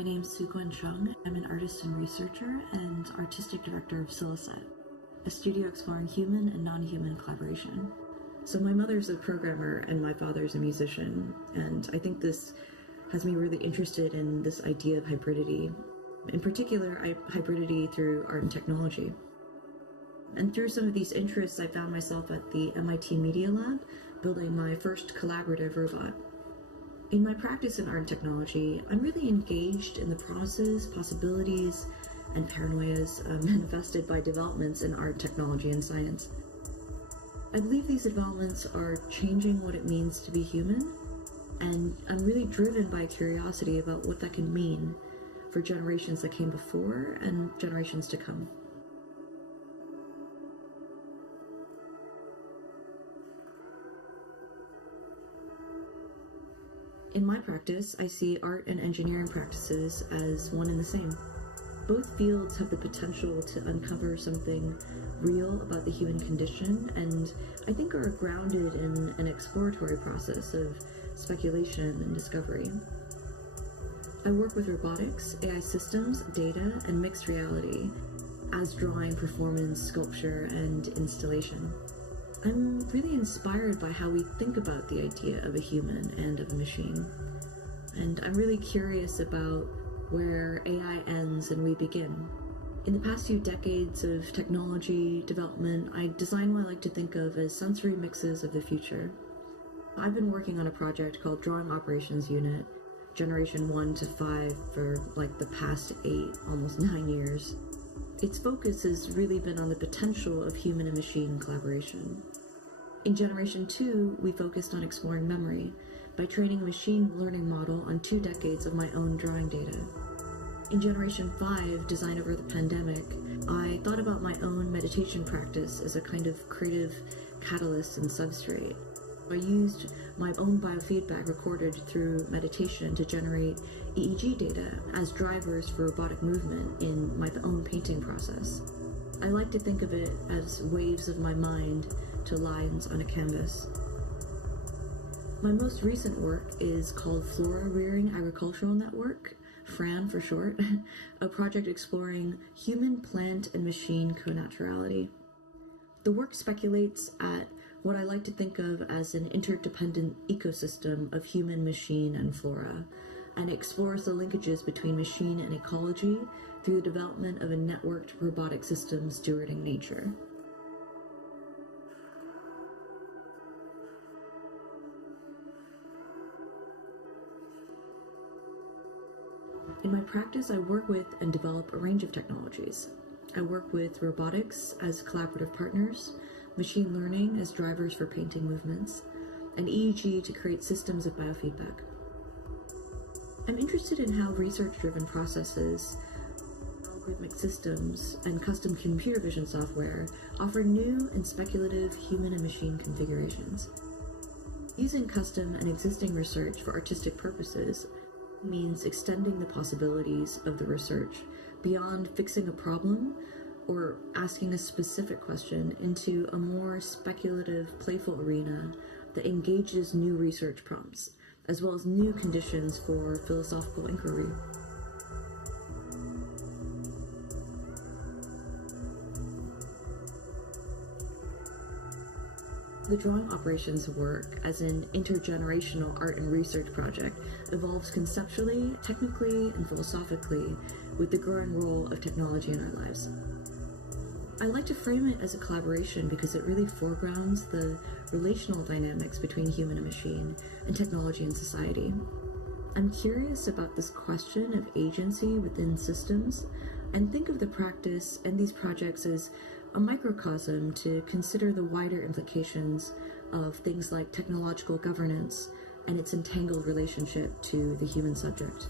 My name's Sougwen Chung. I'm an artist and researcher and artistic director of Silicet, a studio exploring human and non-human collaboration. So my mother's a programmer and my father's a musician, and I think this has me really interested in this idea of hybridity. In particular, hybridity through art and technology. And through some of these interests, I found myself at the MIT Media Lab building my first collaborative robot. In my practice in art and technology, I'm really engaged in the promises, possibilities, and paranoias manifested by developments in art, technology, and science. I believe these developments are changing what it means to be human, and I'm really driven by curiosity about what that can mean for generations that came before and generations to come. In my practice, I see art and engineering practices as one and the same. Both fields have the potential to uncover something real about the human condition, and I think are grounded in an exploratory process of speculation and discovery. I work with robotics, AI systems, data, and mixed reality as drawing, performance, sculpture, and installation. I'm really inspired by how we think about the idea of a human and of a machine. And I'm really curious about where AI ends and we begin. In the past few decades of technology development, I design what I like to think of as sensory mixes of the future. I've been working on a project called Drawing Operations Unit, Generation 1 to 5, for like the past 8, almost 9 years. Its focus has really been on the potential of human and machine collaboration. In Generation 2, we focused on exploring memory by training a machine learning model on 2 decades of my own drawing data. In Generation 5, Design Over the Pandemic, I thought about my own meditation practice as a kind of creative catalyst and substrate. I used my own biofeedback recorded through meditation to generate EEG data as drivers for robotic movement in my own painting process. I like to think of it as waves of my mind to lines on a canvas. My most recent work is called Flora Rearing Agricultural Network, FRAN for short, a project exploring human, plant, and machine connaturality. The work speculates at what I like to think of as an interdependent ecosystem of human, machine, and flora, and explores the linkages between machine and ecology through the development of a networked robotic system stewarding nature. In my practice, I work with and develop a range of technologies. I work with robotics as collaborative partners, machine learning as drivers for painting movements, and EEG to create systems of biofeedback. I'm interested in how research-driven processes, algorithmic systems, and custom computer vision software offer new and speculative human and machine configurations. Using custom and existing research for artistic purposes means extending the possibilities of the research beyond fixing a problem or asking a specific question into a more speculative, playful arena that engages new research prompts, as well as new conditions for philosophical inquiry. The drawing operations work as an intergenerational art and research project evolves conceptually, technically, and philosophically with the growing role of technology in our lives. I like to frame it as a collaboration because it really foregrounds the relational dynamics between human and machine and technology and society. I'm curious about this question of agency within systems and think of the practice and these projects as a microcosm to consider the wider implications of things like technological governance and its entangled relationship to the human subject.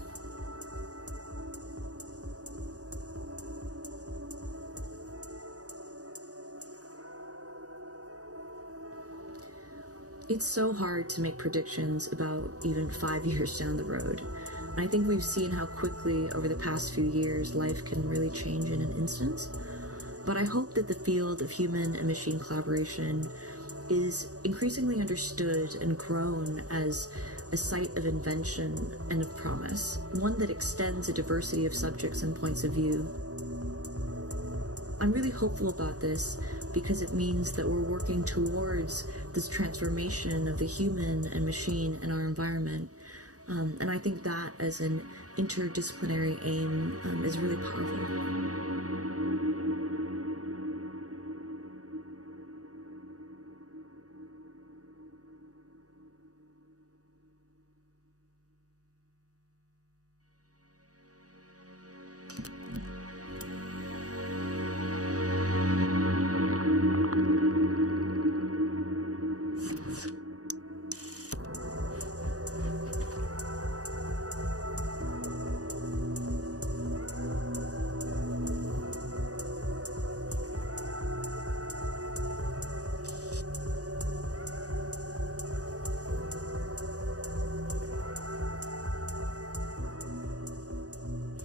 It's so hard to make predictions about even 5 years down the road. And I think we've seen how quickly over the past few years life can really change in an instant. But I hope that the field of human and machine collaboration is increasingly understood and grown as a site of invention and of promise, one that extends a diversity of subjects and points of view. I'm really hopeful about this because it means that we're working towards this transformation of the human and machine in our environment. And I think that as an interdisciplinary aim is really powerful.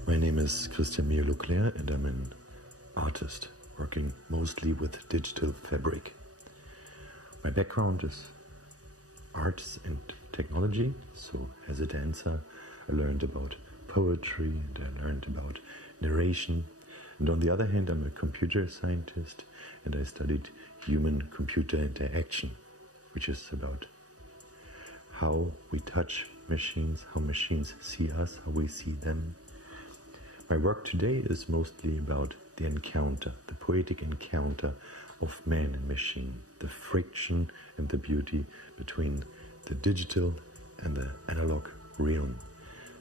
My name is Loclair and I'm an artist working mostly with digital fabric. My background is arts and technology, so as a dancer I learned about poetry and I learned about narration, and on the other hand I'm a computer scientist and I studied human-computer interaction, which is about how we touch machines, how machines see us, how we see them. My work today is mostly about the encounter, the poetic encounter of man and machine, the friction and the beauty between the digital and the analog realm.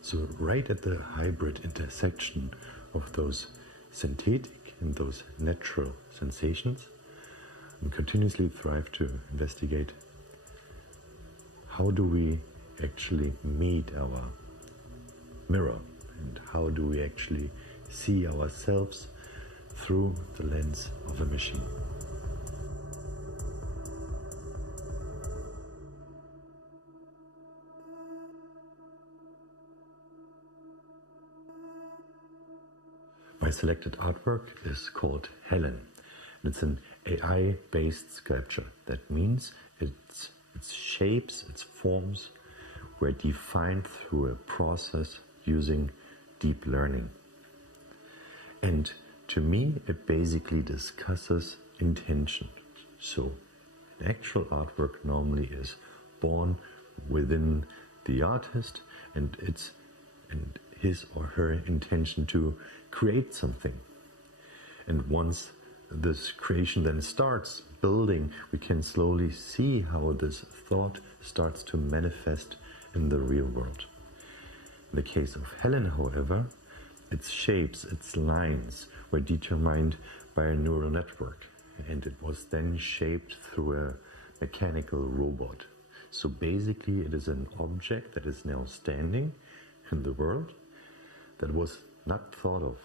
So right at the hybrid intersection of those synthetic and those natural sensations, I continuously strive to investigate how do we actually meet our mirror, and how do we actually see ourselves through the lens of a machine. My selected artwork is called Helen, and it's an AI-based sculpture. That means its shapes, its forms were defined through a process using deep learning. And to me, it basically discusses intention. So an actual artwork normally is born within the artist and it's his or her intention to create something. And once this creation then starts building, we can slowly see how this thought starts to manifest in the real world. In the case of Helen, however, its shapes, its lines were determined by a neural network, and it was then shaped through a mechanical robot. So basically it is an object that is now standing in the world that was not thought of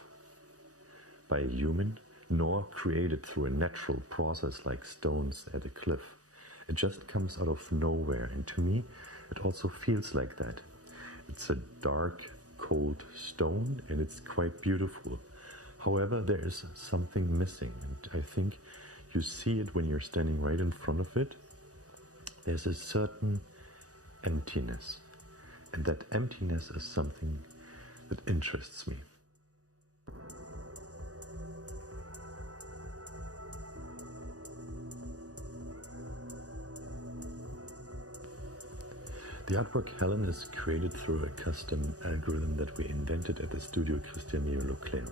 by a human, nor created through a natural process like stones at a cliff. It just comes out of nowhere, and to me it also feels like that. It's a dark, cold stone and it's quite beautiful. However, there is something missing, and I think you see it when you're standing right in front of it. There's a certain emptiness, and that emptiness is something that interests me. The artwork Helen is created through a custom algorithm that we invented at the studio Loclair.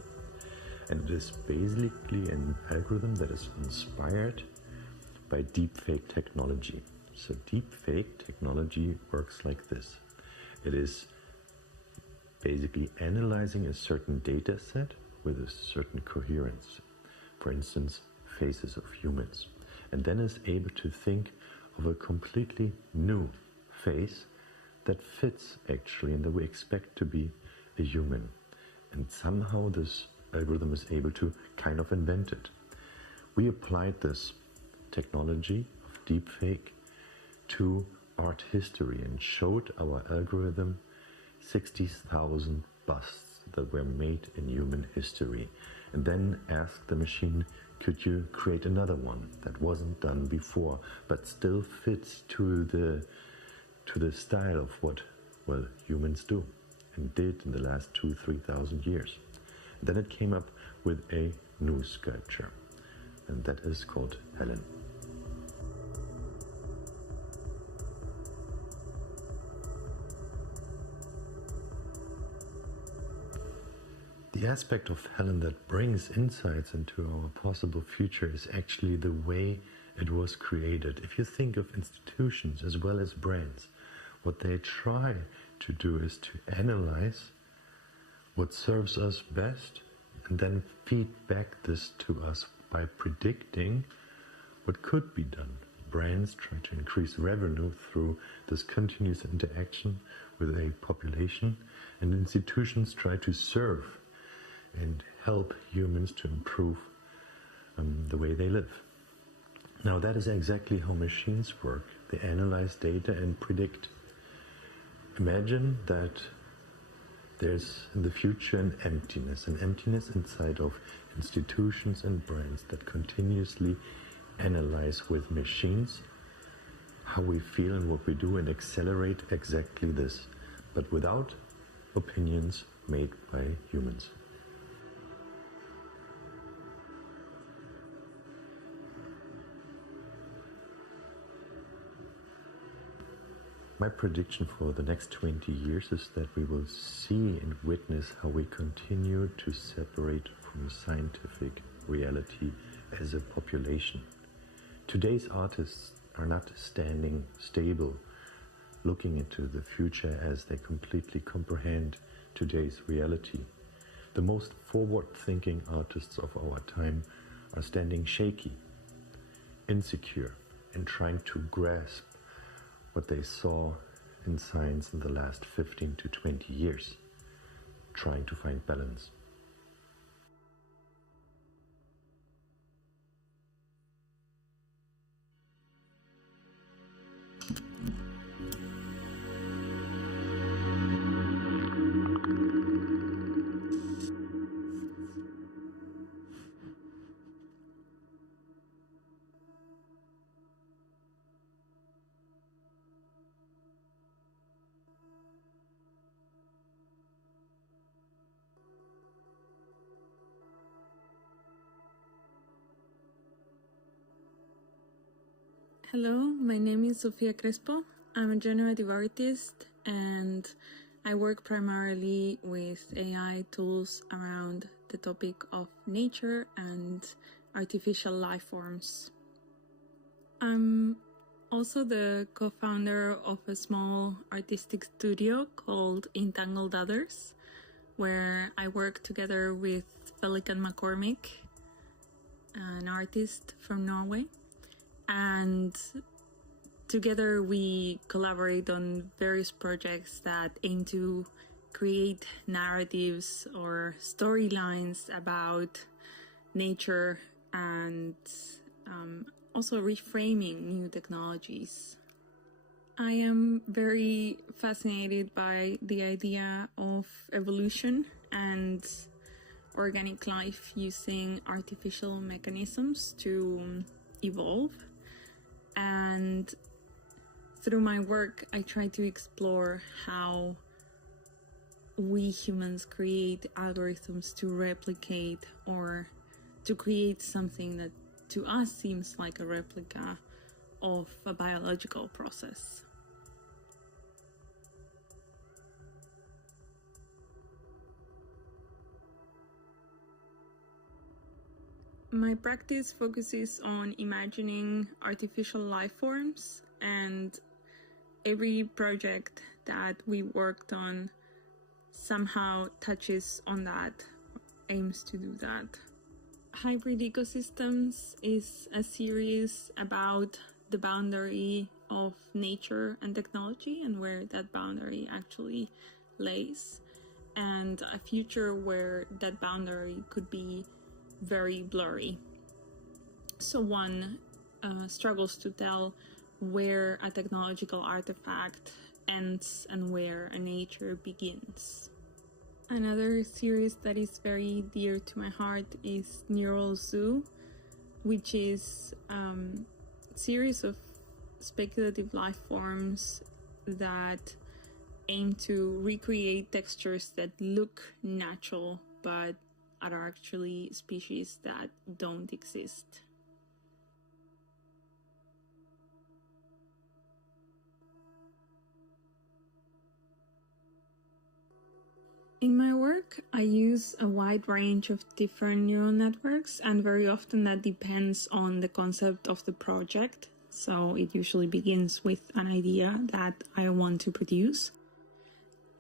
And it is basically an algorithm that is inspired by deepfake technology. So deepfake technology works like this. It is basically analyzing a certain data set with a certain coherence. For instance, faces of humans. And then is able to think of a completely new face that fits actually and that we expect to be a human. And somehow this algorithm is able to kind of invent it. We applied this technology of deepfake to art history and showed our algorithm 60,000 busts that were made in human history, and then asked the machine, could you create another one that wasn't done before but still fits to to the style of what, well, humans do and did in the last 2,000-3,000 years. And then it came up with a new sculpture, and that is called Helen. The aspect of Helen that brings insights into our possible future is actually the way it was created. If you think of institutions as well as brands, what they try to do is to analyze what serves us best and then feed back this to us by predicting what could be done. Brands try to increase revenue through this continuous interaction with a population, and institutions try to serve and help humans to improve the way they live. Now that is exactly how machines work. They analyze data and predict. Imagine that there's in the future an emptiness inside of institutions and brands that continuously analyze with machines how we feel and what we do and accelerate exactly this, but without opinions made by humans. My prediction for the next 20 years is that we will see and witness how we continue to separate from scientific reality as a population. Today's artists are not standing stable, looking into the future as they completely comprehend today's reality. The most forward-thinking artists of our time are standing shaky, insecure, and trying to grasp what they saw in science in the last 15 to 20 years, trying to find balance. Hello, my name is Sofia Crespo. I'm a generative artist and I work primarily with AI tools around the topic of nature and artificial life forms. I'm also the co-founder of a small artistic studio called Entangled Others, where I work together with Pelican McCormick, an artist from Norway. And together we collaborate on various projects that aim to create narratives or storylines about nature and also reframing new technologies. I am very fascinated by the idea of evolution and organic life using artificial mechanisms to evolve. And through my work, I try to explore how we humans create algorithms to replicate or to create something that to us seems like a replica of a biological process. My practice focuses on imagining artificial life forms, and every project that we worked on somehow touches on that, aims to do that. Hybrid Ecosystems is a series about the boundary of nature and technology and where that boundary actually lays, and a future where that boundary could be very blurry. So one struggles to tell where a technological artifact ends and where a nature begins. Another series that is very dear to my heart is Neural Zoo, which is a series of speculative life forms that aim to recreate textures that look natural but are actually species that don't exist. In my work, I use a wide range of different neural networks, and very often that depends on the concept of the project. So it usually begins with an idea that I want to produce.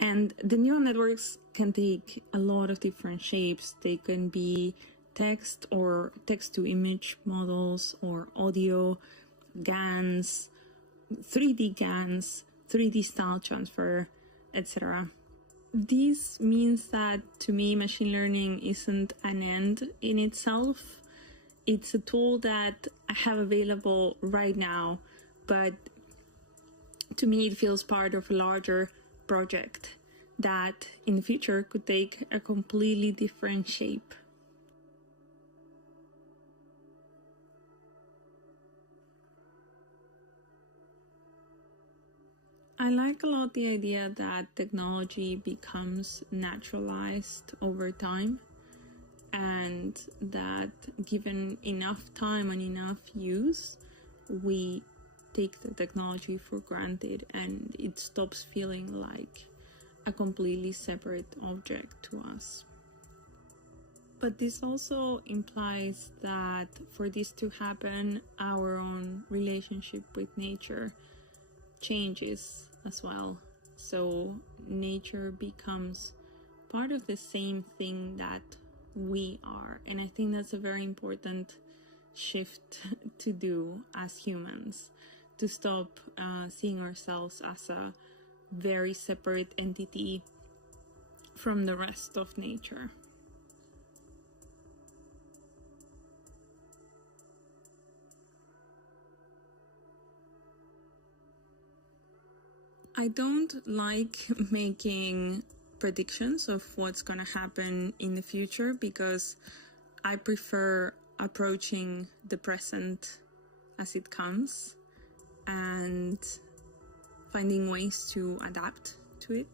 And the neural networks can take a lot of different shapes. They can be text or text-to-image models, or audio, GANs, 3D GANs, 3D style transfer, etc. This means that, to me, machine learning isn't an end in itself. It's a tool that I have available right now, but to me it feels part of a larger project that in the future could take a completely different shape. I like a lot the idea that technology becomes naturalized over time, and that given enough time and enough use, we take the technology for granted and it stops feeling like a completely separate object to us. But this also implies that for this to happen, our own relationship with nature changes as well. So nature becomes part of the same thing that we are. And I think that's a very important shift to do as humans, to stop seeing ourselves as a very separate entity from the rest of nature. I don't like making predictions of what's going to happen in the future, because I prefer approaching the present as it comes and finding ways to adapt to it.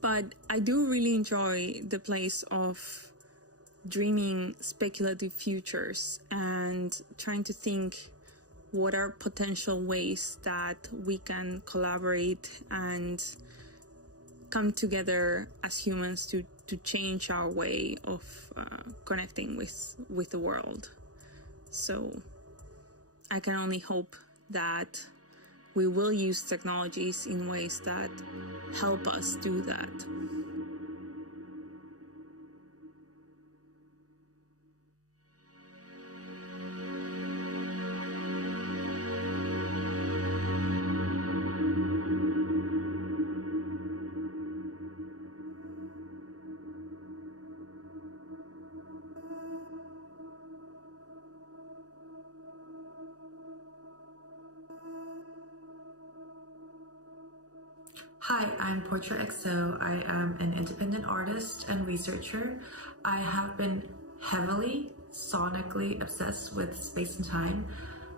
But I do really enjoy the place of dreaming speculative futures and trying to think what are potential ways that we can collaborate and come together as humans to change our way of connecting with the world. So I can only hope that we will use technologies in ways that help us do that. Hi, I'm Portrait XO. I am an independent artist and researcher. I have been heavily sonically obsessed with space and time.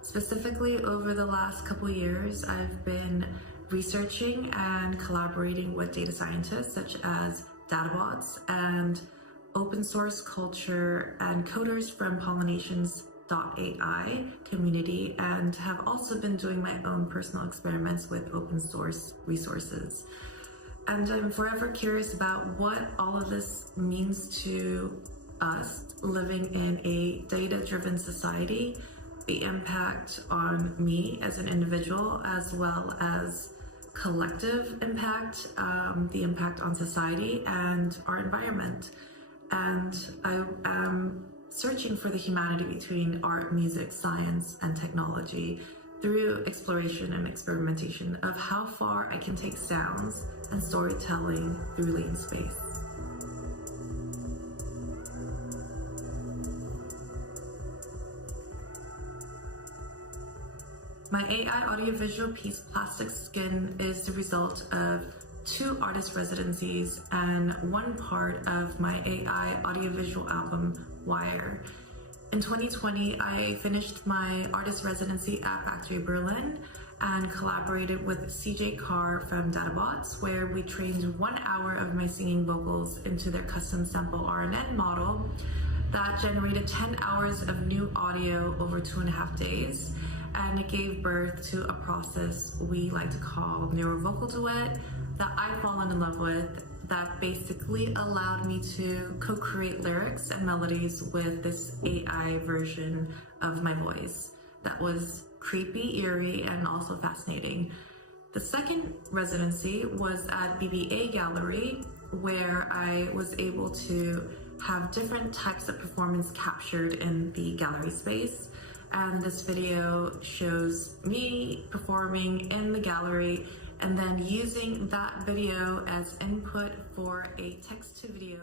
Specifically, over the last couple of years, I've been researching and collaborating with data scientists such as databots and open source culture and coders from Pollinations.ai community, and have also been doing my own personal experiments with open source resources. And I'm forever curious about what all of this means to us living in a data-driven society, the impact on me as an individual, as well as collective impact, the impact on society and our environment. And I am searching for the humanity between art, music, science, and technology through exploration and experimentation of how far I can take sounds and storytelling through latent space. My AI audiovisual piece, Plastic Skin, is the result of 2 artist residencies and one part of my AI audiovisual album, Wire. In 2020, I finished my artist residency at Factory Berlin, and collaborated with CJ Carr from DataBots, where we trained 1 hour of my singing vocals into their custom sample RNN model that generated 10 hours of new audio over 2.5 days. And it gave birth to a process we like to call neurovocal duet that I've fallen in love with, that basically allowed me to co-create lyrics and melodies with this AI version of my voice. That was creepy, eerie, and also fascinating. The second residency was at BBA Gallery, where I was able to have different types of performance captured in the gallery space. And this video shows me performing in the gallery and then using that video as input for a text-to-video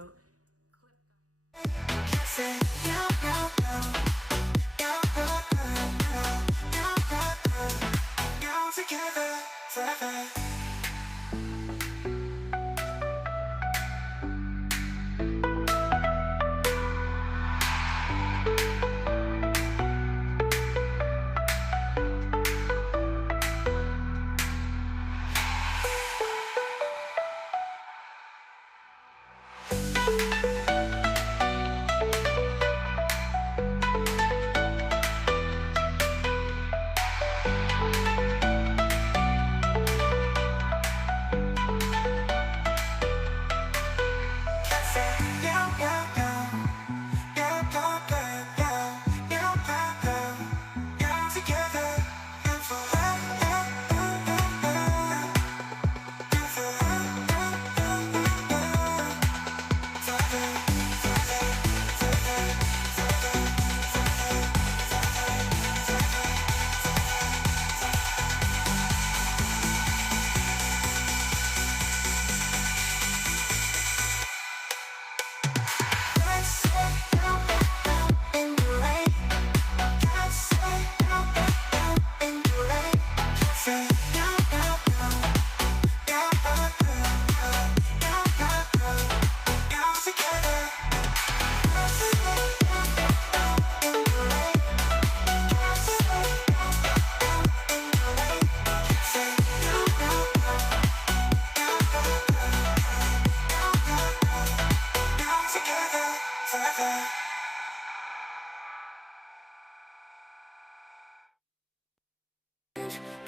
together forever.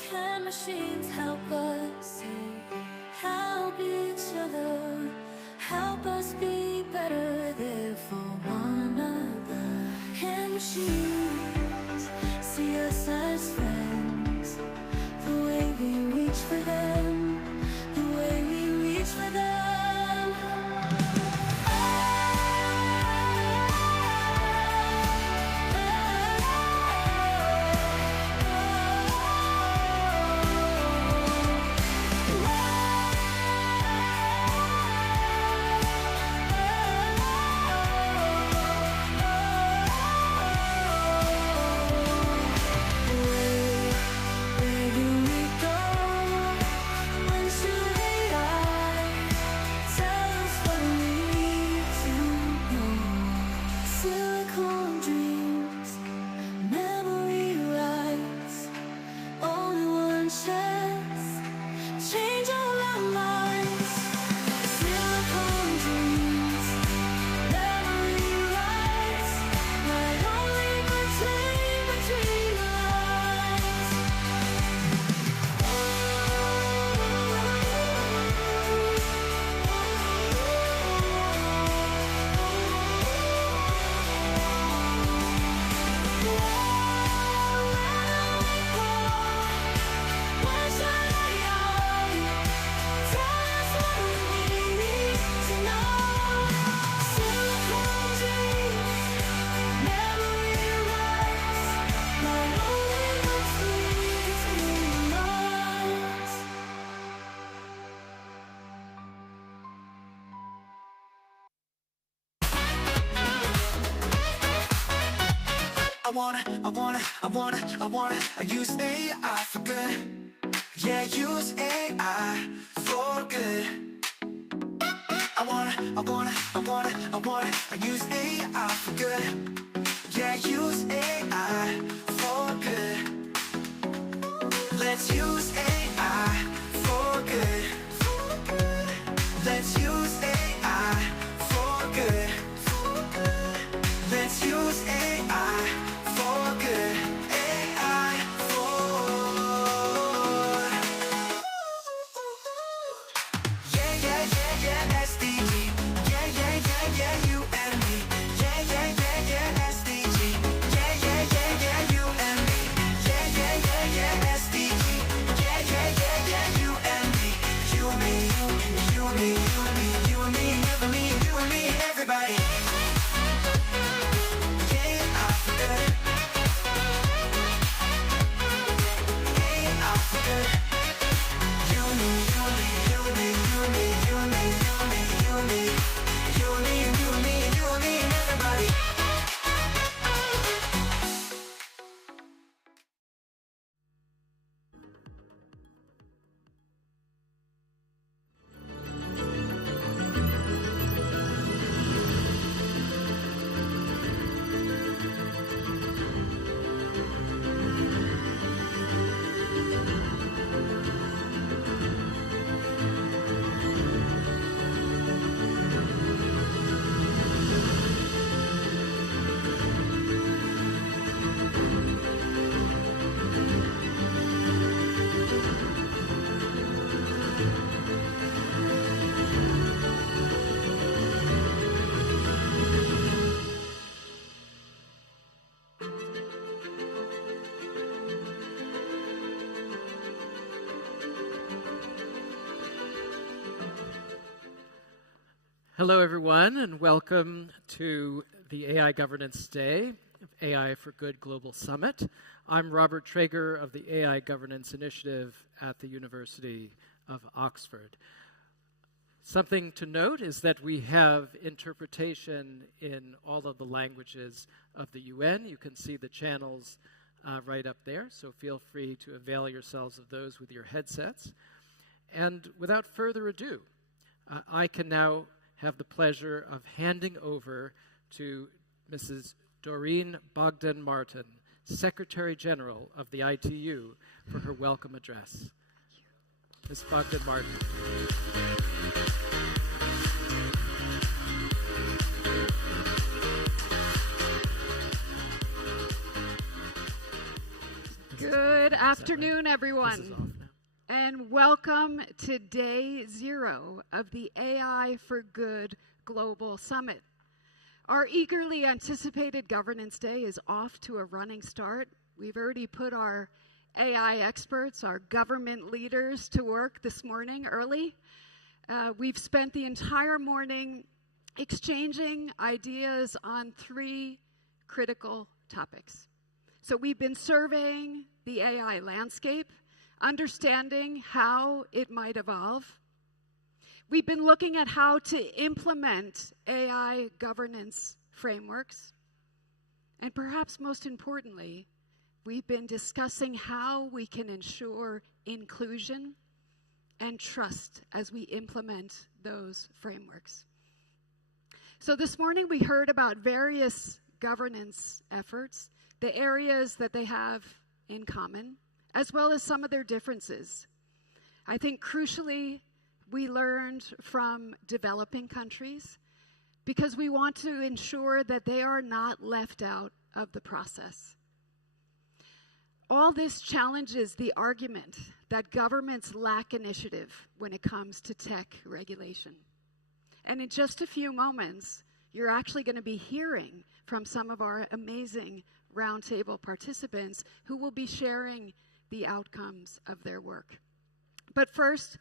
Can machines help us help each other, help us be better there for one another? Can machines see us as friends, the way we reach for them, the way we reach for them? I use AI for good. Yeah, use AI for good. I use AI for good. Yeah, use AI for good. Let's use AI for good. Let's use AI for good. Let's use AI for good. AI for yeah, SDG. Yeah, you and me. Yeah, SDG. Yeah, you and me. Yeah, SDG. Yeah, you and me. You and me, you and me, you and me, never me, you and me, everybody. Yeah, Africa. Yeah, Africa. You and me, you and me, you and me, you and me, you and me, you and me, you and me, you and me, you and me, you and me, everybody. Hello, everyone, and welcome to the AI Governance Day of AI for Good Global Summit. I'm Robert Traeger of the AI Governance Initiative at the University of Oxford. Something to note is that we have interpretation in all of the languages of the UN. You can see the channels right up there, so feel free to avail yourselves of those with your headsets. And without further ado, I can now have the pleasure of handing over to Mrs. Doreen Bogdan-Martin, Secretary General of the ITU, for her welcome address. Ms. Bogdan-Martin. Good afternoon, This is everyone, off now. and welcome to Day 0 of the AI for Good Global Summit. Our eagerly anticipated Governance Day is off to a running start. We've already put our AI experts, our government leaders, to work this morning early. We've spent the entire morning exchanging ideas on 3 critical topics. So we've been surveying the AI landscape, understanding how it might evolve. We've been looking at how to implement AI governance frameworks. And perhaps most importantly, we've been discussing how we can ensure inclusion and trust as we implement those frameworks. So this morning we heard about various governance efforts, the areas that they have in common, as well as some of their differences. I think crucially, we learned from developing countries because we want to ensure that they are not left out of the process. All this challenges the argument that governments lack initiative when it comes to tech regulation. And in just a few moments, you're actually going to be hearing from some of our amazing roundtable participants who will be sharing the outcomes of their work. But first,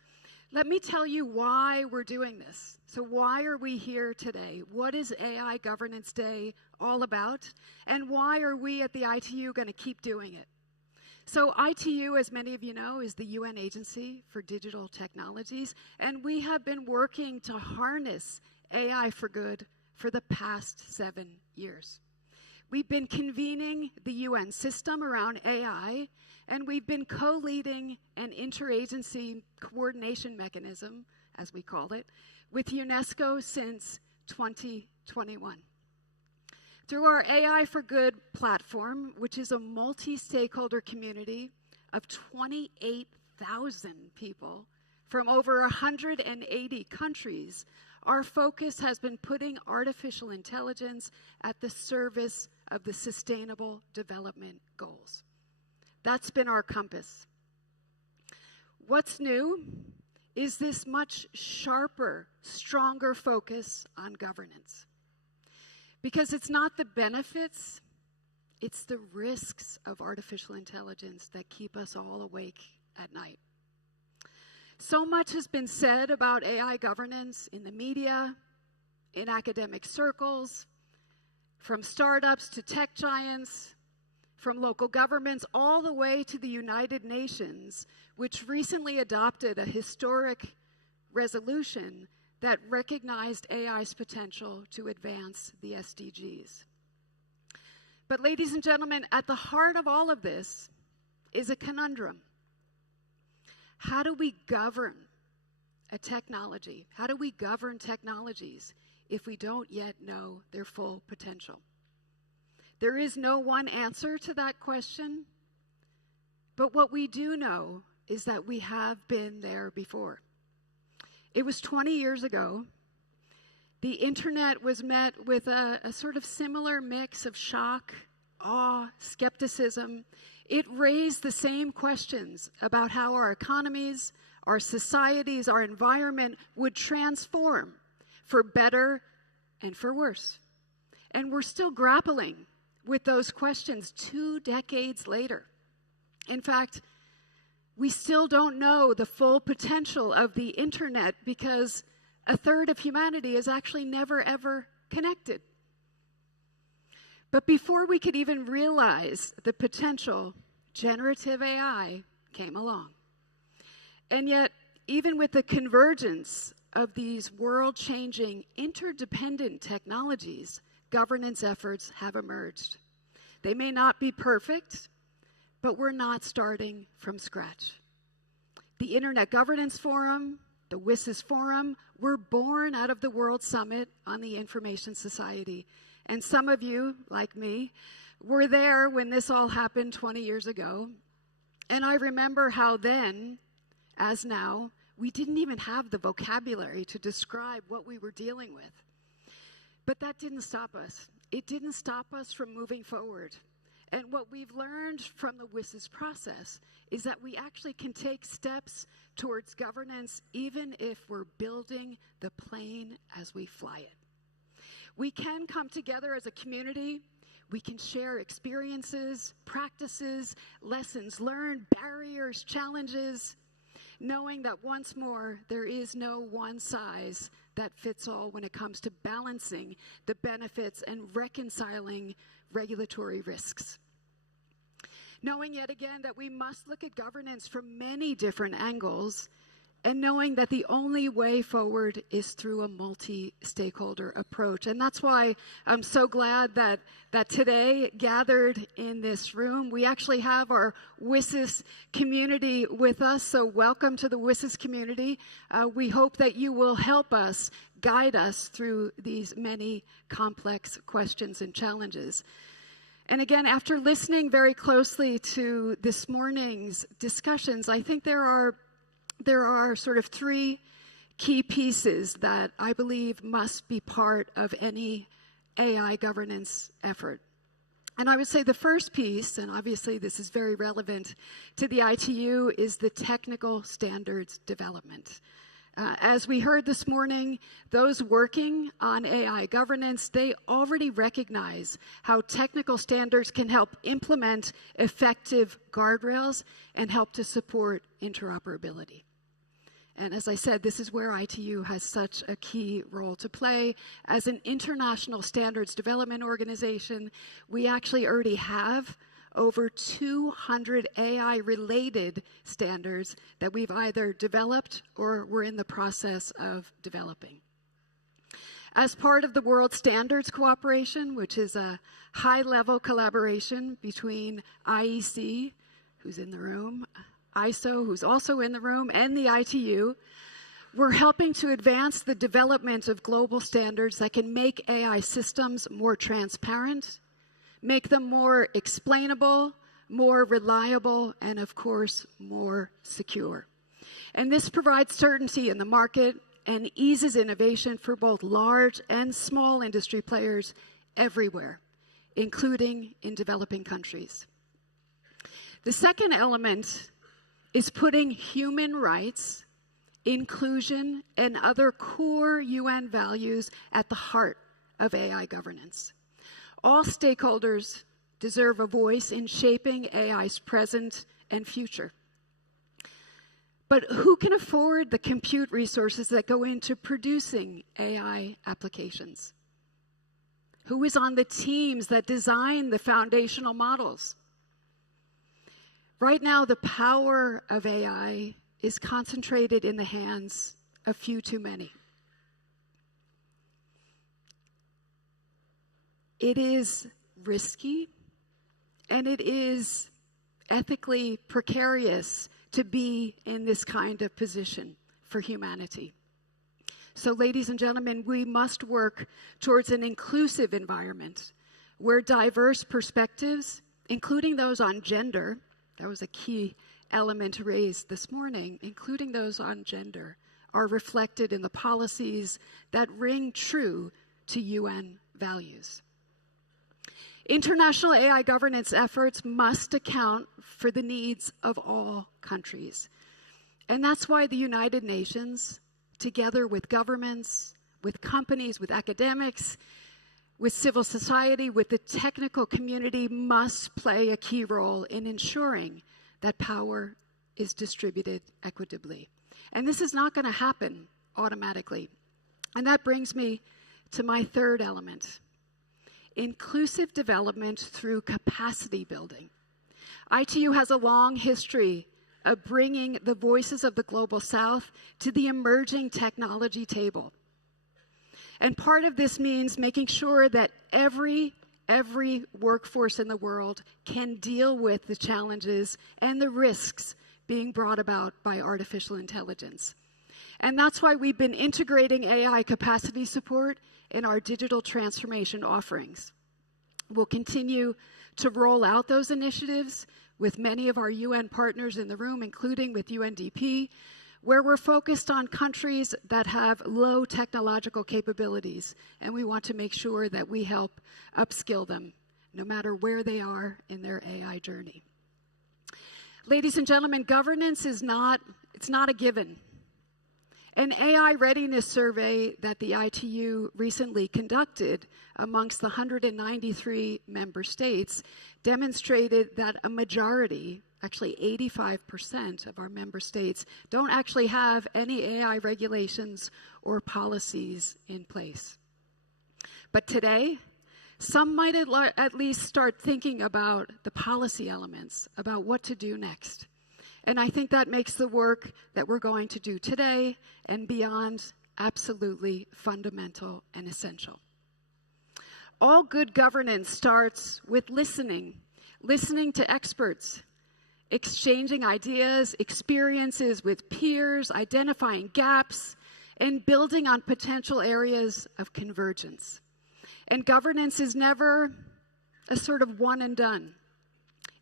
let me tell you why we're doing this. So why are we here today? What is AI Governance Day all about? And why are we at the ITU going to keep doing it? So ITU, as many of you know, is the UN Agency for Digital Technologies, and we have been working to harness AI for good for the past 7 years. We've been convening the UN system around AI, and we've been co-leading an interagency coordination mechanism, as we call it, with UNESCO since 2021. Through our AI for Good platform, which is a multi-stakeholder community of 28,000 people from over 180 countries, our focus has been putting artificial intelligence at the service of the Sustainable Development Goals. That's been our compass. What's new is this much sharper, stronger focus on governance. Because it's not the benefits, it's the risks of artificial intelligence that keep us all awake at night. So much has been said about AI governance in the media, in academic circles, from startups to tech giants, from local governments all the way to the United Nations, which recently adopted a historic resolution that recognized AI's potential to advance the SDGs. But ladies and gentlemen, at the heart of all of this is a conundrum. How do we govern a technology? How do we govern technologies if we don't yet know their full potential? There is no one answer to that question, but what we do know is that we have been there before. It was 20 years ago. The internet was met with a sort of similar mix of shock, awe, skepticism. It raised the same questions about how our economies, our societies, our environment would transform for better and for worse. And we're still grappling with those questions 2 decades later. In fact, we still don't know the full potential of the internet because a third of humanity is actually never, ever connected. But before we could even realize the potential, generative AI came along. And yet, even with the convergence of these world-changing, interdependent technologies, governance efforts have emerged. They may not be perfect, but we're not starting from scratch. The Internet Governance Forum, the WSIS Forum, were born out of the World Summit on the Information Society. And some of you, like me, were there when this all happened 20 years ago. And I remember how then, as now, we didn't even have the vocabulary to describe what we were dealing with. But that didn't stop us. It didn't stop us from moving forward. And what we've learned from the WSIS process is that we actually can take steps towards governance even if we're building the plane as we fly it. We can come together as a community. We can share experiences, practices, lessons learned, barriers, challenges, knowing that once more, there is no one size that fits all when it comes to balancing the benefits and reconciling regulatory risks. Knowing yet again that we must look at governance from many different angles, and knowing that the only way forward is through a multi-stakeholder approach. And that's why I'm so glad that today, gathered in this room, we actually have our WSIS community with us. So welcome to the WSIS community. We hope that you will help us, guide us through these many complex questions and challenges. And again, after listening very closely to this morning's discussions, I think there are sort of 3 key pieces that I believe must be part of any AI governance effort. And I would say the first piece, and obviously this is very relevant to the ITU, is the technical standards development. As we heard this morning, those working on AI governance, they already recognize how technical standards can help implement effective guardrails and help to support interoperability. And as I said, this is where ITU has such a key role to play. As an international standards development organization, we actually already have over 200 AI-related standards that we've either developed or we're in the process of developing. As part of the World Standards Cooperation, which is a high-level collaboration between IEC, who's in the room, ISO, who's also in the room, and the ITU, we're helping to advance the development of global standards that can make AI systems more transparent, make them more explainable, more reliable, and of course, more secure. And this provides certainty in the market and eases innovation for both large and small industry players everywhere, including in developing countries. The second element is putting human rights, inclusion, and other core UN values at the heart of AI governance. All stakeholders deserve a voice in shaping AI's present and future. But who can afford the compute resources that go into producing AI applications? Who is on the teams that design the foundational models? Right now, the power of AI is concentrated in the hands of few too many. It is risky and it is ethically precarious to be in this kind of position for humanity. So, ladies and gentlemen, we must work towards an inclusive environment where diverse perspectives, including those on gender, that was a key element raised this morning, including those on gender, are reflected in the policies that ring true to UN values. International AI governance efforts must account for the needs of all countries. And that's why the United Nations, together with governments, with companies, with academics, with civil society, with the technical community, must play a key role in ensuring that power is distributed equitably. And this is not going to happen automatically. And that brings me to my third element: inclusive development through capacity building. ITU has a long history of bringing the voices of the Global South to the emerging technology table. And part of this means making sure that every workforce in the world can deal with the challenges and the risks being brought about by artificial intelligence. And that's why we've been integrating AI capacity support in our digital transformation offerings. We'll continue to roll out those initiatives with many of our UN partners in the room, including with UNDP, where we're focused on countries that have low technological capabilities, and we want to make sure that we help upskill them, no matter where they are in their AI journey. Ladies and gentlemen, governance is not a given. An AI readiness survey that the ITU recently conducted amongst the 193 member states demonstrated that a majority, actually 85% of our member states, don't actually have any AI regulations or policies in place. But today, some might at least start thinking about the policy elements, about what to do next. And I think that makes the work that we're going to do today and beyond absolutely fundamental and essential. All good governance starts with listening to experts, exchanging ideas, experiences with peers, identifying gaps, and building on potential areas of convergence. And governance is never a sort of one and done.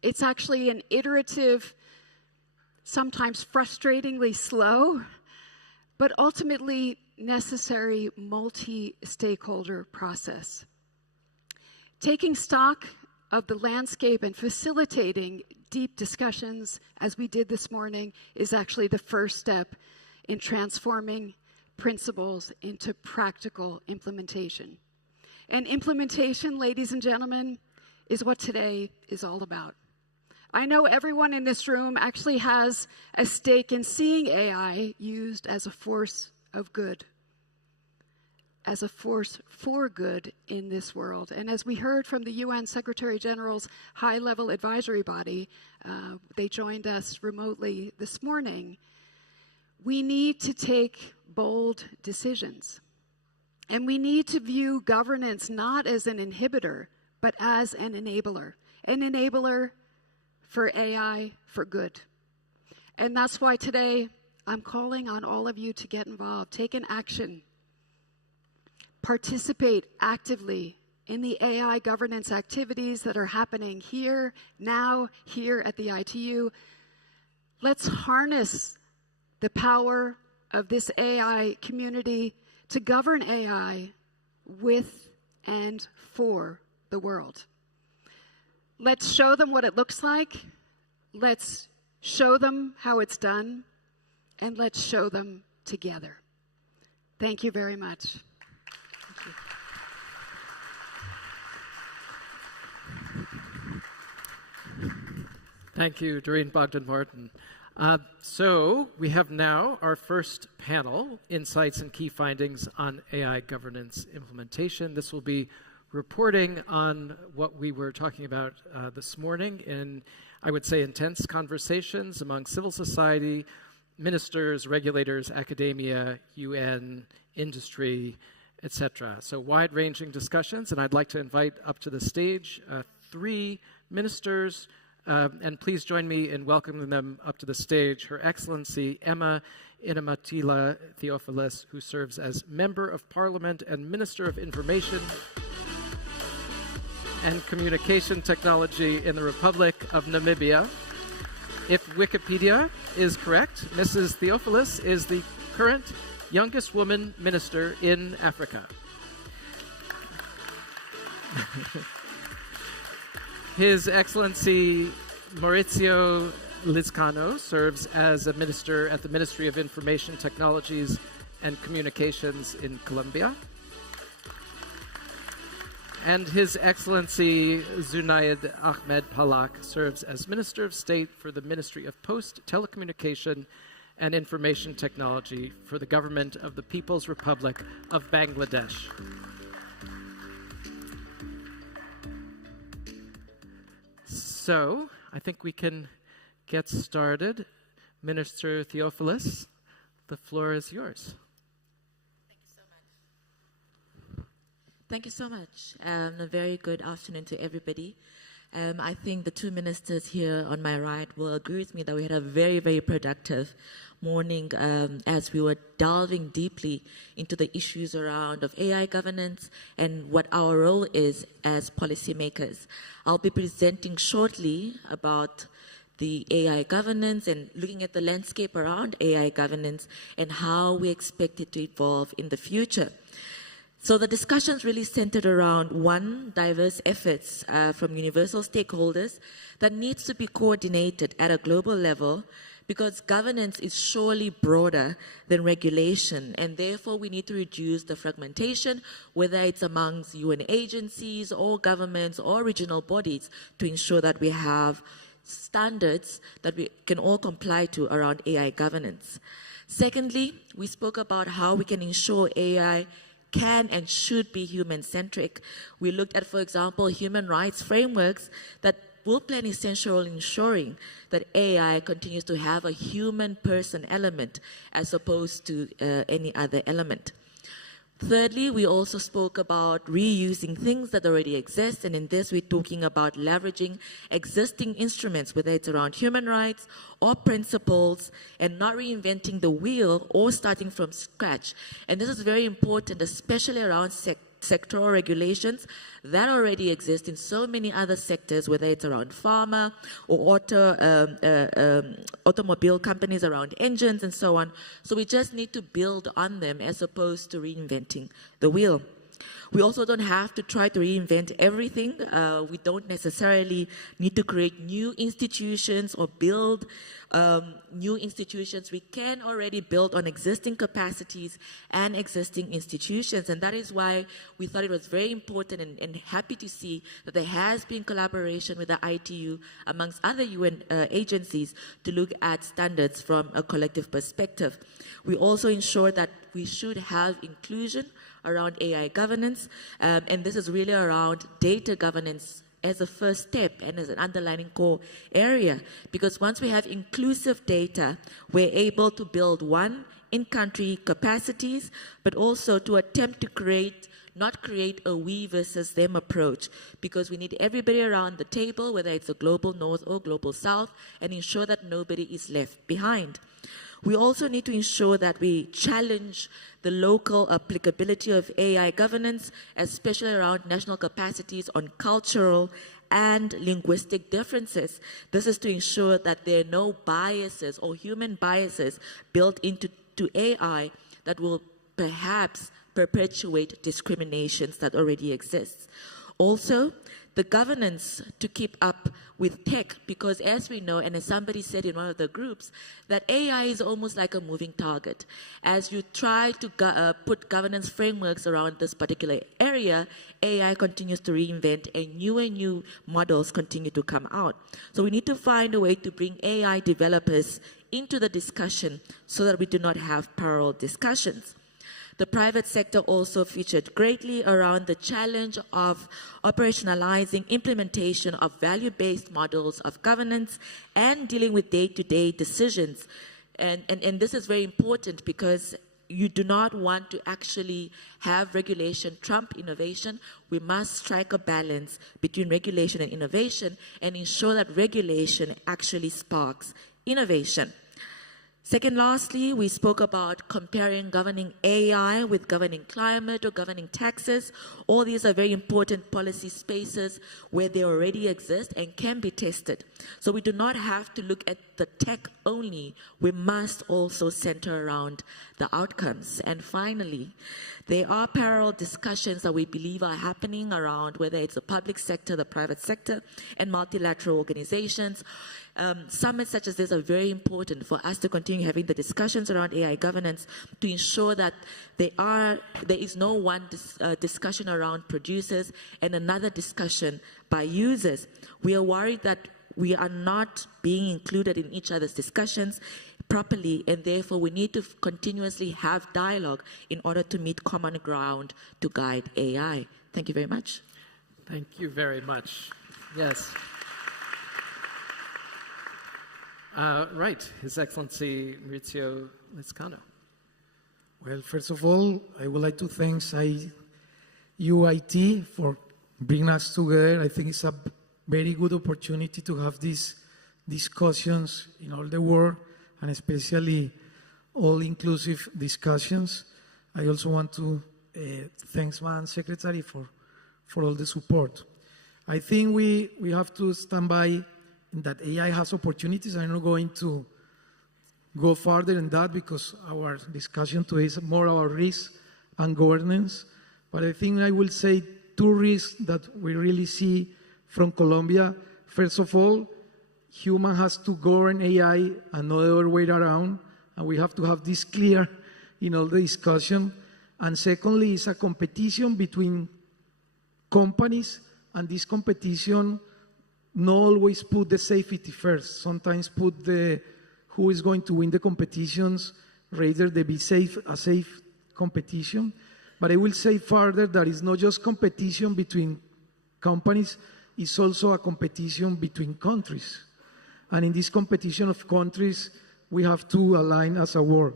It's actually an iterative, sometimes frustratingly slow, but ultimately necessary multi-stakeholder process. Taking stock of the landscape and facilitating deep discussions, as we did this morning, is actually the first step in transforming principles into practical implementation. And implementation, ladies and gentlemen, is what today is all about. I know everyone in this room actually has a stake in seeing AI used as a force of good, as a force for good in this world. And as we heard from the UN Secretary General's high-level advisory body, they joined us remotely this morning, we need to take bold decisions. And we need to view governance not as an inhibitor, but as an enabler for AI for good. And that's why today I'm calling on all of you to get involved, take an action, participate actively in the AI governance activities that are happening here, now, here at the ITU. Let's harness the power of this AI community to govern AI with and for the world. Let's show them what it looks like. Let's show them how it's done. And let's show them together. Thank you very much. Thank you, Doreen Bogdan-Martin. So we have now our first panel, Insights and Key Findings on AI Governance Implementation. This will be reporting on what we were talking about this morning in, I would say, intense conversations among civil society, ministers, regulators, academia, UN, industry, etc. So wide-ranging discussions, and I'd like to invite up to the stage 3 ministers, and please join me in welcoming them up to the stage. Her Excellency Emma Inamutila Theofelus, who serves as Member of Parliament and Minister of Information and Communication Technology in the Republic of Namibia. If Wikipedia is correct, Mrs. Theofelus is the current youngest woman minister in Africa. His Excellency Mauricio Lizcano serves as a minister at the Ministry of Information Technologies and Communications in Colombia. And His Excellency Zunaid Ahmed Palak serves as Minister of State for the Ministry of Post, Telecommunication and Information Technology for the Government of the People's Republic of Bangladesh. So, I think we can get started. Minister Theofelus, the floor is yours. Thank you so much. A very good afternoon to everybody. I think the 2 ministers here on my right will agree with me that we had a very, very productive morning as we were delving deeply into the issues around of AI governance and what our role is as policymakers. I'll be presenting shortly about the AI governance and looking at the landscape around AI governance and how we expect it to evolve in the future. So the discussions really centered around, 1, diverse efforts from universal stakeholders that needs to be coordinated at a global level because governance is surely broader than regulation, and therefore we need to reduce the fragmentation, whether it's amongst UN agencies or governments or regional bodies, to ensure that we have standards that we can all comply to around AI governance. Secondly, we spoke about how we can ensure AI can and should be human-centric. We looked at, for example, human rights frameworks that will play an essential role in ensuring that AI continues to have a human-person element as opposed to any other element. Thirdly, we also spoke about reusing things that already exist, and in this we're talking about leveraging existing instruments, whether it's around human rights or principles, and not reinventing the wheel or starting from scratch. And this is very important, especially around sectoral regulations that already exist in so many other sectors, whether it's around pharma or automobile companies around engines and so on. So we just need to build on them as opposed to reinventing the wheel. We also don't have to try to reinvent everything. We don't necessarily need to create new institutions or build new institutions. We can already build on existing capacities and existing institutions. And that is why we thought it was very important and happy to see that there has been collaboration with the ITU amongst other UN agencies to look at standards from a collective perspective. We also ensure that we should have inclusion around AI governance, and this is really around data governance as a first step and as an underlying core area, because once we have inclusive data, we're able to build in-country capacities, but also to attempt to not create a we versus them approach, because we need everybody around the table, whether it's a global north or global south, and ensure that nobody is left behind. We also need to ensure that we challenge the local applicability of AI governance, especially around national capacities on cultural and linguistic differences. This is to ensure that there are no biases or human biases built into AI that will perhaps perpetuate discriminations that already exist. Also, the governance to keep up with tech, because as we know, and as somebody said in one of the groups, that AI is almost like a moving target. As you try to put governance frameworks around this particular area, AI continues to reinvent and new models continue to come out. So we need to find a way to bring AI developers into the discussion so that we do not have parallel discussions. The private sector also featured greatly around the challenge of operationalizing implementation of value-based models of governance and dealing with day-to-day decisions. And this is very important because you do not want to actually have regulation trump innovation. We must strike a balance between regulation and innovation and ensure that regulation actually sparks innovation. Second, lastly, we spoke about comparing governing AI with governing climate or governing taxes. All these are very important policy spaces where they already exist and can be tested. So we do not have to look at the tech only. We must also center around the outcomes. And finally, there are parallel discussions that we believe are happening around whether it's the public sector, the private sector, and multilateral organizations. Summits such as this are very important for us to continue having the discussions around AI governance to ensure that there is no one discussion around producers and another discussion by users. We are worried that we are not being included in each other's discussions properly, and therefore we need to continuously have dialogue in order to meet common ground to guide AI. Thank you very much. Thank you very much. Yes. Right, His Excellency Mauricio Lizcano. Well, first of all, I would like to thank UIT for bringing us together. I think it's a very good opportunity to have these discussions in all the world, and especially all-inclusive discussions. I also want to thank Madam Secretary for all the support. I think we have to stand by that AI has opportunities. I'm not going to go further than that because our discussion today is more about risk and governance. But I think I will say two risks that we really see from Colombia. First of all, human has to govern AI and not the other way around. And we have to have this clear in all the discussion. And secondly, it's a competition between companies, and this competition not always put the safety first. Sometimes put who is going to win the competitions rather than be a safe competition. But I will say further that it's not just competition between companies, it's also a competition between countries. And in this competition of countries, we have to align as a world.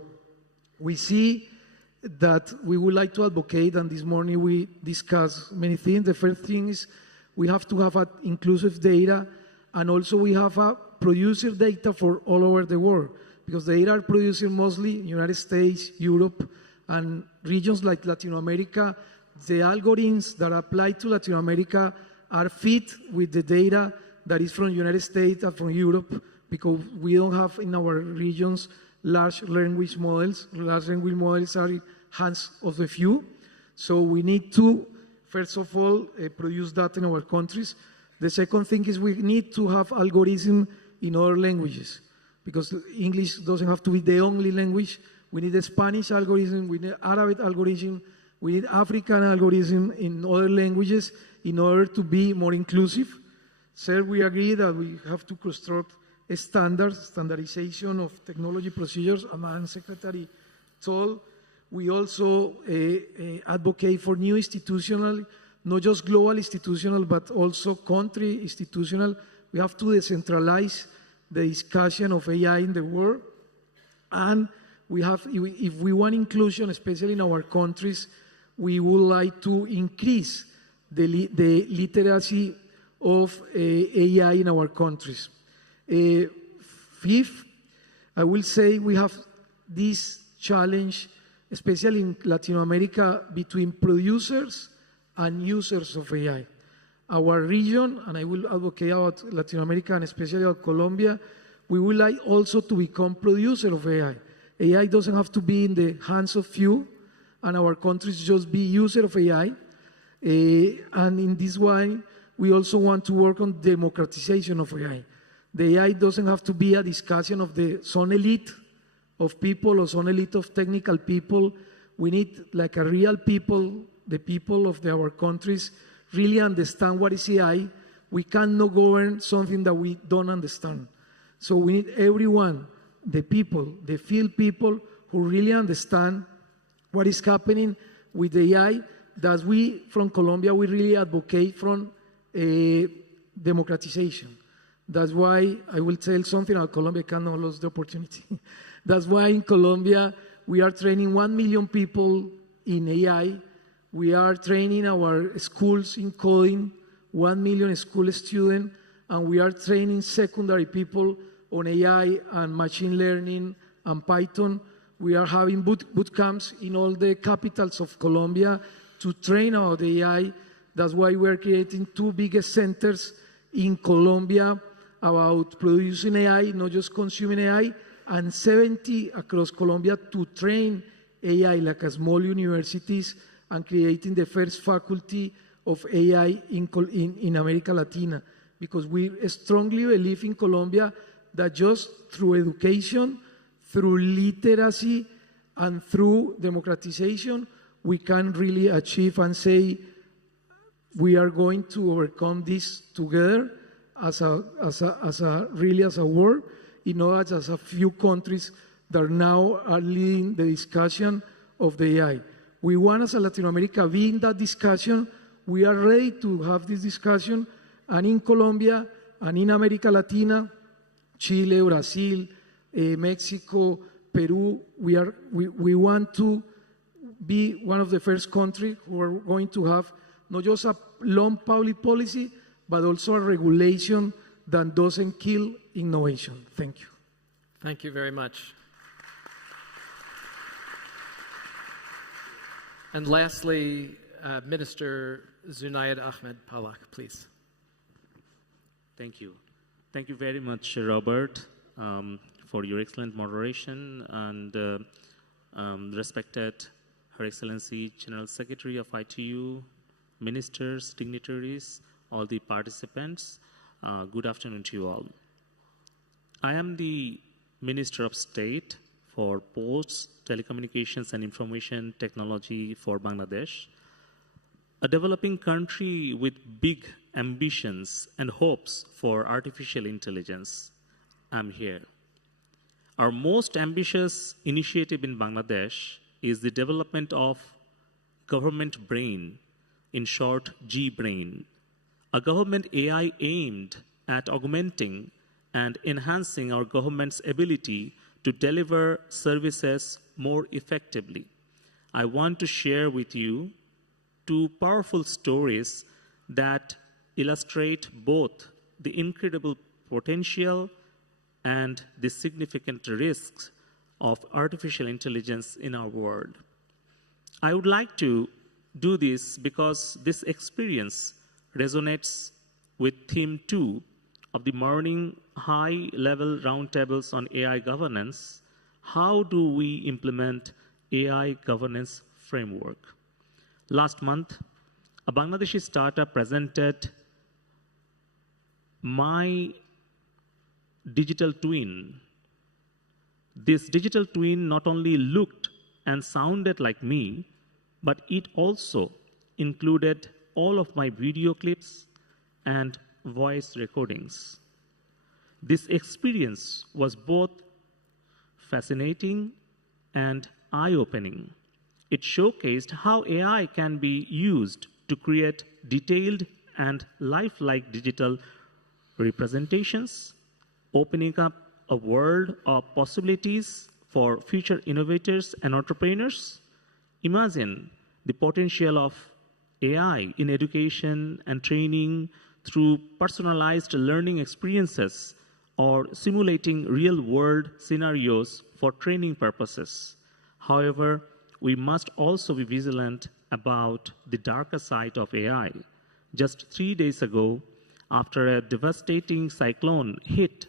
We see that we would like to advocate, and this morning we discussed many things. The first thing is we have to have inclusive data, and also we have a producer data for all over the world, because the data are produced mostly in the United States, Europe, and regions like Latin America. The algorithms that apply to Latin America are fit with the data that is from the United States and from Europe, because we don't have in our regions large language models. Large language models are in hands of the few. So we need to, first of all, produce that in our countries. The second thing is we need to have algorithm in other languages, because English doesn't have to be the only language. We need a Spanish algorithm, we need Arabic algorithm, we need African algorithm in other languages in order to be more inclusive. Third, we agree that we have to construct a standardization of technology procedures, and Madam Secretary told. We also advocate for new institutional, not just global institutional, but also country institutional. We have to decentralize the discussion of AI in the world. And if we want inclusion, especially in our countries, we would like to increase the literacy of AI in our countries. Fifth, I will say we have this challenge, especially in Latin America, between producers and users of AI. Our region, and I will advocate about Latin America and especially about Colombia, we would like also to become producer of AI. AI doesn't have to be in the hands of few, and our countries just be user of AI. And in this way, we also want to work on democratization of AI. The AI doesn't have to be a discussion of some elite of people or some elite of technical people. We need like a real people, the people of our countries, really understand what is AI. We cannot govern something that we don't understand. So we need everyone, the people, the field people who really understand what is happening with AI. That we, from Colombia, we really advocate from democratization. That's why I will tell something about Colombia, cannot lose the opportunity. That's why in Colombia, we are training 1 million people in AI. We are training our schools in coding, 1 million school students, and we are training secondary people on AI and machine learning and Python. We are having boot camps in all the capitals of Colombia to train about AI. That's why we're creating 2 biggest centers in Colombia about producing AI, not just consuming AI, and 70 across Colombia to train AI, like a small universities, and creating the first faculty of AI in America Latina. Because we strongly believe in Colombia that just through education, through literacy, and through democratization, we can really achieve and say we are going to overcome this together as a world, not as a few countries that now are leading the discussion of the AI. We want, as a Latin America, be in that discussion. We are ready to have this discussion, and in Colombia and in America Latina, Chile, Brazil, Mexico, Peru, we want to be one of the first countries who are going to have not just a long public policy, but also a regulation that doesn't kill innovation. Thank you. Thank you very much. And lastly, Minister Zunaid Ahmed Palak, please. Thank you. Thank you very much, Robert, for your excellent moderation, and respected Her Excellency General Secretary of ITU, ministers, dignitaries, all the participants. Good afternoon to you all. I am the Minister of State for Posts, Telecommunications and Information Technology for Bangladesh, a developing country with big ambitions and hopes for artificial intelligence. I'm here. Our most ambitious initiative in Bangladesh is the development of government brain, in short, G-Brain, a government AI aimed at augmenting and enhancing our government's ability to deliver services more effectively. I want to share with you 2 powerful stories that illustrate both the incredible potential and the significant risks of artificial intelligence in our world. I would like to do this because this experience resonates with theme 2 of the morning high-level roundtables on AI governance. How do we implement AI governance framework? Last month, a Bangladeshi startup presented my digital twin. This digital twin not only looked and sounded like me, but it also included all of my video clips and voice recordings. This experience was both fascinating and eye-opening. It showcased how AI can be used to create detailed and lifelike digital representations, opening up a world of possibilities for future innovators and entrepreneurs. Imagine the potential of AI in education and training through personalized learning experiences or simulating real-world scenarios for training purposes. However, we must also be vigilant about the darker side of AI. Just 3 days ago, after a devastating cyclone hit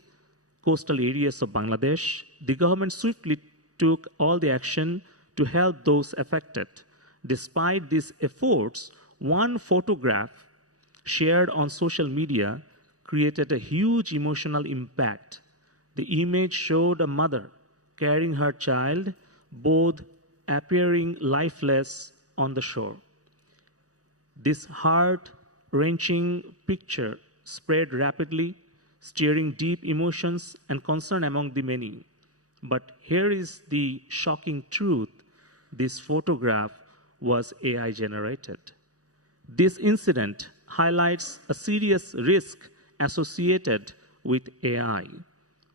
coastal areas of Bangladesh, the government swiftly took all the action to help those affected. Despite these efforts, one photograph shared on social media created a huge emotional impact. The image showed a mother carrying her child, both appearing lifeless on the shore. This heart-wrenching picture spread rapidly, stirring deep emotions and concern among the many. But here is the shocking truth. This photograph was AI generated. This incident highlights a serious risk associated with AI.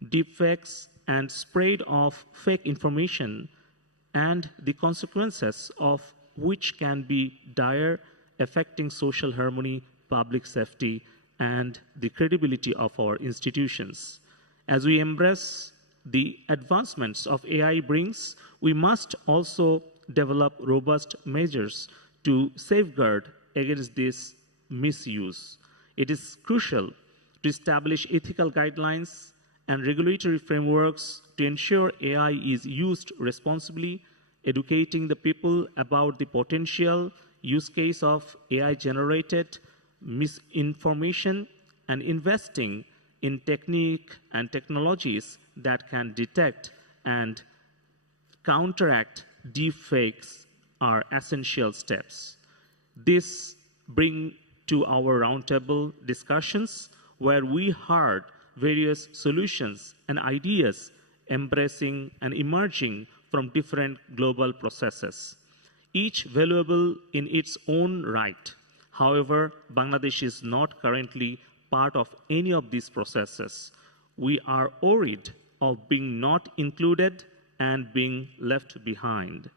Deepfakes and spread of fake information and the consequences of which can be dire, affecting social harmony, public safety, and the credibility of our institutions. As we embrace the advancements of AI brings, we must also develop robust measures to safeguard against this misuse. It is crucial to establish ethical guidelines and regulatory frameworks to ensure AI is used responsibly, educating the people about the potential use case of AI-generated misinformation, and investing in technique and technologies that can detect and counteract deepfakes are essential steps. This brings to our roundtable discussions where we heard various solutions and ideas embracing and emerging from different global processes, each valuable in its own right. However, Bangladesh is not currently part of any of these processes. We are worried of being not included and being left behind.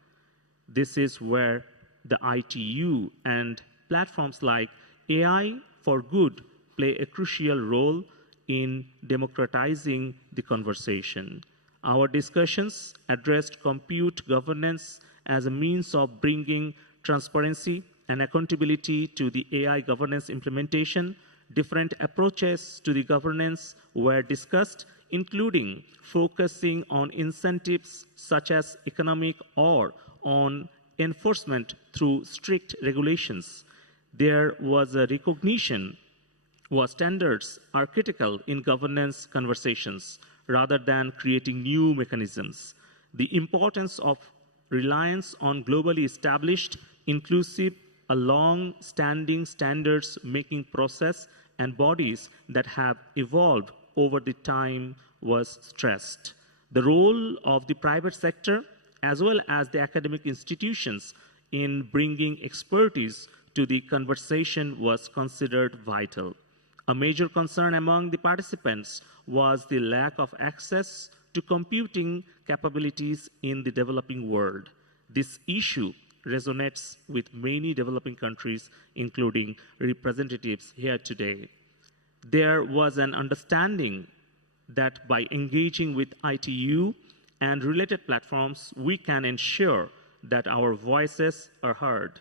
This is where the ITU and platforms like AI for Good play a crucial role in democratizing the conversation. Our discussions addressed compute governance as a means of bringing transparency and accountability to the AI governance implementation. Different approaches to the governance were discussed, including focusing on incentives such as economic or on enforcement through strict regulations. There was a recognition that standards are critical in governance conversations rather than creating new mechanisms. The importance of reliance on globally established, inclusive, a long-standing standards-making process and bodies that have evolved over the time was stressed. The role of the private sector as well as the academic institutions in bringing expertise to the conversation was considered vital. A major concern among the participants was the lack of access to computing capabilities in the developing world. This issue resonates with many developing countries, including representatives here today. There was an understanding that by engaging with ITU and related platforms, we can ensure that our voices are heard,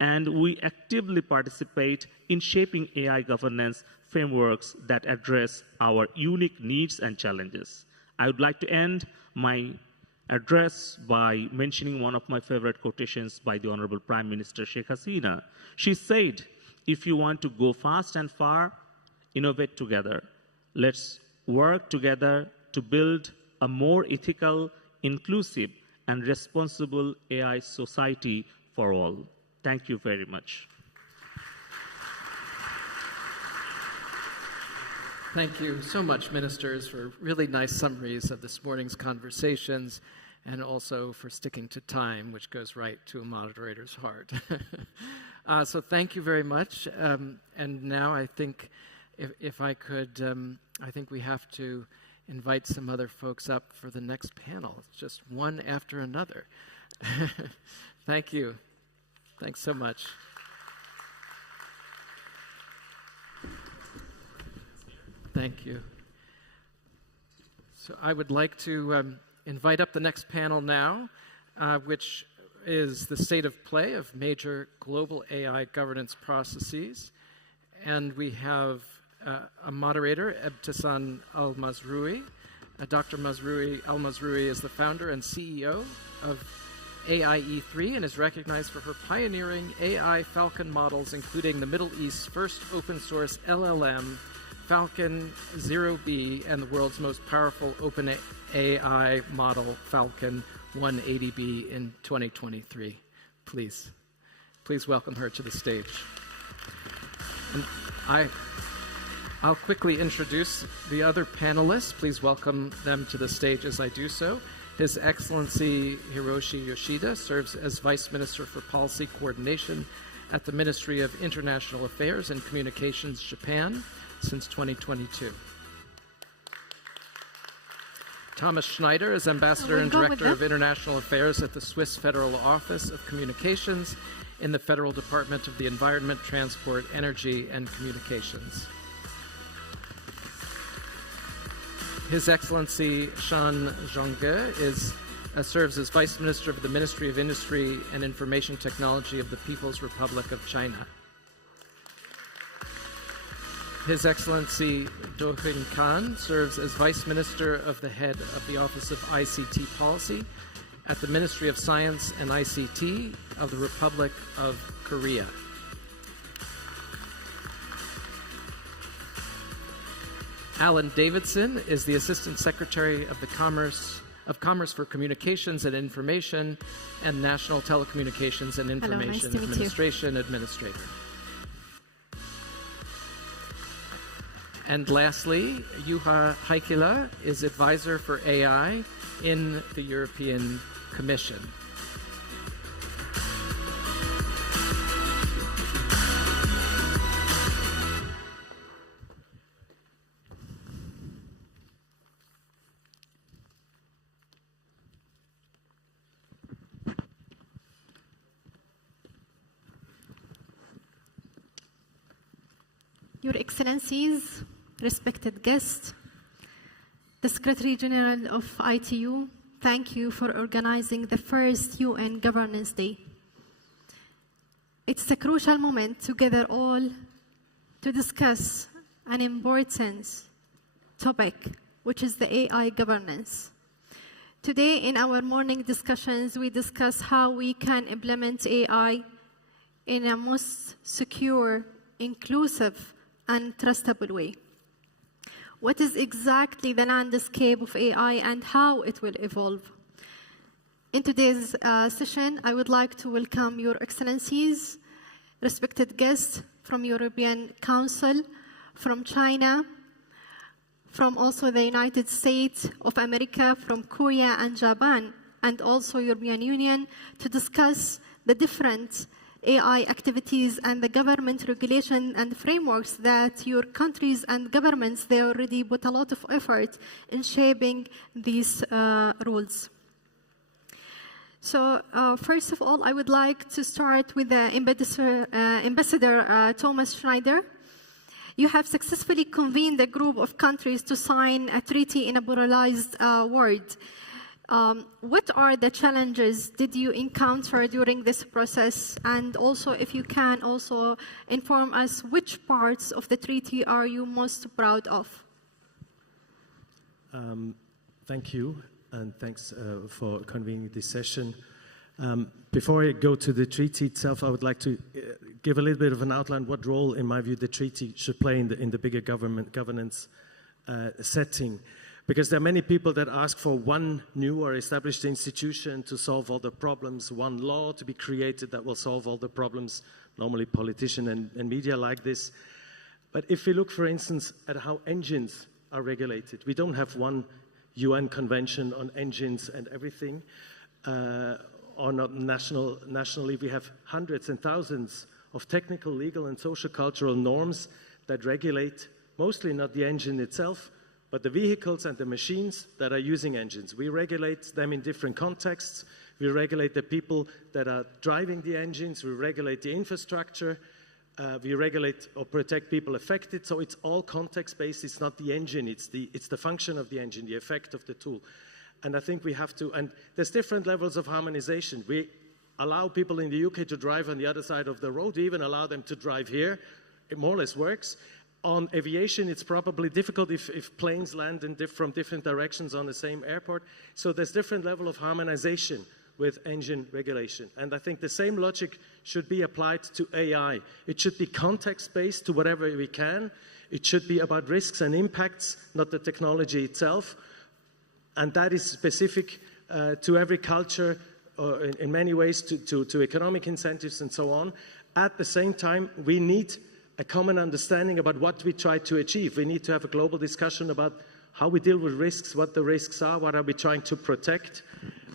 and we actively participate in shaping AI governance frameworks that address our unique needs and challenges. I would like to end my address by mentioning one of my favorite quotations by the Honorable Prime Minister Sheikh Hasina. She said, "If you want to go fast and far, innovate together. Let's work together to build a more ethical, inclusive, and responsible AI society for all." Thank you very much. Thank you so much, ministers, for really nice summaries of this morning's conversations, and also for sticking to time, which goes right to a moderator's heart. So thank you very much. And now I think, if I could, I think we have to invite some other folks up for the next panel. It's just one after another. Thank you. Thanks so much. Thank you. So I would like to invite up the next panel now, which is the state of play of major global AI governance processes. And we have a moderator, Ebtessam Almazrouei. Dr. Almazrouei is the founder and CEO of AIE3 and is recognized for her pioneering AI Falcon models, including the Middle East's first open source LLM, Falcon 0B, and the world's most powerful open AI model, Falcon 180B, in 2023. Please welcome her to the stage. And I'll quickly introduce the other panelists. Please welcome them to the stage as I do so. His Excellency Hiroshi Yoshida serves as Vice Minister for Policy Coordination at the Ministry of International Affairs and Communications, Japan, since 2022. Thomas Schneider is Ambassador and Director of International Affairs at the Swiss Federal Office of Communications in the Federal Department of the Environment, Transport, Energy, and Communications. His Excellency Shan Zhongde serves as Vice Minister of the Ministry of Industry and Information Technology of the People's Republic of China. His Excellency Dohyun Kang serves as Vice Minister of the Head of the Office of ICT Policy at the Ministry of Science and ICT of the Republic of Korea. Alan Davidson is the Assistant Secretary of Commerce for Communications and Information and National Telecommunications and Information Administration Administrator. And lastly, Juha Heikkilä is Advisor for AI in the European Commission. Your Excellencies, respected guests, the Secretary General of ITU, thank you for organizing the first UN Governance Day. It's a crucial moment to gather all to discuss an important topic, which is the AI governance. Today, in our morning discussions, we discuss how we can implement AI in a most secure, inclusive, and trustable way. What is exactly the landscape of AI and how it will evolve? In today's session, I would like to welcome Your Excellencies, respected guests from European Council, from China, from also the United States of America, from Korea and Japan, and also European Union, to discuss the different AI activities and the government regulation and frameworks that your countries and governments, they already put a lot of effort in shaping these rules. So first of all, I would like to start with the Ambassador Thomas Schneider. You have successfully convened a group of countries to sign a treaty in a pluralized world. What are the challenges did you encounter during this process? And also, if you can also inform us which parts of the treaty are you most proud of? Thank you, and thanks for convening this session. Before I go to the treaty itself, I would like to give a little bit of an outline what role, in my view, the treaty should play in the bigger governance setting. Because there are many people that ask for one new or established institution to solve all the problems, one law to be created that will solve all the problems. Normally politicians and media like this. But if we look, for instance, at how engines are regulated, we don't have one UN convention on engines and everything. Or not nationally, we have hundreds and thousands of technical, legal, and social cultural norms that regulate mostly not the engine itself, but the vehicles and the machines that are using engines. We regulate them in different contexts. We regulate the people that are driving the engines. We regulate the infrastructure. we regulate or protect people affected. So it's all context-based. It's not the engine. It's the function of the engine, the effect of the tool. And I think we have to, and there's different levels of harmonization. We allow people in the UK to drive on the other side of the road. We even allow them to drive here. It more or less works. On aviation, it's probably difficult if planes land from different directions on the same airport. So there's different level of harmonization with engine regulation. And I think the same logic should be applied to AI. It should be context-based to whatever we can. It should be about risks and impacts, not the technology itself. And that is specific to every culture, in many ways to economic incentives and so on. At the same time, we need a common understanding about what we try to achieve. We need to have a global discussion about how we deal with risks, what the risks are, what are we trying to protect.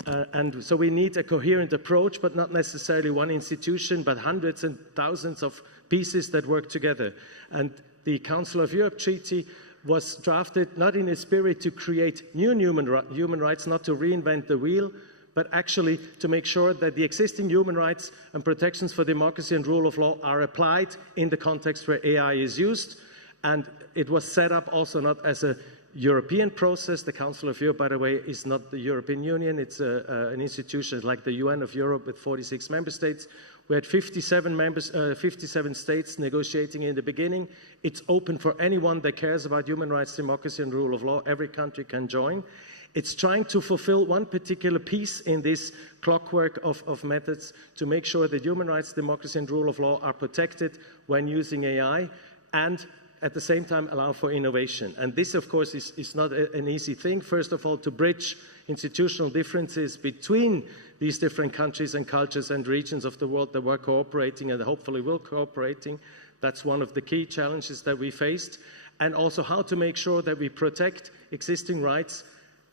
And so we need a coherent approach, but not necessarily one institution, but hundreds and thousands of pieces that work together. And the Council of Europe Treaty was drafted not in a spirit to create new human rights, not to reinvent the wheel, but actually to make sure that the existing human rights and protections for democracy and rule of law are applied in the context where AI is used. And it was set up also not as a European process. The Council of Europe, by the way, is not the European Union. It's an institution like the UN of Europe with 46 member states. We had 57 states negotiating in the beginning. It's open for anyone that cares about human rights, democracy, and rule of law. Every country can join. It's trying to fulfill one particular piece in this clockwork of methods to make sure that human rights, democracy, and rule of law are protected when using AI, and at the same time allow for innovation. And this, of course, is not an easy thing. First of all, to bridge institutional differences between these different countries and cultures and regions of the world that were cooperating and hopefully will cooperating. That's one of the key challenges that we faced. And also how to make sure that we protect existing rights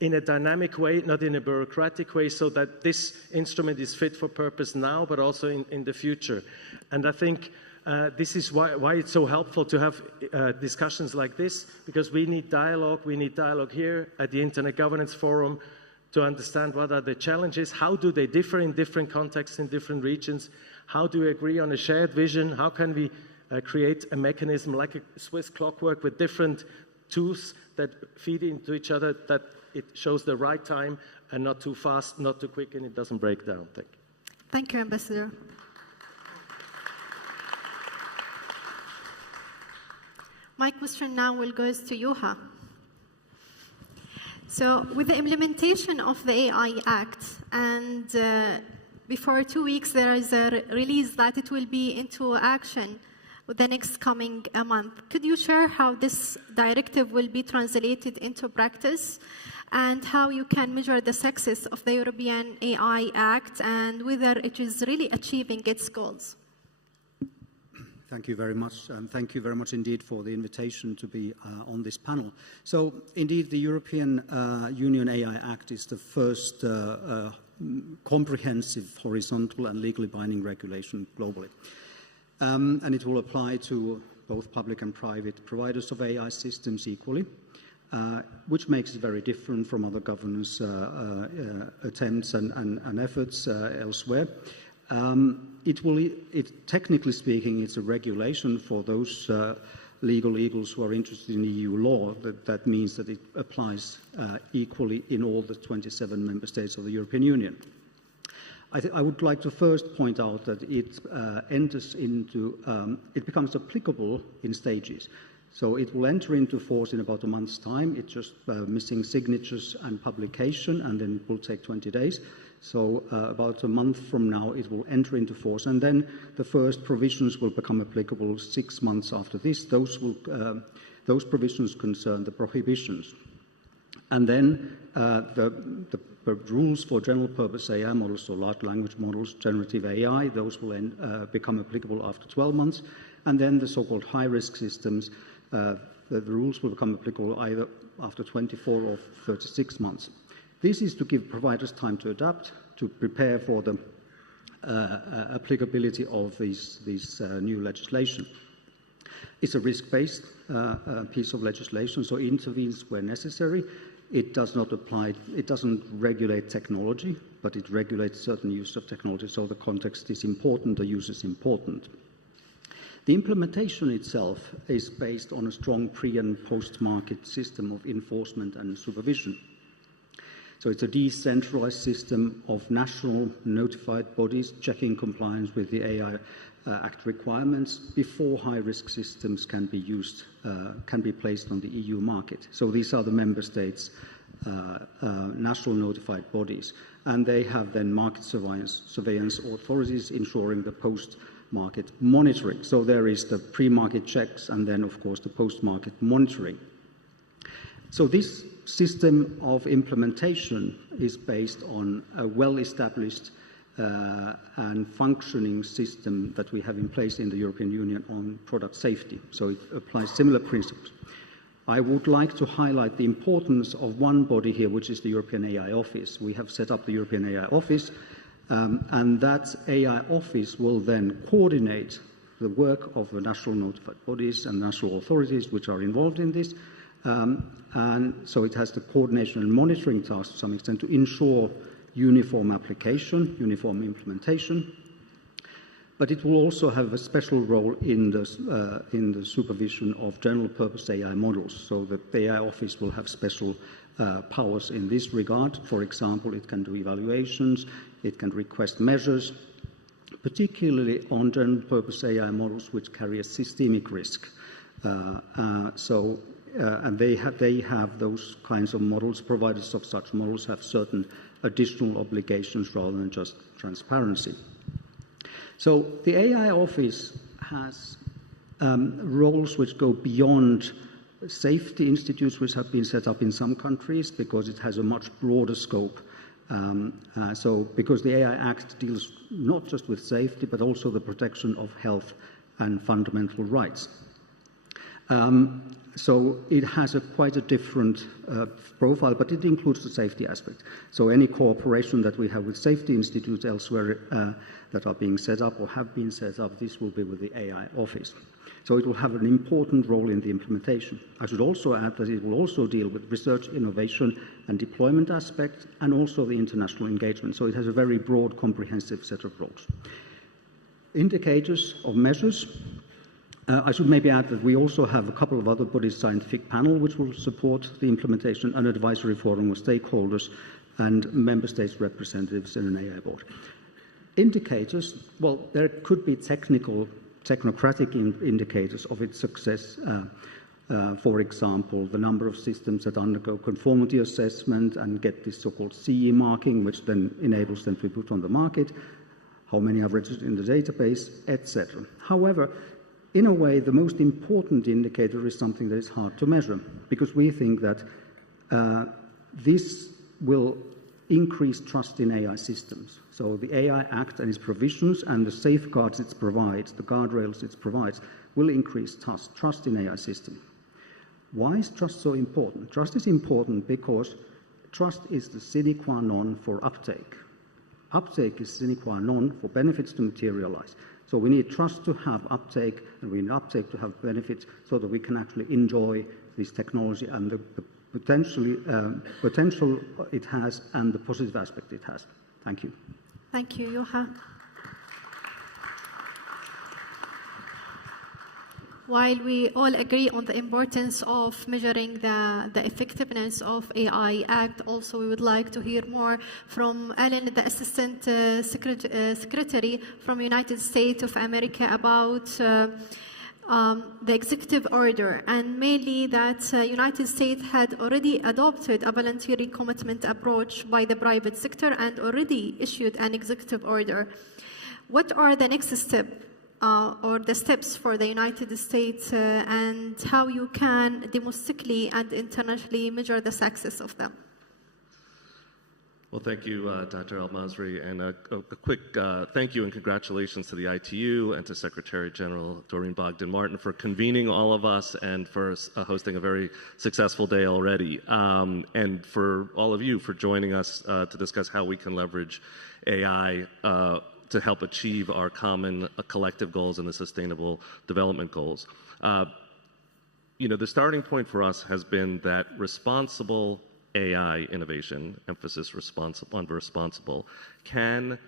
in a dynamic way, not in a bureaucratic way, so that this instrument is fit for purpose now, but also in the future. And I think this is why it's so helpful to have discussions like this, because we need dialogue. We need dialogue here at the Internet Governance Forum to understand what are the challenges, how do they differ in different contexts, in different regions, how do we agree on a shared vision, how can we create a mechanism like a Swiss clockwork with different tools that feed into each other, that it shows the right time and not too fast, not too quick, and it doesn't break down. Thank you. Thank you, Ambassador. My question now will go to Juha. So with the implementation of the AI Act, and before 2 weeks there is a release that it will be into action with the next coming month. Could you share how this directive will be translated into practice and how you can measure the success of the European AI Act and whether it is really achieving its goals? Thank you very much, and thank you very much indeed for the invitation to be on this panel. So, indeed, the European Union AI Act is the first comprehensive, horizontal and legally binding regulation globally. And it will apply to both public and private providers of AI systems equally, which makes it very different from other governance attempts and efforts elsewhere. Technically speaking, it's a regulation for those legal eagles who are interested in EU law. That means that it applies equally in all the 27 member states of the European Union. I would like to first point out that it it becomes applicable in stages. So it will enter into force in about a month's time. It's just missing signatures and publication, and then it will take 20 days. So about a month from now, it will enter into force, and then the first provisions will become applicable 6 months after this. Those provisions concern the prohibitions. And then the rules for general purpose AI models, so large language models, generative AI, those will become applicable after 12 months. And then the so-called high-risk systems, the rules will become applicable either after 24 or 36 months. This is to give providers time to adapt, to prepare for the applicability of these new legislation. It's a risk-based piece of legislation, so it intervenes where necessary. It does not apply, it doesn't regulate technology, but it regulates certain use of technology, so the context is important, the use is important. The implementation itself is based on a strong pre- and post-market system of enforcement and supervision. So it's a decentralized system of national notified bodies checking compliance with the AI Act requirements before high-risk systems can be used, can be placed on the EU market. So these are the member states' national notified bodies, and they have then market surveillance authorities ensuring the post-market monitoring. So there is the pre-market checks and then, of course, the post-market monitoring. So this system of implementation is based on a well-established and functioning system that we have in place in the European Union on product safety. So it applies similar principles. I would like to highlight the importance of one body here, which is the European AI Office. We have set up the European AI Office, and that AI Office will then coordinate the work of the national notified bodies and national authorities which are involved in this. And so it has the coordination and monitoring task to some extent to ensure uniform application, uniform implementation. But it will also have a special role in the supervision of general purpose AI models. So the AI Office will have special powers in this regard. For example, it can do evaluations, it can request measures, particularly on general purpose AI models which carry a systemic risk. And they have those kinds of models. Providers of such models have certain additional obligations rather than just transparency. So the AI Office has roles which go beyond safety institutes which have been set up in some countries because it has a much broader scope. Because the AI Act deals not just with safety but also the protection of health and fundamental rights. So it has quite a different profile, but it includes the safety aspect. So any cooperation that we have with safety institutes elsewhere that are being set up or have been set up, this will be with the AI Office. So it will have an important role in the implementation. I should also add that it will also deal with research, innovation and deployment aspects and also the international engagement. So it has a very broad, comprehensive set of roles. Indicators of measures. I should maybe add that we also have a couple of other bodies, scientific panel, which will support the implementation, an advisory forum with stakeholders and member states' representatives in an AI board. Indicators, well, there could be technocratic indicators of its success. For example, the number of systems that undergo conformity assessment and get this so-called CE marking, which then enables them to be put on the market, how many are registered in the database, etc. However, in a way, the most important indicator is something that is hard to measure, because we think that this will increase trust in AI systems. So the AI Act and its provisions and the safeguards it provides, the guardrails it provides, will increase trust in AI systems. Why is trust so important? Trust is important because trust is the sine qua non for uptake. Uptake is sine qua non for benefits to materialize. So we need trust to have uptake, and we need uptake to have benefits so that we can actually enjoy this technology and the potential it has and the positive aspect it has. Thank you. Thank you, Juha. While we all agree on the importance of measuring the effectiveness of AI Act, also we would like to hear more from Ellen, the Assistant Secretary from United States of America, about the executive order, and mainly that United States had already adopted a voluntary commitment approach by the private sector and already issued an executive order. What are the next steps? Or the steps for the United States and how you can domestically and internationally measure the success of them? Well, thank you, Dr. Almazrouei, and a quick thank you and congratulations to the ITU and to Secretary General Doreen Bogdan-Martin for convening all of us and for hosting a very successful day already, and for all of you for joining us to discuss how we can leverage AI to help achieve our common collective goals and the sustainable development goals. The starting point for us has been that responsible AI innovation, emphasis on responsible, can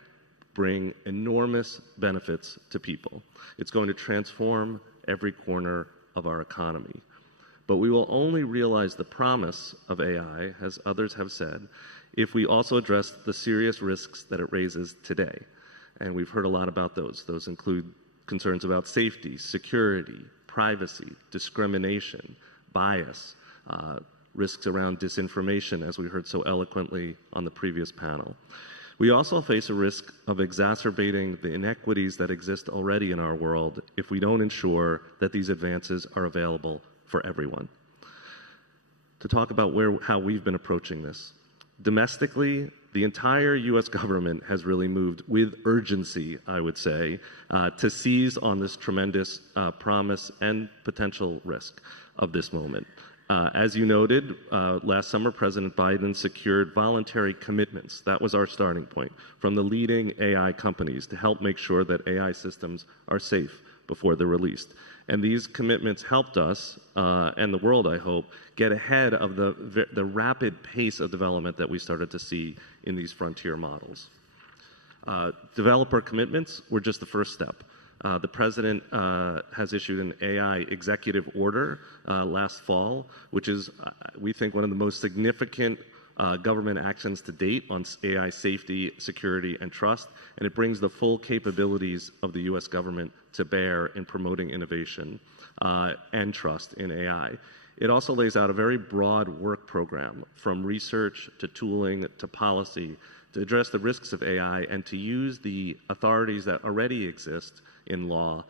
bring enormous benefits to people. It's going to transform every corner of our economy. But we will only realize the promise of AI, as others have said, if we also address the serious risks that it raises today. And we've heard a lot about those. Those include concerns about safety, security, privacy, discrimination, bias, risks around disinformation, as we heard so eloquently on the previous panel. We also face a risk of exacerbating the inequities that exist already in our world if we don't ensure that these advances are available for everyone. To talk about how we've been approaching this. Domestically, the entire U.S. government has really moved with urgency, I would say, to seize on this tremendous promise and potential risk of this moment. As you noted, last summer, President Biden secured voluntary commitments. That was our starting point from the leading AI companies to help make sure that AI systems are safe before they're released. And these commitments helped us and the world, I hope, get ahead of the rapid pace of development that we started to see in these frontier models. Developer commitments were just the first step. The president has issued an AI executive order last fall, which is, we think, one of the most significant government actions to date on AI safety, security, and trust, and it brings the full capabilities of the U.S. government to bear in promoting innovation and trust in AI. It also lays out a very broad work program, from research to tooling to policy, to address the risks of AI and to use the authorities that already exist in law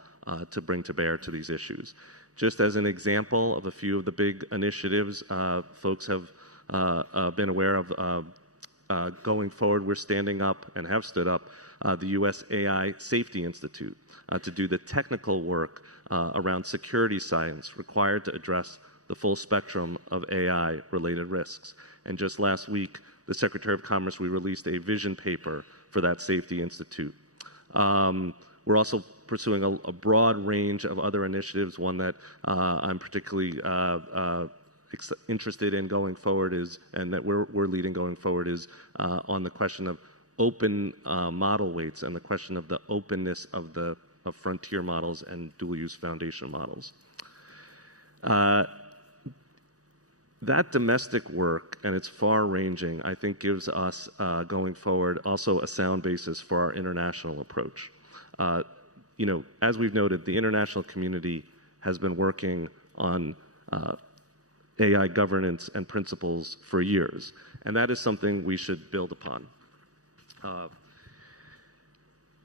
to bring to bear to these issues. Just as an example of a few of the big initiatives folks have been aware of going forward, we're standing up and have stood up the U.S. AI Safety Institute to do the technical work around security science required to address the full spectrum of AI-related risks. And just last week, the Secretary of Commerce, we released a vision paper for that Safety Institute. We're also pursuing a broad range of other initiatives. One that I'm particularly interested in going forward is, and that we're leading going forward, is on the question of open model weights and the question of the openness of frontier models and dual-use foundation models. That domestic work, and it's far-ranging, I think gives us, going forward, also a sound basis for our international approach. You know, as we've noted, the international community has been working on AI governance and principles for years, and that is something we should build upon.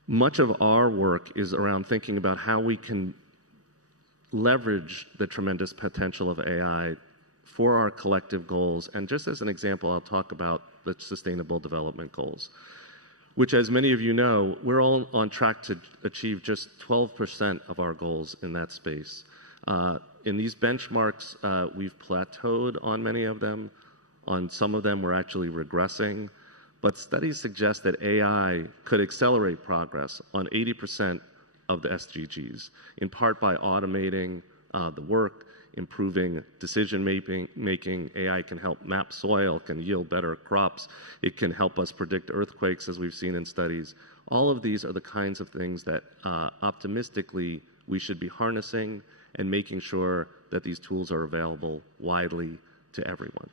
Much of our work is around thinking about how we can leverage the tremendous potential of AI for our collective goals. And just as an example, I'll talk about the Sustainable Development Goals, which, as many of you know, we're all on track to achieve just 12% of our goals in that space. In these benchmarks, we've plateaued on many of them. On some of them, we're actually regressing. But studies suggest that AI could accelerate progress on 80% of the SDGs, in part by automating the work, improving decision making. AI can help map soil, can yield better crops. It can help us predict earthquakes, as we've seen in studies. All of these are the kinds of things that optimistically we should be harnessing and making sure that these tools are available widely to everyone.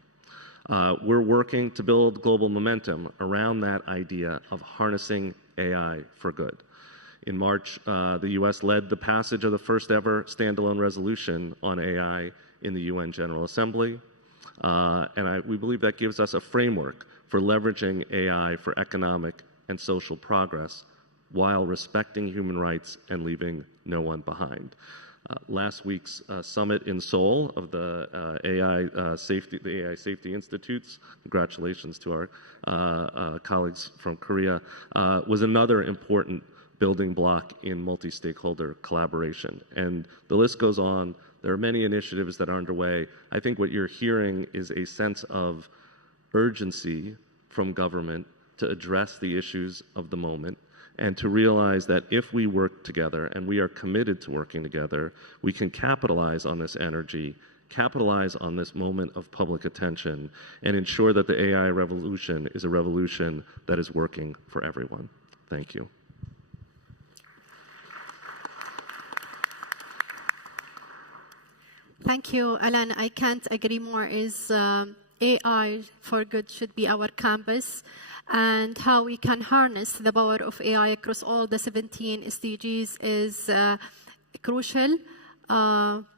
We're working to build global momentum around that idea of harnessing AI for good. In March, the U.S. led the passage of the first ever standalone resolution on AI in the UN General Assembly. We believe that gives us a framework for leveraging AI for economic and social progress while respecting human rights and leaving no one behind. Last week's summit in Seoul of the AI Safety Institutes, congratulations to our colleagues from Korea, was another important building block in multi-stakeholder collaboration. And the list goes on. There are many initiatives that are underway. I think what you're hearing is a sense of urgency from government to address the issues of the moment and to realize that if we work together, and we are committed to working together, we can capitalize on this energy, capitalize on this moment of public attention, and ensure that the AI revolution is a revolution that is working for everyone. Thank you. Thank you. Thank you, Alan. I can't agree more. AI for good should be our campus, and how we can harness the power of AI across all the 17 SDGs is crucial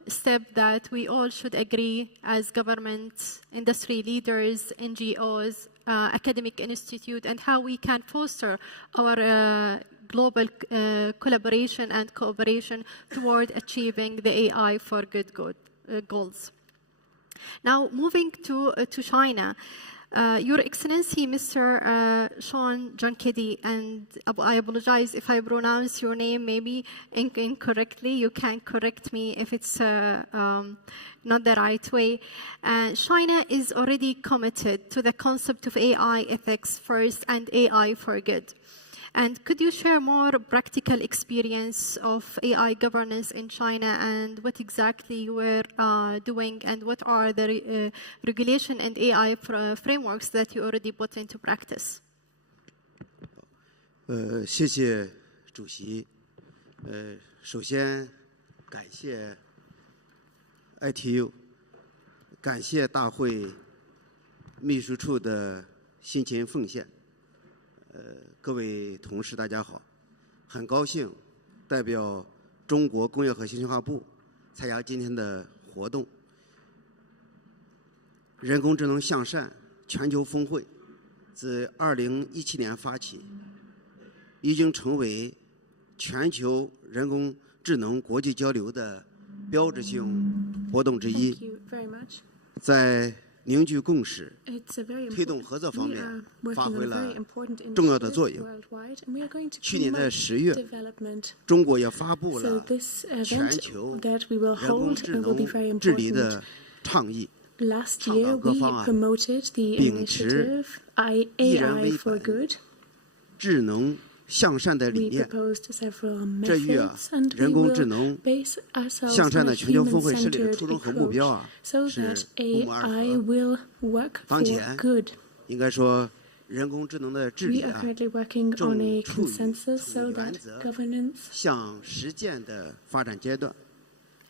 step that we all should agree as governments, industry leaders, NGOs, academic institute, and how we can foster our global collaboration and cooperation toward achieving the AI for good goals. Now, moving to China, Your Excellency, Mr. Shan Zhongde, and I apologize if I pronounce your name maybe incorrectly. You can correct me if it's not the right way. China is already committed to the concept of AI ethics first and AI for good. And could you share more practical experience of AI governance in China and what exactly you were doing and what are the regulation and AI frameworks that you already put into practice? 谢谢主席。首先感谢 ITU， 感谢大会秘书处的辛勤奉献。各位同事，大家好！很高兴代表中国工业和信息化部参加今天的活动。人工智能向善全球峰会自2017年发起，已经成为全球人工智能国际交流的标志性活动之一。在凝聚共识、推动合作方面发挥了重要的作用。去年的10月，中国也发布了全球人工智能治理的倡议，倡导各方秉持一人为本、智能向善的理念。这与人工智能向善的全球峰会设立的初衷和目标是不谋而合。当前应该说，人工智能的治理正处于从原则向实践的发展阶段。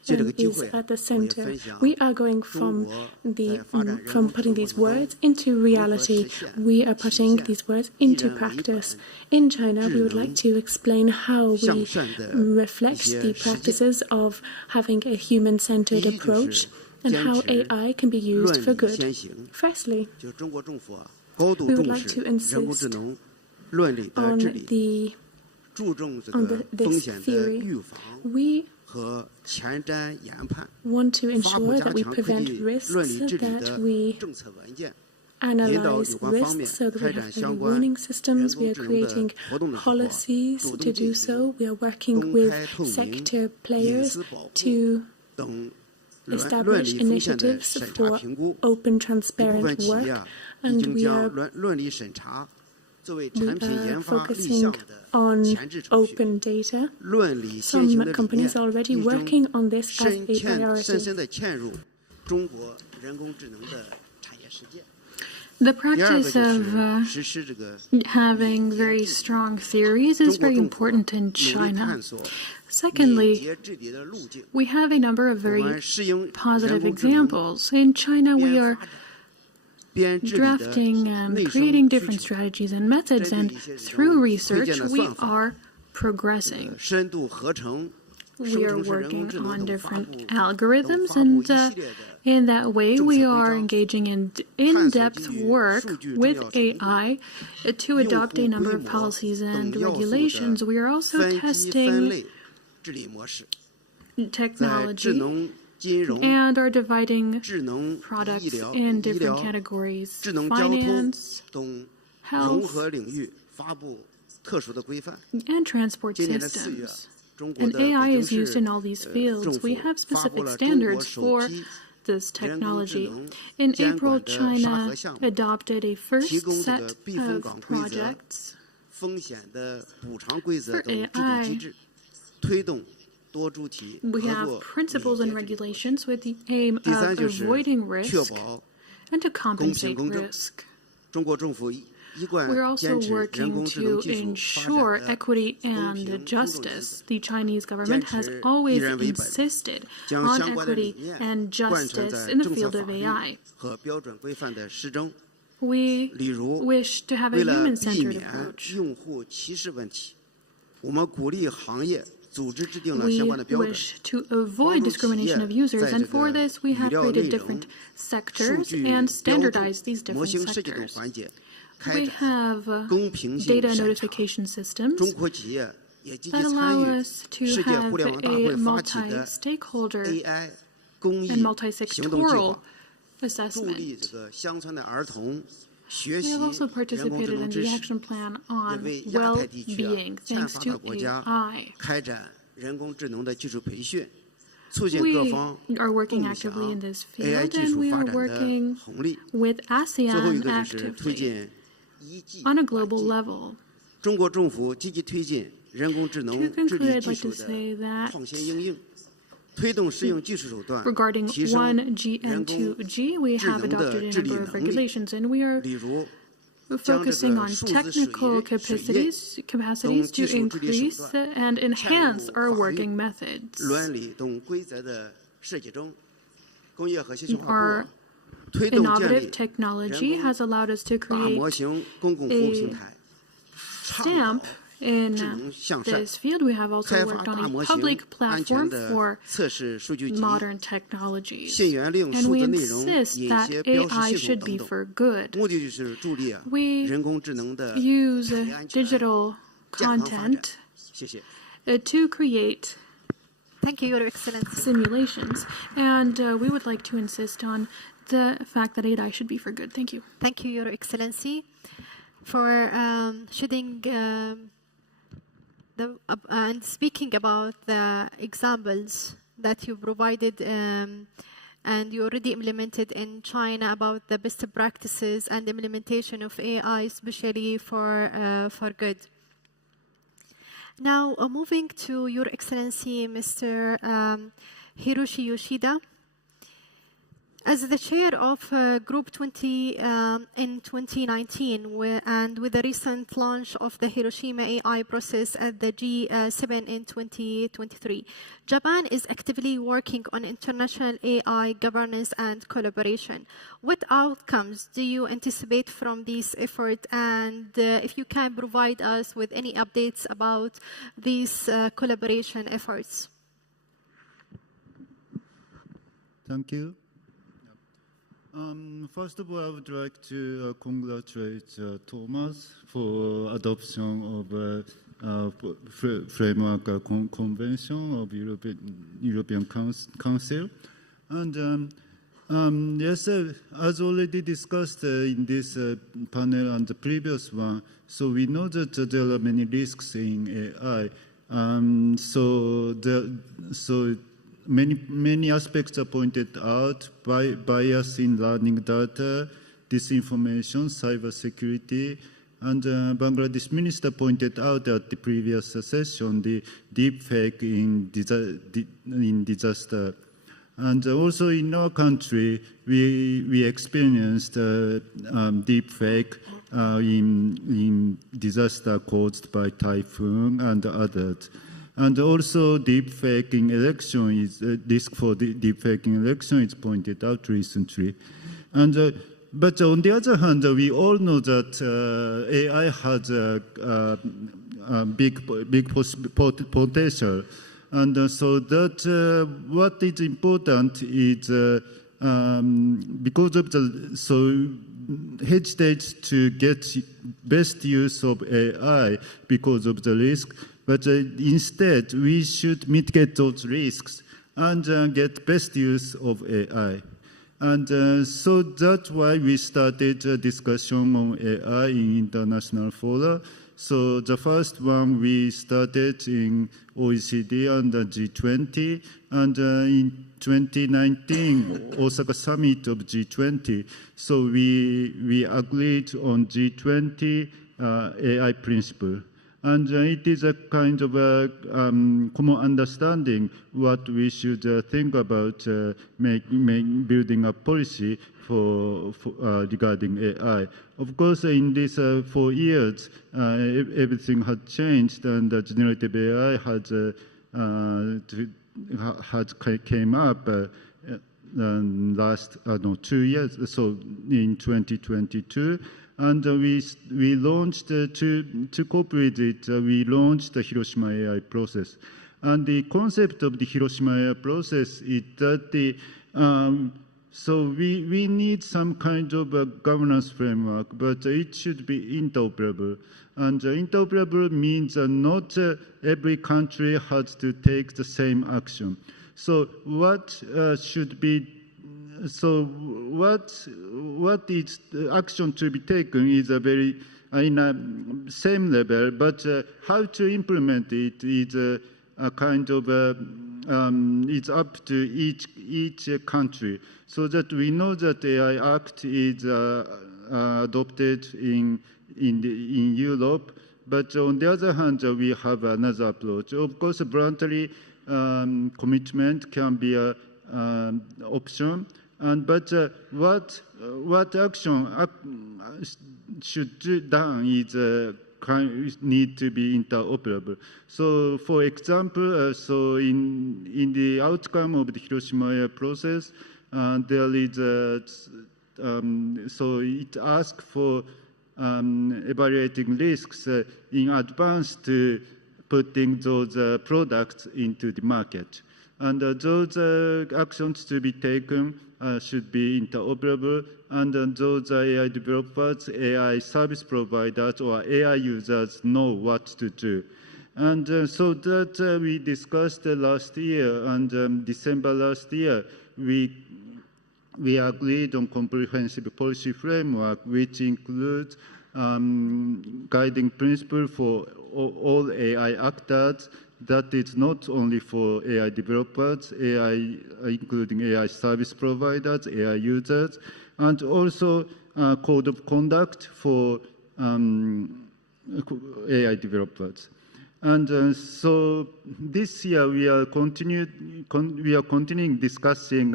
is at the center. We are going from putting these words into reality. We are putting these words into practice. In China, we would like to explain how we reflect the practices of having a human-centered approach and how AI can be used for good. Firstly, we would like to insist on this theory. We want to ensure that we prevent risks, that we analyze risks so that we have early warning systems. We are creating policies to do so. We are working with sector players to establish initiatives for open, transparent work, and we are focusing on open data. Some companies are already working on this as a priority. The practice of having very strong theories is very important in China. Secondly, we have a number of very positive examples. In China, we are drafting and creating different strategies and methods, and through research we are progressing. We are working on different algorithms, and in that way we are engaging in in-depth work with AI to adopt a number of policies and regulations. We are also testing technology and are dividing products in different categories: finance, health, and transport systems. And AI is used in all these fields. We have specific standards for this technology. In April, China adopted a first set of projects for AI. We have principles and regulations with the aim of avoiding risk and to compensate risk. We're also working to ensure equity and justice. The Chinese government has always insisted on equity and justice in the field of AI. We wish to have a human-centered approach. We wish to avoid discrimination of users, and for this we have created different sectors and standardized these different sectors. We have data notification systems that allow us to have a multi-stakeholder and multi-sectoral assessment. We have also participated in the action plan on well-being thanks to AI. We are working actively in this field, and we are working with ASEAN actively on a global level. To conclude, I'd like to say that regarding 1G and 2G, we have adopted a number of regulations, and we are focusing on technical capacities to increase and enhance our working methods. Our innovative technology has allowed us to create a stamp in this field. We have also worked on a public platform for modern technologies, and we insist that AI should be for good. We use digital content to create simulations, and we would like to insist on the fact that AI should be for good. Thank you. Thank you, Your Excellency, for shedding and speaking about the examples that you provided and you already implemented in China about the best practices and implementation of AI, especially for good. Now, moving to Your Excellency, Mr. Hiroshi Yoshida. As the chair of Group 20 in 2019, and with the recent launch of the Hiroshima AI process at the G7 in 2023, Japan is actively working on international AI governance and collaboration. What outcomes do you anticipate from this effort, and if you can provide us with any updates about these collaboration efforts? Thank you. First of all, I would like to congratulate Thomas for adoption of framework convention of European Council. And yes, as already discussed in this panel and the previous one, so we know that there are many risks in AI. Many aspects are pointed out: bias in learning data, disinformation, cybersecurity, and Bangladesh minister pointed out at the previous session the deep fake in disaster. And also in our country, we experienced deep fake in disaster caused by typhoon and others. And also, deepfake in election is risk for deepfake in election is pointed out recently. And but on the other hand, we all know that AI has a big potential, and so that what is important is because of the hesitates to get best use of AI because of the risk. But instead, we should mitigate those risks and get best use of AI. And so that's why we started a discussion on AI in international fora. So the first one we started in OECD and the G20, and in 2019, Osaka summit of G20. So we agreed on G20 AI principle. And it is a kind of a common understanding what we should think about building a policy for regarding AI. Of course, in these 4 years, everything had changed, and generative AI came up last 2 years, so in 2022. And we launched, to cope with it, we launched the Hiroshima AI process. And the concept of the Hiroshima AI process is that so we need some kind of a governance framework, but it should be interoperable. And interoperable means not every country has to take the same action. So what should be? So what is action to be taken is a very in a same level, but how to implement it is a kind of it's up to each country, so that we know that AI Act is adopted in Europe, but on the other hand we have another approach. Of course, voluntary commitment can be an option. But what action should be done is need to be interoperable. So, for example, so in the outcome of the Hiroshima process, there is so it asks for evaluating risks in advance to putting those products into the market. And those actions to be taken should be interoperable, and those AI developers, AI service providers, or AI users know what to do. And so that we discussed last year, and December last year, we agreed on comprehensive policy framework, which includes guiding principle for all AI actors. That is not only for AI developers, AI, including AI service providers, AI users, and also code of conduct for AI developers. And so this year we are continuing discussing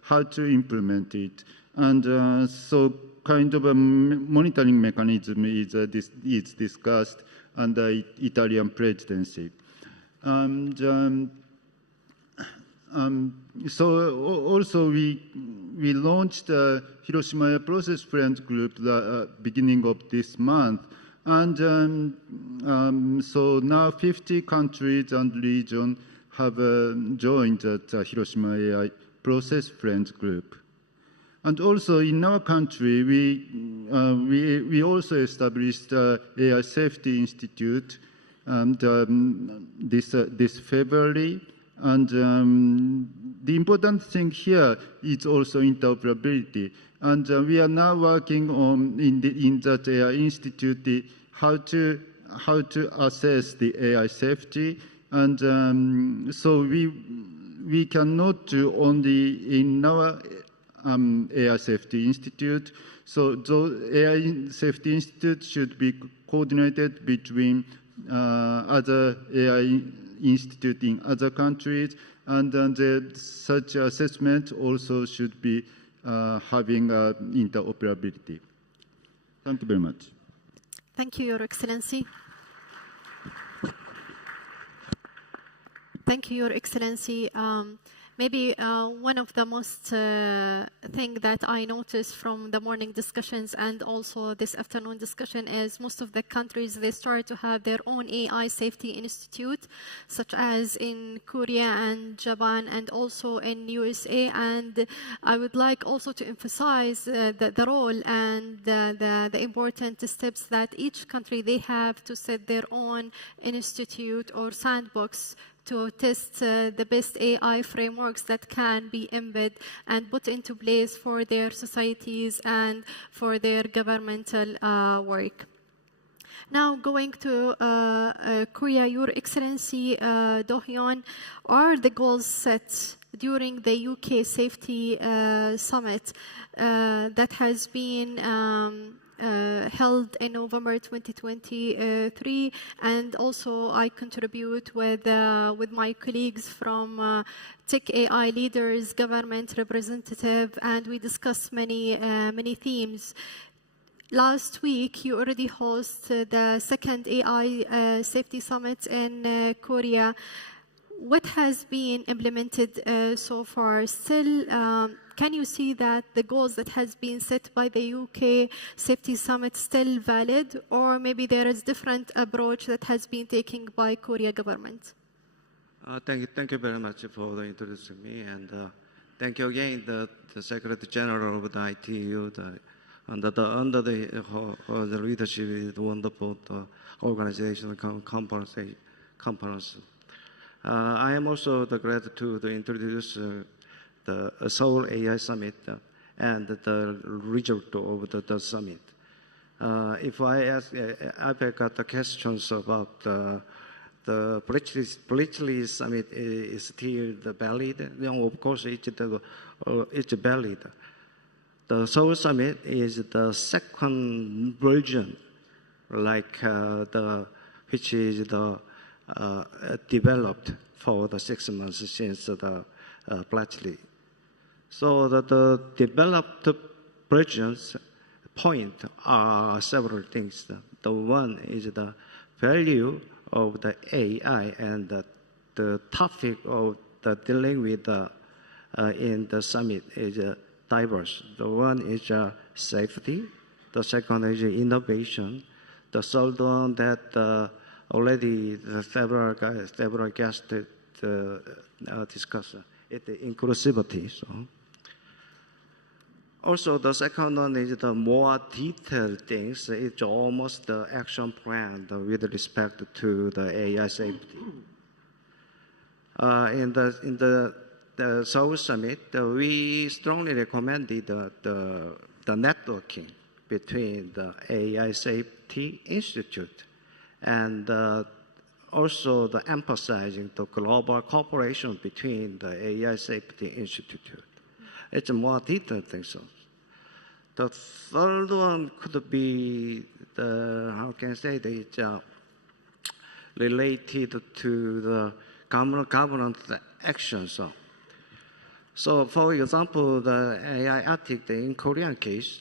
how to implement it. And so kind of a monitoring mechanism is discussed under Italian presidency. And so also we launched a Hiroshima Process Friends Group beginning of this month, and so now 50 countries and regions have joined the Hiroshima AI Process Friends Group. And also in our country, we also established AI Safety Institute this February, and the important thing here is also interoperability. And we are now working on in that AI institute how to assess the AI safety, and so we cannot do only in our AI Safety Institute. So the AI Safety Institute should be coordinated between other AI institute in other countries, and such assessment also should be having interoperability. Thank you very much. Thank you, Your Excellency. Thank you, Your Excellency. Maybe one of the most thing that I noticed from the morning discussions and also this afternoon discussion is most of the countries, they start to have their own AI safety institute, such as in Korea and Japan and also in USA. And I would like also to emphasize the role and the important steps that each country, they have to set their own institute or sandbox to test the best AI frameworks that can be embedded and put into place for their societies and for their governmental work. Now, going to Korea, Your Excellency, Dohyun, are the goals set during the UK Safety Summit that has been held in November 2023, and also I contribute with my colleagues from tech AI leaders, government representative, and we discuss many themes. Last week, you already hosted the second AI Safety Summit in Korea. What has been implemented so far? Still, can you see that the goals that has been set by the UK Safety Summit still valid, or maybe there is different approach that has been taken by Korea government? Thank you very much for introducing me, and thank you again the Secretary General of the ITU, under the leadership of the wonderful organization conference. I am also glad to introduce the Seoul AI Summit and the result of the summit. If I ask, I've got the questions about the politically summit is still valid. No, of course, it's valid. The Seoul Summit is the second version, like which is developed for the 6 months since the Bletchley. So the developed versions point are several things. The one is the value of the AI and the topic of the dealing with in the summit is diverse. The one is safety. The second is innovation. The third one that already several guests discussed it, inclusivity. So. Also, the second one is the more detailed things. It's almost the action plan with respect to the AI safety. In the Seoul Summit, we strongly recommended the networking between the AI Safety Institute and also the emphasizing the global cooperation between the AI Safety Institute. It's a more detailed thing. So. The third one could be how can I say it's related to the government actions. So, for example, the AI ethics in Korean case,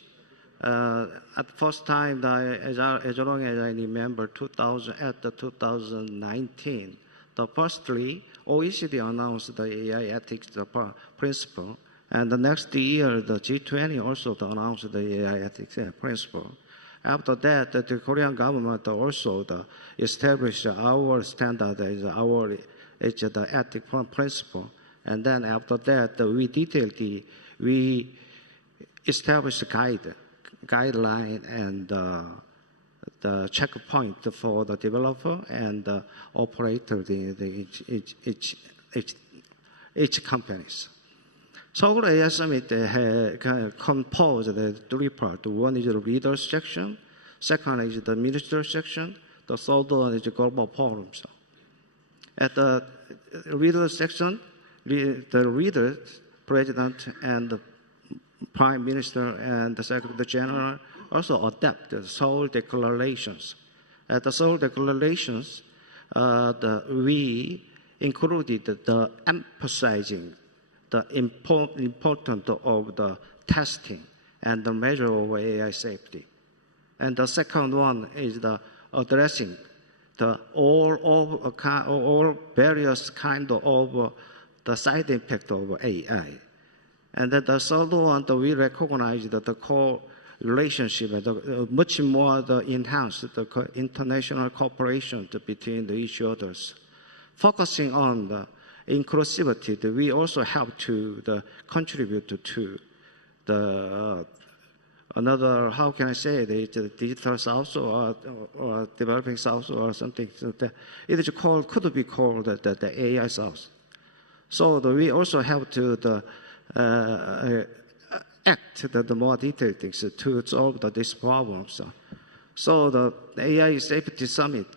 at the first time, as long as I remember, 2019, firstly, OECD announced the AI ethics principle, and the next year, the G20 also announced the AI ethics principle. After that, the Korean government also established our standard as the ethics principle. And then after that, we established guideline and the checkpoint for the developer and the operator in each companies. Seoul AI Summit composed the three parts. One is the leaders section, second is the minister section, the third one is the global forum. So at the leaders section, the leaders, president and the prime minister and the secretary general also adopt the Seoul declarations. At the Seoul declarations, we included the emphasizing the importance of the testing and the measure of AI safety. And the second one is the addressing the all various kind of the side effect of AI. And then the third one, we recognize that the core relationship, much more enhanced the international cooperation between each others. Focusing on the inclusivity, we also help to contribute to the another, how can I say it, the digital south or developing south or something. So it is called, could be called the AI south. So we also help to act the more detailed things to solve these problems. So the AI Safety Summit,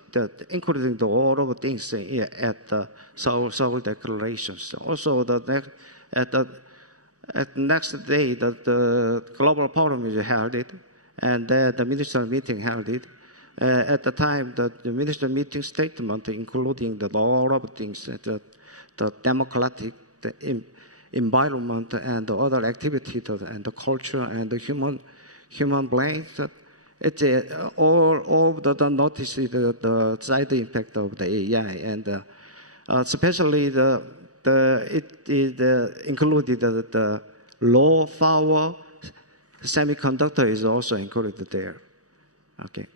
including all of the things at the Seoul declarations. Also, at the next day, the global forum is held, and the minister meeting held it. At the time, the minister meeting statement, including the all of things, the democratic, the environment, and the other activities, and the culture, and the human brains. It's all the notice the side impact of the AI, and especially it is included the low power semiconductor is also included there. Okay,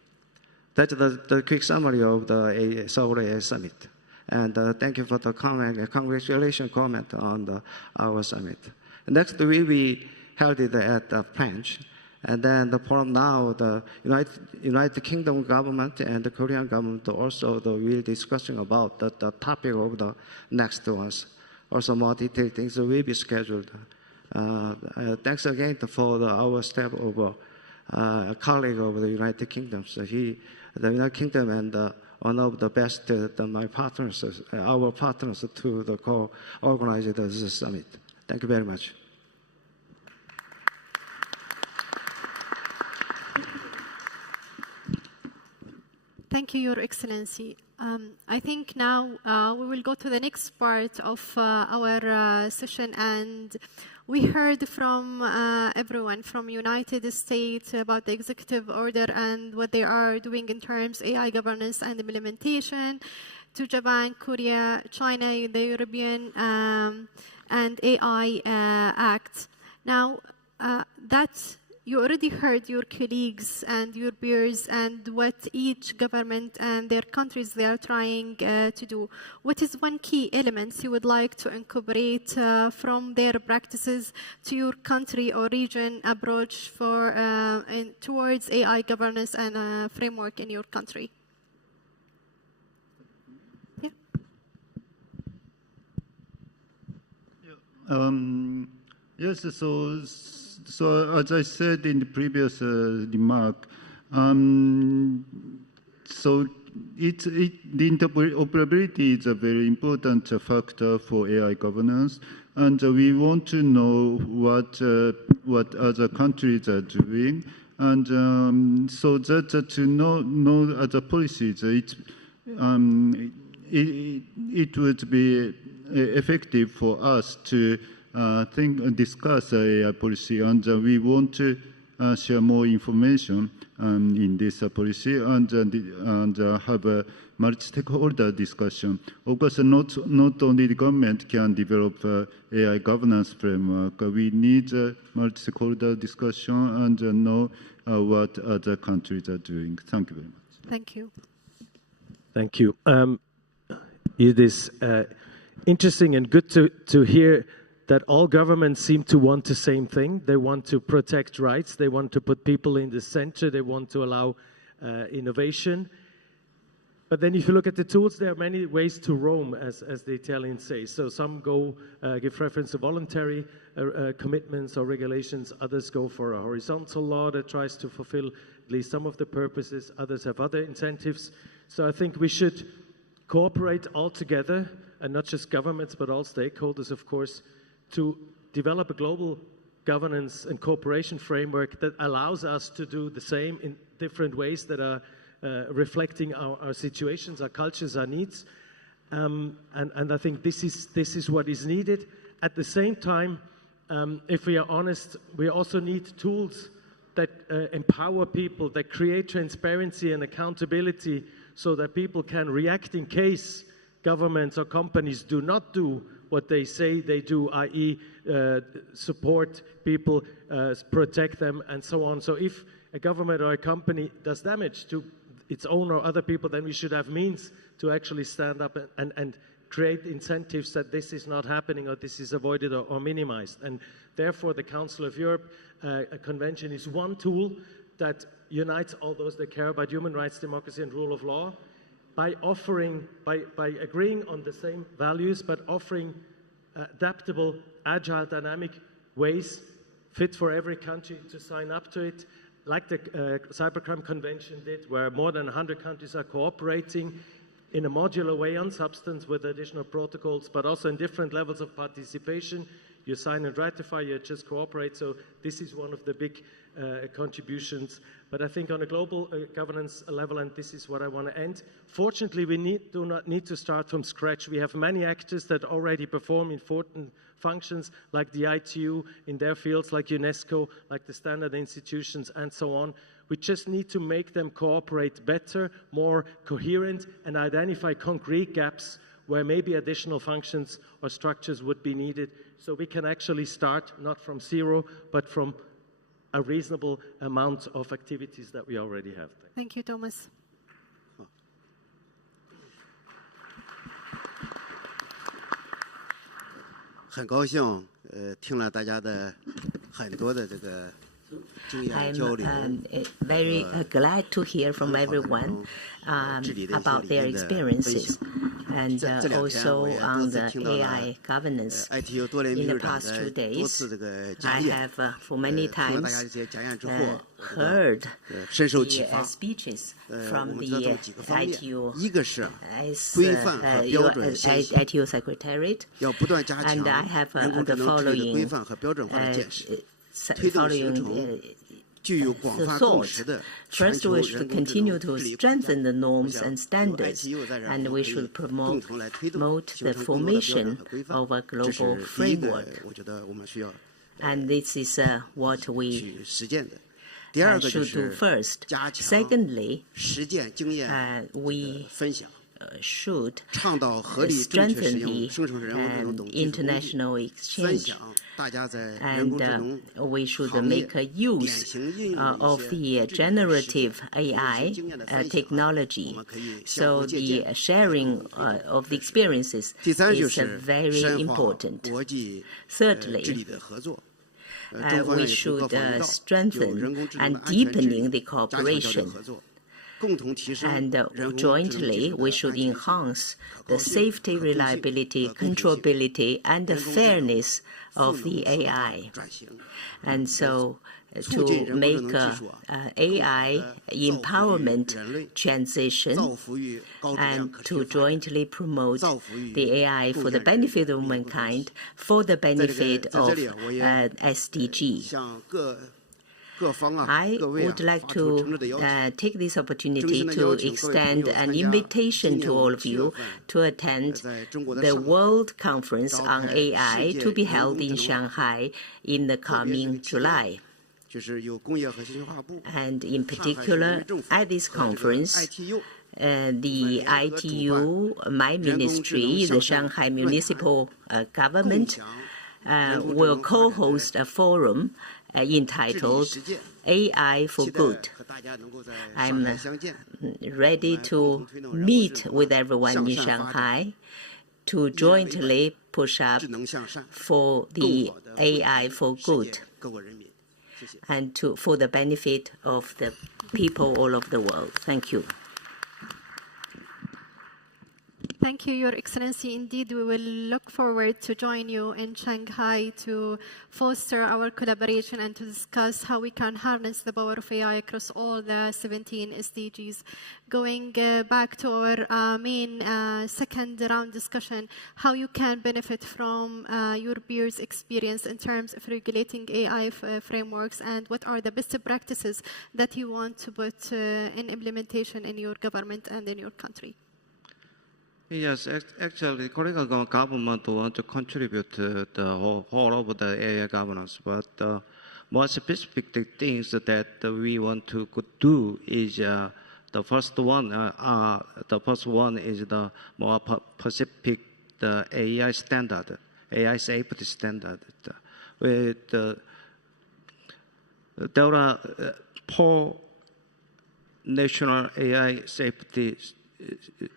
that's the quick summary of the Seoul AI Summit. And thank you for the comment. Congratulations comment on our summit. Next week we held it at French. And then from now, the United Kingdom government and the Korean government also will discussing about the topic of the next ones. Also more detailed things will be scheduled. Thanks again for our staff of colleague of the United Kingdom. So the United Kingdom and one of the best my partners, our partners to co-organize this summit. Thank you very much. Thank you, Your Excellency. I think now we will go to the next part of our session, and we heard from everyone from United States about the executive order and what they are doing in terms of AI governance and implementation, to Japan, Korea, China, the European and AI Act. Now, that's you already heard your colleagues and your peers and what each government and their countries they are trying to do. What is one key element you would like to incorporate from their practices to your country or region approach for towards AI governance and framework in your country? Yeah. Yes, so as I said in the previous remark, so the interoperability is a very important factor for AI governance, and we want to know what other countries are doing, and so that to know other policies, it would be effective for us to discuss AI policy, and we want to share more information in this policy and have a multi-stakeholder discussion. Of course, not only the government can develop AI governance framework. We need a multi-stakeholder discussion and know what other countries are doing. Thank you very much. Thank you. Thank you. It is interesting and good to hear that all governments seem to want the same thing. They want to protect rights. They want to put people in the center. They want to allow innovation. But then if you look at the tools, there are many ways to roam, as the Italians say. So some give preference to voluntary commitments or regulations. Others go for a horizontal law that tries to fulfill at least some of the purposes. Others have other incentives. So I think we should cooperate all together, and not just governments, but all stakeholders, of course, to develop a global governance and cooperation framework that allows us to do the same in different ways that are reflecting our situations, our cultures, our needs. And I think this is what is needed. At the same time, if we are honest, we also need tools that empower people, that create transparency and accountability so that people can react in case governments or companies do not do what they say they do, i.e. Support people, protect them, and so on. So if a government or a company does damage to its own or other people, then we should have means to actually stand up and create incentives that this is not happening or this is avoided or minimized. And therefore, the Council of Europe Convention is one tool that unites all those that care about human rights, democracy, and rule of law, by agreeing on the same values, but offering adaptable, agile, dynamic ways fit for every country to sign up to it, like the Cybercrime Convention did, where more than 100 countries are cooperating in a modular way on substance with additional protocols, but also in different levels of participation. You sign and ratify, you just cooperate. So this is one of the big contributions. But I think on a global governance level, and this is what I want to end, fortunately, we do not need to start from scratch. We have many actors that already perform important functions like the ITU in their fields, like UNESCO, like the standard institutions, and so on. We just need to make them cooperate better, more coherent, and identify concrete gaps where maybe additional functions or structures would be needed. So we can actually start not from zero, but from a reasonable amount of activities that we already have. Thank you, Thomas. 很高兴，听了大家的很多的这个经验交流。I'm very glad to hear from everyone about their experiences and also on the AI governance. In the past 2 days, I have for many times heard the speeches from the ITU Secretariat, and I have the following thoughts. First, we should continue to strengthen the norms and standards, and we should promote the formation of a global framework. And this is what we should do first. Secondly, we should strengthen the international exchange, and we should make use of the generative AI technology. So the sharing of the experiences is very important. Thirdly, we should strengthen and deepening the cooperation. And jointly, we should enhance the safety, reliability, controllability, and the fairness of the AI. And so, to make AI empowerment transition and to jointly promote the AI for the benefit of mankind, for the benefit of SDG. I would like to take this opportunity to extend an invitation to all of you to attend the World Conference on AI to be held in Shanghai in the coming July. And in particular, at this conference, the ITU, my ministry, the Shanghai Municipal Government, will co-host a forum entitled AI for Good. I'm ready to meet with everyone in Shanghai to jointly push up for the AI for good and for the benefit of the people all over the world. Thank you. Thank you, Your Excellency. Indeed, we will look forward to join you in Shanghai to foster our collaboration and to discuss how we can harness the power of AI across all the 17 SDGs. Going back to our main second round discussion, how you can benefit from your peers' experience in terms of regulating AI frameworks, and what are the best practices that you want to put in implementation in your government and in your country. Yes, actually, Korean government want to contribute to the whole of the AI governance, but more specific things that we want to do is the first one. The first one is the more specific the AI standard, AI safety standard. With there are 4 national AI safety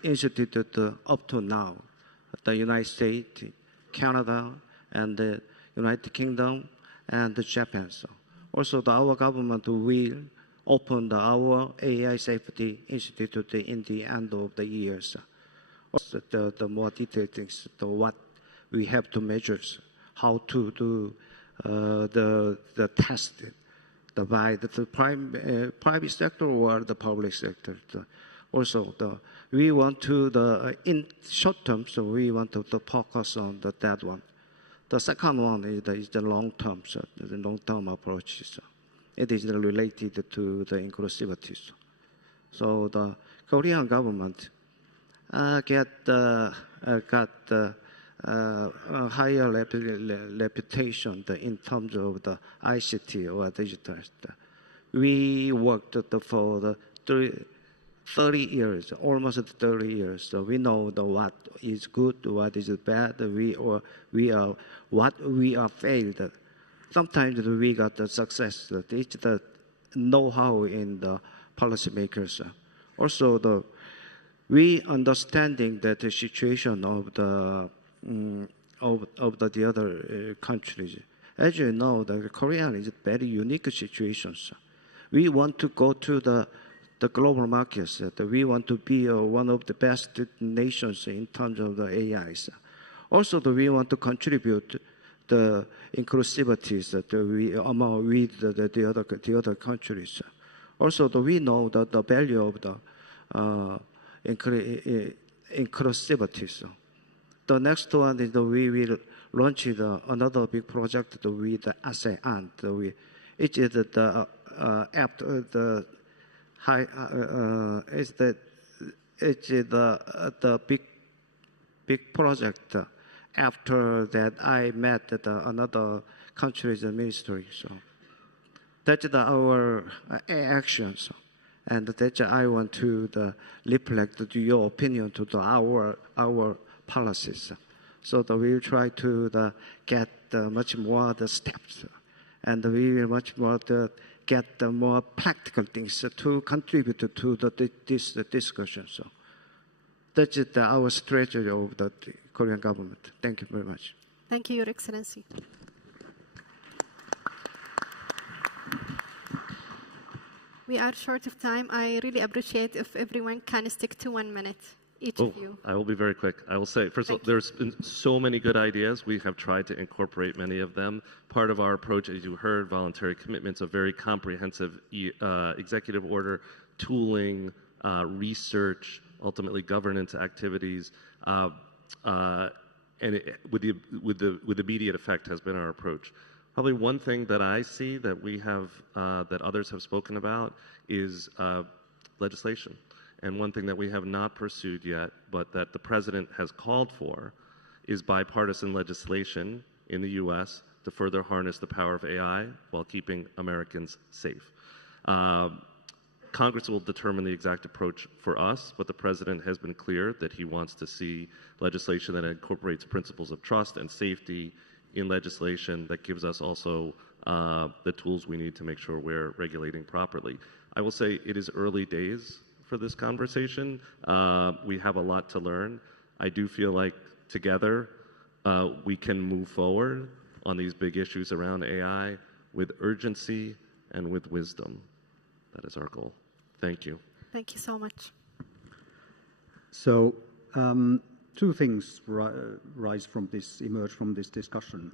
institute up to now: the United States, Canada, and the United Kingdom, and Japan. So also, our government will open our AI safety institute in the end of the year. So also, the more detailed things, what we have to measure, how to do the test, by the private sector or the public sector. Also, we want to in short term, so we want to focus on that one. The second one is the long-term, the long-term approach. It is related to the inclusivity. So the Korean government got a higher reputation in terms of the ICT or digital. We worked for the 30 years, almost 30 years. So we know what is good, what is bad. What we are failed. Sometimes we got the success. It's the know-how in the policymakers. Also, we understanding that the situation of the other countries. As you know, the Korean is a very unique situation. We want to go to the global markets. We want to be one of the best nations in terms of the AIs. Also, we want to contribute the inclusivities that we among with the other countries. Also, we know that the value of the inclusivities. The next one is we will launch another big project with the ASEAN. It is the big project. After that, I met another country's ministry. So that's our actions, and that I want to reflect your opinion to our policies. So that we will try to get much more the steps, and we will much more get the more practical things to contribute to this discussion. So that's our strategy of the Korean government. Thank you very much. Thank you, Your Excellency. We are short of time. I really appreciate if everyone can stick to 1 minute, each of you. I will be very quick. I will say, first of all, there's been so many good ideas. We have tried to incorporate many of them. Part of our approach, as you heard, voluntary commitments, a very comprehensive executive order, tooling, research, ultimately governance activities, and with the immediate effect has been our approach. Probably one thing that I see that we have, that others have spoken about is legislation. And one thing that we have not pursued yet, but that the president has called for, is bipartisan legislation in the U.S. to further harness the power of AI while keeping Americans safe. Congress will determine the exact approach for us, but the president has been clear that he wants to see legislation that incorporates principles of trust and safety in legislation that gives us also the tools we need to make sure we're regulating properly. I will say it is early days for this conversation. We have a lot to learn. I do feel like together we can move forward on these big issues around AI with urgency and with wisdom. That is our goal. Thank you. Thank you so much. So, two things emerge from this discussion.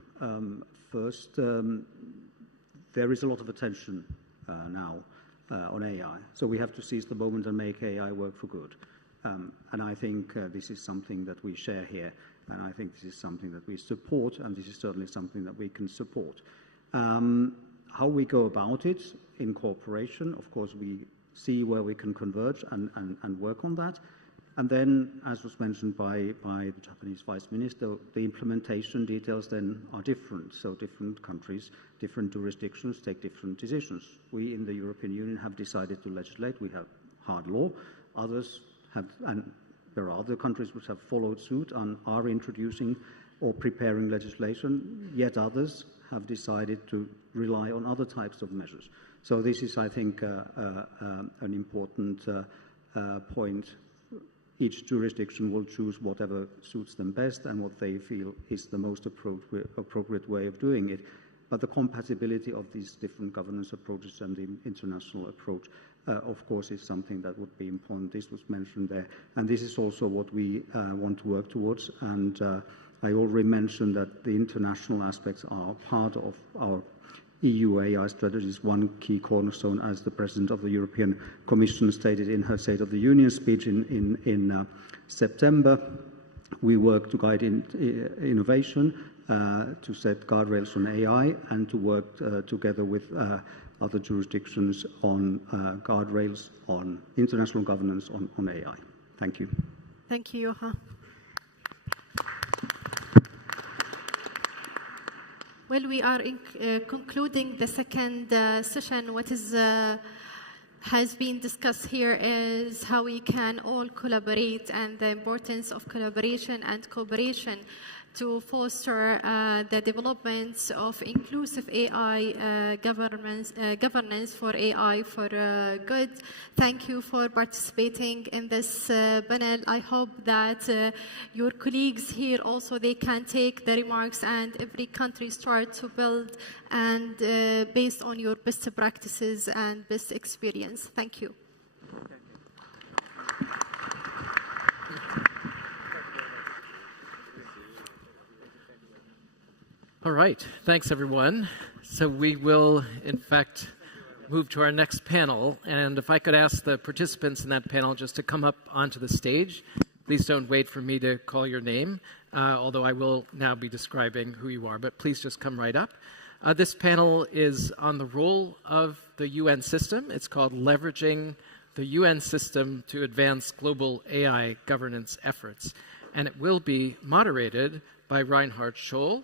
First, there is a lot of attention now on AI. So we have to seize the moment and make AI work for good. And I think this is something that we share here. And I think this is something that we support, and this is certainly something that we can support. How we go about it in cooperation, of course, we see where we can converge and work on that. And then, as was mentioned by the Japanese Vice Minister, the implementation details then are different. So different countries, different jurisdictions take different decisions. We in the European Union have decided to legislate. We have hard law. Others have, and there are other countries which have followed suit and are introducing or preparing legislation, yet others have decided to rely on other types of measures. So this is, I think, an important point. Each jurisdiction will choose whatever suits them best and what they feel is the most appropriate way of doing it. But the compatibility of these different governance approaches and the international approach, of course, is something that would be important. This was mentioned there. And this is also what we want to work towards. And I already mentioned that the international aspects are part of our EU AI strategy is one key cornerstone, as the President of the European Commission stated in her State of the Union speech in September. We work to guide innovation, to set guardrails on AI and to work together with other jurisdictions on guardrails on international governance on AI. Thank you. Thank you, Juha. Well, we are concluding the second session. What is has been discussed here is how we can all collaborate and the importance of collaboration and cooperation to foster the development of inclusive AI governance for AI for good. Thank you for participating in this panel. I hope that your colleagues here also, they can take the remarks and every country start to build and based on your best practices and best experience. Thank you. All right, thanks everyone. So we will, in fact, move to our next panel. And if I could ask the participants in that panel just to come up onto the stage. Please don't wait for me to call your name, although I will now be describing who you are, but please just come right up. This panel is on the role of the UN system. It's called Leveraging the UN System to Advance Global AI Governance Efforts. And it will be moderated by Reinhard Scholl,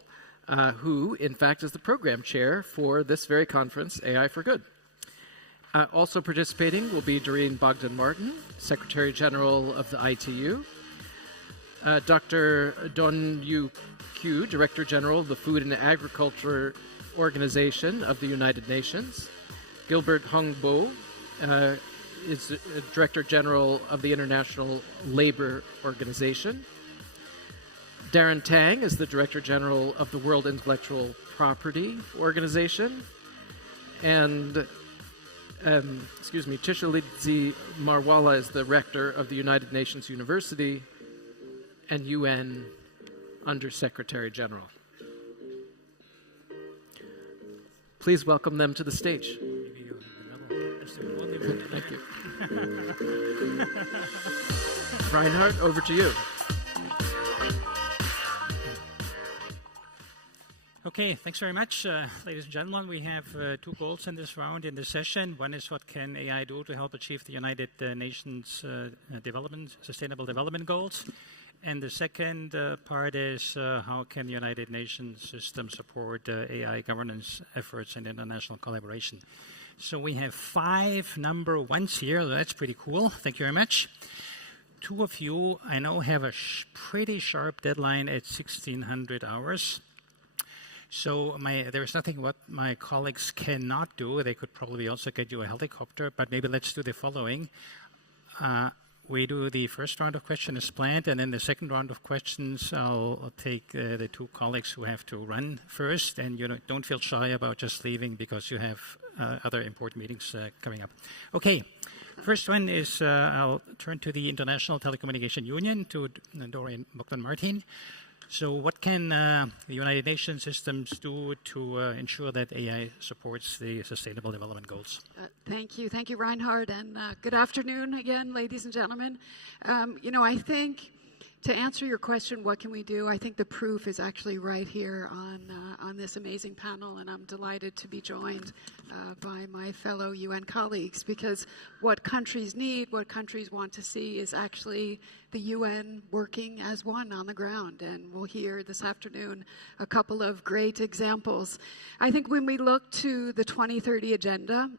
who, in fact, is the program chair for this very conference, AI for Good. Also participating will be Doreen Bogdan-Martin, Secretary General of the ITU, Dr. Dongyu Qu, Director General of the Food and Agriculture Organization of the United Nations, Gilbert Houngbom is Director General of the International Labour Organization, Daren Tang is the Director General of the World Intellectual Property Organization, and Tshilidzi Marwala is the Rector of the United Nations University and UN Under-Secretary General. Please welcome them to the stage. Thank you. Reinhard, over to you. Okay, thanks very much. Ladies and gentlemen, we have two goals in this round, in this session. One is what can AI do to help achieve the United Nations Sustainable Development Goals. And the second part is how can the United Nations system support AI governance efforts and international collaboration. So we have 5 number ones here. That's pretty cool. Thank you very much. 2 of you, I know, have a pretty sharp deadline at 1600 hours. So there's nothing what my colleagues cannot do. They could probably also get you a helicopter, but maybe let's do the following. We do the first round of questions as planned, and then the second round of questions, I'll take the 2 colleagues who have to run first, and don't feel shy about just leaving because you have other important meetings coming up. Okay, first one is I'll turn to the International Telecommunication Union, to Doreen Bogdan-Martin. So what can the United Nations systems do to ensure that AI supports the Sustainable Development Goals? Thank you, Reinhard, and good afternoon again, ladies and gentlemen. I think to answer your question, what can we do? I think the proof is actually right here on this amazing panel, and I'm delighted to be joined by my fellow UN colleagues, because what countries need, what countries want to see is actually the UN working as one on the ground, and we'll hear this afternoon a couple of great examples. I think when we look to the 2030 agenda,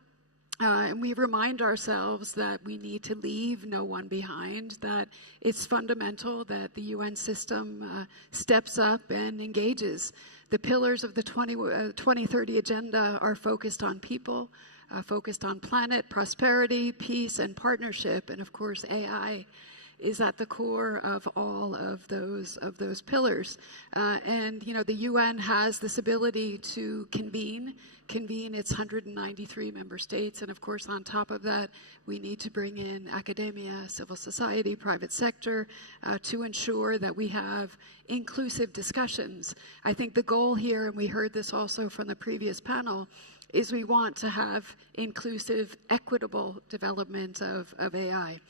and we remind ourselves that we need to leave no one behind, that it's fundamental that the UN system steps up and engages. The pillars of the 2030 agenda are focused on people, focused on planet, prosperity, peace, and partnership, and of course AI is at the core of all of those pillars. And the UN has this ability to convene its 193 member states, and of course on top of that we need to bring in academia, civil society, private sector to ensure that we have inclusive discussions. I think the goal here, and we heard this also from the previous panel, is we want to have inclusive, equitable development of AI.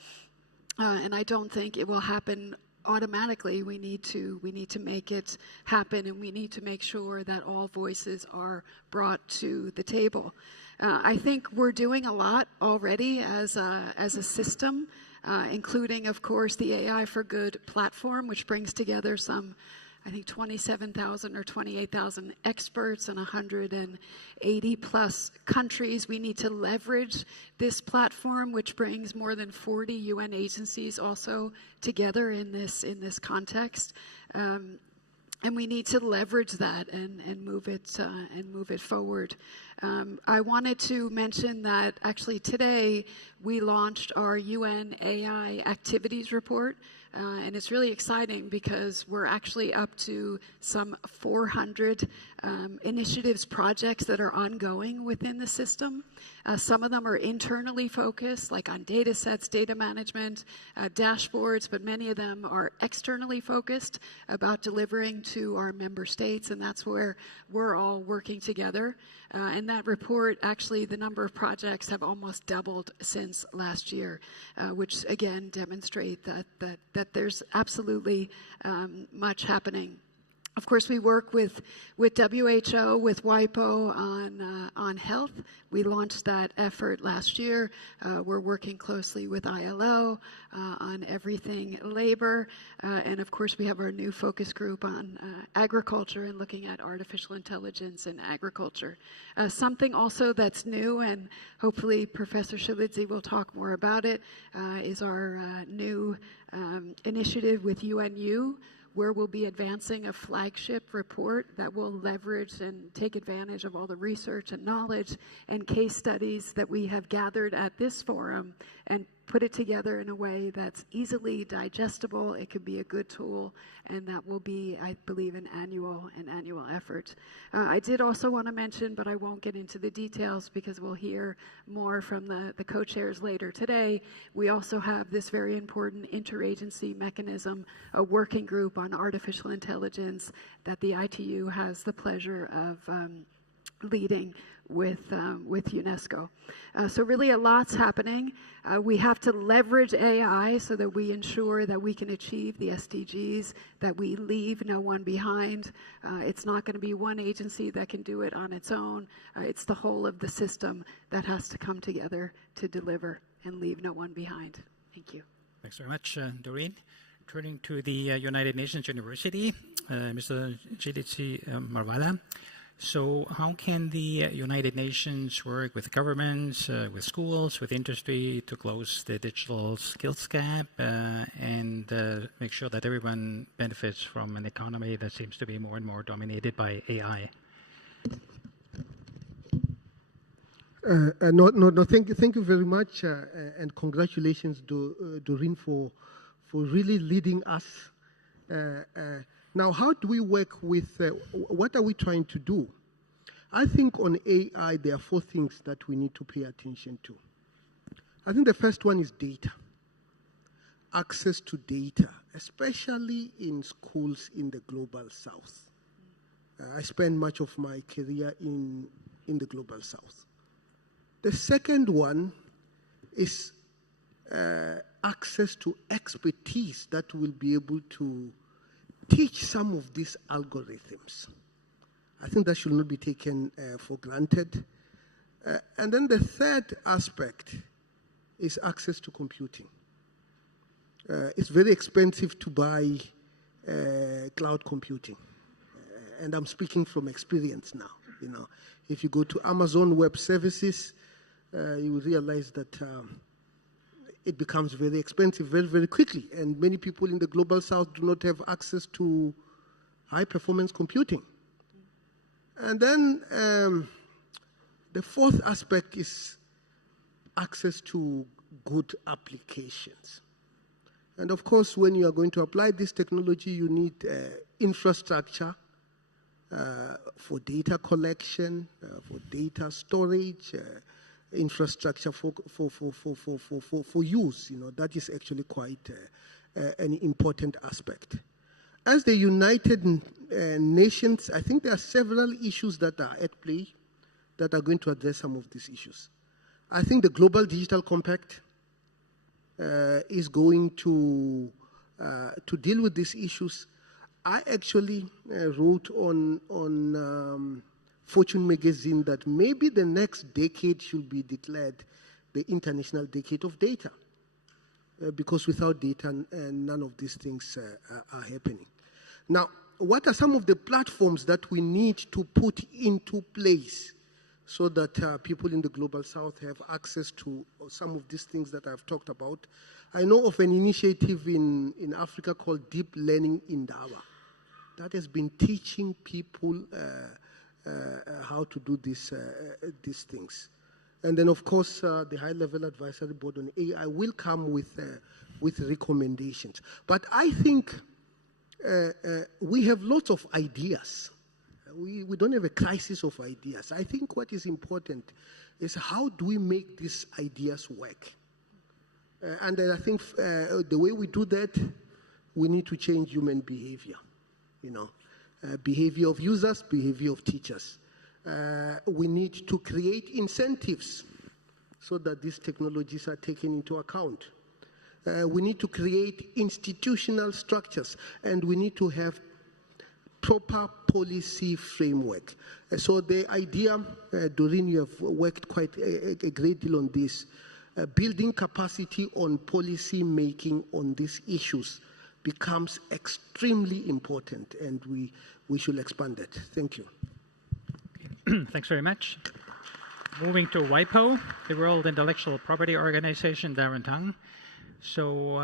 And I don't think it will happen automatically we need to make it happen, and we need to make sure that all voices are brought to the table. I think we're doing a lot already as a system, including, of course, the AI for Good platform, which brings together some, I think, 27,000 or 28,000 experts in 180 plus countries. We need to leverage this platform, which brings more than 40 UN agencies also together in this context. And we need to leverage that and move it forward. I wanted to mention that actually today we launched our UN AI activities report. And it's really exciting because we're actually up to some 400 initiatives, projects that are ongoing within the system. Some of them are internally focused, like on data sets, data management, dashboards, but many of them are externally focused about delivering to our member states, and that's where we're all working together. And that report, actually, the number of projects have almost doubled since last year, which again demonstrate that there's absolutely much happening. Of course, we work with WHO, with WIPO on health. We launched that effort last year. We're working closely with ILO on everything labor. And of course, we have our new focus group on agriculture and looking at artificial intelligence in agriculture. Something also that's new, and hopefully Professor Tshilidzi will talk more about it, is our new initiative with UNU, where we'll be advancing a flagship report that will leverage and take advantage of all the research and knowledge and case studies that we have gathered at this forum and put it together in a way that's easily digestible. It could be a good tool, and that will be, I believe, an annual effort. I did also want to mention, but I won't get into the details because we'll hear more from the co-chairs later today. We also have this very important interagency mechanism, a working group on artificial intelligence that the ITU has the pleasure of leading with UNESCO. So really a lot's happening. We have to leverage AI so that we ensure that we can achieve the SDGs, that we leave no one behind. It's not going to be one agency that can do it on its own. It's the whole of the system that has to come together to deliver and leave no one behind. Thank you. Thanks very much, Doreen. Turning to the United Nations University, Mr. Tshilidzi Marwala. So how can the United Nations work with governments, with schools, with industry to close the digital skills gap and make sure that everyone benefits from an economy that seems to be more and more dominated by AI? Thank you very much, and congratulations, Doreen, for really leading us. Now, how do we work with, what are we trying to do? I think on AI, there are 4 things that we need to pay attention to. I think the first one is data. Access to data, especially in schools in the Global South. I spent much of my career in the Global South. The second one is access to expertise that will be able to teach some of these algorithms. I think that should not be taken for granted. And then the third aspect is access to computing. It's very expensive to buy cloud computing. And I'm speaking from experience now. You know, if you go to Amazon Web Services, you will realize that it becomes very expensive very, very quickly. And many people in the Global South do not have access to high-performance computing. And then the fourth aspect is access to good applications. And of course, when you are going to apply this technology, you need infrastructure for data collection, for data storage, infrastructure for use. You know, that is actually quite an important aspect. As the United Nations, I think there are several issues that are at play that are going to address some of these issues. I think the Global Digital Compact is going to to deal with these issues. I actually wrote on Fortune magazine that maybe the next decade should be declared the International Decade of Data, because without data, none of these things are happening. Now, what are some of the platforms that we need to put into place so that people in the Global South have access to some of these things that I've talked about? I know of an initiative in Africa called Deep Learning Indaba that has been teaching people how to do these things. And then, of course, the High-Level Advisory Board on AI will come with recommendations. But I think we have lots of ideas. We don't have a crisis of ideas. I think what is important is how do we make these ideas work? And I think the way we do that, we need to change human behavior. Behavior of users, behavior of teachers. We need to create incentives so that these technologies are taken into account. We need to create institutional structures, and we need to have proper policy framework. So the idea, Doreen, you have worked quite a great deal on this, building capacity on policy making on these issues becomes extremely important, and we should expand that. Thank you. Thanks very much. Moving to WIPO, the World Intellectual Property Organization, Daren Tang. So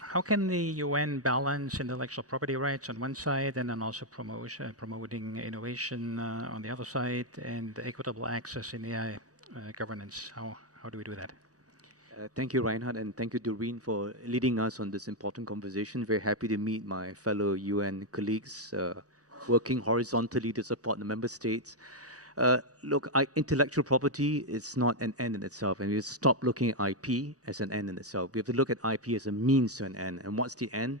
how can the UN balance intellectual property rights on one side and then also promoting innovation on the other side and equitable access in AI governance? How do we do that? Thank you, Reinhard, and thank you, Doreen, for leading us on this important conversation. Very happy to meet my fellow UN colleagues working horizontally to support the member states. Look, intellectual property is not an end in itself, and we stop looking at IP as an end in itself. We have to look at IP as a means to an end. And what's the end?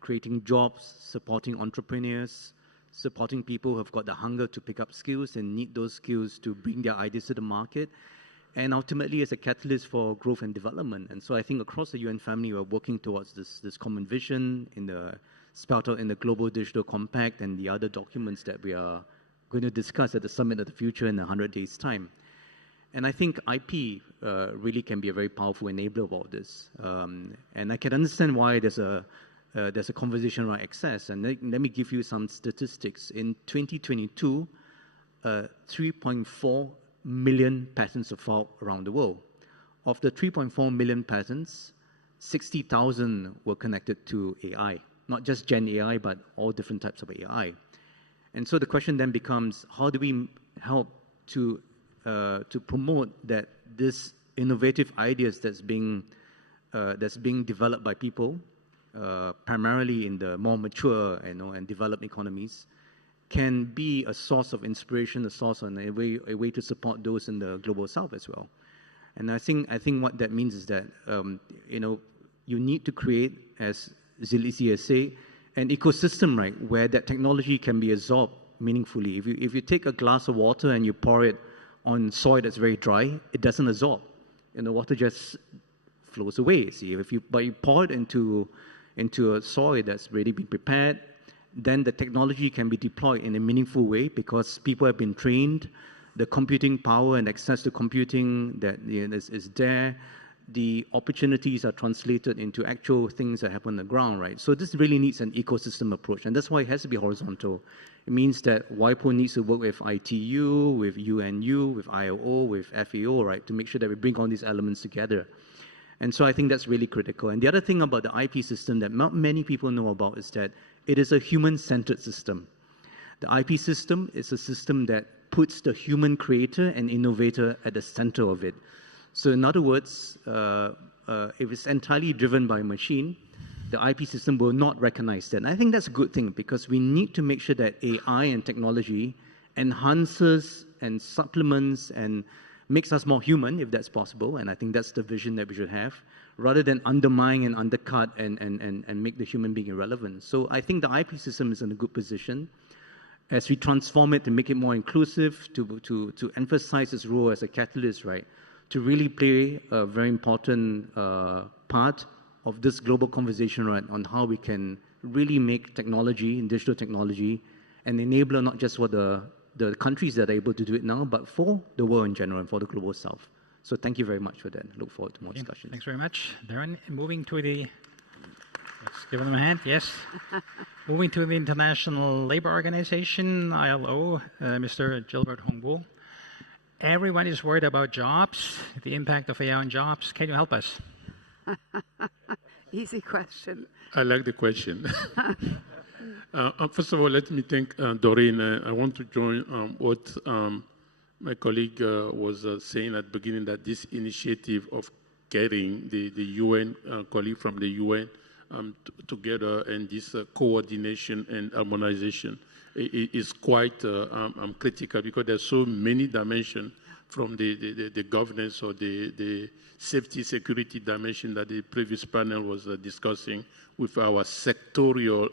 Creating jobs, supporting entrepreneurs, supporting people who have got the hunger to pick up skills and need those skills to bring their ideas to the market, and ultimately as a catalyst for growth and development. And so I think across the UN family, we're working towards this common vision spelled out in the Global Digital Compact and the other documents that we are going to discuss at the Summit of the Future in 100 days' time. And I think IP really can be a very powerful enabler of all this. And I can understand why there's a conversation around access. And let me give you some statistics. In 2022, 3.4 million patents are filed around the world. Of the 3.4 million patents, 60,000 were connected to AI, not just Gen AI, but all different types of AI. And so the question then becomes, how do we help to promote that this innovative ideas that's being developed by people, primarily in the more mature and developed economies, can be a source of inspiration, a source and a way to support those in the global south as well. And I think what that means is that you need to create, as Tshilidzi has said, an ecosystem, right, where that technology can be absorbed meaningfully. If you take a glass of water and you pour it on soil that's very dry, it doesn't absorb. The water just flows away. See, but you pour it into a soil that's already been prepared, then the technology can be deployed in a meaningful way because people have been trained, the computing power and access to computing that is there, the opportunities are translated into actual things that happen on the ground, right? So this really needs an ecosystem approach, and that's why it has to be horizontal. It means that WIPO needs to work with ITU, with UNU, with ILO, with FAO, right, to make sure that we bring all these elements together. And so I think that's really critical. And the other thing about the IP system that not many people know about is that it is a human-centered system. The IP system is a system that puts the human creator and innovator at the center of it. So in other words, if it's entirely driven by a machine, the IP system will not recognize that. And I think that's a good thing because we need to make sure that AI and technology enhances and supplements and makes us more human, if that's possible. And I think that's the vision that we should have, rather than undermine and undercut and make the human being irrelevant. So I think the IP system is in a good position. As we transform it to make it more inclusive, to emphasize its role as a catalyst, right, to really play a very important part of this global conversation, right, on how we can really make technology and digital technology an enabler, not just for the countries that are able to do it now, but for the world in general and for the global south. So thank you very much for that. Look forward to more discussions. Thanks very much. Daren, moving to the, let's give them a hand, yes. Moving to the International Labour Organization, ILO, Mr. Gilbert Houngbom. Everyone is worried about jobs, the impact of AI on jobs. Can you help us? Easy question. I like the question. First of all, let me thank Doreen. I want to join what my colleague was saying at the beginning, that this initiative of getting the UN colleague from the UN together and this coordination and harmonization is quite critical, because there's so many dimensions from the governance or the safety security dimension that the previous panel was discussing with our sectorial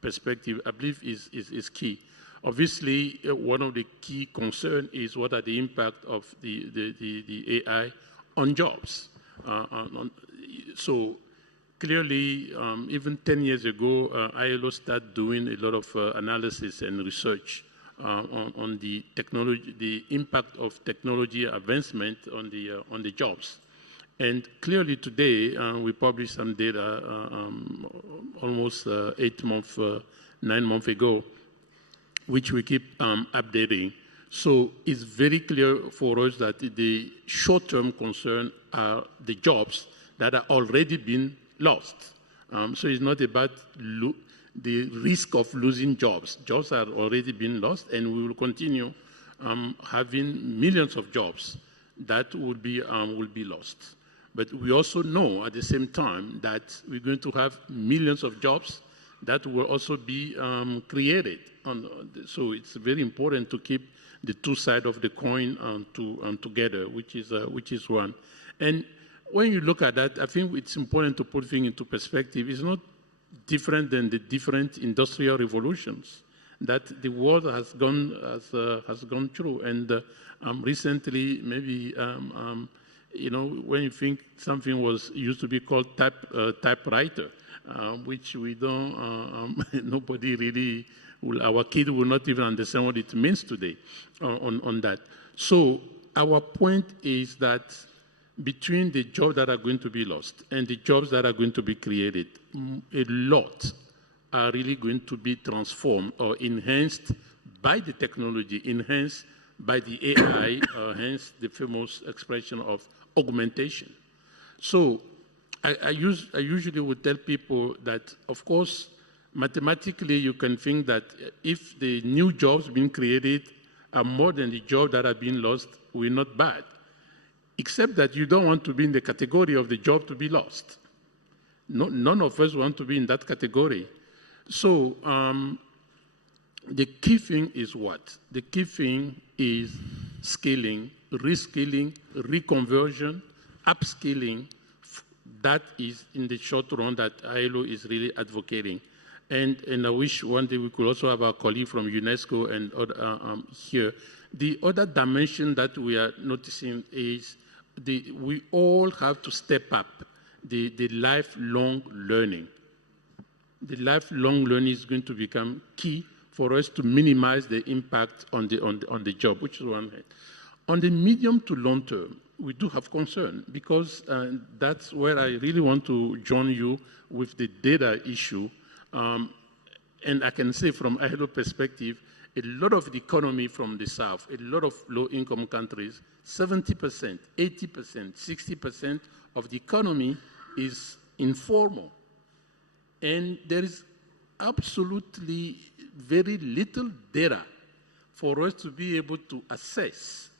perspective, I believe is key. Obviously, one of the key concerns is what are the impact of the AI on jobs. So clearly, even 10 years ago, ILO started doing a lot of analysis and research on the technology, the impact of technology advancement on the jobs. And clearly today, we published some data almost 9 months ago, which we keep updating. So it's very clear for us that the short-term concern are the jobs that are already been lost. So it's not about the risk of losing jobs. Jobs are already been lost, and we will continue having millions of jobs that will be lost. But we also know at the same time that we're going to have millions of jobs that will also be created. So it's very important to keep the two sides of the coin together, which is one. And when you look at that, I think it's important to put things into perspective. It's not different than the different industrial revolutions that the world has gone through. And recently, maybe when you think something used to be called typewriter, which we don't, nobody really, our kids will not even understand what it means today on that. So our point is that between the jobs that are going to be lost and the jobs that are going to be created, a lot are really going to be transformed or enhanced by the technology, enhanced by the AI, hence the famous expression of augmentation. So I usually would tell people that, of course, mathematically you can think that if the new jobs being created are more than the jobs that are being lost, we're not bad. Except that you don't want to be in the category of the job to be lost. None of us want to be in that category. So the key thing is what? The key thing is skilling, reskilling, reconversion, upskilling. That is in the short run that ILO is really advocating. And I wish one day we could also have our colleague from UNESCO and other, here. The other dimension that we are noticing is we all have to step up the lifelong learning. The lifelong learning is going to become key for us to minimize the impact on the job, which is one hand. On the medium to long term, we do have concern, because that's where I really want to join you with the data issue. And I can say from ILO perspective, a lot of the economy from the South, a lot of low-income countries, 70%, 80%, 60% of the economy is informal. And there is absolutely very little data for us to be able to assess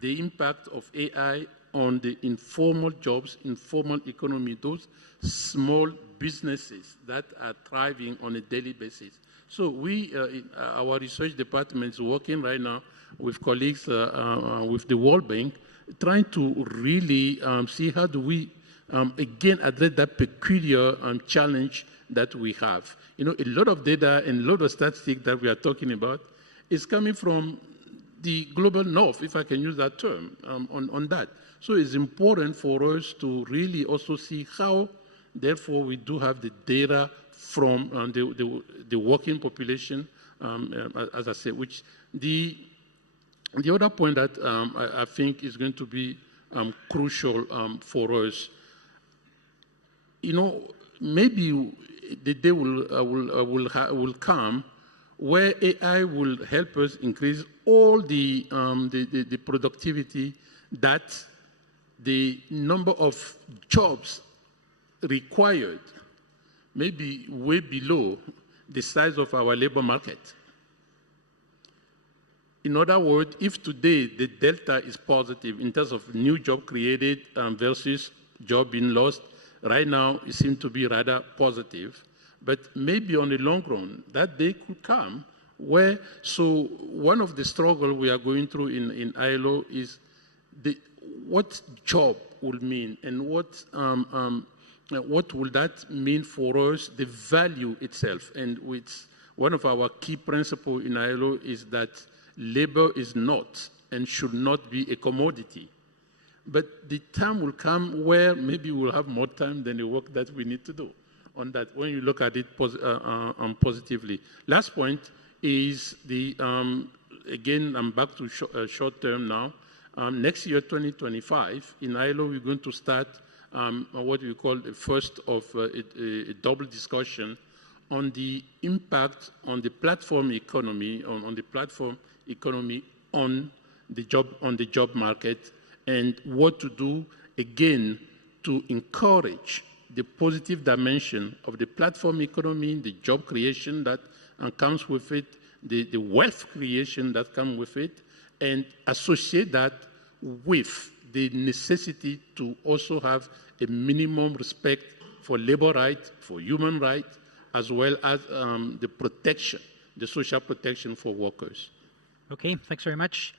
the impact of AI on the informal jobs, informal economy, those small businesses that are thriving on a daily basis. So our research department is working right now with colleagues with the World Bank, trying to really see how do we, again, address that peculiar challenge that we have. A lot of data and a lot of statistics that we are talking about is coming from the global north, if I can use that term, on that. So it's important for us to really also see how Therefore, we do have the data from the working population, as I said, which the other point that I think is going to be crucial for us, maybe the day will come where AI will help us increase all the productivity, that the number of jobs required may be way below the size of our labor market. In other words, if today the delta is positive in terms of new job created versus job being lost, right now it seems to be rather positive. But maybe on the long run, that day could come where, so one of the struggles we are going through in ILO is what job will mean, and what will that mean for us, the value itself. And one of our key principles in ILO is that labor is not and should not be a commodity. But the time will come where maybe we'll have more time than the work that we need to do on that, when you look at it positively. Last point is again, I'm back to short term now. Next year, 2025, in ILO, we're going to start what we call the first of a double discussion on the impact on the platform economy, on the platform economy on the job market, and what to do again to encourage the positive dimension of the platform economy, the job creation that comes with it, the wealth creation that comes with it, and associate that with the necessity to also have a minimum respect for labor rights, for human rights, as well as the protection, the social protection for workers. Okay, thanks very much.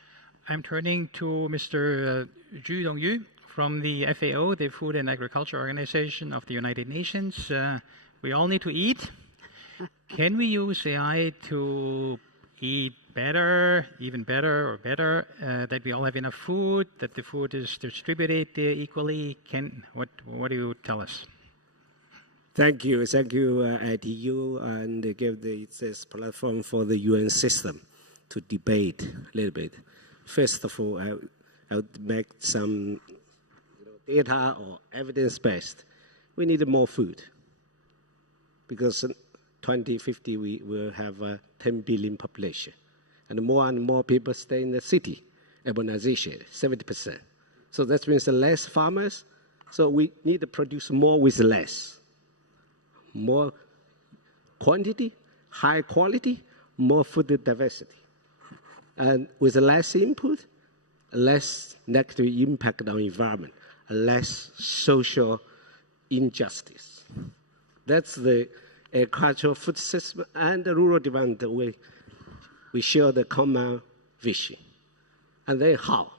I'm turning to Mr. Zhu Dongyu from the FAO, the Food and Agriculture Organization of the United Nations. We all need to eat. Can we use AI to eat better, even better or better, that we all have enough food, that the food is distributed equally? What do you tell us? Thank you, ITU, and give this platform for the UN system to debate a little bit. First of all, I would make some data or evidence-based. We need more food, because 2050 we will have a 10 billion population, and more people stay in the city. Urbanization, 70%. So that means less farmers. So we need to produce more with less. More quantity, high quality, more food diversity. And with less input, less negative impact on environment, less social injustice. That's the agricultural food system and the rural development. We share the common vision. And then how?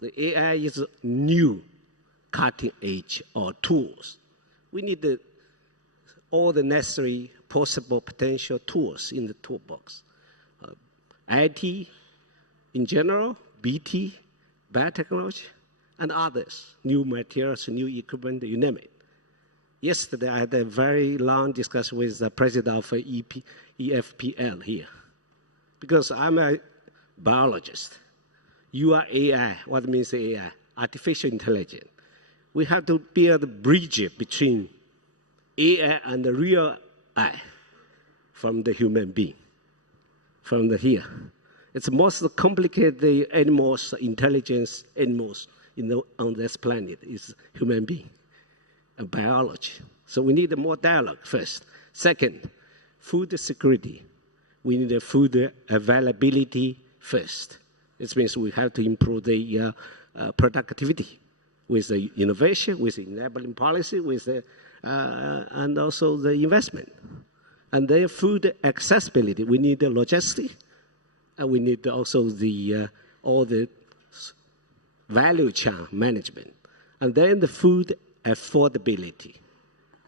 The AI is new cutting edge or tools. We need all the necessary possible potential tools in the toolbox. IT in general, BT, biotechnology, and others, new materials, new equipment, you name it. Yesterday, I had a very long discussion with the president of EFPL here, because I'm a biologist. You are AI. What means AI? Artificial intelligence. We have to build a bridge between AI and the real I from the human being, from the here. It's the most complicated animals, intelligence animals on this planet is human being and biology. So we need more dialogue first. Second, food security. We need food availability first. This means we have to improve the productivity with the innovation, with the enabling policy, with the, and also the investment. And then food accessibility. We need the logistics, and we need also the all the value chain management. And then the food affordability.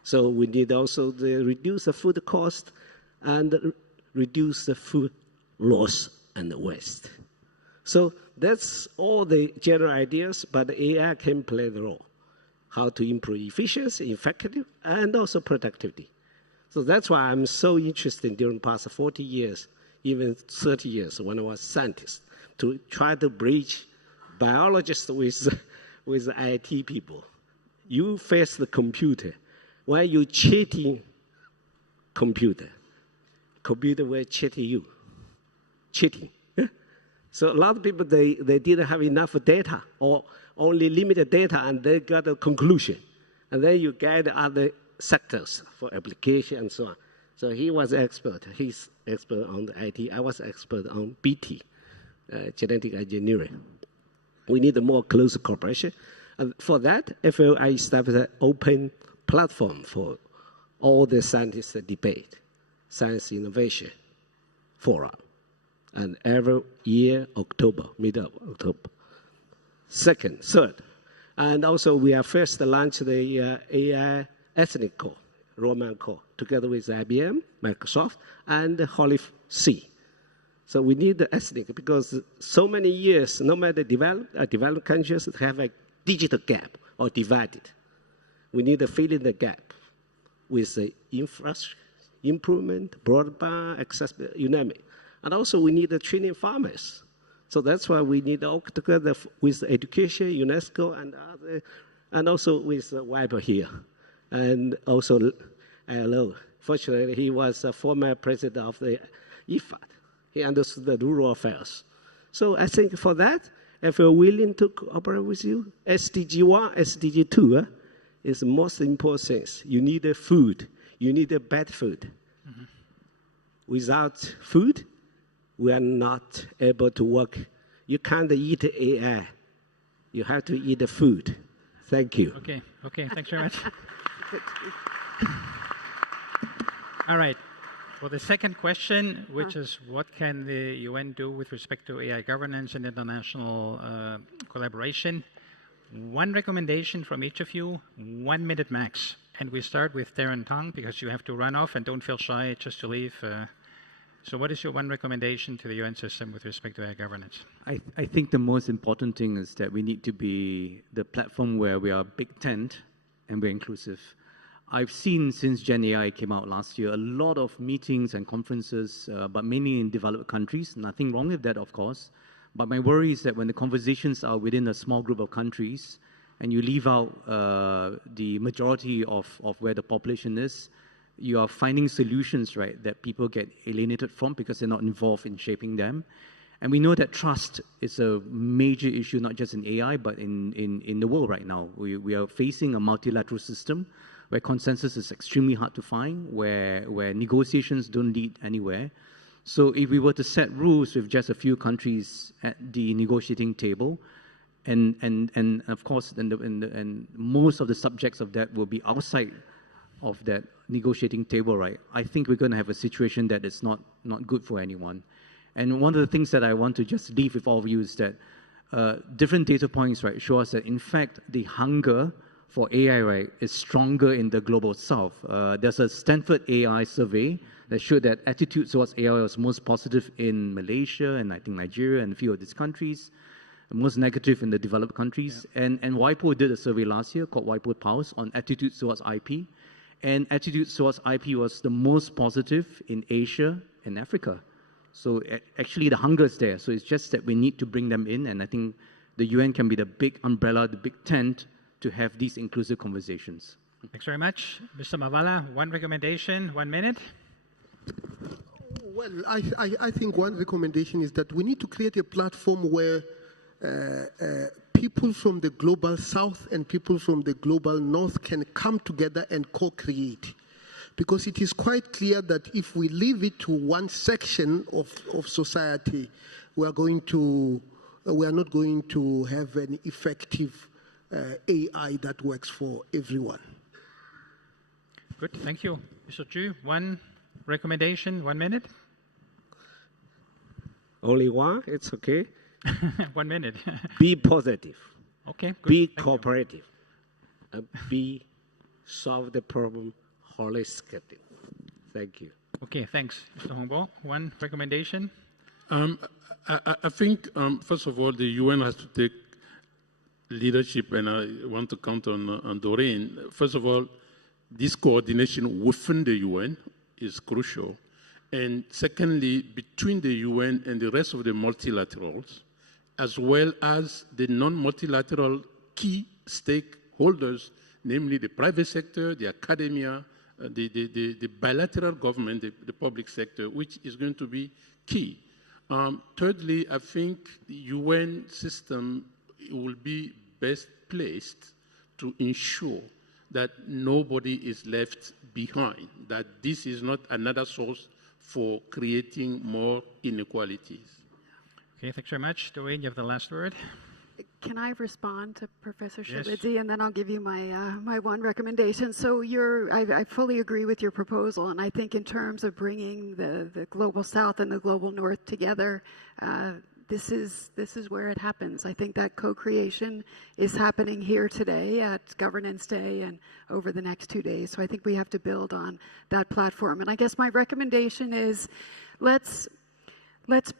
So we need also to reduce the food cost and reduce the food loss and waste. So that's all the general ideas, but AI can play the role. how to improve efficiency, effectiveness, and also productivity. So that's why I'm so interested during the past 40 years, even 30 years when I was a scientist, to try to bridge biologists with IT people. You face the computer. When you cheating computer will cheat you. Cheating. So a lot of people, they didn't have enough data or only limited data, and they got a conclusion. And then you get other sectors for application and so on. So he was expert. He's expert on the IT. I was expert on BT, genetic engineering. We need a more close cooperation. And for that, FOI established an open platform for all the scientists debate, science innovation forum. And every year, October, middle of October. Third, and also we have first launched the AI ethnic core, Rumman core, together with IBM, Microsoft, and Holy See. So we need the ethnic because so many years, no matter developed countries have a digital gap or divided. We need to fill in the gap with the infrastructure, improvement, broadband, accessibility, you name it. And also we need to train farmers. So that's why we need to work together with education, UNESCO, and other, and also with WIPO here. And also ILO. Fortunately, he was a former president of the IFAD. He understood the rural affairs. So I think for that, if you're willing to cooperate with you, SDG 1, SDG 2 is the most important things. You need a food. You need a bad food. Mm-hmm. Without food, we are not able to work. You can't eat AI. You have to eat the food. Thank you. Okay, thanks very much. All right. For the second question, which is what can the UN do with respect to AI governance and international collaboration? One recommendation from each of you, 1 minute max. And we start with Daren Tang because you have to run off and don't feel shy just to leave. So what is your one recommendation to the UN system with respect to AI governance? I think the most important thing is that we need to be the platform where we are a big tent and we're inclusive. I've seen since Gen AI came out last year, a lot of meetings and conferences, but mainly in developed countries. Nothing wrong with that, of course. But my worry is that when the conversations are within a small group of countries and you leave out the majority of where the population is, you are finding solutions, right, that people get alienated from because they're not involved in shaping them. And we know that trust is a major issue, not just in AI, but in the world right now. We are facing a multilateral system where consensus is extremely hard to find, where negotiations don't lead anywhere. So if we were to set rules with just a few countries at the negotiating table, and of course, and most of the subjects of that will be outside of that negotiating table, right? I think we're going to have a situation that is not good for anyone. And one of the things that I want to just leave with all of you is that different data points, right, show us that in fact the hunger for AI, right, is stronger in the global south. There's a Stanford AI survey that showed that attitude towards AI was most positive in Malaysia and I think Nigeria and a few of these countries, most negative in the developed countries. Yeah. And WIPO did a survey last year called WIPO Pulse on attitude towards IP. And attitude towards IP was the most positive in Asia and Africa. So actually the hunger is there. So it's just that we need to bring them in. And I think the UN can be the big umbrella, the big tent to have these inclusive conversations. Thanks very much. Mr. Marwala, one recommendation, 1 minute. Well, I think one recommendation is that we need to create a platform where people from the global south and people from the global north can come together and co-create. Because it is quite clear that if we leave it to one section of society, we are not going to have an effective AI that works for everyone. Good, thank you. Mr. Chu, one recommendation, 1 minute. Only one? It's okay. 1 minute. Be positive. Okay, good. Be cooperative. Be solve the problem holistically. Thank you. Okay, thanks. Mr. Houngbom, one recommendation? I think, first of all, the UN has to take leadership, and I want to count on Doreen. First of all, this coordination within the UN is crucial. And secondly, between the UN and the rest of the multilaterals, as well as the non-multilateral key stakeholders, namely the private sector, the academia, the bilateral government, the public sector, which is going to be key. Thirdly, I think the UN system will be best placed to ensure that nobody is left behind, that this is not another source for creating more inequalities. Okay, thanks very much. Doreen, you have the last word. Can I respond to Professor Yes. Tshilidzi, and then I'll give you my one recommendation. So I fully agree with your proposal, and I think in terms of bringing the global South and the global North together, this is where it happens. I think that co-creation is happening here today at Governance Day and over the next 2 days. So I think we have to build on that platform. And I guess my recommendation is let's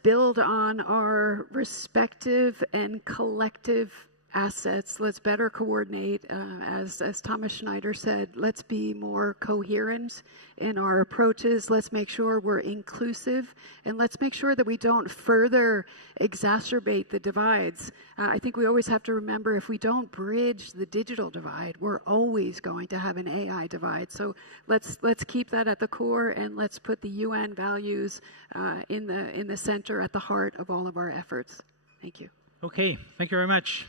build on our respective and collective assets. Let's better coordinate. As Thomas Schneider said, let's be more coherent in our approaches. Let's make sure we're inclusive, and let's make sure that we don't further exacerbate the divides. I think we always have to remember, if we don't bridge the digital divide, we're always going to have an AI divide. So let's keep that at the core, and let's put the UN values in the center, at the heart of all of our efforts. Thank you. Okay, thank you very much.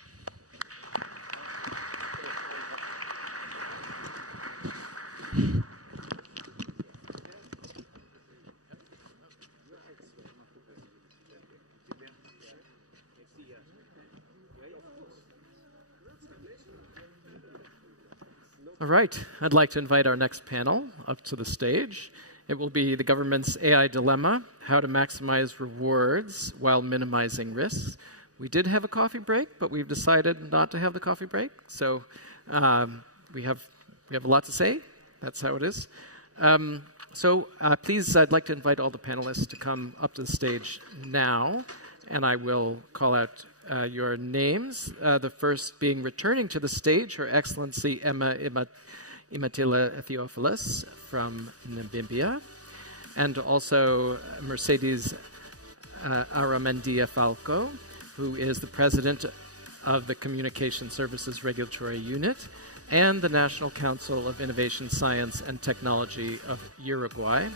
All right, I'd like to invite our next panel up to the stage. It will be the government's AI dilemma, how to maximize rewards while minimizing risks. We did have a coffee break, but we've decided not to have the coffee break. So we have a lot to say. That's how it is. Please, I'd like to invite all the panelists to come up to the stage now, and I will call out your names. The first being returning to the stage, Her Excellency Inamutila Theofelus from Namibia, and also Mercedes Aramendia Falco, who is the president of the Communication Services Regulatory Unit and the National Council of Innovation, Science and Technology of Uruguay.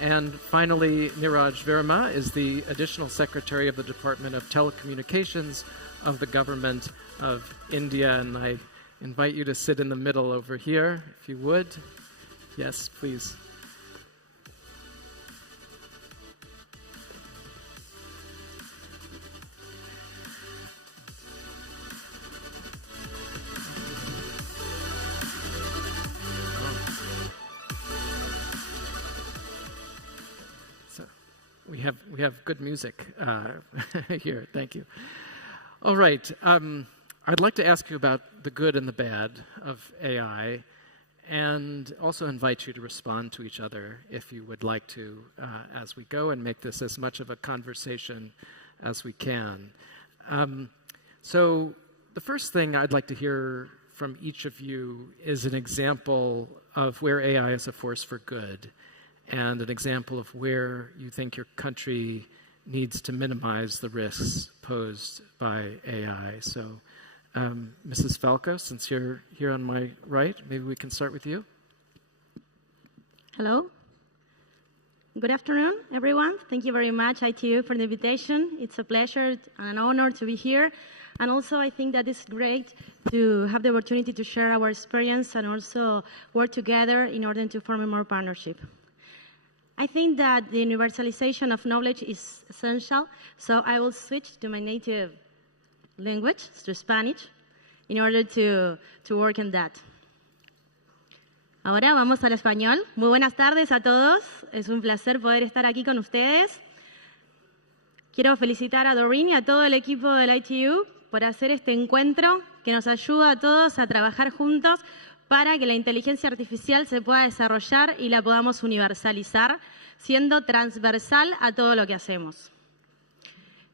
And finally, Niraj Verma is the Additional Secretary of the Department of Telecommunications of the Government of India. And I invite you to sit in the middle over here, if you would. Yes, please. We have good music here. Thank you. All right. I'd like to ask you about the good and the bad of AI, and also invite you to respond to each other if you would like to as we go, and make this as much of a conversation as we can. So the first thing I'd like to hear from each of you is an example of where AI is a force for good, and an example of where you think your country needs to minimize the risks posed by AI. So, Mrs. Falco, since you're here on my right, maybe we can start with you. Hello. Good afternoon, everyone. Thank you very much, ITU, for the invitation. It's a pleasure and an honor to be here. And also, I think that it's great to have the opportunity to share our experience and also work together in order to form a more partnership. I think that the universalization of knowledge is essential, so I will switch to my native language, to Spanish, in order to work on that. Ahora vamos al español. Muy buenas tardes a todos. Es un placer poder estar aquí con ustedes. Quiero felicitar a Doreen y a todo el equipo del ITU por hacer este encuentro que nos ayuda a todos a trabajar juntos para que la inteligencia artificial se pueda desarrollar y la podamos universalizar, siendo transversal a todo lo que hacemos.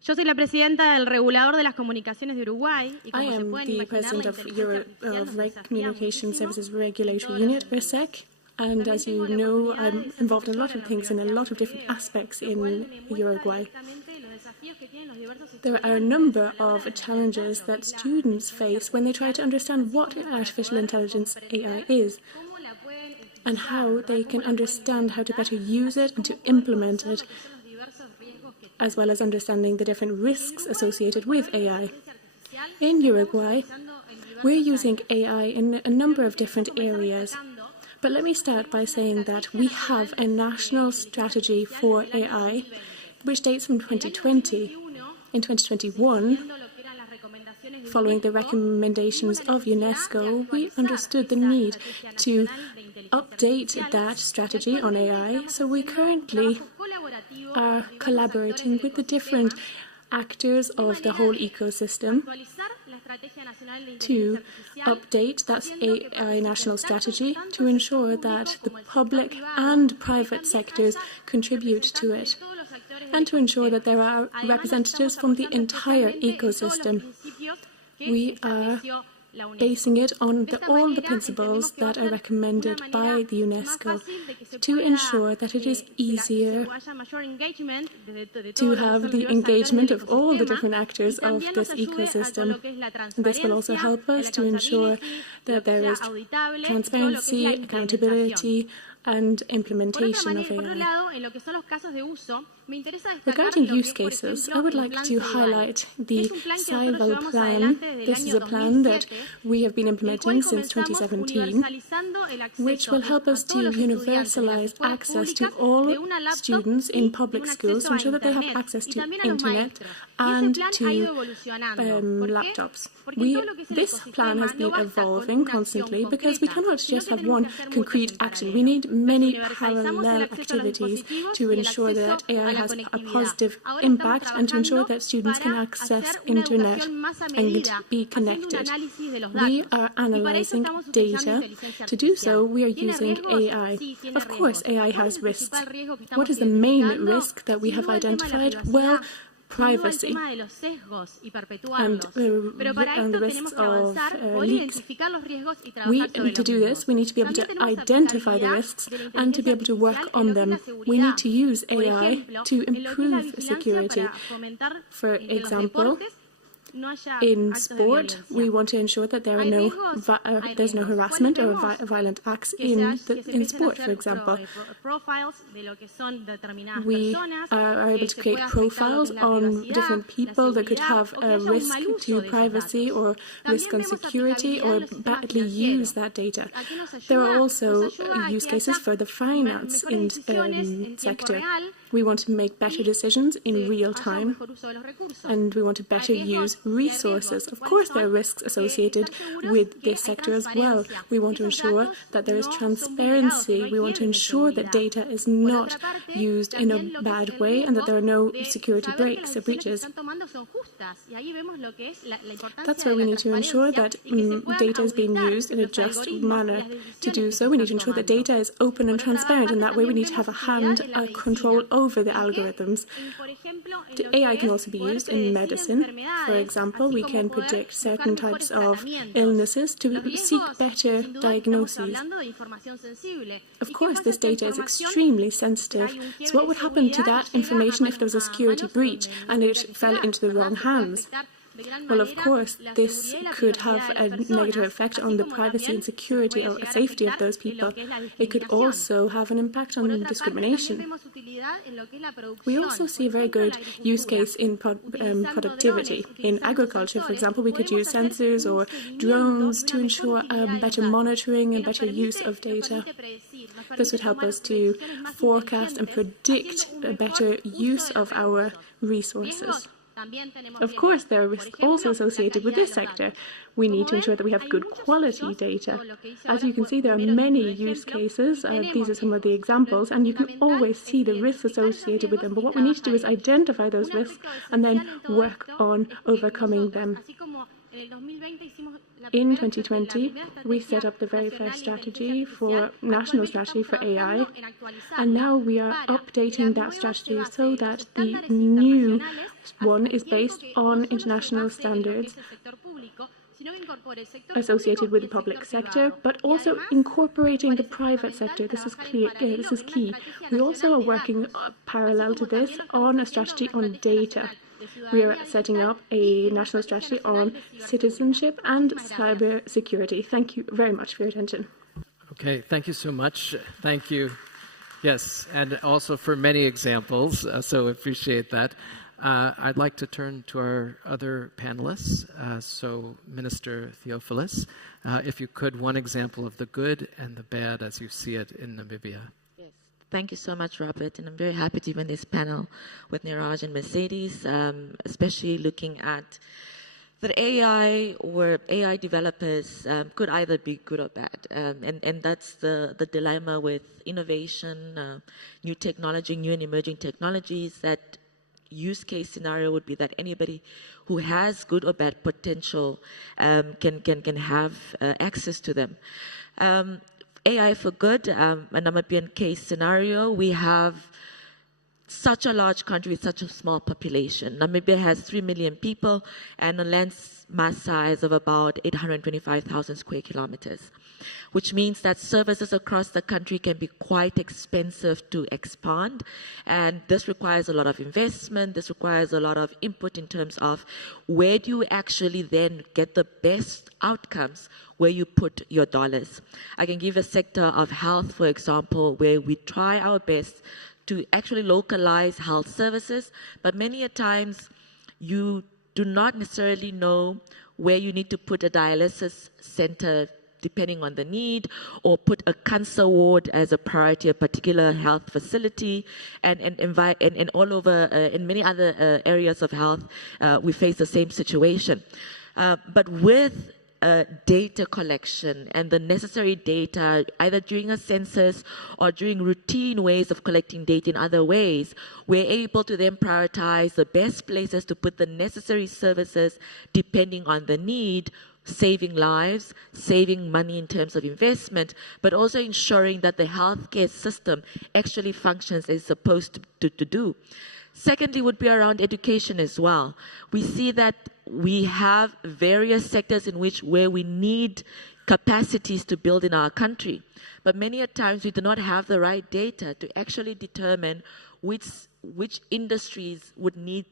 Yo soy la presidenta del regulador de las comunicaciones de Uruguay. Y como I se am pueden the imaginar, president la of inteligencia artificial Communication Services Regulatory Union, ERSEC. And as you know, I'm involved in a lot of things in a lot of different aspects in Uruguay. There are a number of challenges that students face when they try to understand what artificial intelligence AI is and how they can understand how to better use it and to implement it, as well as understanding the different risks associated with AI. In Uruguay, we're using AI in a number of different areas. But let me start by saying that we have a national strategy for AI, which dates from 2020. In 2021, following the recommendations of UNESCO, we understood the need to update that strategy on AI. So we currently are collaborating with the different actors of the whole ecosystem to update that AI national strategy to ensure that the public and private sectors contribute to it, and to ensure that there are representatives from the entire ecosystem. We are basing it on all the principles that are recommended by the UNESCO to ensure that it is easier to have the engagement of all the different actors of this ecosystem. This will also help us to ensure that there is transparency, accountability, and implementation of AI. Regarding use cases, I would like to highlight the Sougwen plan. This is a plan that we have been implementing since 2017, which will help us to universalize access to all students in public schools to ensure that they have access to internet and to laptops. This plan has been evolving constantly because we cannot just have one concrete action. We need many parallel activities to ensure that AI has a positive impact and to ensure that students can access internet and be connected. We are analyzing data. To do so, we are using AI. Of course, AI has risks. What is the main risk that we have identified? Well, privacy and the risks of leaks. To do this, we need to be able to identify the risks and to be able to work on them. We need to use AI to improve security. For example, in sport, we want to ensure that there are there's no harassment or violent acts in sport, for example. We are able to create profiles on different people that could have a risk to privacy or risk on security or badly use that data. There are also use cases for the finance sector. We want to make better decisions in real time, and we want to better use resources. Of course, there are risks associated with this sector as well. We want to ensure that there is transparency. We want to ensure that data is not used in a bad way and that there are no security breaks or breaches. That's where we need to ensure that data is being used in a just manner. To do so, we need to ensure that data is open and transparent, and that way we need to have a control over the algorithms. AI can also be used in medicine. For example, we can predict certain types of illnesses to seek better diagnoses. Of course, this data is extremely sensitive. So what would happen to that information if there was a security breach and it fell into the wrong hands? Well, of course, this could have a negative effect on the privacy and security or safety of those people. It could also have an impact on discrimination. We also see a very good use case in productivity. In agriculture, for example, we could use sensors or drones to ensure better monitoring and better use of data. This would help us to forecast and predict a better use of our resources. Of course, there are risks also associated with this sector. We need to ensure that we have good quality data. As you can see, there are many use cases. These are some of the examples, and you can always see the risks associated with them. But what we need to do is identify those risks and then work on overcoming them. In 2020, we set up the very first strategy for national strategy for AI, and now we are updating that strategy so that the new one is based on international standards associated with the public sector, but also incorporating the private sector. This is clear. This is key. We also are working parallel to this on a strategy on data. We are setting up a national strategy on citizenship and cyber security. Thank you very much for your attention. Okay, thank you so much. Thank you. Yes, and also for many examples, so appreciate that. I'd like to turn to our other panelists. So, Minister Theofelus, if you could, one example of the good and the bad as you see it in Namibia. Yes, thank you so much, Robert. And I'm very happy to be in this panel with Niraj and Mercedes, especially looking at that AI or AI developers could either be good or bad. And that's the dilemma with innovation, new technology, new and emerging technologies, that use case scenario would be that anybody who has good or bad potential can have access to them. AI for good, a Namibian case scenario, we have such a large country with such a small population. Namibia has 3 million people and a land mass size of about 825,000 square kilometers, which means that services across the country can be quite expensive to expand. And this requires a lot of investment. This requires a lot of input in terms of where do you actually then get the best outcomes where you put your dollars. I can give a sector of health, for example, where we try our best to actually localize health services, but many a times you do not necessarily know where you need to put a dialysis center depending on the need, or put a cancer ward as a priority, a particular health facility, and all over in many other areas of health, we face the same situation. But with data collection and the necessary data, either during a census or during routine ways of collecting data in other ways, we're able to then prioritize the best places to put the necessary services depending on the need, saving lives, saving money in terms of investment, but also ensuring that the healthcare system actually functions as it's supposed to do. Secondly would be around education as well. We see that we have various sectors in which where we need capacities to build in our country, but many a times we do not have the right data to actually determine which industries would need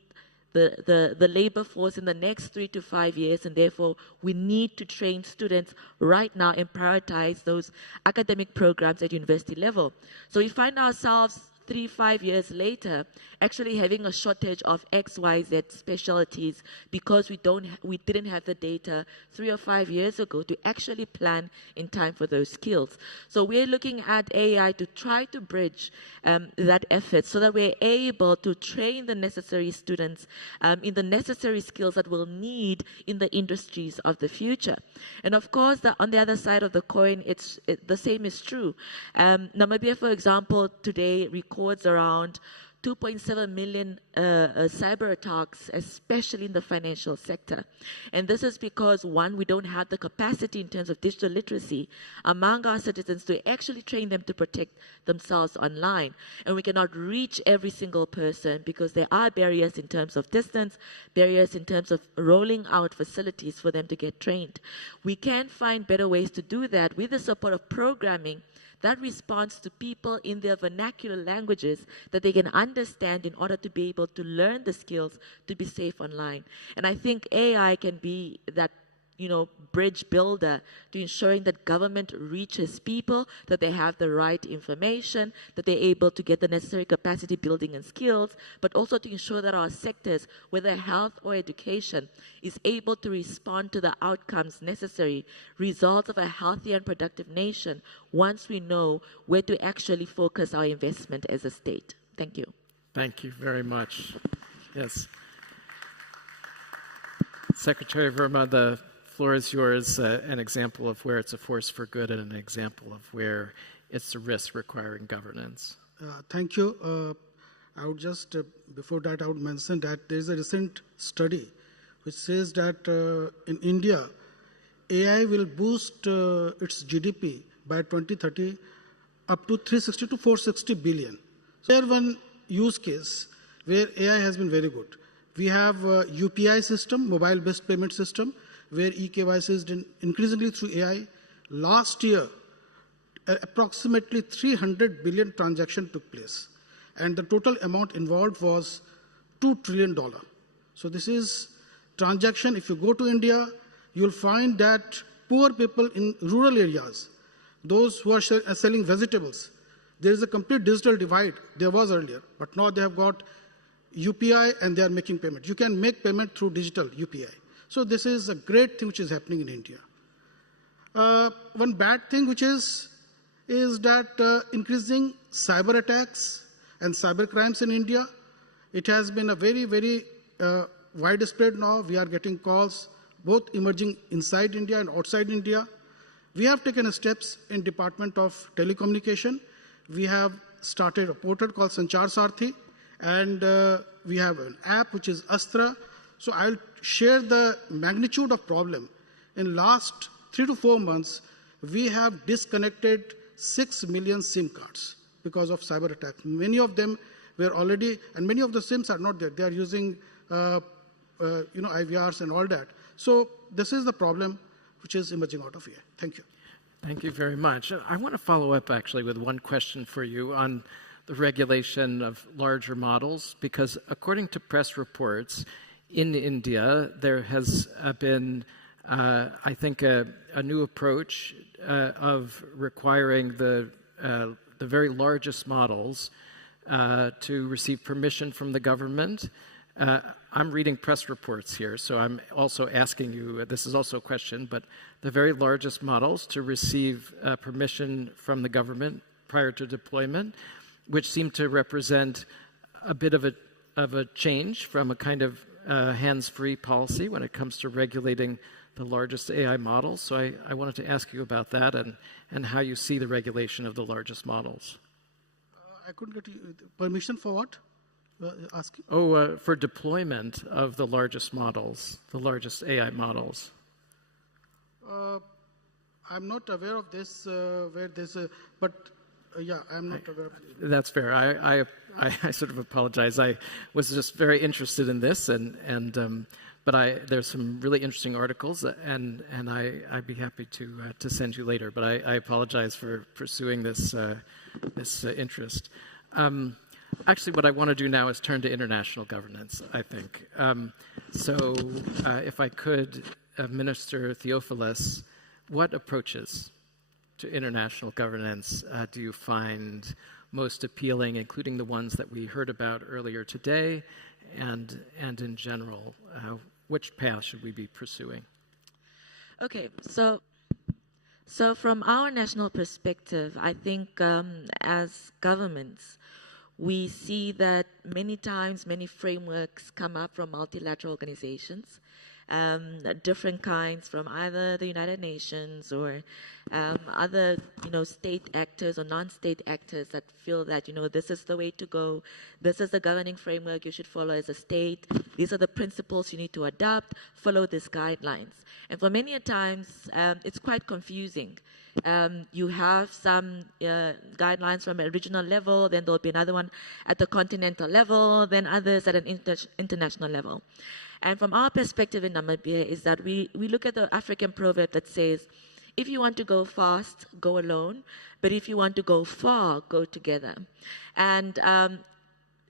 the labor force in the next 3 to 5 years, and therefore we need to train students right now and prioritize those academic programs at university level. So we find ourselves 3-5 years later actually having a shortage of XYZ specialties because we didn't have the data 3 or 5 years ago to actually plan in time for those skills. So we're looking at AI to try to bridge that effort so that we're able to train the necessary students in the necessary skills that we'll need in the industries of the future. And of course, on the other side of the coin, the same is true. Namibia, for example, today records around 2.7 million cyber attacks, especially in the financial sector. And this is because, one, we don't have the capacity in terms of digital literacy among our citizens to actually train them to protect themselves online. And we cannot reach every single person because there are barriers in terms of distance, barriers in terms of rolling out facilities for them to get trained. We can find better ways to do that with the support of programming that responds to people in their vernacular languages that they can understand in order to be able to learn the skills to be safe online. And I think AI can be that bridge builder to ensuring that government reaches people, that they have the right information, that they're able to get the necessary capacity building and skills, but also to ensure that our sectors, whether health or education, is able to respond to the outcomes necessary, results of a healthy and productive nation, once we know where to actually focus our investment as a state. Thank you. Thank you very much. Yes. Secretary Verma, the floor is yours. An example of where it's a force for good and an example of where it's a risk requiring governance. Thank you. I would just, before that, I would mention that there is a recent study which says that in India, AI will boost its GDP by 2030 up to 360 to 460 billion. So here one use case where AI has been very good. We have a UPI system, mobile-based payment system, where eKYC is done increasingly through AI. Last year, approximately 300 billion transactions took place, and the total amount involved was $2 trillion. So this is transaction. If you go to India, you'll find that poor people in rural areas, those who are selling vegetables, there is a complete digital divide. There was earlier, but now they have got UPI and they are making payment. You can make payment through digital UPI. So this is a great thing which is happening in India. One bad thing which is that increasing cyber attacks and cyber crimes in India, it has been a very, very widespread now. We are getting calls both emerging inside India and outside India. We have taken steps in Department of Telecommunication. We have started a portal called Sanchar Sarthi, and we have an app which is Astra. So I'll share the magnitude of problem. In last 3 to 4 months, we have disconnected 6 million SIM cards because of cyber attack. Many of them were already, and many of the SIMs are not there. They are using IVRs and all that. So this is the problem which is emerging out of here. Thank you. Thank you very much. I want to follow up actually with one question for you on the regulation of larger models, because according to press reports in India, there has been, I think, a new approach of requiring the very largest models to receive permission from the government. I'm reading press reports here, so I'm also asking you, this is also a question, but the very largest models to receive permission from the government prior to deployment, which seem to represent a bit of a change from a kind of hands-free policy when it comes to regulating the largest AI models. So I wanted to ask you about that and how you see the regulation of the largest models. I couldn't get you. Permission for what? Asking? For deployment of the largest models, the largest AI models. I'm not aware of this, where there's a, but yeah, I'm not aware of it. That's fair. I sort of apologize. I was just very interested in this, but there's some really interesting articles, and I'd be happy to send you later. But I apologize for pursuing this interest. Actually, what I want to do now is turn to international governance, I think. So if I could, Minister Theofelus, what approaches to international governance do you find most appealing, including the ones that we heard about earlier today, and in general, which path should we be pursuing? Okay, so from our national perspective, I think as governments, we see that many times many frameworks come up from multilateral organizations, different kinds from either the United Nations or other, state actors or non-state actors that feel that, this is the way to go. This is the governing framework you should follow as a state. These are the principles you need to adopt. Follow these guidelines. And for many times, it's quite confusing. You have some guidelines from a regional level, then there'll be another one at the continental level, then others at an international level. And from our perspective in Namibia is that we look at the African proverb that says, if you want to go fast, go alone, but if you want to go far, go together. And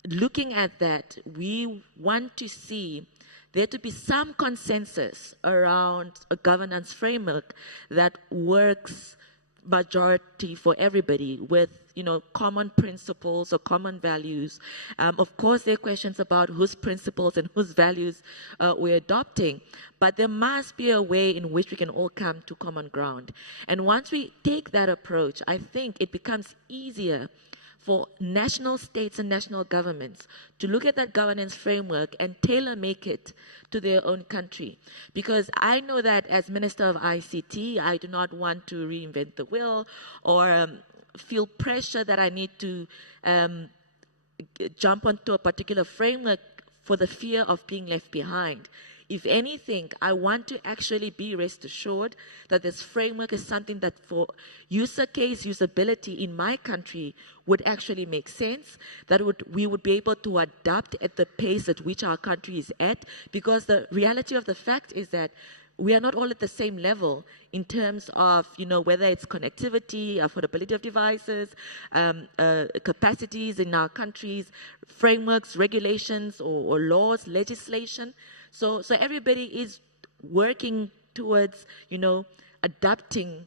looking at that, we want to see there to be some consensus around a governance framework that works majority for everybody with, common principles or common values. Of course, there are questions about whose principles and whose values we're adopting, but there must be a way in which we can all come to common ground. And once we take that approach, I think it becomes easier for national states and national governments to look at that governance framework and tailor-make it to their own country. Because I know that as Minister of ICT, I do not want to reinvent the wheel or feel pressure that I need to jump onto a particular framework for the fear of being left behind. if anything, I want to actually be rest assured that this framework is something that for user case usability in my country would actually make sense, that we would be able to adapt at the pace at which our country is at, because the reality of the fact is that we are not all at the same level in terms of, whether it's connectivity, affordability of devices, capacities in our countries, frameworks, regulations, or laws, legislation. So everybody is working towards, adapting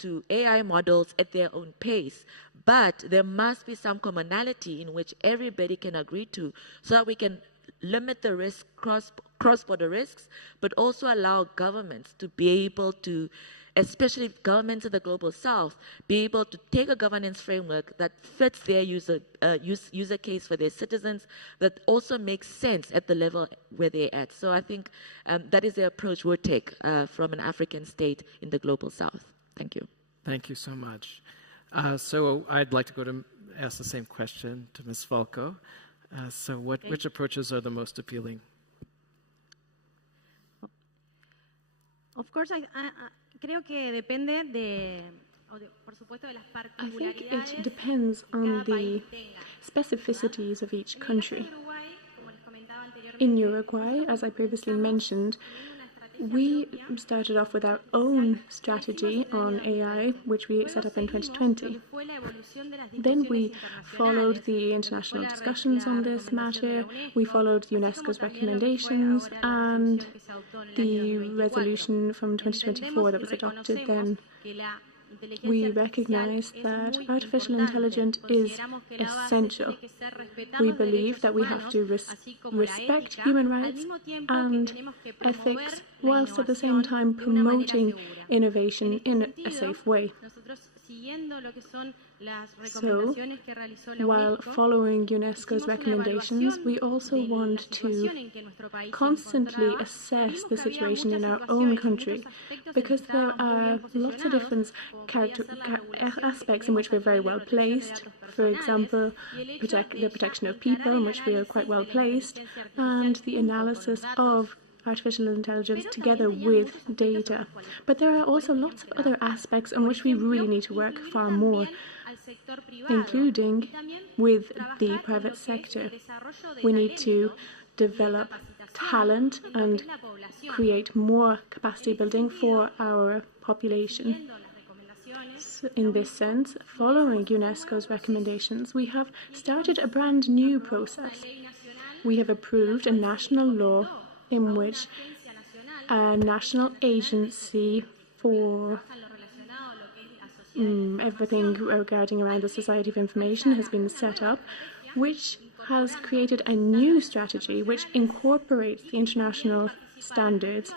to AI models at their own pace. But there must be some commonality in which everybody can agree to, so that we can limit the risk, cross-border risks, but also allow governments to be able to, especially governments in the global south, be able to take a governance framework that fits their user case for their citizens, that also makes sense at the level where they're at. So I think that is the approach we'll take from an African state in the global south. Thank you. Thank you so much. So I'd like to ask the same question to Ms. Falco. So which approaches are the most appealing? Of course, creo que depende por supuesto, de las particularidades. I think it depends on the specificities of each country. In Uruguay, as I previously mentioned, we started off with our own strategy on AI, which we set up in 2020. Then we followed the international discussions on this matter. We followed UNESCO's recommendations and the resolution from 2024 that was adopted then. We recognize that artificial intelligence is essential. We believe that we have to respect human rights and ethics, whilst at the same time promoting innovation in a safe way. So, while following UNESCO's recommendations, we also want to constantly assess the situation in our own country, because there are lots of different aspects in which we're very well placed. For example, the protection of people, in which we are quite well placed, and the analysis of artificial intelligence together with data. But there are also lots of other aspects on which we really need to work far more, including with the private sector. We need to develop talent and create more capacity building for our population. So in this sense, following UNESCO's recommendations, we have started a brand new process. We have approved a national law in which a national agency for everything regarding around the Society of Information has been set up, which has created a new strategy which incorporates the international standards,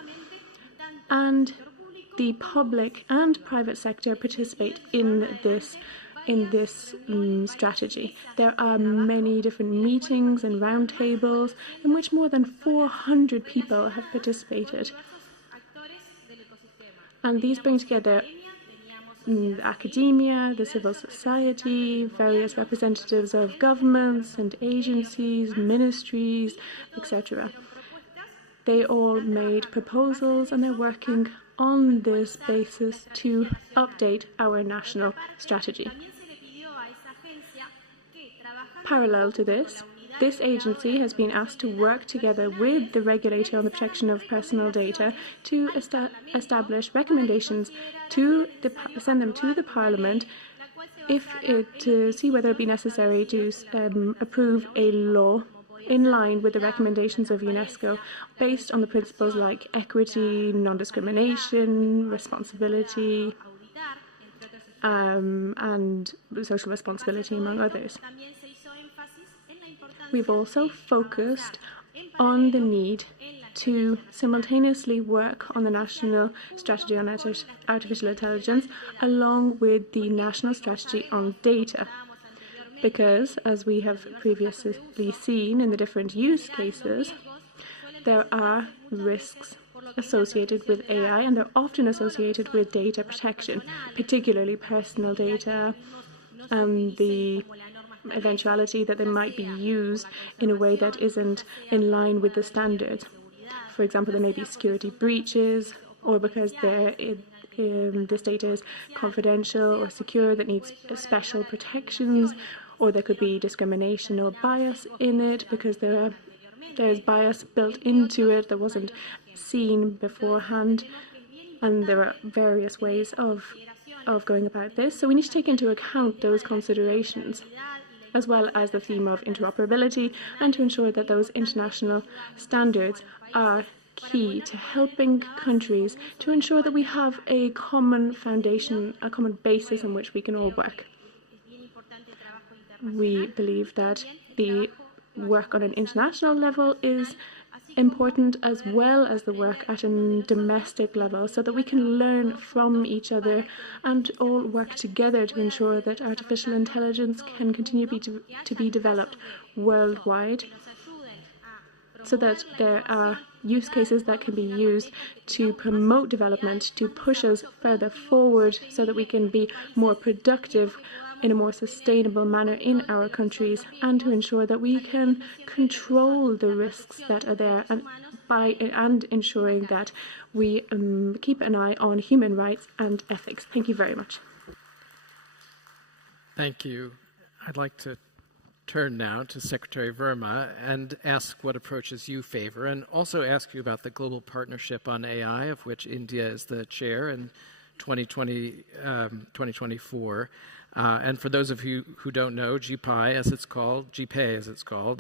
and the public and private sector participate in this strategy. There are many different meetings and roundtables in which more than 400 people have participated. And these bring together academia, the civil society, various representatives of governments and agencies, ministries, etc. They all made proposals, and they're working on this basis to update our national strategy. Parallel to this, this agency has been asked to work together with the regulator on the protection of personal data to establish recommendations to send them to the Parliament to see whether it be necessary to approve a law in line with the recommendations of UNESCO, based on the principles like equity, non-discrimination, responsibility, and social responsibility, among others. We've also focused on the need to simultaneously work on the national strategy on artificial intelligence along with the national strategy on data. Because, as we have previously seen in the different use cases, there are risks associated with AI, and they're often associated with data protection, particularly personal data, and the eventuality that they might be used in a way that isn't in line with the standards. for example, there may be security breaches, or because the data is confidential or secure that needs special protections, or there could be discrimination or bias in it because there's bias built into it that wasn't seen beforehand, and there are various ways of going about this. So we need to take into account those considerations, as well as the theme of interoperability, and to ensure that those international standards are key to helping countries to ensure that we have a common foundation, a common basis on which we can all work. We believe that the work on an international level is important, as well as the work at a domestic level, so that we can learn from each other and all work together to ensure that artificial intelligence can continue to be developed worldwide, so that there are use cases that can be used to promote development, to push us further forward, so that we can be more productive in a more sustainable manner in our countries, and to ensure that we can control the risks that are there, and ensuring that we keep an eye on human rights and ethics. Thank you very much. Thank you. I'd like to turn now to Secretary Verma and ask what approaches you favor, and also ask you about the Global Partnership on AI, of which India is the chair in 2024. And for those of you who don't know, GPAI, as it's called,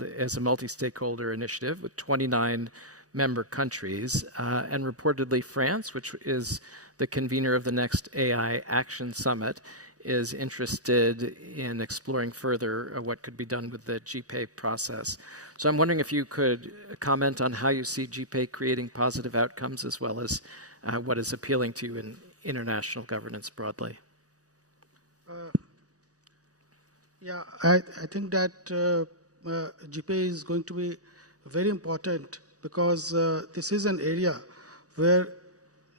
is a multi-stakeholder initiative with 29 member countries, and reportedly France, which is the convener of the next AI Action Summit, is interested in exploring further what could be done with the GPAI process. So I'm wondering if you could comment on how you see GPAI creating positive outcomes, as well as what is appealing to you in international governance broadly. Yeah, I think that GPAI is going to be very important, because this is an area where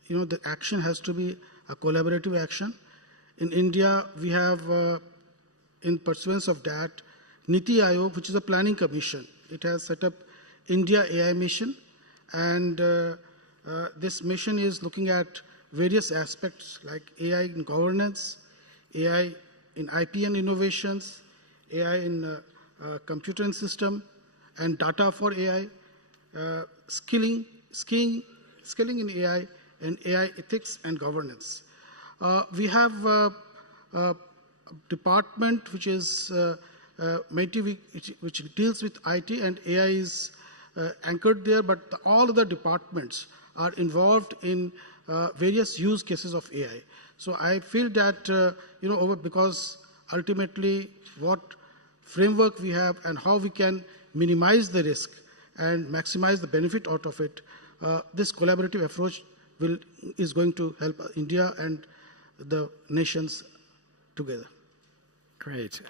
the action has to be a collaborative action. In India, we have, in pursuance of that, Niti Aayog, which is a planning commission. It has set up India AI mission, and this mission is looking at various aspects like AI in governance, AI in IP and innovations, AI in computer and system, and data for AI, skilling in AI, and AI ethics and governance. We have a department which is which deals with IT, and AI is anchored there, but all other departments are involved in various use cases of AI. So I feel that because ultimately what framework we have and how we can minimize the risk and maximize the benefit out of it, this collaborative approach is going to help India and the nations together. Great.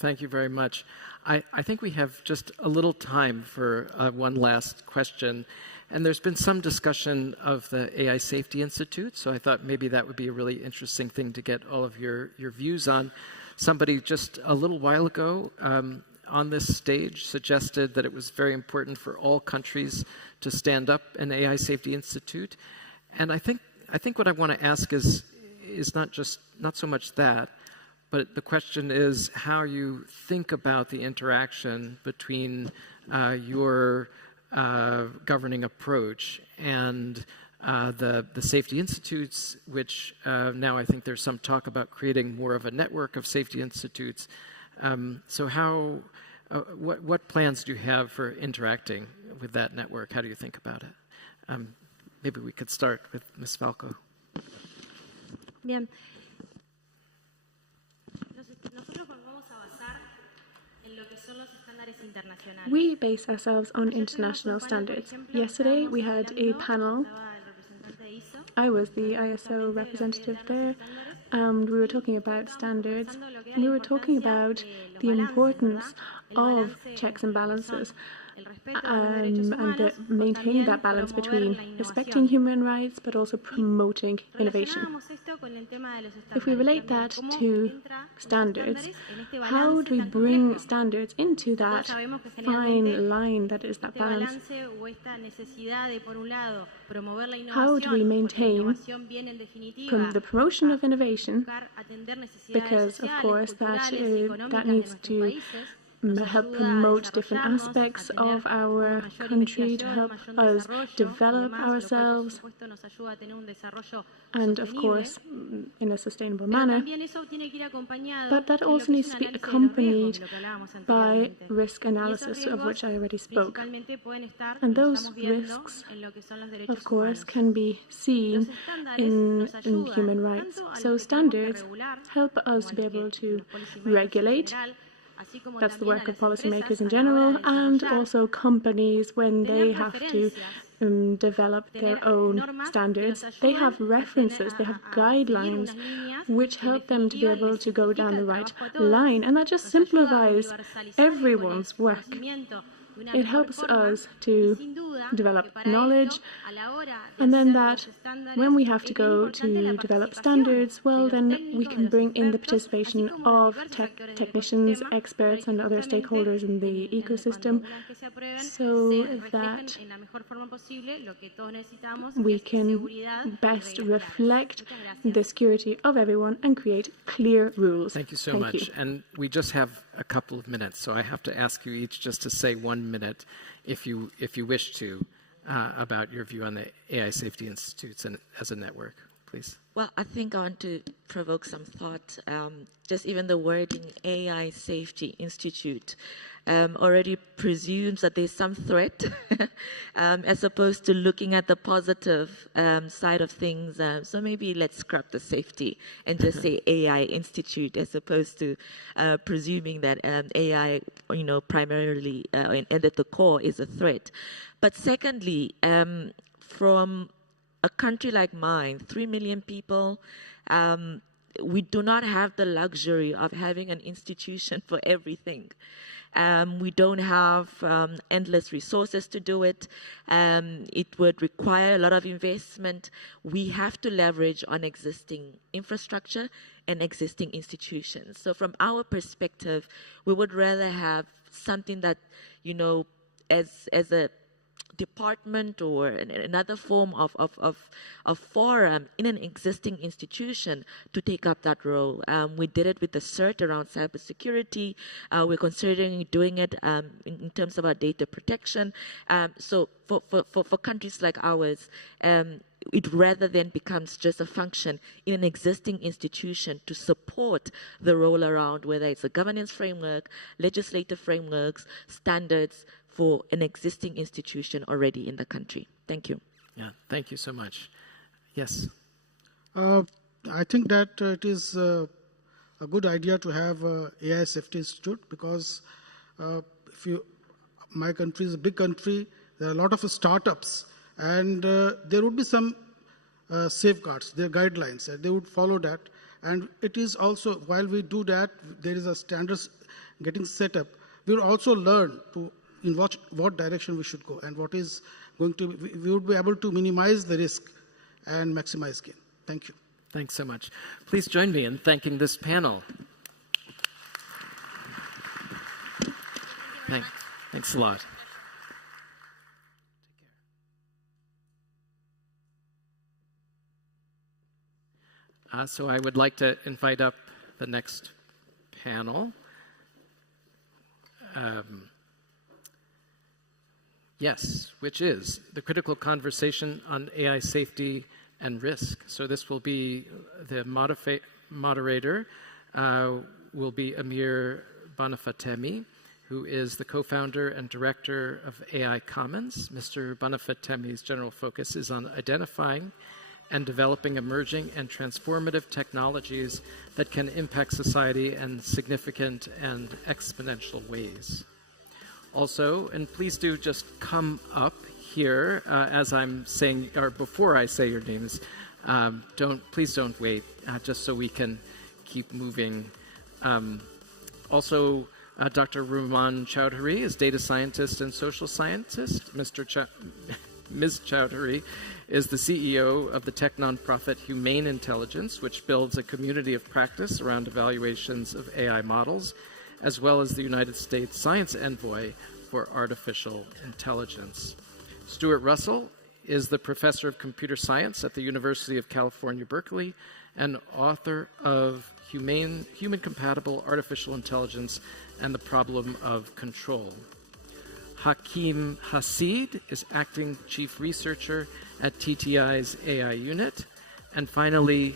Thank you very much. I think we have just a little time for one last question. And there's been some discussion of the AI Safety Institute, so I thought maybe that would be a really interesting thing to get all of your views on. Somebody just a little while ago on this stage suggested that it was very important for all countries to stand up an AI Safety Institute. And I think what I want to ask is not so much that, but the question is how you think about the interaction between your governing approach and the safety institutes, which now I think there's some talk about creating more of a network of safety institutes. So what plans do you have for interacting with that network? How do you think about it? Maybe we could start with Ms. Falco. Bien. We base ourselves on international standards. Yesterday we had a panel. I was the ISO representative there, and we were talking about standards. We were talking about the importance of checks and balances. maintaining that balance between respecting human rights but also promoting innovation. If we relate that to standards, how do we bring standards into that fine line that is that balance? How do we maintain the promotion of innovation, because of course that needs to help promote different aspects of our country, to help us develop ourselves, and of course in a sustainable manner. But that also needs to be accompanied by risk analysis, of which I already spoke. And those risks, of course, can be seen in human rights. So standards help us to be able to regulate. That's the work of policymakers in general, and also companies when they have to develop their own standards. They have references, they have guidelines which help them to be able to go down the right line, and that just simplifies everyone's work. It helps us to develop knowledge, and then that when we have to go to develop standards, well, then we can bring in the participation of technicians, experts, and other stakeholders in the ecosystem, so that we can best reflect the security of everyone and create clear rules. Thank you so much. And we just have a couple of minutes, so I have to ask you each just to say 1 minute, if you wish to, about your view on the AI Safety Institutes and as a network, please. Well, I think I want to provoke some thought. Just even the wording AI Safety Institute already presumes that there's some threat as opposed to looking at the positive side of things. So maybe let's scrap the safety and just say AI Institute as opposed to presuming that AI, primarily and at the core is a threat. But secondly, from a country like mine, 3 million people, we do not have the luxury of having an institution for everything. We don't have endless resources to do it. It would require a lot of investment. We have to leverage on existing infrastructure and existing institutions. So from our perspective, we would rather have something that, as a department or another form of forum in an existing institution to take up that role. We did it with the CERT around cybersecurity. We're considering doing it in terms of our data protection. So for countries like ours, it rather then becomes just a function in an existing institution to support the role around, whether it's a governance framework, legislative frameworks, standards, for an existing institution already in the country. Thank you. Yeah, thank you so much. Yes. I think that it is a good idea to have AI Safety Institute because my country is a big country, there are a lot of startups, and there would be some safeguards, their guidelines, and they would follow that. And it is also, while we do that, there is a standards getting set up. We will also learn in what direction we should go and what is going to be, we would be able to minimize the risk and maximize gain. Thank you. Thanks so much. Please join me in thanking this panel. Thanks a lot. So I would like to invite up the next panel. Yes, which is the critical conversation on AI safety and risk. So this will be the moderator will be Amir Banifatemi, who is the co-founder and director of AI Commons. Mr. Banifatemi's general focus is on identifying and developing emerging and transformative technologies that can impact society in significant and exponential ways. Also, and please do just come up here as I'm saying, or before I say your names. Please don't wait, just so we can keep moving. Also, Dr. Rumman Chowdhury is data scientist and social scientist. Ms. Chowdhury is the CEO of the tech nonprofit Humane Intelligence, which builds a community of practice around evaluations of AI models, as well as the United States Science Envoy for Artificial Intelligence. Stuart Russell is the professor of computer science at the University of California, Berkeley, and author of Human-Compatible Artificial Intelligence and the Problem of Control. Hakim Hacid is acting chief researcher at TTI's AI unit. And finally,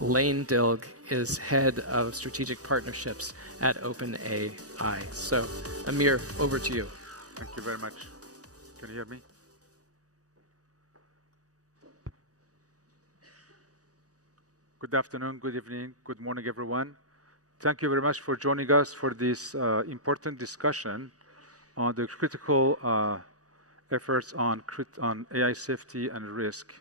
Lane Dilg is head of strategic partnerships at OpenAI. So, Amir, over to you. Thank you very much. Can you hear me? Good afternoon, good evening, good morning, everyone. Thank you very much for joining us for this important discussion on the critical efforts on AI safety and risk.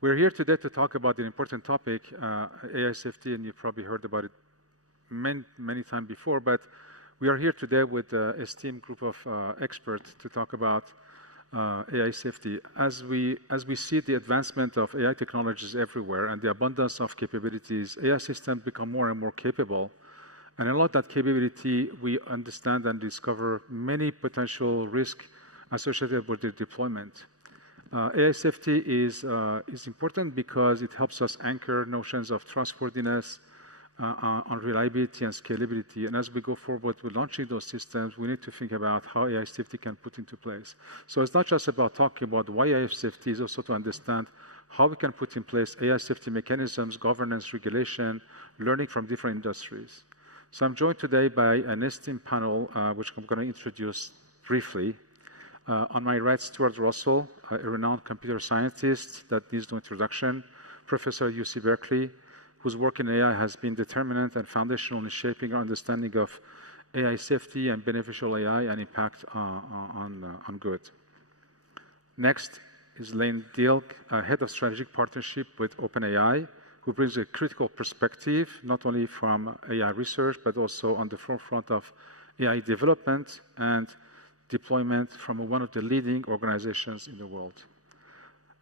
We're here today to talk about an important topic, AI safety, and you've probably heard about it many times before, but we are here today with an esteemed group of experts to talk about AI safety. As we see the advancement of AI technologies everywhere and the abundance of capabilities, AI systems become more and more capable. And a lot of that capability, we understand and discover many potential risks associated with their deployment. AI safety is important because it helps us anchor notions of trustworthiness, on reliability and scalability. And as we go forward with launching those systems, we need to think about how AI safety can put into place. So it's not just about talking about why AI safety, it's also to understand how we can put in place AI safety mechanisms, governance, regulation, learning from different industries. So I'm joined today by an esteemed panel, which I'm going to introduce briefly. On my right, Stuart Russell, a renowned computer scientist that needs no introduction, Professor at UC Berkeley, whose work in AI has been determinant and foundational in shaping our understanding of AI safety and beneficial AI and impact on good. Next is Lane Dilg, Head of Strategic Partnership with OpenAI, who brings a critical perspective, not only from AI research, but also on the forefront of AI development and deployment from one of the leading organizations in the world.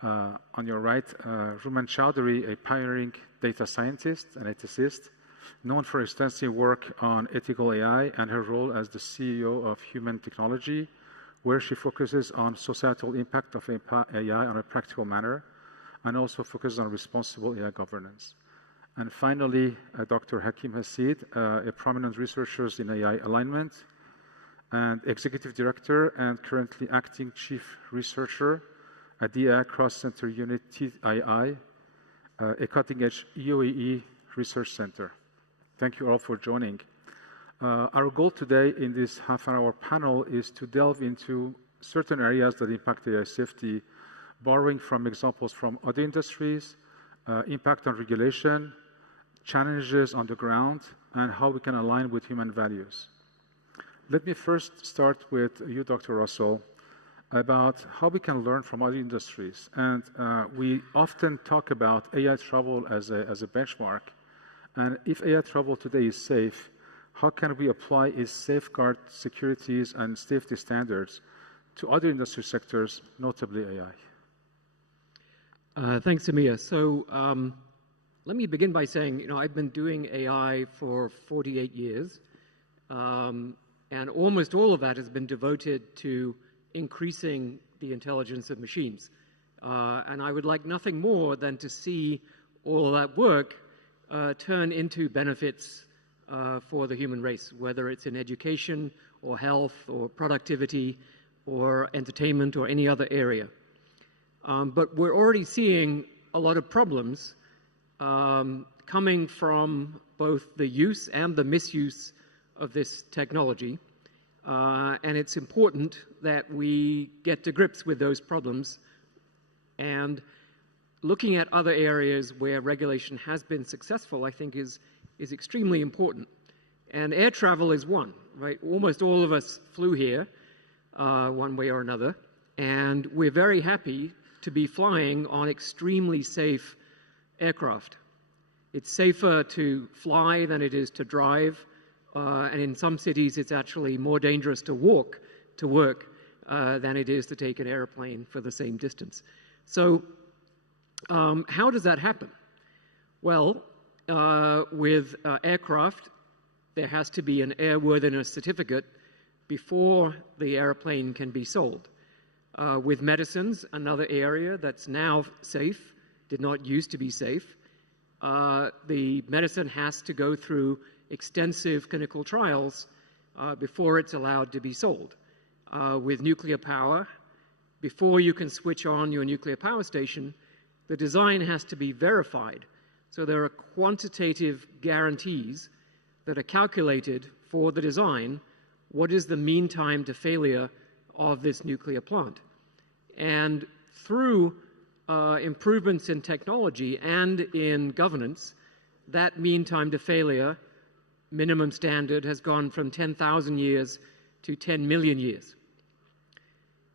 On your right, Rumman Chowdhury, a pioneering data scientist and ethicist, known for extensive work on ethical AI and her role as the CEO of Human Technology, where she focuses on societal impact of AI on a practical manner, and also focuses on responsible AI governance. And finally, Dr. Hakim Hacid, a prominent researcher in AI alignment, and executive director and currently acting chief researcher at the AI Cross-Center Unit TII, a cutting-edge UAE research center. Thank you all for joining. Our goal today in this half-an-hour panel is to delve into certain areas that impact AI safety, borrowing from examples from other industries, impact on regulation, challenges on the ground, and how we can align with human values. Let me first start with you, Dr. Russell, about how we can learn from other industries. And we often talk about AI travel as a benchmark. And if AI travel today is safe, how can we apply its safeguard securities and safety standards to other industry sectors, notably AI? Thanks, Amir. So let me begin by saying, I've been doing AI for 48 years, and almost all of that has been devoted to increasing the intelligence of machines. And I would like nothing more than to see all of that work turn into benefits for the human race, whether it's in education or health or productivity or entertainment or any other area. But we're already seeing a lot of problems coming from both the use and the misuse of this technology. And it's important that we get to grips with those problems. And looking at other areas where regulation has been successful, I think is extremely important. And air travel is one, right? Almost all of us flew here one way or another. And we're very happy to be flying on extremely safe aircraft. It's safer to fly than it is to drive. And in some cities, it's actually more dangerous to walk to work than it is to take an airplane for the same distance. So how does that happen? Well, with aircraft, there has to be an airworthiness certificate before the airplane can be sold. With medicines, another area that's now safe, did not used to be safe, the medicine has to go through extensive clinical trials before it's allowed to be sold. With nuclear power, before you can switch on your nuclear power station, the design has to be verified. So there are quantitative guarantees that are calculated for the design. What is the mean time to failure of this nuclear plant? And through improvements in technology and in governance, that mean time to failure minimum standard has gone from 10,000 years to 10 million years.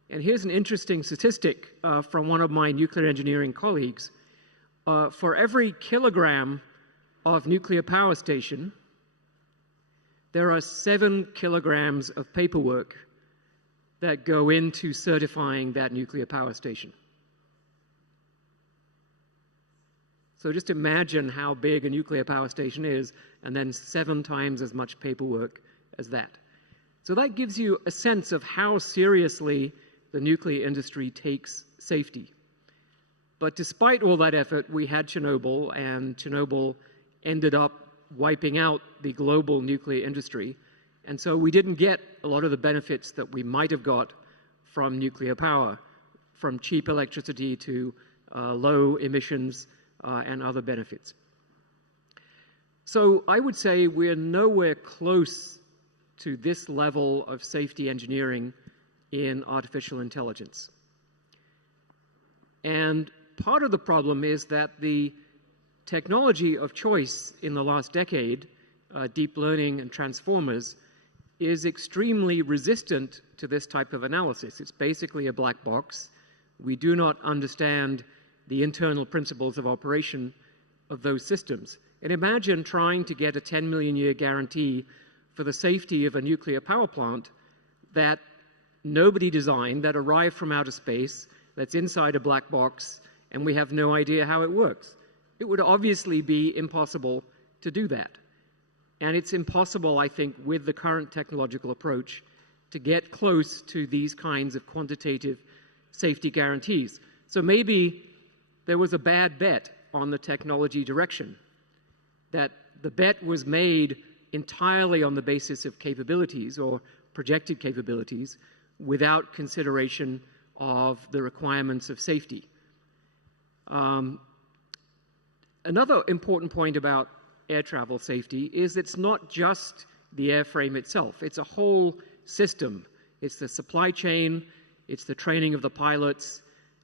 And here's an interesting statistic from one of my nuclear engineering colleagues. For every kilogram of nuclear power station, there are 7 kilograms of paperwork that go into certifying that nuclear power station. So just imagine how big a nuclear power station is, and then 7 times as much paperwork as that. So that gives you a sense of how seriously the nuclear industry takes safety. But despite all that effort, we had Chernobyl, and Chernobyl ended up wiping out the global nuclear industry. And so we didn't get a lot of the benefits that we might have got from nuclear power, from cheap electricity to low emissions and other benefits. So I would say we're nowhere close to this level of safety engineering in artificial intelligence. And part of the problem is that the technology of choice in the last decade, deep learning and transformers, is extremely resistant to this type of analysis. It's basically a black box. We do not understand the internal principles of operation of those systems. And imagine trying to get a 10 million year guarantee for the safety of a nuclear power plant that nobody designed, that arrived from outer space, that's inside a black box, and we have no idea how it works. It would obviously be impossible to do that. And it's impossible, I think, with the current technological approach to get close to these kinds of quantitative safety guarantees. So maybe there was a bad bet on the technology direction, that the bet was made entirely on the basis of capabilities or projected capabilities without consideration of the requirements of safety. Another important point about air travel safety is it's not just the airframe itself. It's a whole system. It's the supply chain, it's the training of the pilots,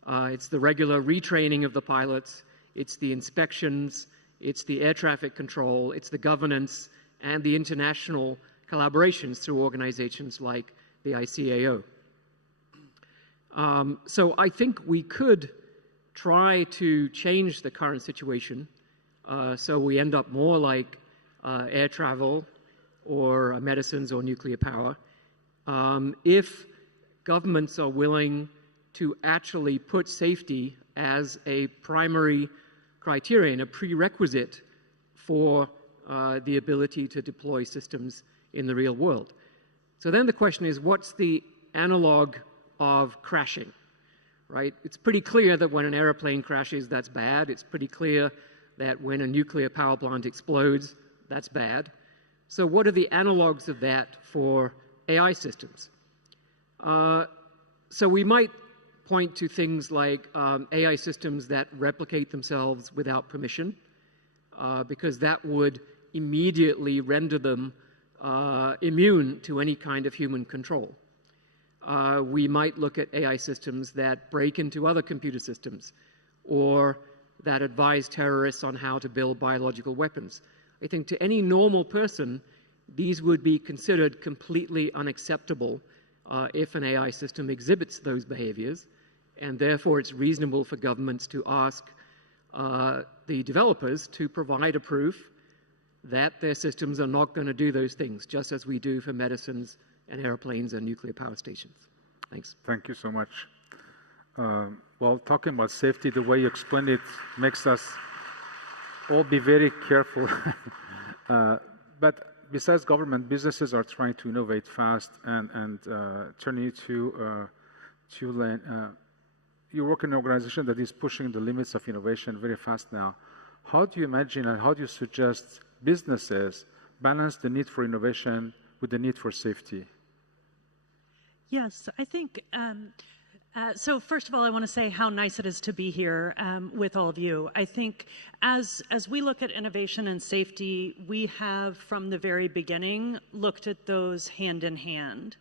it's the regular retraining of the pilots, it's the inspections, it's the air traffic control, it's the governance, and the international collaborations through organizations like the ICAO. So I think we could try to change the current situation so we end up more like air travel or medicines or nuclear power if governments are willing to actually put safety as a primary criterion, a prerequisite for the ability to deploy systems in the real world. So then the question is, what's the analog of crashing, right? It's pretty clear that when an airplane crashes, that's bad. It's pretty clear that when a nuclear power plant explodes, that's bad. So what are the analogs of that for AI systems? So we might point to things like AI systems that replicate themselves without permission, because that would immediately render them immune to any kind of human control. We might look at AI systems that break into other computer systems or that advise terrorists on how to build biological weapons. I think to any normal person, these would be considered completely unacceptable if an AI system exhibits those behaviors, and therefore it's reasonable for governments to ask the developers to provide a proof that their systems are not going to do those things, just as we do for medicines and airplanes and nuclear power stations. Thanks. Thank you so much. Well, talking about safety, the way you explain it makes us all be very careful. But besides government, businesses are trying to innovate fast and turning it to you work in an organization that is pushing the limits of innovation very fast now. How do you imagine and how do you suggest businesses balance the need for innovation with the need for safety? Yes, I think, so first of all, I want to say how nice it is to be here with all of you. I think as we look at innovation and safety, we have from the very beginning looked at those hand in hand.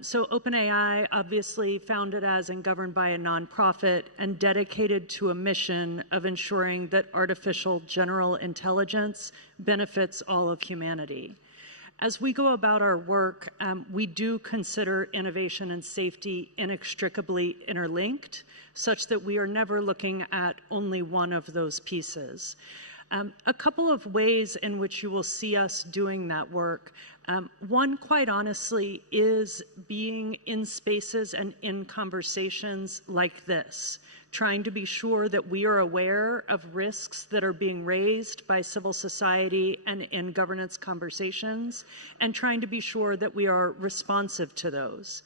So OpenAI, obviously founded as and governed by a nonprofit and dedicated to a mission of ensuring that artificial general intelligence benefits all of humanity. As we go about our work, we do consider innovation and safety inextricably interlinked, such that we are never looking at only one of those pieces. A couple of ways in which you will see us doing that work. One, quite honestly, is being in spaces and in conversations like this, trying to be sure that we are aware of risks that are being raised by civil society and in governance conversations, and trying to be sure that we are responsive to those.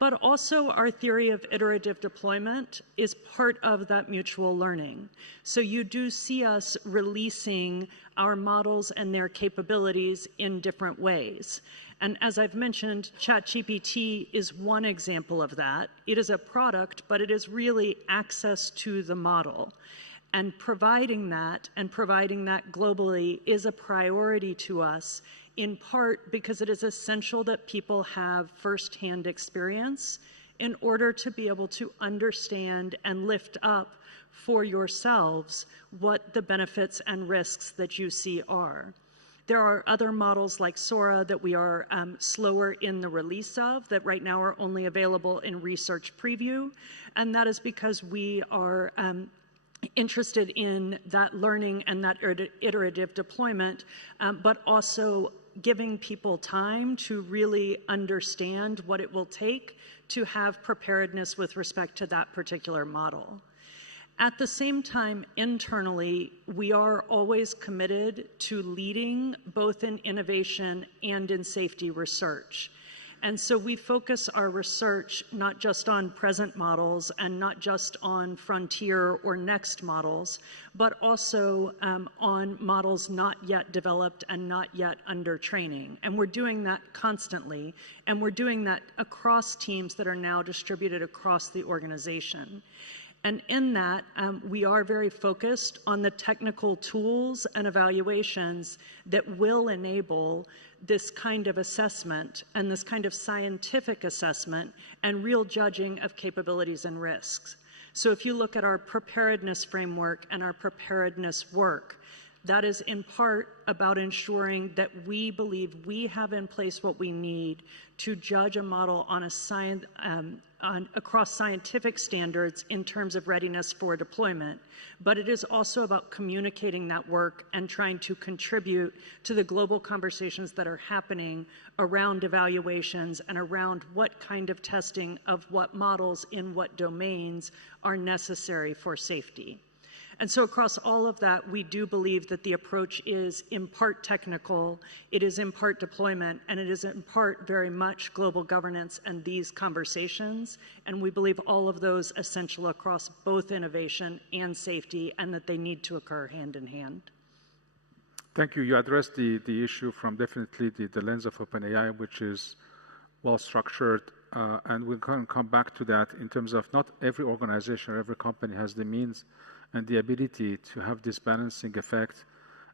But also our theory of iterative deployment is part of that mutual learning. So you do see us releasing our models and their capabilities in different ways. And as I've mentioned, ChatGPT is one example of that. It is a product, but it is really access to the model. And providing that globally is a priority to us, in part because it is essential that people have firsthand experience in order to be able to understand and lift up for yourselves what the benefits and risks that you see are. There are other models like Sora that we are slower in the release of, that right now are only available in research preview, and that is because we are interested in that learning and that iterative deployment, but also giving people time to really understand what it will take to have preparedness with respect to that particular model. At the same time, internally, we are always committed to leading both in innovation and in safety research. And so we focus our research not just on present models and not just on frontier or next models, but also on models not yet developed and not yet under training. And we're doing that constantly, and we're doing that across teams that are now distributed across the organization. And in that, we are very focused on the technical tools and evaluations that will enable this kind of assessment and this kind of scientific assessment and real judging of capabilities and risks. So if you look at our preparedness framework and our preparedness work, that is in part about ensuring that we believe we have in place what we need to judge a model on a across scientific standards in terms of readiness for deployment. But it is also about communicating that work and trying to contribute to the global conversations that are happening around evaluations and around what kind of testing of what models in what domains are necessary for safety. And so across all of that, we do believe that the approach is in part technical, it is in part deployment, and it is in part very much global governance and these conversations. And we believe all of those essential across both innovation and safety, and that they need to occur hand in hand. Thank you. You addressed the issue from definitely the lens of OpenAI, which is well structured. And we're going to come back to that in terms of not every organization or every company has the means and the ability to have this balancing effect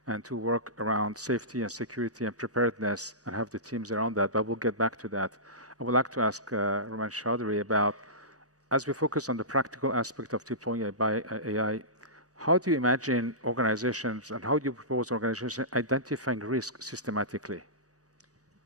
and to work around safety and security and preparedness and have the teams around that, but we'll get back to that. I would like to ask Rumman Chowdhury about, as we focus on the practical aspect of deploying AI, how do you imagine organizations and how do you propose organizations identifying risk systematically?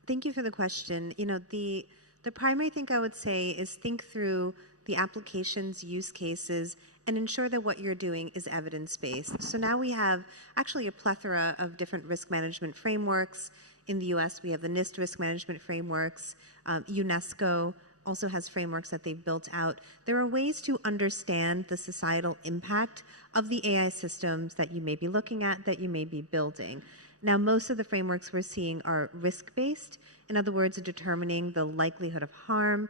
Thank you for the question. You know, the primary thing I would say is think through the applications, use cases, and ensure that what you're doing is evidence-based. So now we have actually a plethora of different risk management frameworks. In the US, we have the NIST risk management frameworks. UNESCO also has frameworks that they've built out. There are ways to understand the societal impact of the AI systems that you may be looking at, that you may be building. Now, most of the frameworks we're seeing are risk-based. In other words, determining the likelihood of harm.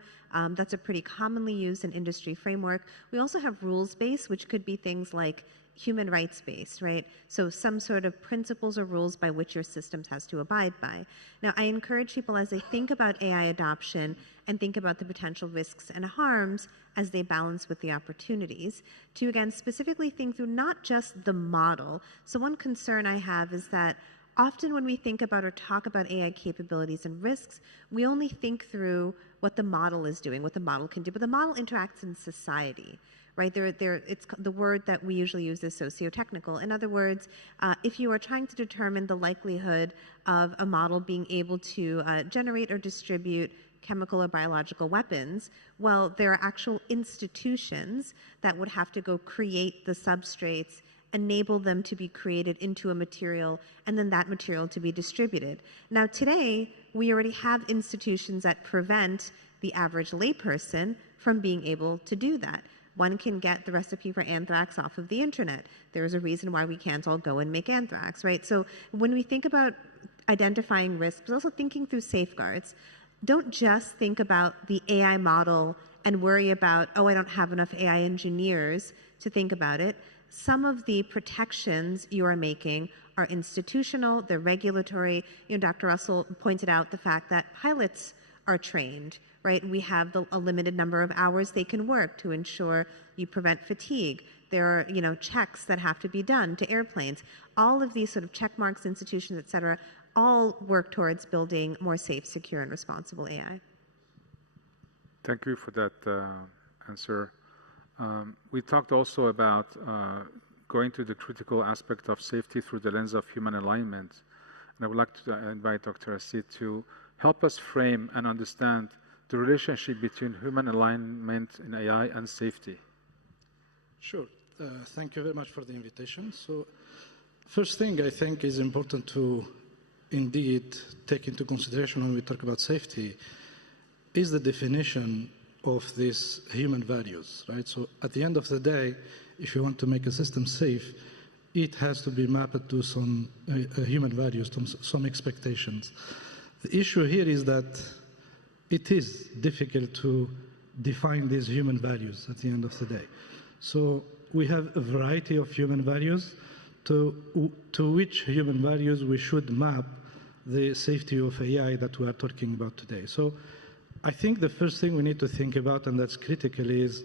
That's a pretty commonly used in industry framework. We also have rules-based, which could be things like human rights-based, right? So some sort of principles or rules by which your systems has to abide by. Now, I encourage people as they think about AI adoption and think about the potential risks and harms as they balance with the opportunities, to again specifically think through not just the model. So one concern I have is that often when we think about or talk about AI capabilities and risks, we only think through what the model is doing, what the model can do, but the model interacts in society. Right? It's the word that we usually use is socio-technical. In other words, if you are trying to determine the likelihood of a model being able to generate or distribute chemical or biological weapons, well, there are actual institutions that would have to go create the substrates, enable them to be created into a material, and then that material to be distributed. Now, today, we already have institutions that prevent the average layperson from being able to do that. One can get the recipe for anthrax off of the internet. There is a reason why we can't all go and make anthrax, right? So when we think about identifying risks, but also thinking through safeguards, don't just think about the AI model and worry about, oh, I don't have enough AI engineers to think about it. Some of the protections you are making are institutional, they're regulatory. You know, Dr. Russell pointed out the fact that pilots are trained, right? We have a limited number of hours they can work to ensure you prevent fatigue. There are, you know, checks that have to be done to airplanes. All of these sort of check marks, institutions, et cetera, all work towards building more safe, secure, and responsible AI. Thank you for that answer. We talked also about going to the critical aspect of safety through the lens of human alignment. And I would like to invite Dr. Hacid to help us frame and understand the relationship between human alignment in AI and safety. Sure. Thank you very much for the invitation. So, first thing I think is important to indeed take into consideration when we talk about safety is the definition of these human values, right? So at the end of the day, if you want to make a system safe, it has to be mapped to some human values, to some expectations. The issue here is that it is difficult to define these human values at the end of the day. So we have a variety of human values to which human values we should map the safety of AI that we are talking about today. So I think the first thing we need to think about, and that's critical, is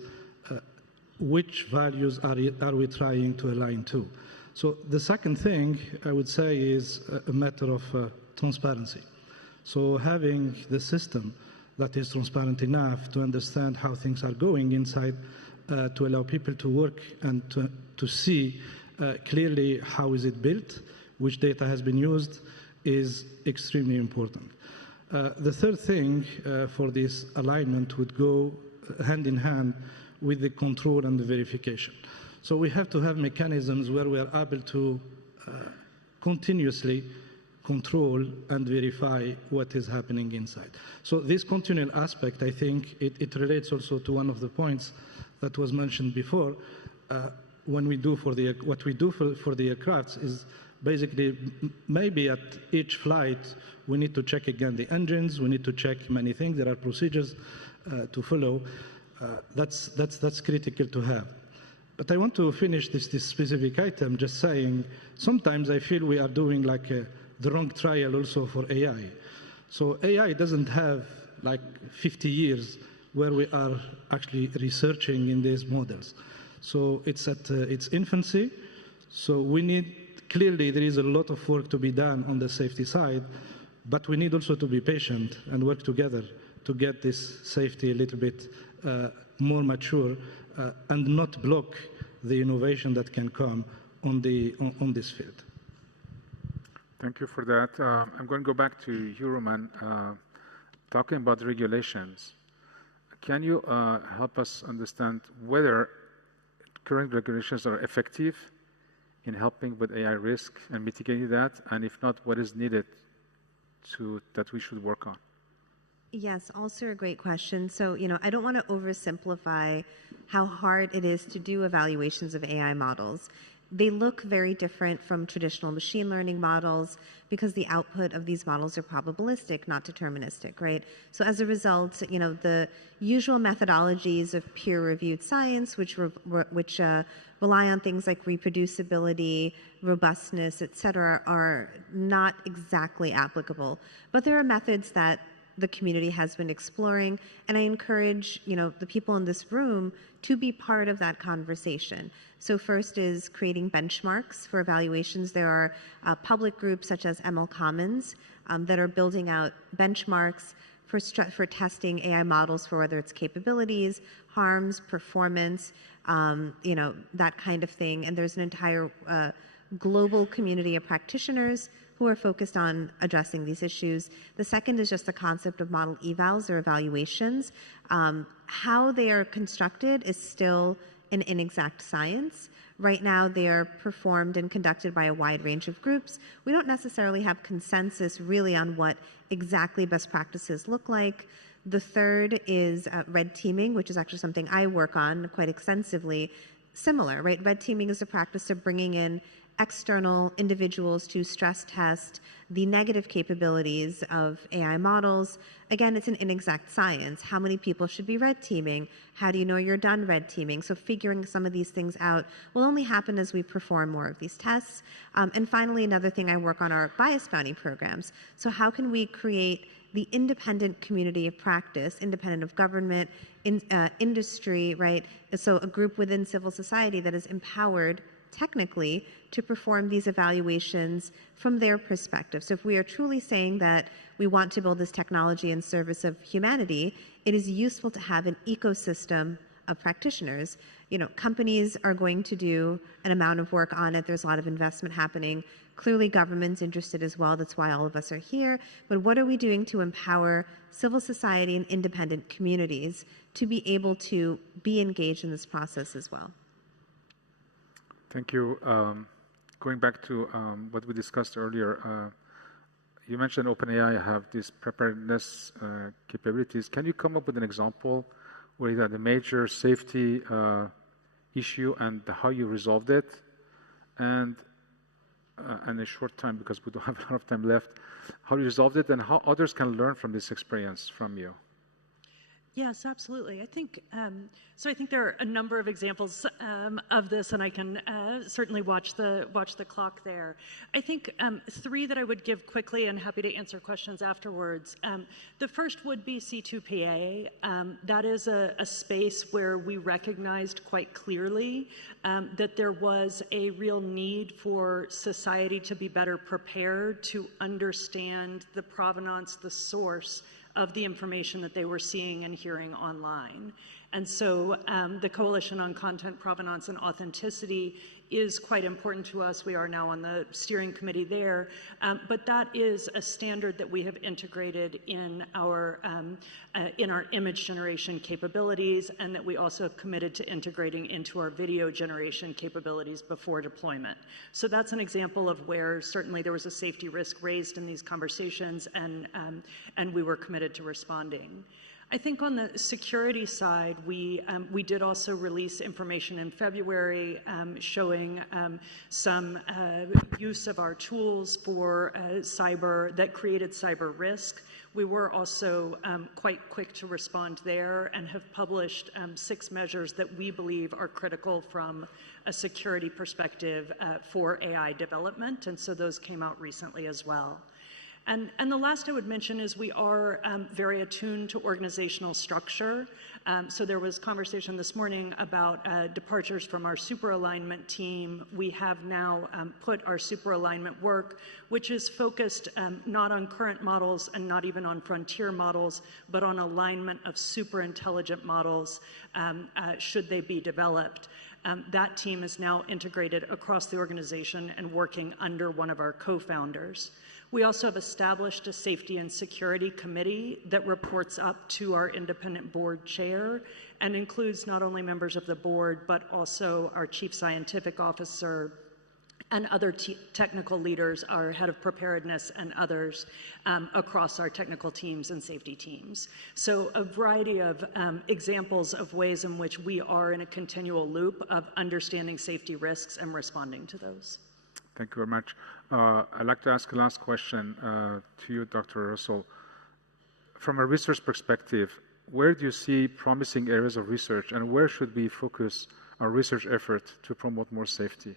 which values are we trying to align to. So the second thing I would say is a matter of transparency. So having the system that is transparent enough to understand how things are going inside, to allow people to work and to see clearly how is it built, which data has been used, is extremely important. The third thing for this alignment would go hand in hand with the control and the verification. So we have to have mechanisms where we are able to continuously control and verify what is happening inside. So this continual aspect, I think, it relates also to one of the points that was mentioned before. When we do for what we do for the aircrafts is basically maybe at each flight we need to check again the engines, we need to check many things. There are procedures to follow. That's critical to have. But I want to finish this specific item just saying sometimes I feel we are doing like the wrong trial also for AI. So AI doesn't have like 50 years where we are actually researching in these models. So it's at its infancy. So we need, clearly there is a lot of work to be done on the safety side, but we need also to be patient and work together to get this safety a little bit more mature and not block the innovation that can come on this field. Thank you for that. I'm going to go back to you, Rumman, talking about regulations. Can you help us understand whether current regulations are effective in helping with AI risk and mitigating that? And if not, what is needed that we should work on? Yes, also a great question. So, I don't want to oversimplify how hard it is to do evaluations of AI models. They look very different from traditional machine learning models because the output of these models are probabilistic, not deterministic, right? So as a result, the usual methodologies of peer-reviewed science, which rely on things like reproducibility, robustness, et cetera, are not exactly applicable. But there are methods that the community has been exploring, and I encourage the people in this room to be part of that conversation. So first is creating benchmarks for evaluations. There are public groups such as ML Commons that are building out benchmarks for testing AI models for whether it's capabilities, harms, performance, that kind of thing. And there's an entire global community of practitioners who are focused on addressing these issues. The second is just the concept of model evals or evaluations. How they are constructed is still an inexact science. Right now, they are performed and conducted by a wide range of groups. We don't necessarily have consensus really on what exactly best practices look like. The third is red teaming, which is actually something I work on quite extensively. Similar, right? Red teaming is a practice of bringing in external individuals to stress test the negative capabilities of AI models. Again, it's an inexact science. How many people should be red teaming? How do you know you're done red teaming? So figuring some of these things out will only happen as we perform more of these tests. And finally, another thing I work on are bias bounty programs. So how can we create the independent community of practice, independent of government, industry, right? So a group within civil society that is empowered technically to perform these evaluations from their perspective. So if we are truly saying that we want to build this technology in service of humanity, it is useful to have an ecosystem of practitioners. Companies are going to do an amount of work on it. There's a lot of investment happening. Clearly, government's interested as well. That's why all of us are here. But what are we doing to empower civil society and independent communities to be able to be engaged in this process as well? Thank you. Going back to what we discussed earlier, you mentioned OpenAI have these preparedness capabilities. Can you come up with an example where you had a major safety issue and how you resolved it? And in a short time, because we don't have a lot of time left, how you resolved it and how others can learn from this experience from you? Yes, absolutely. I think I think there are a number of examples of this, and I can certainly watch the clock there. I think three that I would give quickly, and happy to answer questions afterwards. The first would be C2PA. That is a space where we recognized quite clearly that there was a real need for society to be better prepared to understand the provenance, the source of the information that they were seeing and hearing online. And so the Coalition on Content Provenance and Authenticity is quite important to us. We are now on the steering committee there, but that is a standard that we have integrated in our image generation capabilities, and that we also have committed to integrating into our video generation capabilities before deployment. So that's an example of where certainly there was a safety risk raised in these conversations, and we were committed to responding. I think on the security side, we did also release information in February showing some use of our tools for cyber that created cyber risk. We were also quite quick to respond there and have published 6 measures that we believe are critical from a security perspective for AI development, and so those came out recently as well. And the last I would mention is we are very attuned to organizational structure. So there was conversation this morning about departures from our super alignment team. We have now put our super alignment work, which is focused not on current models and not even on frontier models, but on alignment of super intelligent models should they be developed. That team is now integrated across the organization and working under one of our co-founders. We also have established a safety and security committee that reports up to our independent board chair and includes not only members of the board, but also our chief scientific officer and other technical leaders, our head of preparedness and others across our technical teams and safety teams. So a variety of examples of ways in which we are in a continual loop of understanding safety risks and responding to those. Thank you very much. I'd like to ask a last question to you, Dr. Russell. From a research perspective, where do you see promising areas of research, and where should we focus our research effort to promote more safety?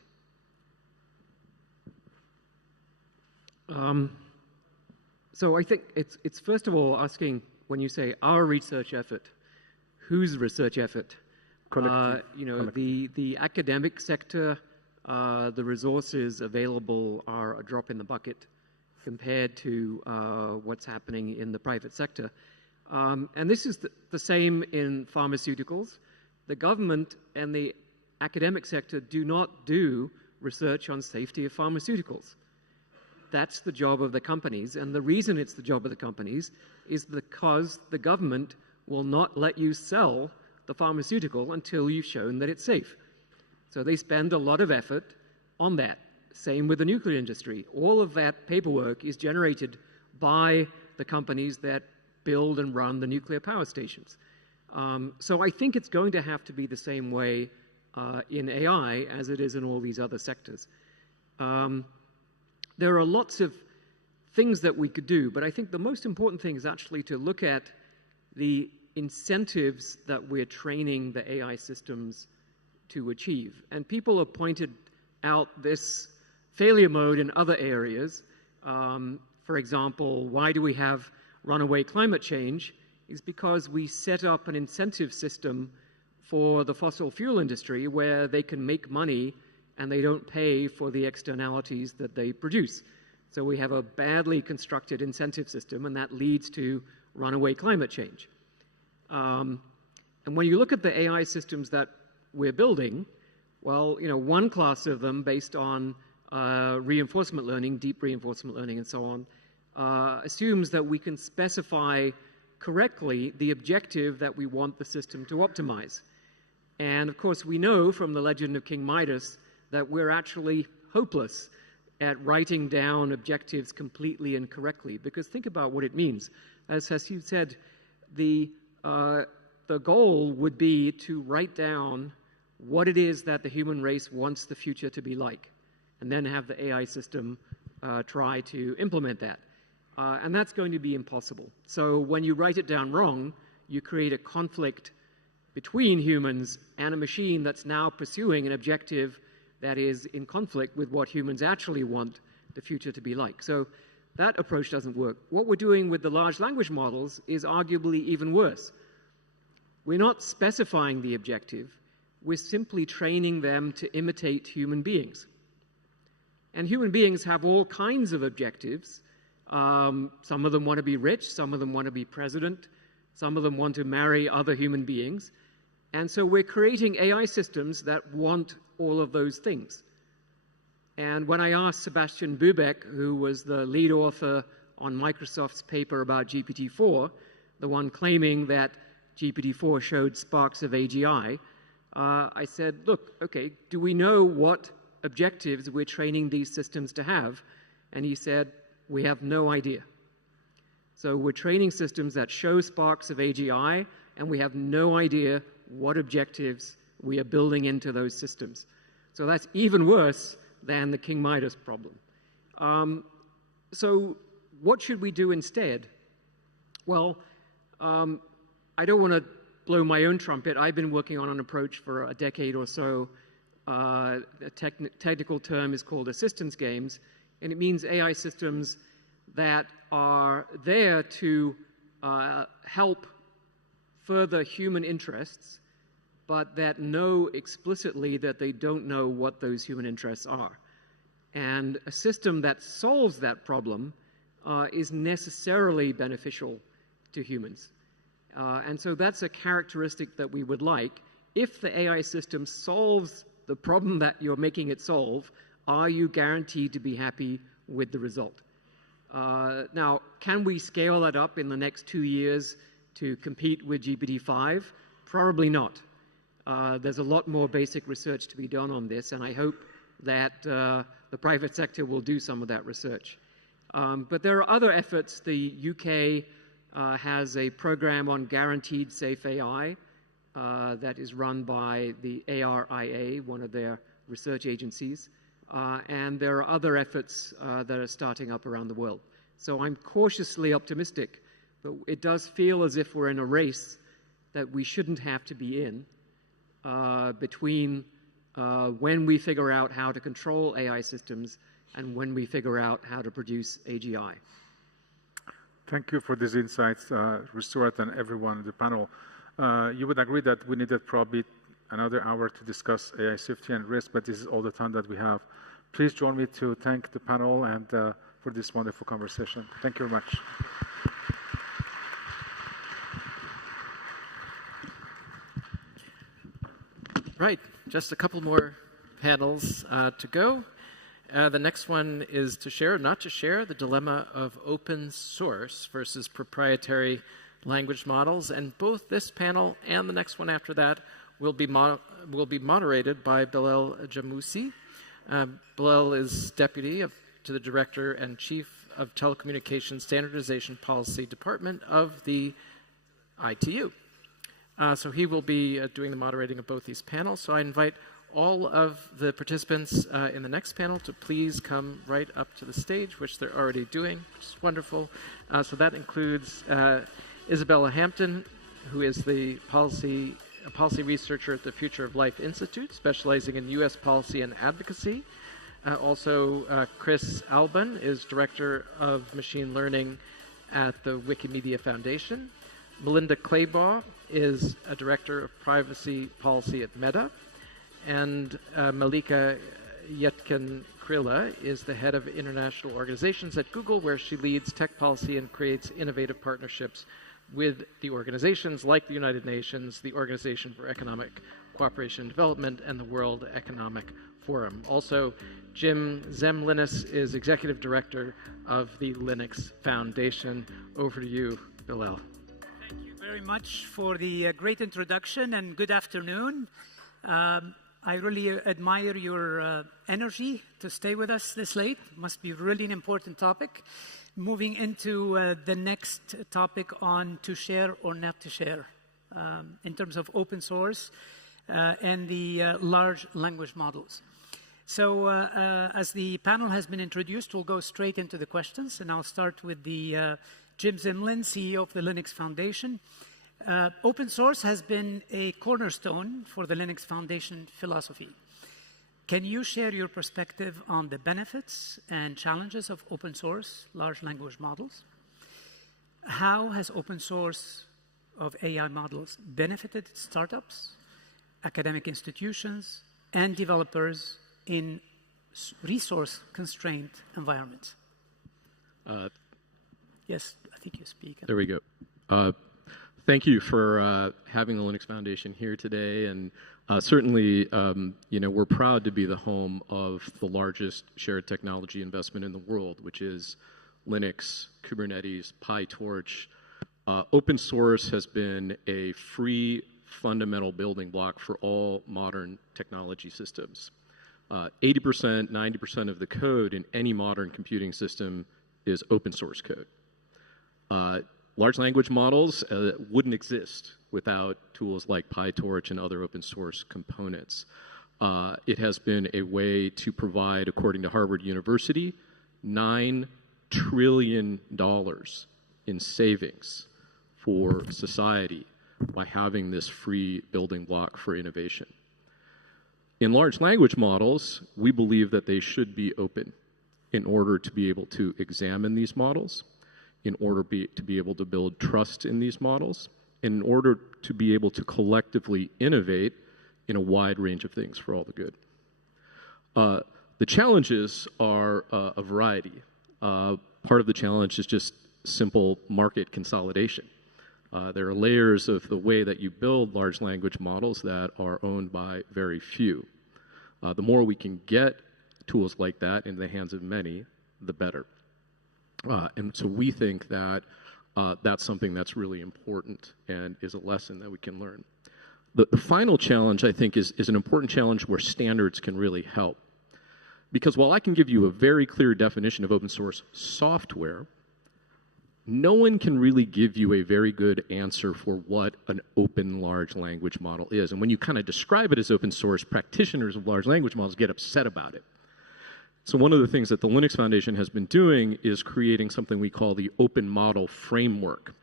So I think it's first of all asking, when you say our research effort, whose research effort? Collective. The academic sector, the resources available are a drop in the bucket compared to what's happening in the private sector. And this is the same in pharmaceuticals. The government and the academic sector do not do research on safety of pharmaceuticals. That's the job of the companies, and the reason it's the job of the companies is because the government will not let you sell the pharmaceutical until you've shown that it's safe. So they spend a lot of effort on that. Same with the nuclear industry. All of that paperwork is generated by the companies that build and run the nuclear power stations. So I think it's going to have to be the same way in AI as it is in all these other sectors. There are lots of things that we could do, but I think the most important thing is actually to look at the incentives that we're training the AI systems to achieve. And people have pointed out this failure mode in other areas. For example, why do we have runaway climate change? Is because we set up an incentive system for the fossil fuel industry where they can make money and they don't pay for the externalities that they produce. So we have a badly constructed incentive system, and that leads to runaway climate change. And when you look at the AI systems that we're building, well, one class of them based on reinforcement learning, deep reinforcement learning and so on, assumes that we can specify correctly the objective that we want the system to optimize. And of course, we know from the legend of King Midas that we're actually hopeless at writing down objectives completely and correctly, because think about what it means. As you said, the goal would be to write down what it is that the human race wants the future to be like, and then have the AI system try to implement that. And that's going to be impossible. So when you write it down wrong, you create a conflict between humans and a machine that's now pursuing an objective that is in conflict with what humans actually want the future to be like. So that approach doesn't work. What we're doing with the large language models is arguably even worse. We're not specifying the objective. We're simply training them to imitate human beings. And human beings have all kinds of objectives. Some of them want to be rich. Some of them want to be president. Some of them want to marry other human beings. And so we're creating AI systems that want all of those things. And when I asked Sebastian Bubeck, who was the lead author on Microsoft's paper about GPT-4, the one claiming that GPT-4 showed sparks of AGI, I said, look, okay, do we know what objectives we're training these systems to have? And he said, we have no idea. So we're training systems that show sparks of AGI, and we have no idea what objectives we are building into those systems. So that's even worse than the King Midas problem. So what should we do instead? Well, I don't want to blow my own trumpet. I've been working on an approach for a decade or so. A technical term is called assistance games, and it means AI systems that are there to help further human interests, but that know explicitly that they don't know what those human interests are. And a system that solves that problem is necessarily beneficial to humans. And so that's a characteristic that we would like. If the AI system solves the problem that you're making it solve, are you guaranteed to be happy with the result? Now, can we scale that up in the next 2 years to compete with GPT-5? Probably not. There's a lot more basic research to be done on this, and I hope that the private sector will do some of that research. But there are other efforts. The UK has a program on guaranteed safe AI that is run by the ARIA, one of their research agencies. And there are other efforts that are starting up around the world. So I'm cautiously optimistic, but it does feel as if we're in a race that we shouldn't have to be in between when we figure out how to control AI systems and when we figure out how to produce AGI. Thank you for these insights, Stuart and everyone on the panel. You would agree that we needed probably another hour to discuss AI safety and risk, but this is all the time that we have. Please join me to thank the panel and for this wonderful conversation. Thank you very much. Right, just a couple more panels to go. The next one is to share, not to share, the dilemma of open source versus proprietary language models. And both this panel and the next one after that will be moderated by Bilel Jamoussi. Bilel is Deputy to the Director and Chief of Telecommunications Standardization Policy Department of the ITU. So he will be doing the moderating of both these panels. So I invite all of the participants in the next panel to please come right up to the stage, which they're already doing, which is wonderful. So that includes Isabella Hampton, who is the policy researcher at the Future of Life Institute, specializing in U.S. policy and advocacy. Also, Chris Alban is Director of Machine Learning at the Wikimedia Foundation. Melinda Claybaugh is a Director of Privacy Policy at Meta. And Melike Yetken Krilla is the Head of International Organizations at Google, where she leads tech policy and creates innovative partnerships with the organizations like the United Nations, the Organization for Economic Cooperation and Development, and the World Economic Forum. Also, Jim Zemlin is Executive Director of the Linux Foundation. Over to you, Bilel. Thank you very much for the great introduction, and good afternoon. I really admire your energy to stay with us this late. Must be really an important topic. Moving into the next topic on to share or not to share in terms of open source and the large language models. So as the panel has been introduced, we'll go straight into the questions, and I'll start with the Jim Zemlin, CEO of the Linux Foundation. Open source has been a cornerstone for the Linux Foundation philosophy. Can you share your perspective on the benefits and challenges of open source large language models? How has open source of AI models benefited startups, academic institutions, and developers in resource-constrained environments? Yes, I think you speak. There we go. Thank you for having the Linux Foundation here today, and certainly, we're proud to be the home of the largest shared technology investment in the world, which is Linux, Kubernetes, PyTorch. Open source has been a free fundamental building block for all modern technology systems. 80%, 90% of the code in any modern computing system is open source code. Large language models wouldn't exist without tools like PyTorch and other open source components. It has been a way to provide, according to Harvard University, $9 trillion in savings for society by having this free building block for innovation. In large language models, we believe that they should be open in order to be able to examine these models, in order to be able to build trust in these models, and in order to be able to collectively innovate in a wide range of things for all the good. The challenges are a variety. Part of the challenge is just simple market consolidation. There are layers of the way that you build large language models that are owned by very few. The more we can get tools like that in the hands of many, the better. And so we think that that's something that's really important and is a lesson that we can learn. The final challenge, I think, is an important challenge where standards can really help. Because while I can give you a very clear definition of open source software, no one can really give you a very good answer for what an open large language model is. And when you kind of describe it as open source, practitioners of large language models get upset about it. So one of the things that the Linux Foundation has been doing is creating something we call the Open Model Framework.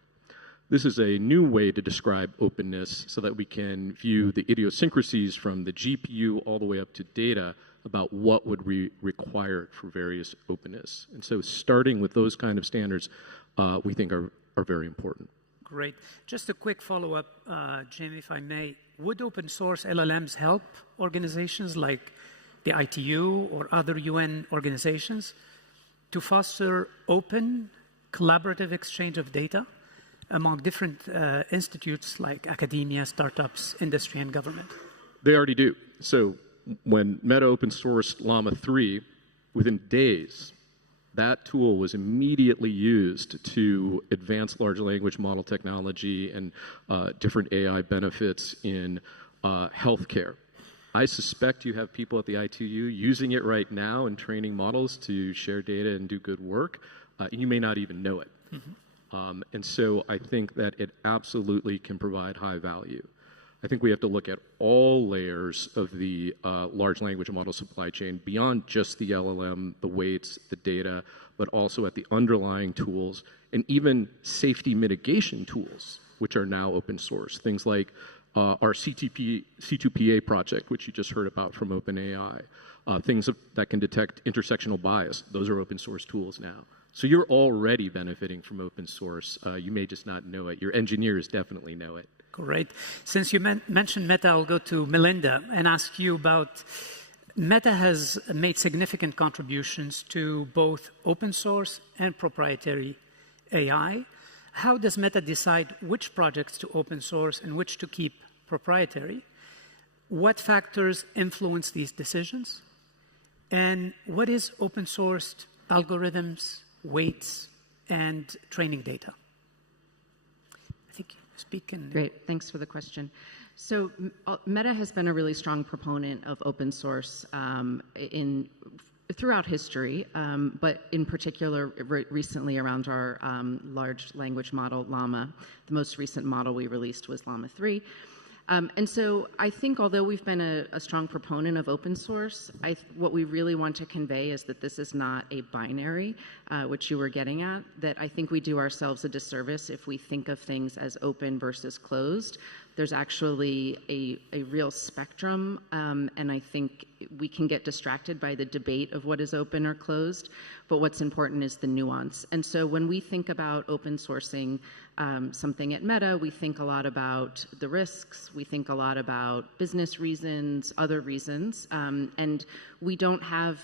This is a new way to describe openness so that we can view the idiosyncrasies from the GPU all the way up to data about what would be required for various openness. And so starting with those kind of standards we think are very important. Great. Just a quick follow-up, Jim, if I may. Would open source LLMs help organizations like the ITU or other UN organizations to foster open, collaborative exchange of data among different institutes like academia, startups, industry, and government? They already do. So when Meta open sourced Llama 3, within days, that tool was immediately used to advance large language model technology and different AI benefits in healthcare. I suspect you have people at the ITU using it right now and training models to share data and do good work. You may not even know it. Mm-hmm. And so I think that it absolutely can provide high value. I think we have to look at all layers of the large language model supply chain beyond just the LLM, the weights, the data, but also at the underlying tools and even safety mitigation tools, which are now open source. Things like our C2PA project, which you just heard about from OpenAI. Things that can detect intersectional bias. Those are open source tools now. So you're already benefiting from open source. You may just not know it. Your engineers definitely know it. Great. Since you mentioned Meta, I'll go to Melinda and ask you about Meta has made significant contributions to both open source and proprietary AI. How does Meta decide which projects to open source and which to keep proprietary? What factors influence these decisions? And what is open sourced algorithms, weights, and training data? I think speaking. Great, thanks for the question. So Meta has been a really strong proponent of open source throughout history, but in particular recently around our large language model, Llama. The most recent model we released was Llama 3. And so I think although we've been a strong proponent of open source, what we really want to convey is that this is not a binary, which you were getting at, that I think we do ourselves a disservice if we think of things as open versus closed. There's actually a real spectrum, and I think we can get distracted by the debate of what is open or closed, but what's important is the nuance. And so when we think about open sourcing something at Meta, we think a lot about the risks, we think a lot about business reasons, other reasons, and we don't have,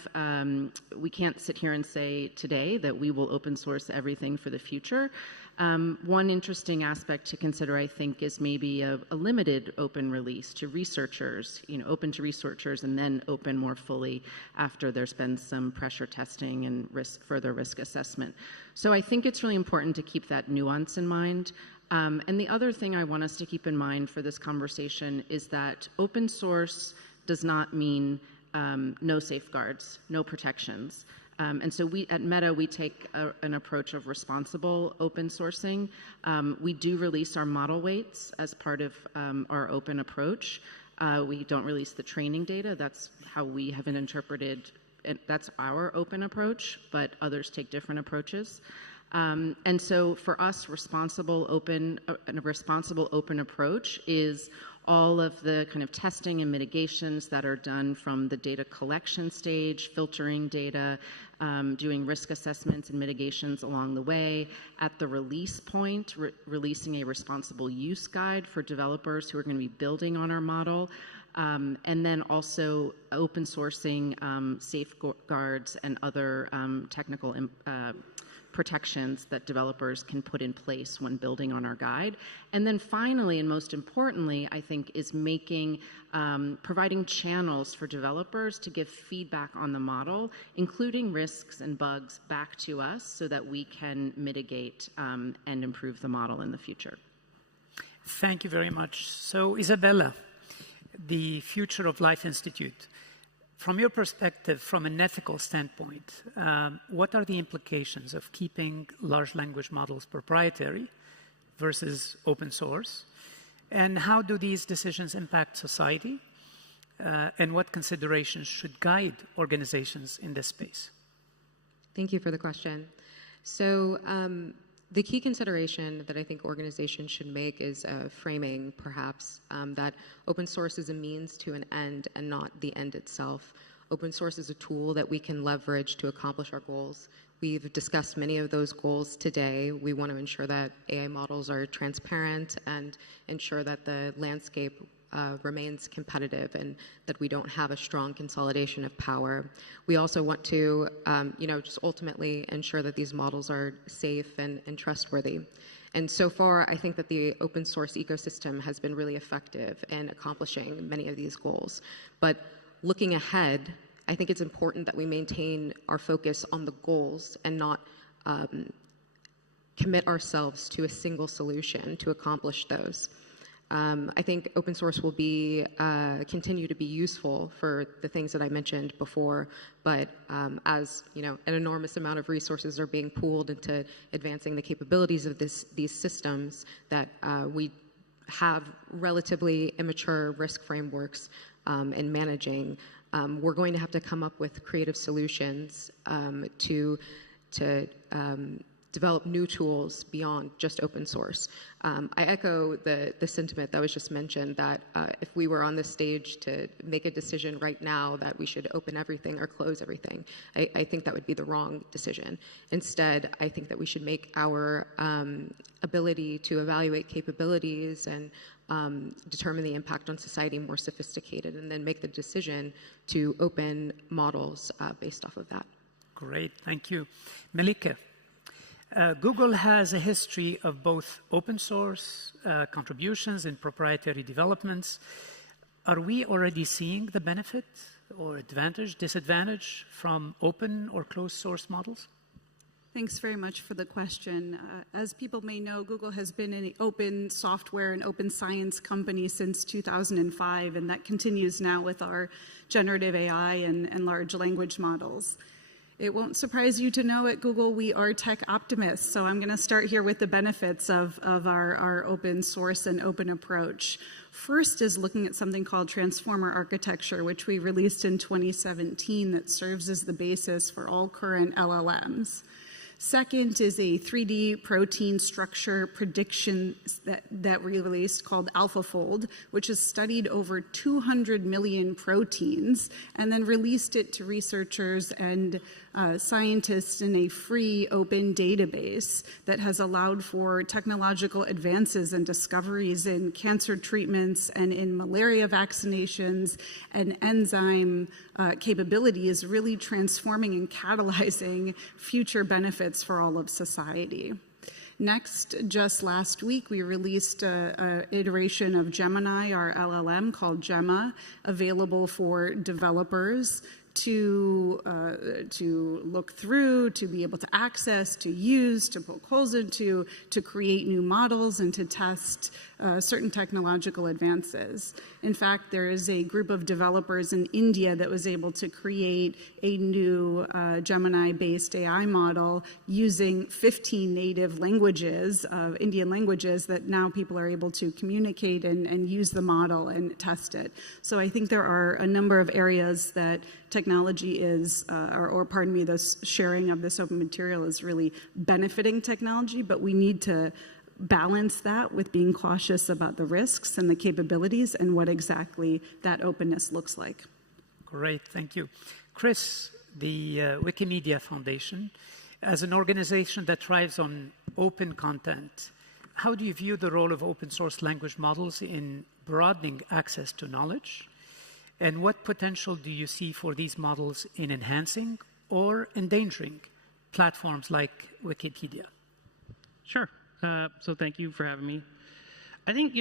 we can't sit here and say today that we will open source everything for the future. One interesting aspect to consider, I think, is maybe a limited open release to researchers, open to researchers and then open more fully after there's been some pressure testing and further risk assessment. So I think it's really important to keep that nuance in mind. And the other thing I want us to keep in mind for this conversation is that open source does not mean no safeguards, no protections. And so at Meta, we take an approach of responsible open sourcing. We do release our model weights as part of our open approach. We don't release the training data. That's how we have interpreted, that's our open approach, but others take different approaches. And so for us, a responsible open approach is all of the kind of testing and mitigations that are done from the data collection stage, filtering data, doing risk assessments and mitigations along the way. At the release point, releasing a responsible use guide for developers who are going to be building on our model. and then also open sourcing safeguards and other technical protections that developers can put in place when building on our guide. And then finally, and most importantly, I think, is providing channels for developers to give feedback on the model, including risks and bugs, back to us so that we can mitigate and improve the model in the future. Thank you very much. So, Isabella, the Future of Life Institute. From your perspective, from an ethical standpoint, what are the implications of keeping large language models proprietary versus open source? And how do these decisions impact society? And what considerations should guide organizations in this space? Thank you for the question. So the key consideration that I think organizations should make is framing, perhaps, that open source is a means to an end and not the end itself. Open source is a tool that we can leverage to accomplish our goals. We've discussed many of those goals today. We want to ensure that AI models are transparent and ensure that the landscape remains competitive and that we don't have a strong consolidation of power. We also want to, just ultimately ensure that these models are safe and trustworthy. And so far, I think that the open source ecosystem has been really effective in accomplishing many of these goals. But looking ahead, I think it's important that we maintain our focus on the goals and not commit ourselves to a single solution to accomplish those. I think open source will continue to be useful for the things that I mentioned before, but as an enormous amount of resources are being pooled into advancing the capabilities of these systems, that we have relatively immature risk frameworks in managing, we're going to have to come up with creative solutions to develop new tools beyond just open source. I echo the sentiment that was just mentioned that if we were on this stage to make a decision right now that we should open everything or close everything, I think that would be the wrong decision. Instead, I think that we should make our ability to evaluate capabilities and determine the impact on society more sophisticated, and then make the decision to open models based off of that. Great, thank you. Melike. Google has a history of both open source contributions and proprietary developments. Are we already seeing the benefit or advantage, disadvantage from open or closed source models? Thanks very much for the question. As people may know, Google has been an open software and open science company since 2005, and that continues now with our generative AI and large language models. It won't surprise you to know at Google we are tech optimists, so I'm going to start here with the benefits of our open source and open approach. First is looking at something called transformer architecture, which we released in 2017 that serves as the basis for all current LLMs. Second is a 3D protein structure prediction that we released called AlphaFold, which has studied over 200 million proteins and then released it to researchers and scientists in a free open database that has allowed for technological advances and discoveries in cancer treatments and in malaria vaccinations, and enzyme capabilities, really transforming and catalyzing future benefits for all of society. Next, just last week, we released an iteration of Gemini, our LLM called Gemma, available for developers to look through, to be able to access, to use, to poke holes into, to create new models, and to test certain technological advances. In fact, there is a group of developers in India that was able to create a new Gemini-based AI model using 15 native languages, Indian languages, that now people are able to communicate and use the model and test it. So I think there are a number of areas that technology is, or pardon me, the sharing of this open material is really benefiting technology, but we need to balance that with being cautious about the risks and the capabilities and what exactly that openness looks like. Great, thank you. Chris, the Wikimedia Foundation, as an organization that thrives on open content, how do you view the role of open source language models in broadening access to knowledge And what potential do you see for these models in enhancing or endangering platforms like Wikipedia? Sure. So thank you for having me. I think,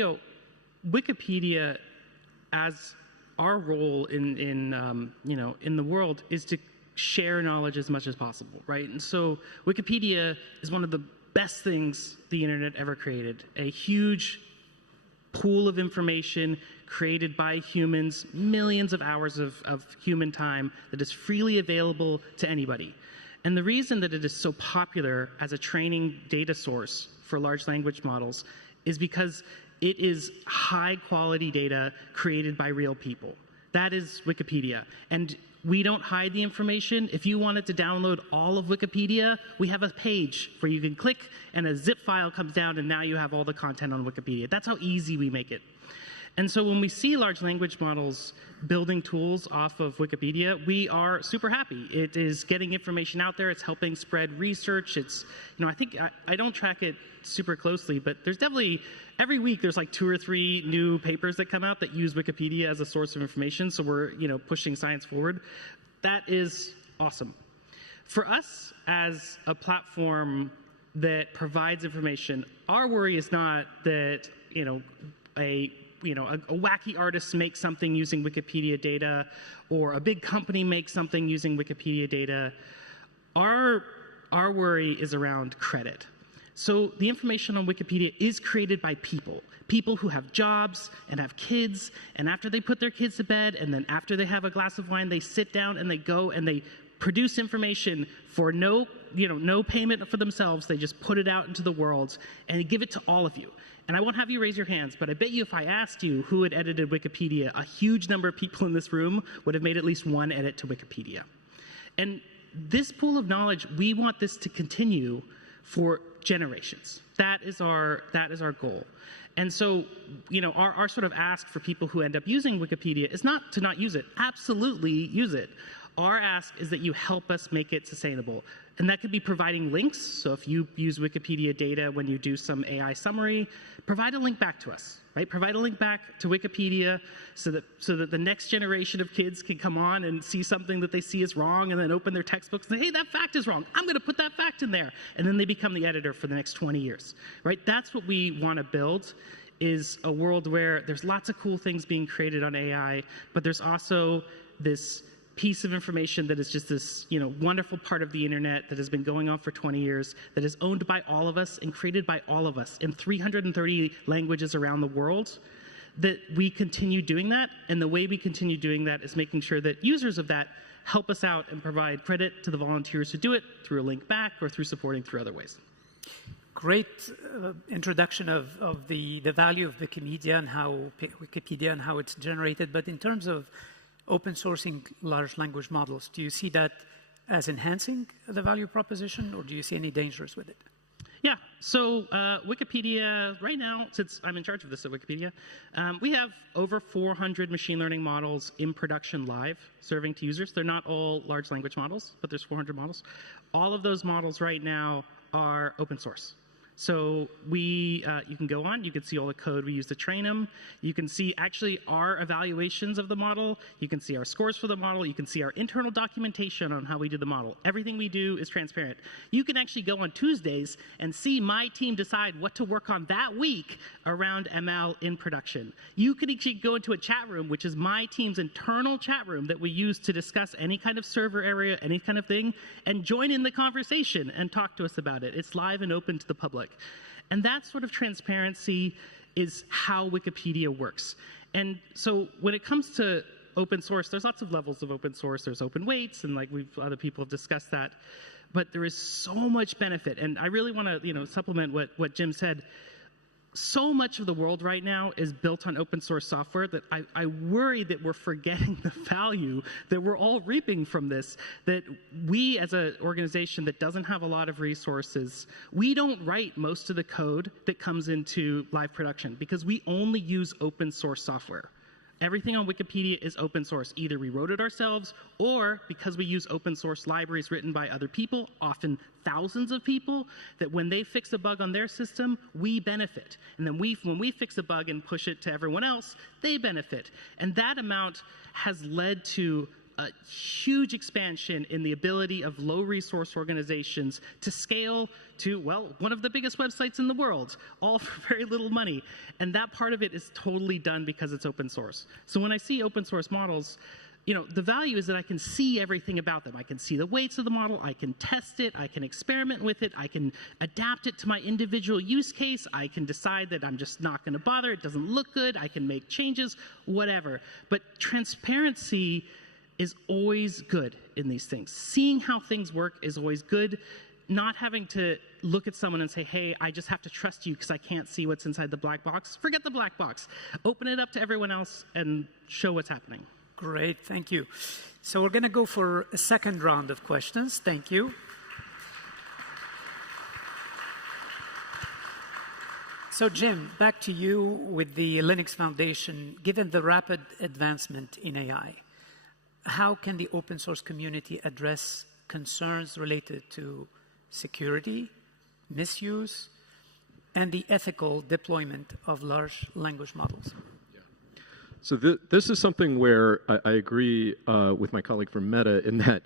Wikipedia, as our role in the world, is to share knowledge as much as possible, right? And so Wikipedia is one of the best things the internet ever created. A huge pool of information created by humans, millions of hours of human time that is freely available to anybody. And the reason that it is so popular as a training data source for large language models is because it is high quality data created by real people. That is Wikipedia. And we don't hide the information. If you wanted to download all of Wikipedia, we have a page where you can click and a zip file comes down and now you have all the content on Wikipedia. That's how easy we make it. And so when we see large language models building tools off of Wikipedia, we are super happy. It is getting information out there. It's helping spread research. It's, I think I don't track it super closely, but there's definitely, every week there's like 2 or 3 new papers that come out that use Wikipedia as a source of information. So we're, pushing science forward. That is awesome. For us as a platform that provides information, our worry is not that, a wacky artist makes something using Wikipedia data, or a big company makes something using Wikipedia data. Our worry is around credit. So the information on Wikipedia is created by people who have jobs and have kids, and after they put their kids to bed, and then after they have a glass of wine, they sit down and they go and they produce information for no payment for themselves. They just put it out into the world and give it to all of you. And I won't have you raise your hands, but I bet you if I asked you who had edited Wikipedia, a huge number of people in this room would have made at least one edit to Wikipedia. And this pool of knowledge, we want this to continue for generations. That is our goal. And so, our sort of ask for people who end up using Wikipedia is not to not use it. Absolutely use it. Our ask is that you help us make it sustainable. And that could be providing links. So if you use Wikipedia data when you do some AI summary, provide a link back to us, right? Provide a link back to Wikipedia so that the next generation of kids can come on and see something that they see is wrong and then open their textbooks and say, hey, that fact is wrong. I'm going to put that fact in there. And then they become the editor for the next 20 years, right? That's what we want to build, is a world where there's lots of cool things being created on AI, but there's also this piece of information that is just this, wonderful part of the internet that has been going on for 20 years, that is owned by all of us and created by all of us in 330 languages around the world, that we continue doing that. And the way we continue doing that is making sure that users of that help us out and provide credit to the volunteers who do it through a link back or through supporting through other ways. Great introduction of the value of Wikimedia and how it's generated. But in terms of open sourcing large language models, do you see that as enhancing the value proposition, or do you see any dangers with it? Yeah, so Wikipedia, right now, since I'm in charge of this at Wikipedia, we have over 400 machine learning models in production live, serving to users. They're not all large language models, but there's 400 models. All of those models right now are open source. So you can go on, you can see all the code we use to train them. You can see actually our evaluations of the model. You can see our scores for the model. You can see our internal documentation on how we do the model. Everything we do is transparent. You can actually go on Tuesdays and see my team decide what to work on that week around ML in production. You can actually go into a chat room, which is my team's internal chat room that we use to discuss any kind of server area, any kind of thing, and join in the conversation and talk to us about it. It's live and open to the public. And that sort of transparency is how Wikipedia works. And so when it comes to open source, there's lots of levels of open source. There's open weights, and other people have discussed that. But there is so much benefit. And I really want to supplement what Jim said. So much of the world right now is built on open source software that I worry that we're forgetting the value that we're all reaping from this, that we as an organization that doesn't have a lot of resources, we don't write most of the code that comes into live production because we only use open source software. Everything on Wikipedia is open source. Either we wrote it ourselves, or because we use open source libraries written by other people, often thousands of people, that when they fix a bug on their system, we benefit. And then when we fix a bug and push it to everyone else, they benefit. And that amount has led to a huge expansion in the ability of low-resource organizations to scale to, well, one of the biggest websites in the world, all for very little money. And that part of it is totally done because it's open source. So when I see open source models, you know, the value is that I can see everything about them. I can see the weights of the model, I can test it, I can experiment with it, I can adapt it to my individual use case, I can decide that I'm just not going to bother, it doesn't look good, I can make changes, whatever. But transparency is always good in these things. Seeing how things work is always good. Not having to look at someone and say, hey, I just have to trust you because I can't see what's inside the black box. Forget the black box. Open it up to everyone else and show what's happening. Great, thank you. So we're going to go for a second round of questions. Thank you. So Jim, back to you with the Linux Foundation. Given the rapid advancement in AI, how can the open source community address concerns related to security, misuse, and the ethical deployment of large language models? So this is something where I agree with my colleague from Meta in that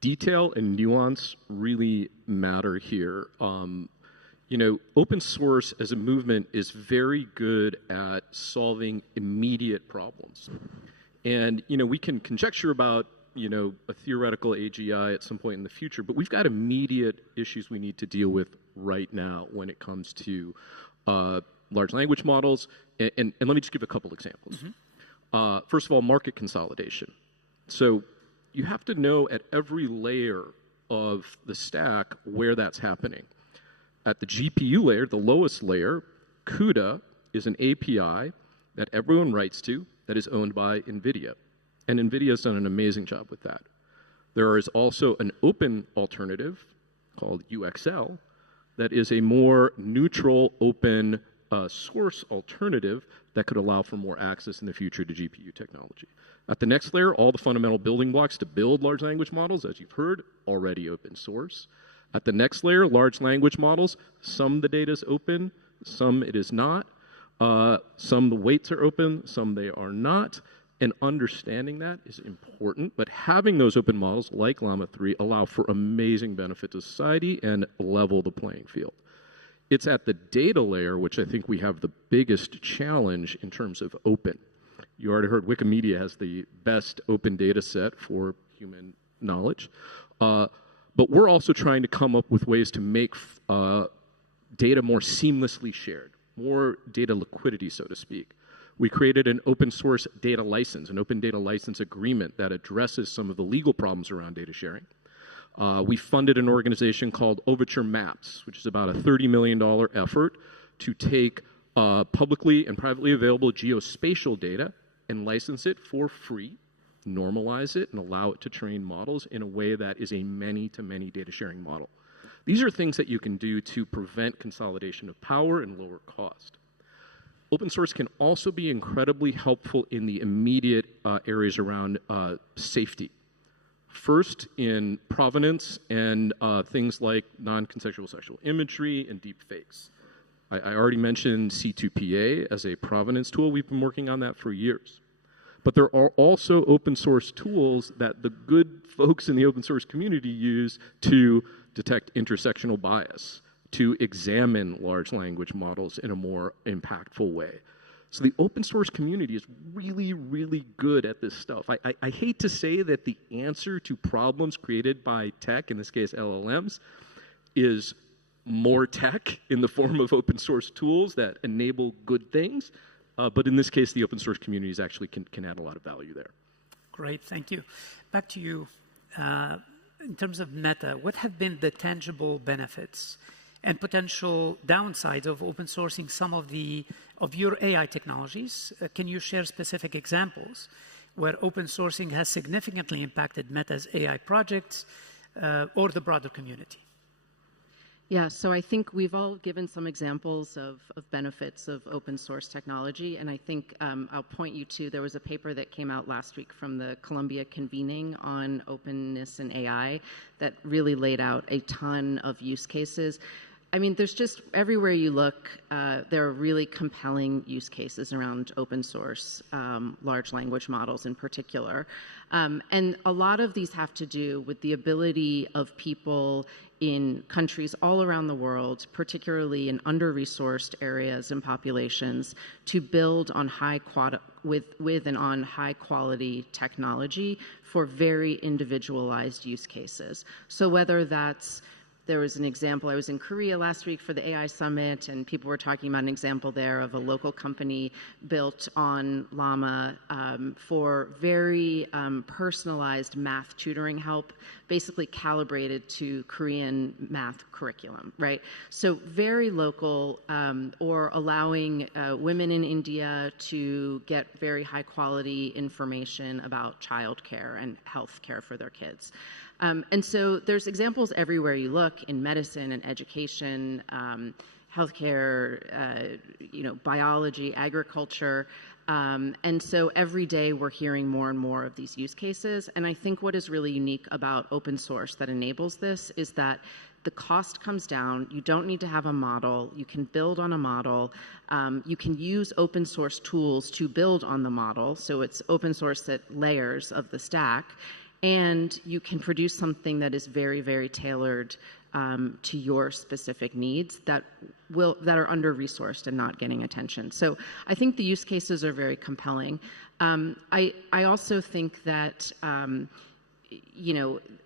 detail and nuance really matter here. You know, open source as a movement is very good at solving immediate problems. And, you know, we can conjecture about, you know, a theoretical AGI at some point in the future, but we've got immediate issues we need to deal with right now when it comes to large language models. And let me just give a couple examples. First of all, market consolidation. So you have to know at every layer of the stack where that's happening. At the GPU layer, the lowest layer, CUDA is an API that everyone writes to that is owned by NVIDIA. And NVIDIA has done an amazing job with that. There is also an open alternative called UXL that is a more neutral, open source alternative that could allow for more access in the future to GPU technology. At the next layer, all the fundamental building blocks to build large language models, as you've heard, already open source. At the next layer, large language models, some of the data is open, some it is not. Some the weights are open, some they are not. And understanding that is important, but having those open models like Llama 3 allow for amazing benefit to society and level the playing field. It's at the data layer, which I think we have the biggest challenge in terms of open. You already heard Wikimedia has the best open data set for human knowledge. But we're also trying to come up with ways to make data more seamlessly shared, more data liquidity, so to speak. We created an open source data license, an open data license agreement that addresses some of the legal problems around data sharing. We funded an organization called Overture Maps, which is about a $30 million effort to take publicly and privately available geospatial data and license it for free, normalize it, and allow it to train models in a way that is a many-to-many data sharing model. These are things that you can do to prevent consolidation of power and lower cost. Open source can also be incredibly helpful in the immediate areas around safety. First, in provenance and things like non-consensual sexual imagery and deep fakes. I already mentioned C2PA as a provenance tool. We've been working on that for years. But there are also open source tools that the good folks in the open source community use to detect intersectional bias, to examine large language models in a more impactful way. So the open source community is really, really good at this stuff. I hate to say that the answer to problems created by tech, in this case LLMs, is more tech in the form of open source tools that enable good things. But in this case, the open source communities actually can add a lot of value there. Great, thank you. Back to you. In terms of Meta, what have been the tangible benefits and potential downsides of open sourcing some of your AI technologies? Can you share specific examples where open sourcing has significantly impacted Meta's AI projects or the broader community? Yeah, so I think we've all given some examples of benefits of open source technology, and I think I'll point you to, there was a paper that came out last week from the Columbia Convening on openness and AI that really laid out a ton of use cases. I mean, there's just, everywhere you look, there are really compelling use cases around open source, large language models in particular. And a lot of these have to do with the ability of people in countries all around the world, particularly in under-resourced areas and populations, to build on with and on high-quality technology for very individualized use cases. So whether that's, there was an example, I was in Korea last week for the AI Summit, and people were talking about an example there of a local company built on Llama for very personalized math tutoring help, basically calibrated to Korean math curriculum, right? So very local, or allowing women in India to get very high quality information about childcare and health care for their kids. And so there's examples everywhere you look in medicine and education, healthcare, biology, agriculture. And so every day we're hearing more and more of these use cases. And I think what is really unique about open source that enables this is that the cost comes down. You don't need to have a model. You can build on a model. You can use open source tools to build on the model. So it's open source at layers of the stack. And you can produce something that is very, very tailored to your specific needs that are under-resourced and not getting attention. So I think the use cases are very compelling. I also think that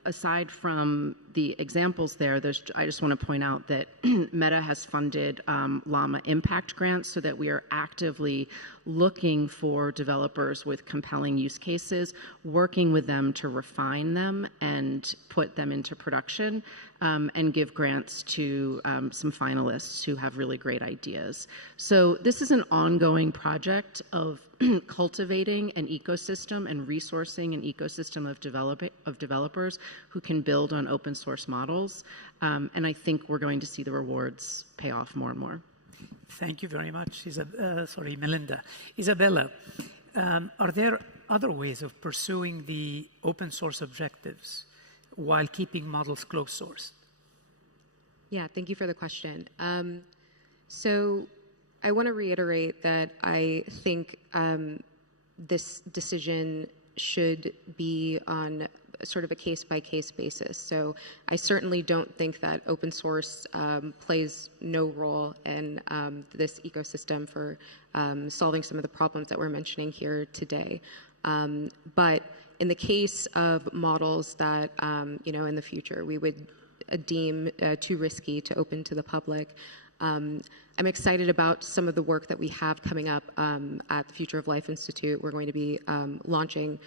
aside from the examples there, I just want to point out that Meta has funded Llama Impact Grants so that we are actively looking for developers with compelling use cases, working with them to refine them and put them into production, and give grants to some finalists who have really great ideas. So this is an ongoing project of cultivating an ecosystem and resourcing an ecosystem of developers who can build on open source models. And I think we're going to see the rewards pay off more and more. Thank you very much, Melinda. Isabella, are there other ways of pursuing the open source objectives while keeping models closed source? Yeah, thank you for the question. So I want to reiterate that I think this decision should be on sort of a case-by-case basis. So I certainly don't think that open source plays no role in this ecosystem for solving some of the problems that we're mentioning here today. But in the case of models that, in the future we would deem too risky to open to the public, I'm excited about some of the work that we have coming up at the Future of Life Institute. We're going to be launching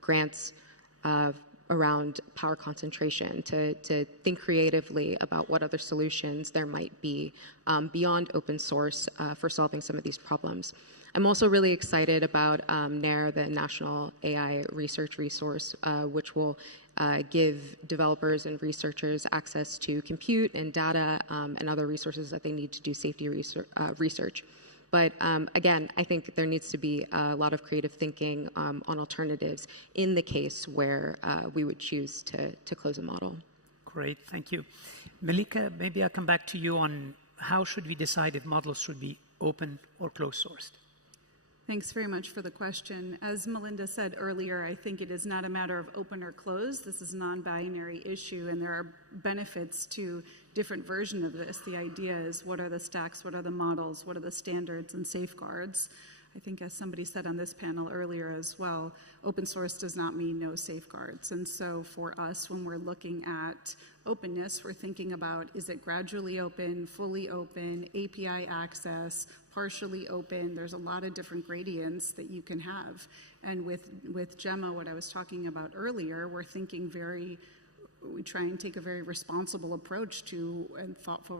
grants around power concentration to think creatively about what other solutions there might be beyond open source for solving some of these problems. I'm also really excited about NAIR, the National AI Research Resource, which will give developers and researchers access to compute and data and other resources that they need to do safety research. But again, I think there needs to be a lot of creative thinking on alternatives in the case where we would choose to close a model. Great, thank you. Melike, maybe I'll come back to you on how should we decide if models should be open or closed sourced? Thanks very much for the question. As Melinda said earlier, I think it is not a matter of open or closed. This is a non-binary issue, and there are benefits to different versions of this. The idea is, what are the stacks, what are the models, what are the standards and safeguards? I think, as somebody said on this panel earlier as well, open source does not mean no safeguards. And so for us, when we're looking at openness, we're thinking about, is it gradually open, fully open, API access, partially open? There's a lot of different gradients that you can have. And with Gemma, what I was talking about earlier, we're thinking we try and take a very responsible approach to and thoughtful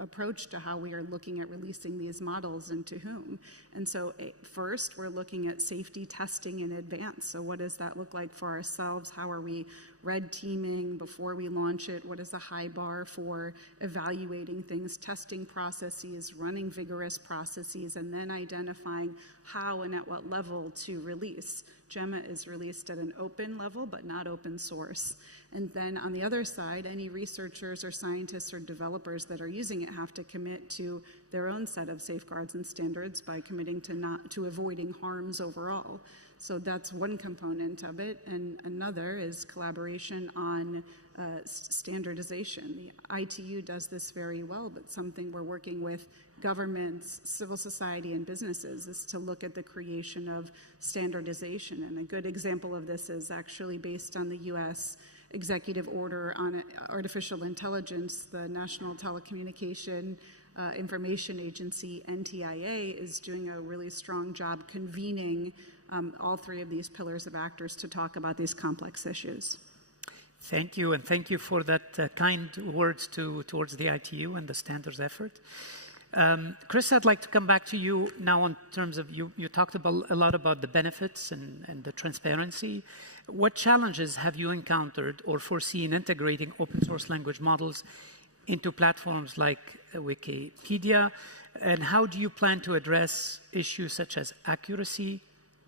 approach to how we are looking at releasing these models and to whom. And so first, we're looking at safety testing in advance. So what does that look like for ourselves? How are we red teaming before we launch it? What is the high bar for evaluating things, testing processes, running vigorous processes, and then identifying how and at what level to release? Gemma is released at an open level, but not open source. And then on the other side, any researchers or scientists or developers that are using it have to commit to their own set of safeguards and standards by committing to avoiding harms overall. So that's one component of it, and another is collaboration on standardization. The ITU does this very well, but something we're working with governments, civil society, and businesses is to look at the creation of standardization. And a good example of this is actually based on the U.S. executive order on artificial intelligence. The National Telecommunication Information Agency, NTIA, is doing a really strong job convening all three of these pillars of actors to talk about these complex issues. Thank you, and thank you for that kind words towards the ITU and the standards effort. Chris, I'd like to come back to you now in terms of you talked about a lot about the benefits and the transparency. What challenges have you encountered or foreseen integrating open source language models into platforms like Wikipedia? And how do you plan to address issues such as accuracy,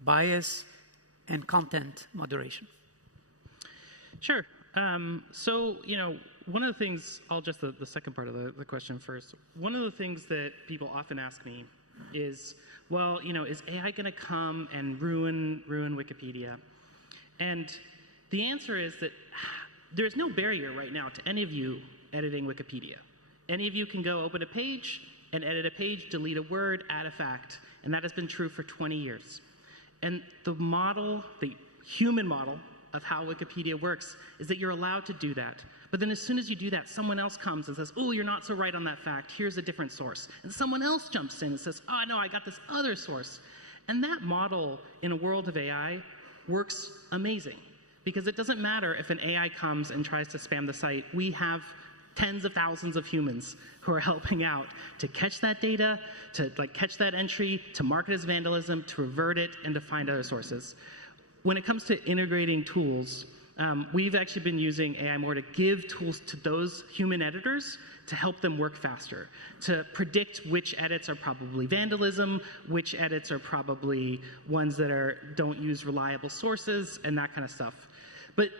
bias, and content moderation? Sure. So, one of the things, I'll just the second part of the question first. One of the things that people often ask me is, well, is AI going to come and ruin Wikipedia? And the answer is that there's no barrier right now to any of you editing Wikipedia. Any of you can go open a page and edit a page, delete a word, add a fact, and that has been true for 20 years. And the model, the human model of how Wikipedia works is that you're allowed to do that. But then as soon as you do that, someone else comes and says, oh, you're not so right on that fact. Here's a different source. And someone else jumps in and says, oh, no, I got this other source. And that model in a world of AI works amazing because it doesn't matter if an AI comes and tries to spam the site. We have tens of thousands of humans who are helping out to catch that data, to catch that entry, to mark it as vandalism, to revert it, and to find other sources. When it comes to integrating tools, we've actually been using AI more to give tools to those human editors to help them work faster, to predict which edits are probably vandalism, which edits are probably ones that don't use reliable sources, and that kind of stuff. But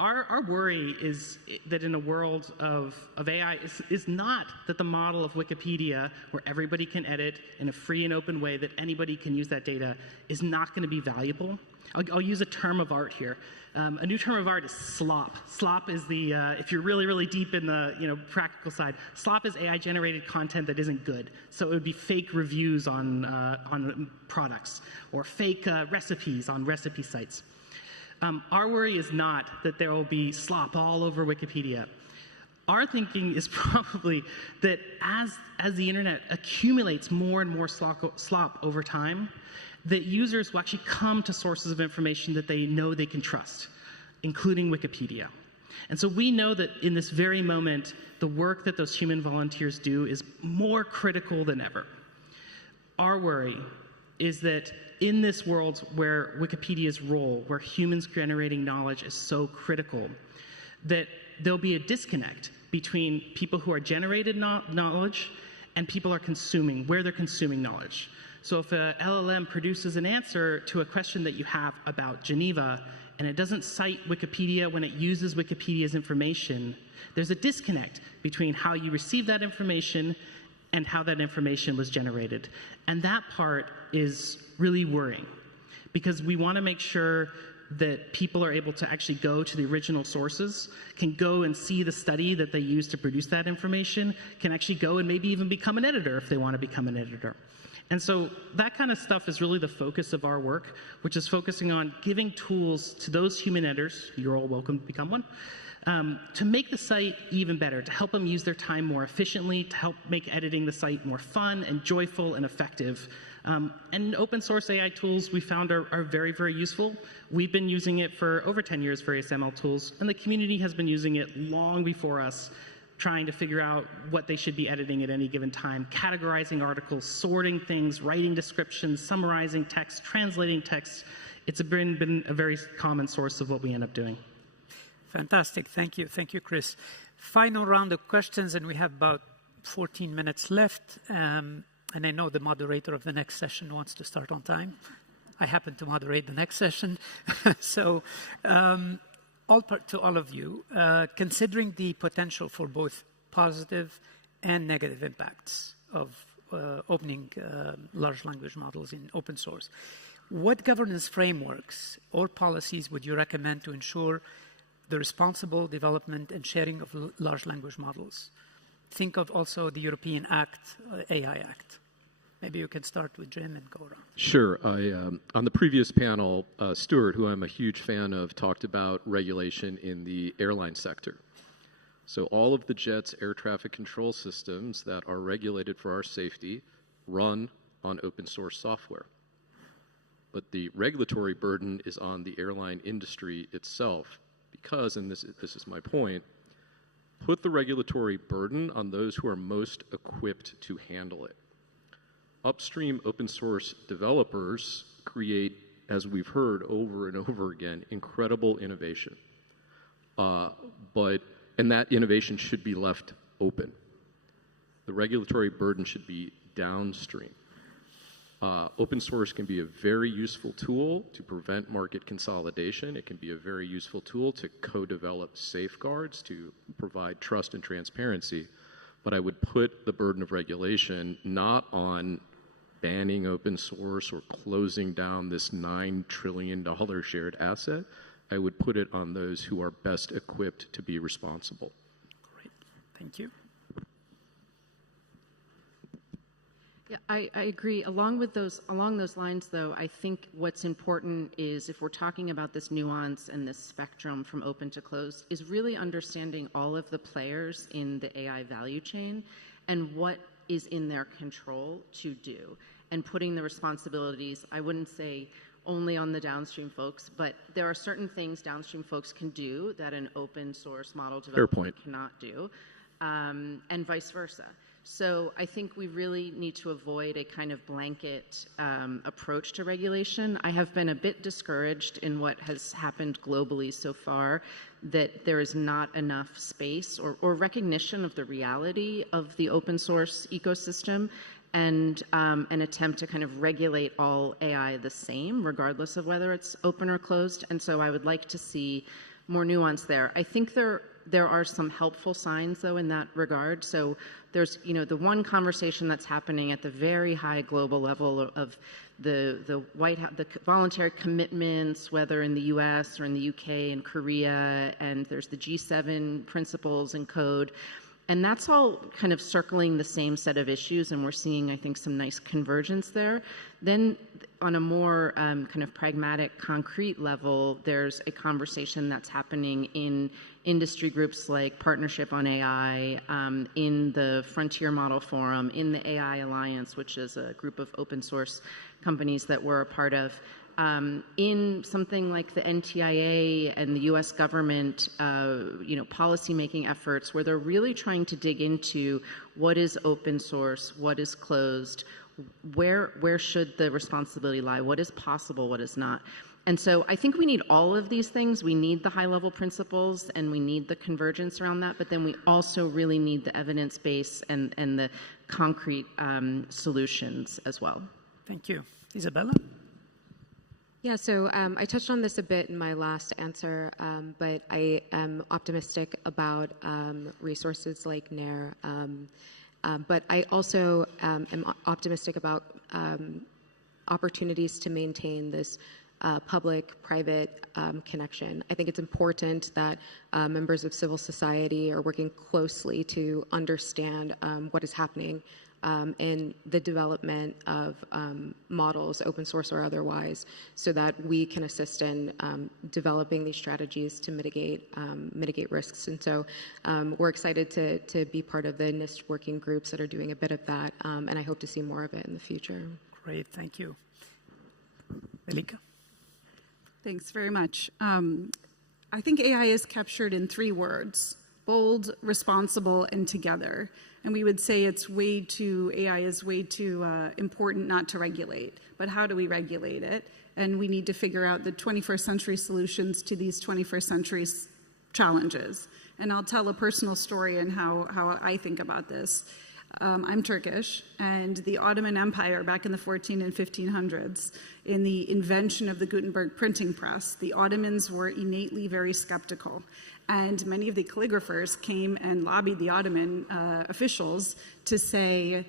our worry is that in a world of AI is not that the model of Wikipedia, where everybody can edit in a free and open way, that anybody can use that data, is not going to be valuable. I'll use a term of art here. A new term of art is slop. Slop is the, if you're really, really deep in the practical side, slop is AI-generated content that isn't good. So it would be fake reviews on products or fake recipes on recipe sites. Our worry is not that there will be slop all over Wikipedia. Our thinking is probably that as the internet accumulates more and more slop over time, that users will actually come to sources of information that they know they can trust, including Wikipedia. And so we know that in this very moment, the work that those human volunteers do is more critical than ever. Our worry is that in this world where Wikipedia's role, where humans generating knowledge is so critical, that there'll be a disconnect between people who are generated knowledge and people are consuming, where they're consuming knowledge. So if a LLM produces an answer to a question that you have about Geneva, and it doesn't cite Wikipedia when it uses Wikipedia's information, there's a disconnect between how you receive that information and how that information was generated. And that part is really worrying, because we want to make sure that people are able to actually go to the original sources, can go and see the study that they used to produce that information, can actually go and maybe even become an editor if they want to become an editor. And so that kind of stuff is really the focus of our work, which is focusing on giving tools to those human editors, you're all welcome to become one, to make the site even better, to help them use their time more efficiently, to help make editing the site more fun and joyful and effective. And open source AI tools we found are very, very useful. We've been using it for over 10 years, various ML tools, and the community has been using it long before us. trying to figure out what they should be editing at any given time, categorizing articles, sorting things, writing descriptions, summarizing text, translating text. It's been a very common source of what we end up doing. Fantastic. Thank you. Thank you, Chris. Final round of questions, and we have about 14 minutes left. And I know the moderator of the next session wants to start on time. I happen to moderate the next session. So to all of you, considering the potential for both positive and negative impacts of opening large language models in open source, what governance frameworks or policies would you recommend to ensure the responsible development and sharing of large language models? Think of also the European Act, AI Act. Maybe you can start with Jim and go around. Sure. On the previous panel, Stuart, who I'm a huge fan of, talked about regulation in the airline sector. So all of the jet's air traffic control systems that are regulated for our safety run on open source software. But the regulatory burden is on the airline industry itself because, and this is my point, put the regulatory burden on those who are most equipped to handle it. Upstream open source developers create, as we've heard over and over again, incredible innovation. And that innovation should be left open. The regulatory burden should be downstream. Open source can be a very useful tool to prevent market consolidation. It can be a very useful tool to co-develop safeguards to provide trust and transparency. But I would put the burden of regulation not on banning open source or closing down this $9 trillion shared asset. I would put it on those who are best equipped to be responsible. Great. Thank you. Yeah, I agree. Along those lines, though, I think what's important is, if we're talking about this nuance and this spectrum from open to closed, is really understanding all of the players in the AI value chain and what is in their control to do, and putting the responsibilities, I wouldn't say only on the downstream folks, but there are certain things downstream folks can do that an open source model developer cannot do, and vice versa. So I think we really need to avoid a kind of blanket approach to regulation. I have been a bit discouraged in what has happened globally so far, that there is not enough space or recognition of the reality of the open source ecosystem, and an attempt to kind of regulate all AI the same, regardless of whether it's open or closed. And so I would like to see more nuance there. I think there are some helpful signs, though, in that regard. So there's, the one conversation that's happening at the very high global level of the White House, the voluntary commitments, whether in the U.S. or in the U.K. and Korea, and there's the G7 principles and code. And that's all kind of circling the same set of issues, and we're seeing, I think, some nice convergence there. Then on a more kind of pragmatic, concrete level, there's a conversation that's happening in industry groups like Partnership on AI, in the Frontier Model Forum, in the AI Alliance, which is a group of open source companies that we're a part of. In something like the NTIA and the U.S. government, policy-making efforts, where they're really trying to dig into what is open source, what is closed, where should the responsibility lie, what is possible, what is not. And so I think we need all of these things. We need the high-level principles, and we need the convergence around that, but then we also really need the evidence base and the concrete solutions as well. Thank you. Isabella? Yeah, so I touched on this a bit in my last answer, but I am optimistic about resources like NAIR, but I also am optimistic about opportunities to maintain this public-private connection. I think it's important that members of civil society are working closely to understand what is happening in the development of models, open source or otherwise, so that we can assist in developing these strategies to mitigate risks. And so we're excited to be part of the NIST working groups that are doing a bit of that, and I hope to see more of it in the future. Great, thank you. Melike? Thanks very much. I think AI is captured in 3 words: bold, responsible, and together. And we would say AI is way too important not to regulate. But how do we regulate it? And we need to figure out the 21st century solutions to these 21st century challenges. And I'll tell a personal story and how I think about this. I'm Turkish, and the Ottoman Empire back in the 14 and 1500s, in the invention of the Gutenberg printing press, the Ottomans were innately very skeptical. And many of the calligraphers came and lobbied the Ottoman officials to say,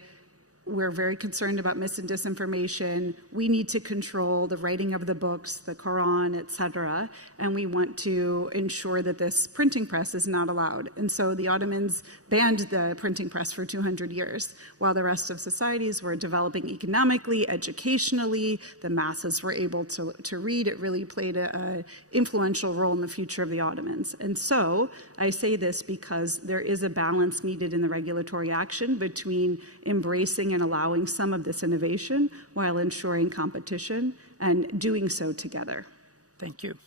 we're very concerned about mis and disinformation. We need to control the writing of the books, the Quran, etc., and we want to ensure that this printing press is not allowed. And so the Ottomans banned the printing press for 200 years, while the rest of societies were developing economically, educationally. The masses were able to read. It really played an influential role in the future of the Ottomans. And so I say this because there is a balance needed in the regulatory action between embracing and allowing some of this innovation while ensuring competition and doing so together. Thank you.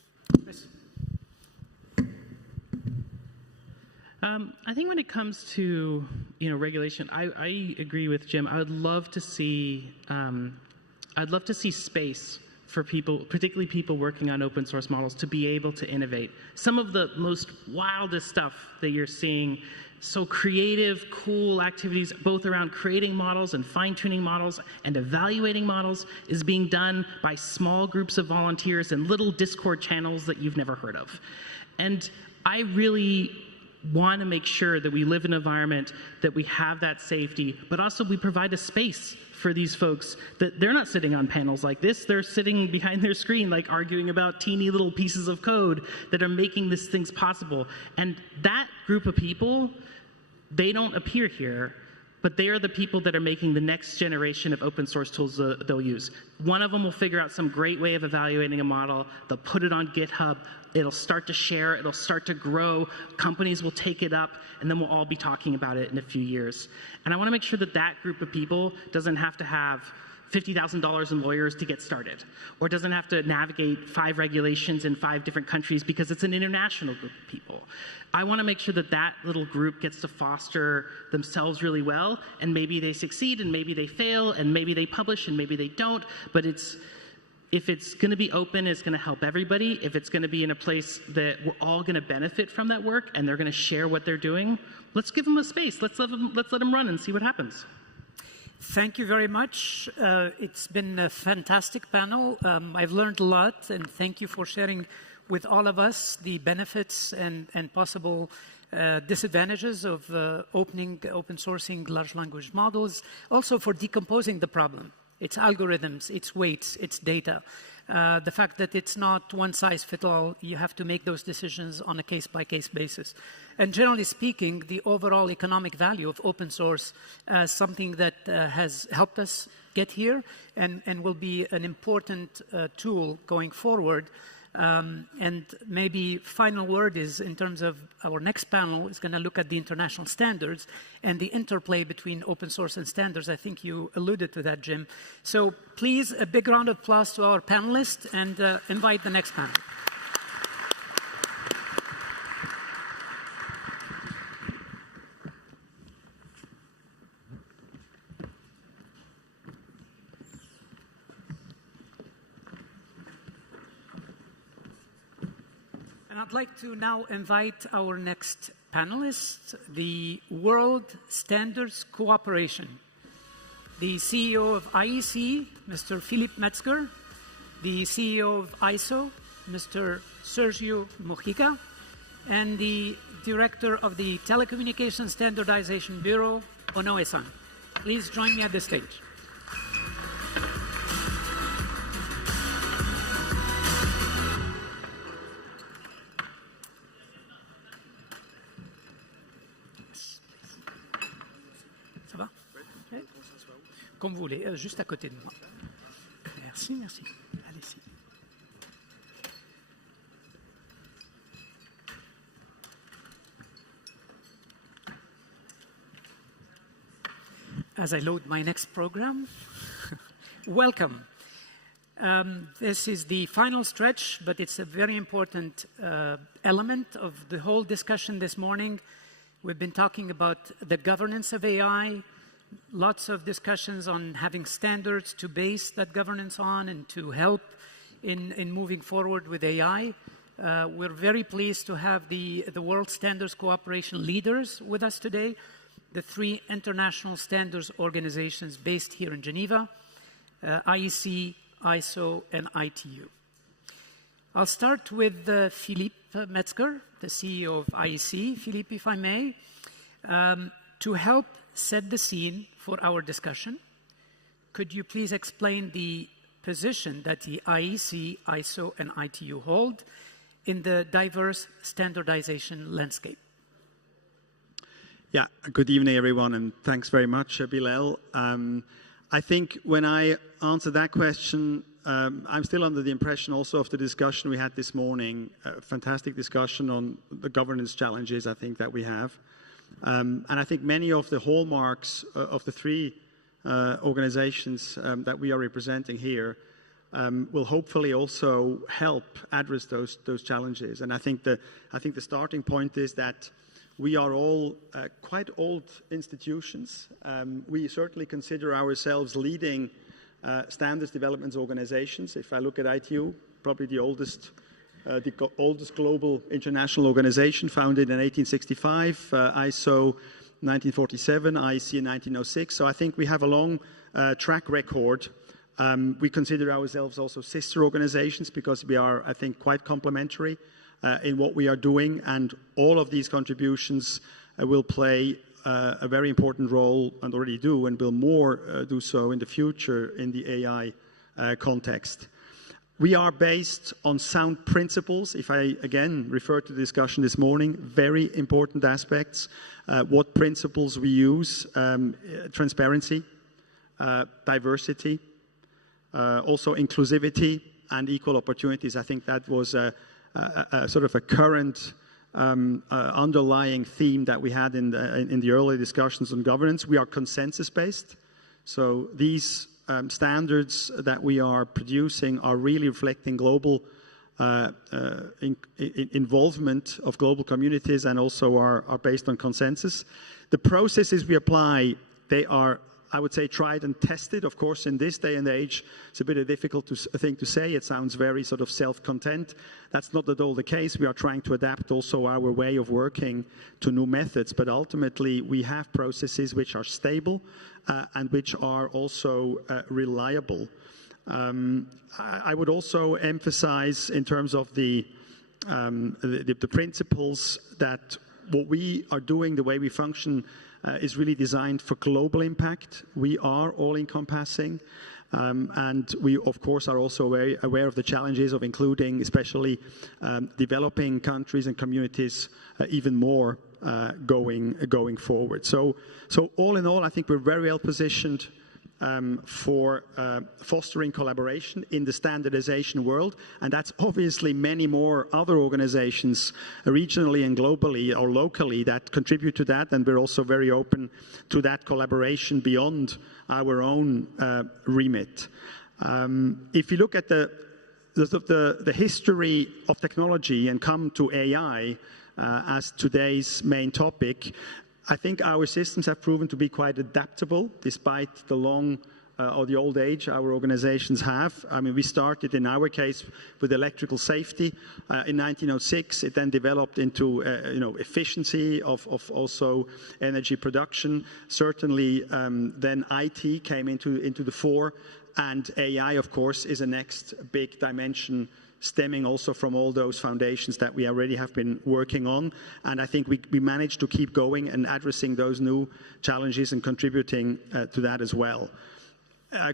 I think when it comes to regulation, I agree with Jim. I'd love to see space for people, particularly people working on open source models, to be able to innovate. Some of the most wildest stuff that you're seeing, so creative, cool activities, both around creating models and fine-tuning models and evaluating models, is being done by small groups of volunteers in little Discord channels that you've never heard of. And I really want to make sure that we live in an environment that we have that safety, but also we provide a space for these folks that they're not sitting on panels like this. They're sitting behind their screen, like arguing about teeny little pieces of code that are making these things possible. And that group of people, they don't appear here, but they are the people that are making the next generation of open source tools that they'll use. One of them will figure out some great way of evaluating a model. They'll put it on GitHub. It'll start to share. It'll start to grow. Companies will take it up, and then we'll all be talking about it in a few years. And I want to make sure that that group of people doesn't have to have $50,000 in lawyers to get started, or doesn't have to navigate 5 regulations in 5 different countries because it's an international group of people. I want to make sure that that little group gets to foster themselves really well, and maybe they succeed, and maybe they fail, and maybe they publish, and maybe they don't, but if it's going to be open, it's going to help everybody. If it's going to be in a place that we're all going to benefit from that work, and they're going to share what they're doing, let's give them a space. Let's let them run and see what happens. Thank you very much. It's been a fantastic panel. I've learned a lot, and thank you for sharing with all of us the benefits and possible disadvantages of open sourcing large language models, also for decomposing the problem. It's algorithms, it's weights, it's data. The fact that it's not one size fits all, you have to make those decisions on a case-by-case basis. And generally speaking, the overall economic value of open source is something that has helped us get here and will be an important tool going forward. And maybe final word is, in terms of our next panel, is going to look at the international standards and the interplay between open source and standards. I think you alluded to that, Jim. So please, a big round of applause to our panelists, and invite the next panel. I'd like to now invite our next panelist, the World Standards Cooperation, the CEO of IEC, Mr. Philippe Metzger, the CEO of ISO, Mr. Sergio Mojica, and the Director of the Telecommunication Standardization Bureau, Onoe-san. Please join me at the stage. Comme vous voulez, juste à côté de moi. Merci, merci. Allez-y. As I load my next program, welcome. This is the final stretch, but it's a very important element of the whole discussion this morning. We've been talking about the governance of AI, lots of discussions on having standards to base that governance on and to help in moving forward with AI. We're very pleased to have the World Standards Cooperation leaders with us today, the 3 international standards organizations based here in Geneva, IEC, ISO, and ITU. I'll start with Philippe Metzger, the CEO of IEC. Philippe, if I may, to help set the scene for our discussion, could you please explain the position that the IEC, ISO, and ITU hold in the diverse standardization landscape? Yeah, good evening, everyone, and thanks very much, Bilel. I think when I answer that question, I'm still under the impression also of the discussion we had this morning, a fantastic discussion on the governance challenges I think that we have. And I think many of the hallmarks of the 3 organizations that we are representing here will hopefully also help address those challenges. And I think the starting point is that we are all quite old institutions. We certainly consider ourselves leading standards development organizations. If I look at ITU, probably the oldest global international organization, founded in 1865, ISO 1947, IEC in 1906. So I think we have a long track record. We consider ourselves also sister organizations because we are, I think, quite complementary in what we are doing, and all of these contributions will play a very important role, and already do, and will more do so in the future in the AI context. We are based on sound principles. If I again refer to the discussion this morning, very important aspects. What principles we use: transparency, diversity, also inclusivity, and equal opportunities. I think that was a sort of a current underlying theme that we had in the early discussions on governance. We are consensus-based, so these standards that we are producing are really reflecting global involvement of global communities, and also are based on consensus. The processes we apply, they are, I would say, tried and tested. Of course, in this day and age, it's a bit of a difficult thing to say. It sounds very sort of self-content. That's not at all the case. We are trying to adapt also our way of working to new methods. But ultimately, we have processes which are stable and which are also reliable. I would also emphasize, in terms of the principles, that what we are doing, the way we function, is really designed for global impact. We are all-encompassing, and we, of course, are also very aware of the challenges of including, especially developing countries and communities, even more going forward. So all in all, I think we're very well positioned for fostering collaboration in the standardization world, and that's obviously many more other organizations regionally and globally or locally that contribute to that, and we're also very open to that collaboration beyond our own remit. If you look at the history of technology and come to AI as today's main topic, I think our systems have proven to be quite adaptable, despite the long or the old age our organizations have. I mean, we started in our case with electrical safety in 1906. It then developed into efficiency of also energy production. Certainly, then IT came into the fore, and AI, of course, is a next big dimension, stemming also from all those foundations that we already have been working on. And I think we managed to keep going and addressing those new challenges and contributing to that as well.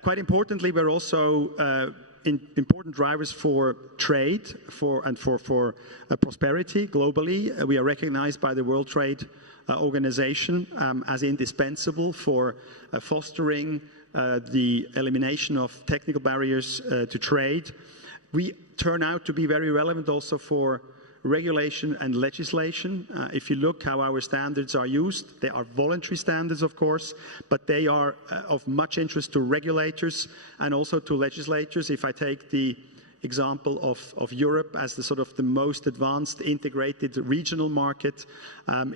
Quite importantly, we're also important drivers for trade and for prosperity globally. We are recognized by the World Trade Organization as indispensable for fostering the elimination of technical barriers to trade. We turn out to be very relevant also for regulation and legislation. If you look how our standards are used, they are voluntary standards, of course, but they are of much interest to regulators and also to legislators. If I take the example of Europe as the sort of the most advanced integrated regional market,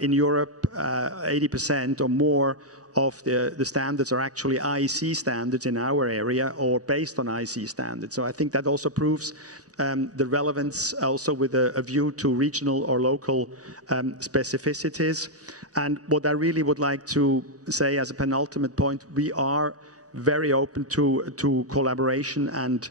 in Europe, 80% or more of the standards are actually IEC standards in our area or based on IEC standards. So I think that also proves the relevance also with a view to regional or local specificities. And what I really would like to say as a penultimate point, we are very open to collaboration and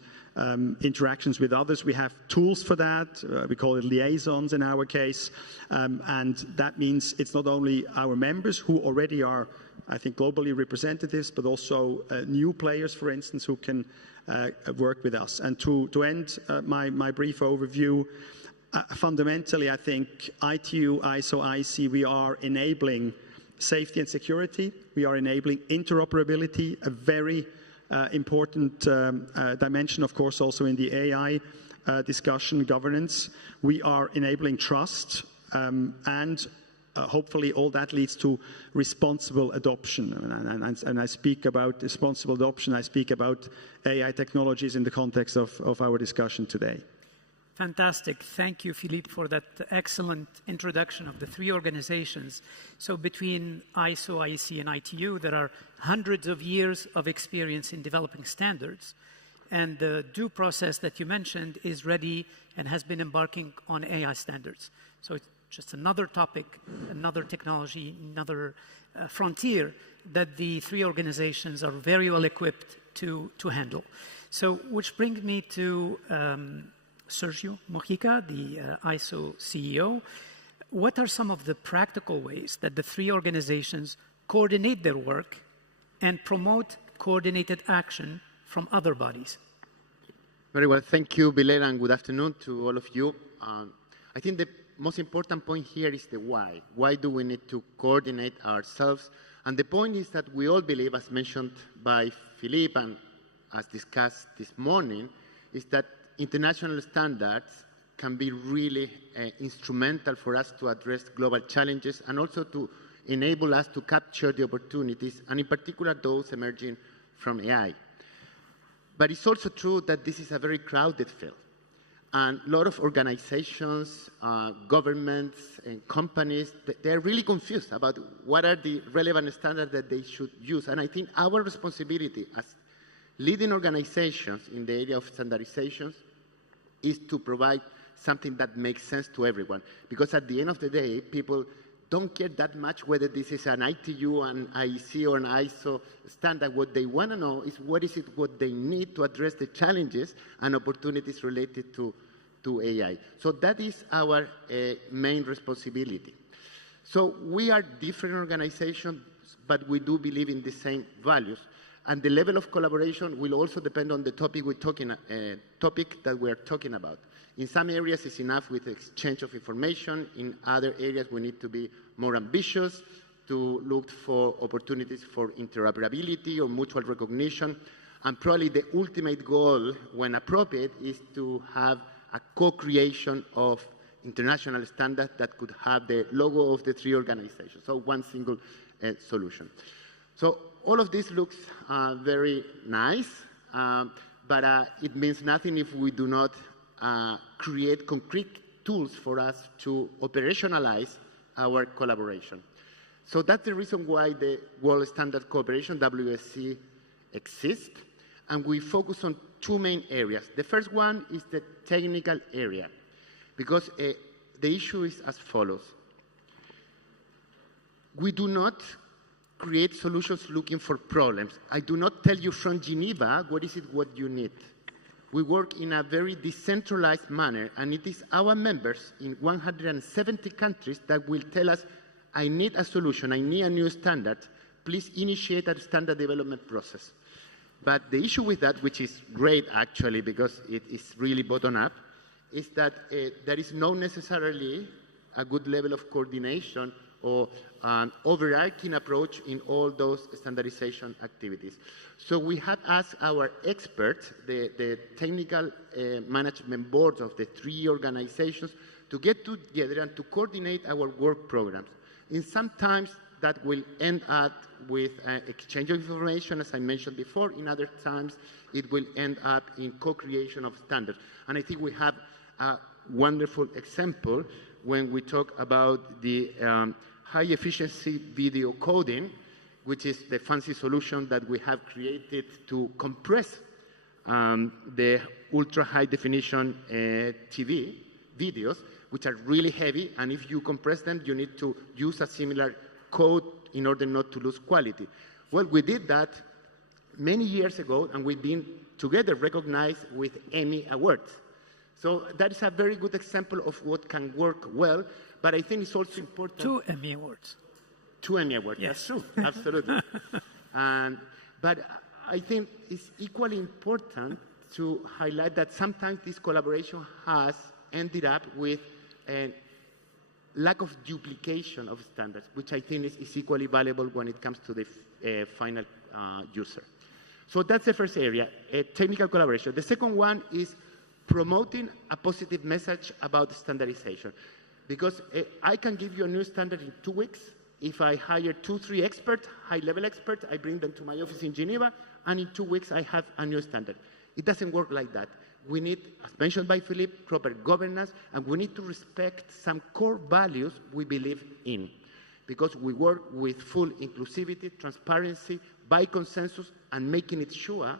interactions with others. We have tools for that. We call it liaisons in our case. And that means it's not only our members who already are, I think, globally representatives, but also new players, for instance, who can work with us. And to end my brief overview, fundamentally, I think ITU, ISO, IEC, we are enabling safety and security. We are enabling interoperability, a very important dimension, of course, also in the AI discussion governance. We are enabling trust and hopefully all that leads to responsible adoption. And I speak about responsible adoption, I speak about AI technologies in the context of our discussion today. Fantastic. Thank you, Philippe, for that excellent introduction of the three organizations. So between ISO, IEC, and ITU, there are hundreds of years of experience in developing standards. And the due process that you mentioned is ready and has been embarking on AI standards. So it's just another topic, another technology, another frontier that the three organizations are very well equipped to handle. So which brings me to Sergio Mojica, the ISO CEO. What are some of the practical ways that the three organizations coordinate their work and promote coordinated action from other bodies? Very well. Thank you, Bilel, and good afternoon to all of you. I think the most important point here is the why. Why do we need to coordinate ourselves? And the point is that we all believe, as mentioned by Philippe and as discussed this morning, is that international standards can be really instrumental for us to address global challenges and also to enable us to capture the opportunities, and in particular those emerging from AI. But it's also true that this is a very crowded field. And a lot of organizations, governments, and companies, they're really confused about what are the relevant standards that they should use. And I think our responsibility as leading organizations in the area of standardizations is to provide something that makes sense to everyone. Because at the end of the day, people don't care that much whether this is an ITU, an IEC, or an ISO standard. What they want to know is what they need to address the challenges and opportunities related to AI. So that is our main responsibility. So we are different organizations, but we do believe in the same values. And the level of collaboration will also depend on the topic that we are talking about. In some areas, it's enough with exchange of information. In other areas, we need to be more ambitious, to look for opportunities for interoperability or mutual recognition. And probably the ultimate goal, when appropriate, is to have a co-creation of international standards that could have the logo of the three organizations, so one single solution. So all of this looks very nice, but it means nothing if we do not create concrete tools for us to operationalize our collaboration. So that's the reason why the World Standard Cooperation, WSC, exists, and we focus on two main areas. The first one is the technical area, because the issue is as follows. We do not create solutions looking for problems. I do not tell you from Geneva what you need. We work in a very decentralized manner, and it is our members in 170 countries that will tell us, I need a solution, I need a new standard, please initiate a standard development process. But the issue with that, which is great actually because it is really bottom-up, is that there is not necessarily a good level of coordination or an overarching approach in all those standardization activities. So we have asked our experts, the technical management boards of the three organizations, to get together and to coordinate our work programs. And sometimes that will end up with exchange of information, as I mentioned before. In other times, it will end up in co-creation of standards. And I think we have a wonderful example when we talk about the high-efficiency video coding, which is the fancy solution that we have created to compress the ultra-high-definition TV videos, which are really heavy, and if you compress them, you need to use a similar code in order not to lose quality. Well, we did that many years ago, and we've been together recognized with Emmy Awards. So that is a very good example of what can work well, but I think it's also important. 2 Emmy Awards. 2 Emmy Awards, yes. That's true, absolutely. But I think it's equally important to highlight that sometimes this collaboration has ended up with a lack of duplication of standards, which I think is equally valuable when it comes to the final user. So that's the first area, technical collaboration. The second one is promoting a positive message about standardization. Because I can give you a new standard in 2 weeks. If I hire 2, 3 experts, high-level experts, I bring them to my office in Geneva, and in 2 weeks I have a new standard. It doesn't work like that. We need, as mentioned by Philippe, proper governance, and we need to respect some core values we believe in. Because we work with full inclusivity, transparency, by consensus, and making it sure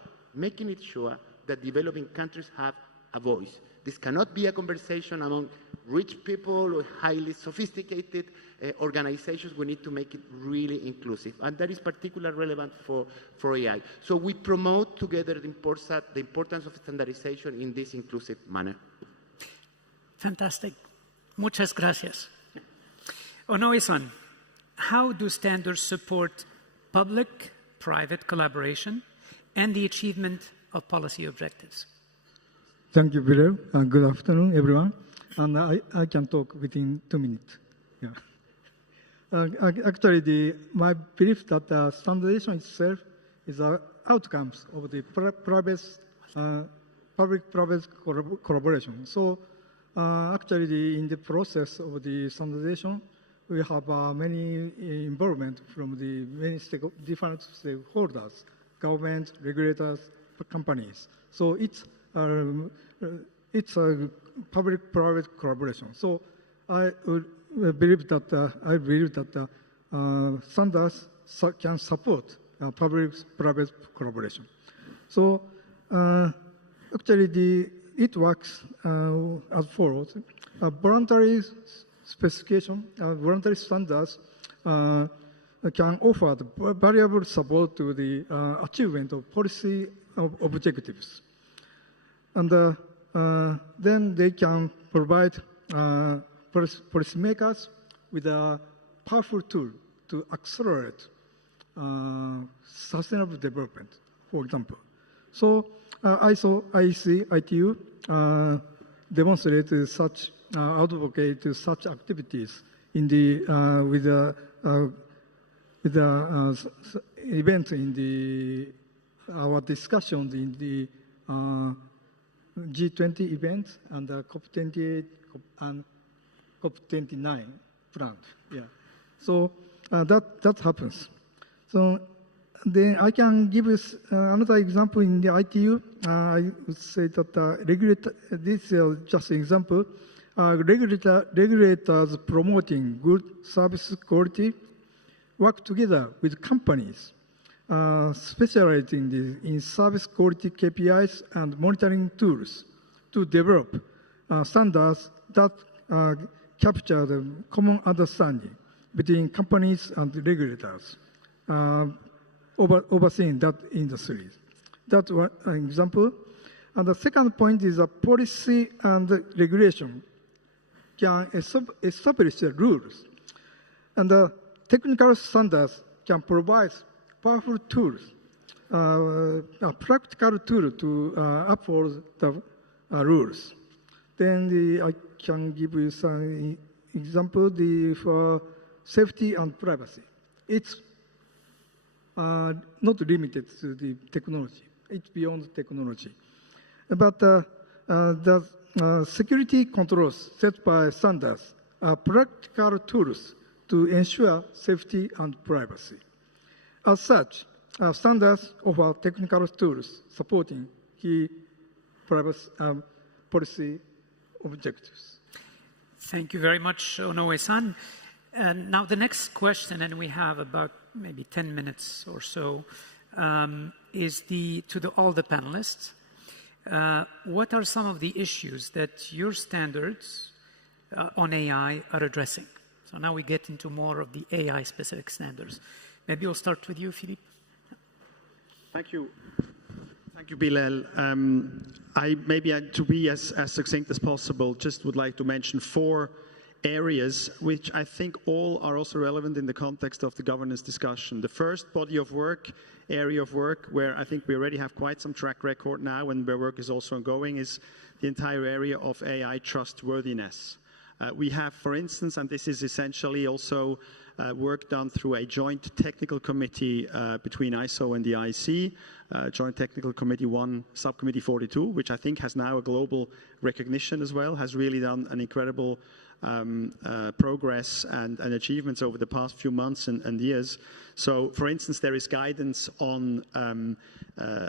that developing countries have a voice. This cannot be a conversation among rich people or highly sophisticated organizations. We need to make it really inclusive. And that is particularly relevant for AI. So we promote together the importance of standardization in this inclusive manner. Fantastic. Muchas gracias. Onoe-san, how do standards support public-private collaboration and the achievement of policy objectives? Thank you, Bilel. Good afternoon, everyone. And I can talk within 2 minutes. Yeah. Actually, my belief that standardization itself is the outcomes of the public-private collaboration. So, actually, in the process of the standardization, we have many involvement from the many different stakeholders, government, regulators, companies. So it's a public-private collaboration. So I believe that standards can support public-private collaboration. So actually, it works as follows: voluntary specification, voluntary standards can offer the variable support to the achievement of policy objectives. And then they can provide policymakers with a powerful tool to accelerate sustainable development, for example. So ISO, IEC, ITU demonstrate such, advocate such activities in the with the event in our discussions in the G20 events and the COP28 and COP29 planned. Yeah. So that happens. So then I can give you another example in the ITU. I would say that this is just an example. Regulators promoting good service quality work together with companies specializing in service quality KPIs and monitoring tools to develop standards that capture the common understanding between companies and regulators overseeing that industry. That's one example. And the second point is that policy and regulation can establish the rules. And the technical standards can provide powerful tools, a practical tool to uphold the rules. Then I can give you some example for safety and privacy. It's not limited to the technology. It's beyond technology. But security controls set by standards are practical tools to ensure safety and privacy. As such, standards offer technical tools supporting key privacy policy objectives. Thank you very much, Onoe-san. And now the next question, and we have about maybe 10 minutes or so, is all the panelists. What are some of the issues that your standards on AI are addressing? So now we get into more of the AI-specific standards. Maybe we'll start with you, Philippe. Thank you. Thank you, Bilel. To be as succinct as possible, just would like to mention 4 areas which I think all are also relevant in the context of the governance discussion. The first area of work, where I think we already have quite some track record now and where work is also ongoing, is the entire area of AI trustworthiness. We have, for instance, and this is essentially also work done through a joint technical committee between ISO and the IC, Joint Technical Committee 1, Subcommittee 42, which I think has now a global recognition as well, has really done an incredible progress and achievements over the past few months and years. So, for instance, there is guidance on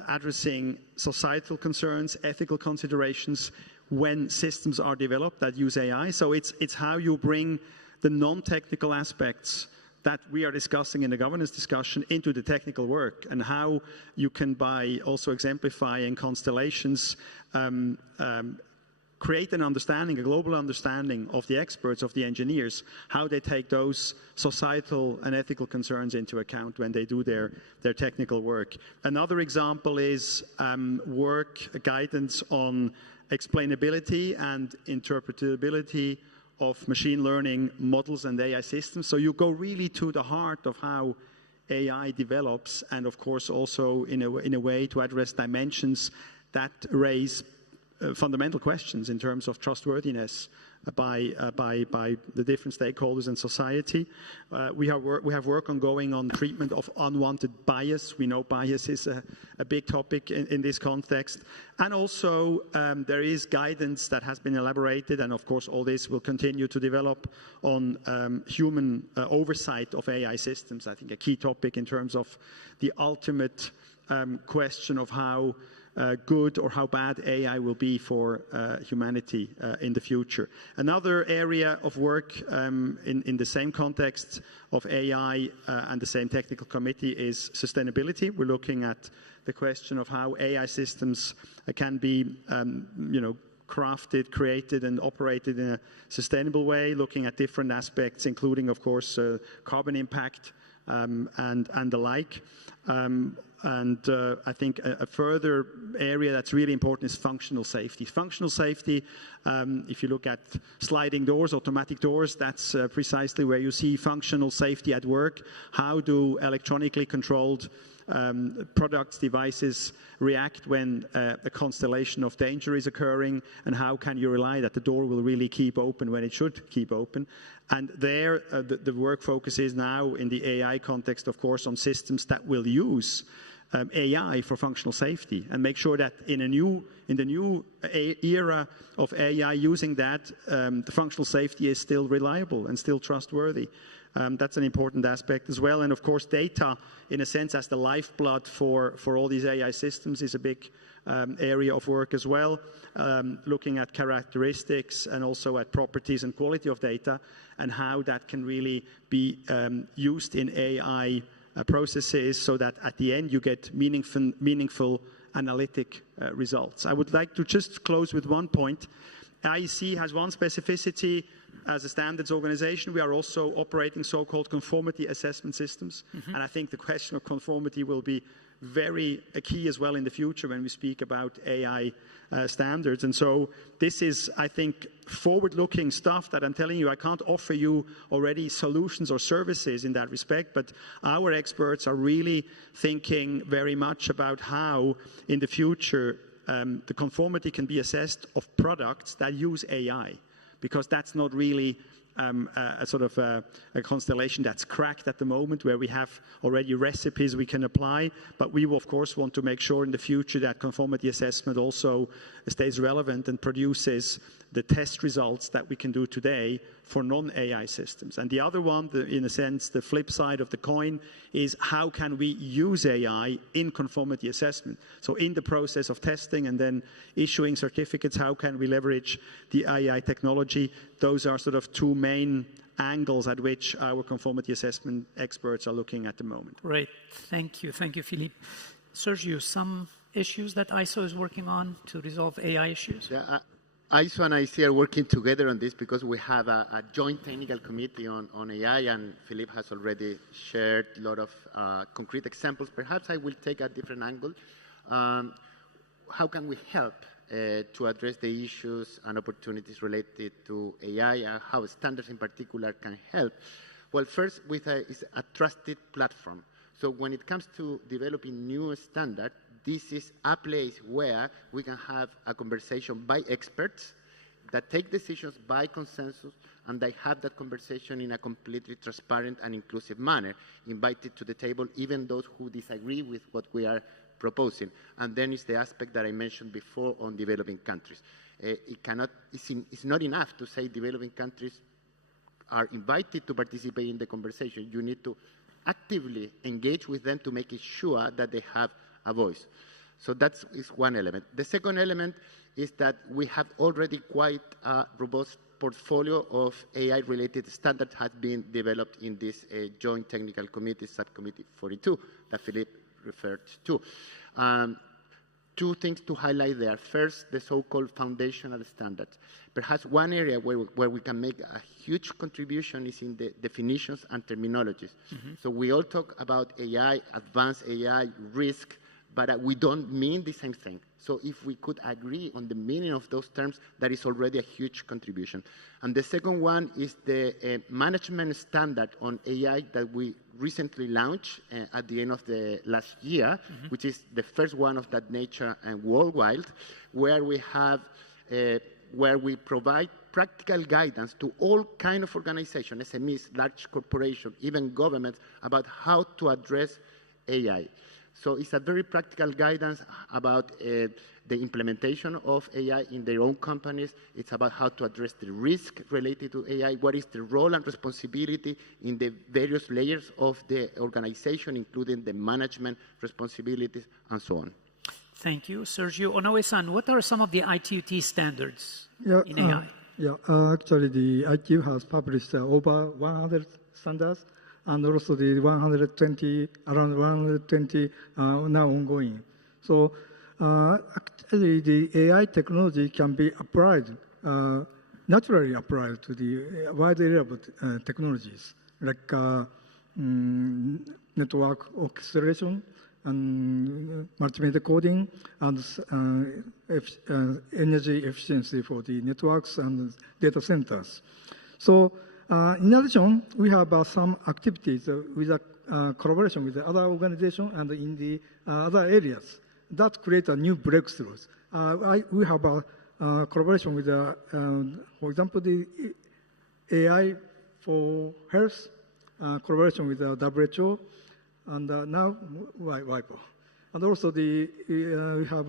addressing societal concerns, ethical considerations when systems are developed that use AI. So it's how you bring the non-technical aspects that we are discussing in the governance discussion into the technical work, and how you can, by also exemplifying constellations, create an understanding, a global understanding of the experts, of the engineers, how they take those societal and ethical concerns into account when they do their technical work. Another example is guidance on explainability and interpretability of machine learning models and AI systems. So you go really to the heart of how AI develops, and of course also in a way to address dimensions that raise fundamental questions in terms of trustworthiness by the different stakeholders in society. We have work ongoing on treatment of unwanted bias. We know bias is a big topic in this context. And also there is guidance that has been elaborated, and of course all this will continue to develop on human oversight of AI systems. I think a key topic in terms of the ultimate question of how good or how bad AI will be for humanity in the future. Another area of work in the same context of AI and the same technical committee is sustainability. We're looking at the question of how AI systems can be crafted, created, and operated in a sustainable way, looking at different aspects, including, of course, carbon impact and the like. I think a further area that's really important is functional safety. Functional safety, if you look at sliding doors, automatic doors, that's precisely where you see functional safety at work. How do electronically controlled products, devices react when a constellation of danger is occurring, and how can you rely that the door will really keep open when it should keep open? And there, the work focuses now in the AI context, of course, on systems that will use AI for functional safety, and make sure that in the new era of AI, using that, the functional safety is still reliable and still trustworthy. That's an important aspect as well. And of course, data, in a sense, as the lifeblood for all these AI systems, is a big area of work as well, looking at characteristics and also at properties and quality of data, and how that can really be used in AI processes, so that at the end you get meaningful analytic results. I would like to just close with one point. IEC has one specificity. As a standards organization, we are also operating so-called conformity assessment systems. And I think the question of conformity will be very key as well in the future when we speak about AI standards. And so this is, I think, forward-looking stuff that I'm telling you. I can't offer you already solutions or services in that respect, but our experts are really thinking very much about how in the future the conformity can be assessed of products that use AI, because that's not really a sort of a constellation that's cracked at the moment, where we have already recipes we can apply. But we, of course, want to make sure in the future that conformity assessment also stays relevant and produces the test results that we can do today for non-AI systems. And the other one, in a sense, the flip side of the coin, is how can we use AI in conformity assessment? So in the process of testing and then issuing certificates, how can we leverage the AI technology? Those are sort of two main angles at which our conformity assessment experts are looking at the moment. Great. Thank you. Thank you, Philippe. Sergio, some issues that ISO is working on to resolve AI issues? Yeah, ISO and IC are working together on this because we have a joint technical committee on AI, and Philippe has already shared a lot of concrete examples. Perhaps I will take a different angle. How can we help to address the issues and opportunities related to AI, and how standards in particular can help? Well, first, is a trusted platform. So when it comes to developing new standards, this is a place where we can have a conversation by experts that take decisions by consensus, and they have that conversation in a completely transparent and inclusive manner, invited to the table even those who disagree with what we are proposing. And then is the aspect that I mentioned before on developing countries. It's not enough to say developing countries are invited to participate in the conversation. You need to actively engage with them to make it sure that they have a voice. So that is one element. The second element is that we have already quite a robust portfolio of AI-related standards has been developed in this joint technical committee, subcommittee 42, that Philippe referred to. Two things to highlight there. First, the so-called foundational standards. Perhaps one area where we can make a huge contribution is in the definitions and terminologies. So we all talk about AI, advanced AI, risk, but we don't mean the same thing. So if we could agree on the meaning of those terms, that is already a huge contribution. And the second one is the management standard on AI that we recently launched at the end of the last year, which is the first one of that nature and worldwide, where we have, where we provide practical guidance to all kinds of organizations, SMEs, large corporations, even governments, about how to address AI. So it's a very practical guidance about the implementation of AI in their own companies. It's about how to address the risk related to AI, what is the role and responsibility in the various layers of the organization, including the management responsibilities, and so on. Thank you. Sergio Onoe-san, what are some of the ITU-T standards in AI? Actually, the ITU has published over 100 standards, and also the around 120 now ongoing. So actually, the AI technology can be applied, naturally applied to the wide area of technologies, like network orchestration and multimedia coding and energy efficiency for the networks and data centers. So in addition, we have some activities with collaboration with the other organizations and in the other areas that create a new breakthroughs. We have a collaboration with, for example, the AI for health, collaboration with the WHO, and now WIPO. And also we have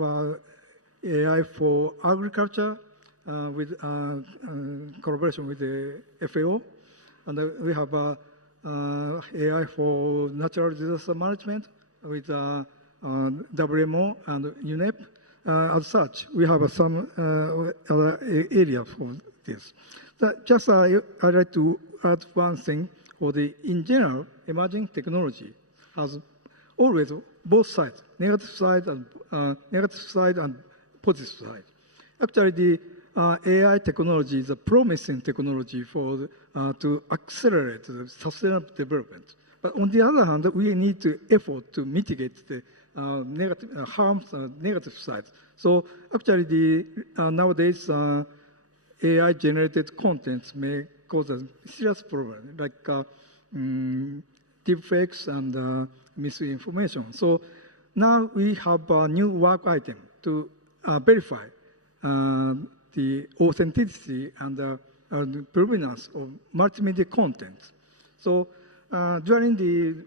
AI for agriculture, with collaboration with the FAO, and we have AI for natural disaster management with WMO and UNEP. As such, we have some other areas for this. I'd like to add one thing. In general, emerging technology has always both sides, negative side and positive side. Actually, the AI technology is a promising technology for to accelerate the sustainable development. But on the other hand, we need to effort to mitigate the negative harms, negative sides. So actually, nowadays AI-generated contents may cause a serious problem, like deepfakes and misinformation. So now we have a new work item to verify the authenticity and the provenance of multimedia content. So during the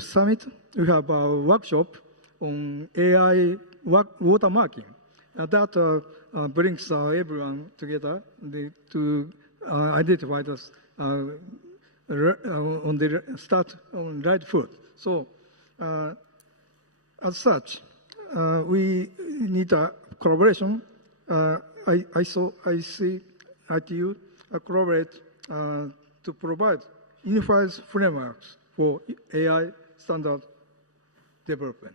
summit, we have a workshop on AI watermarking that brings everyone together to identify the start on right foot. So as such, we need a collaboration. I see ITU collaborate to provide unified frameworks for AI standard development.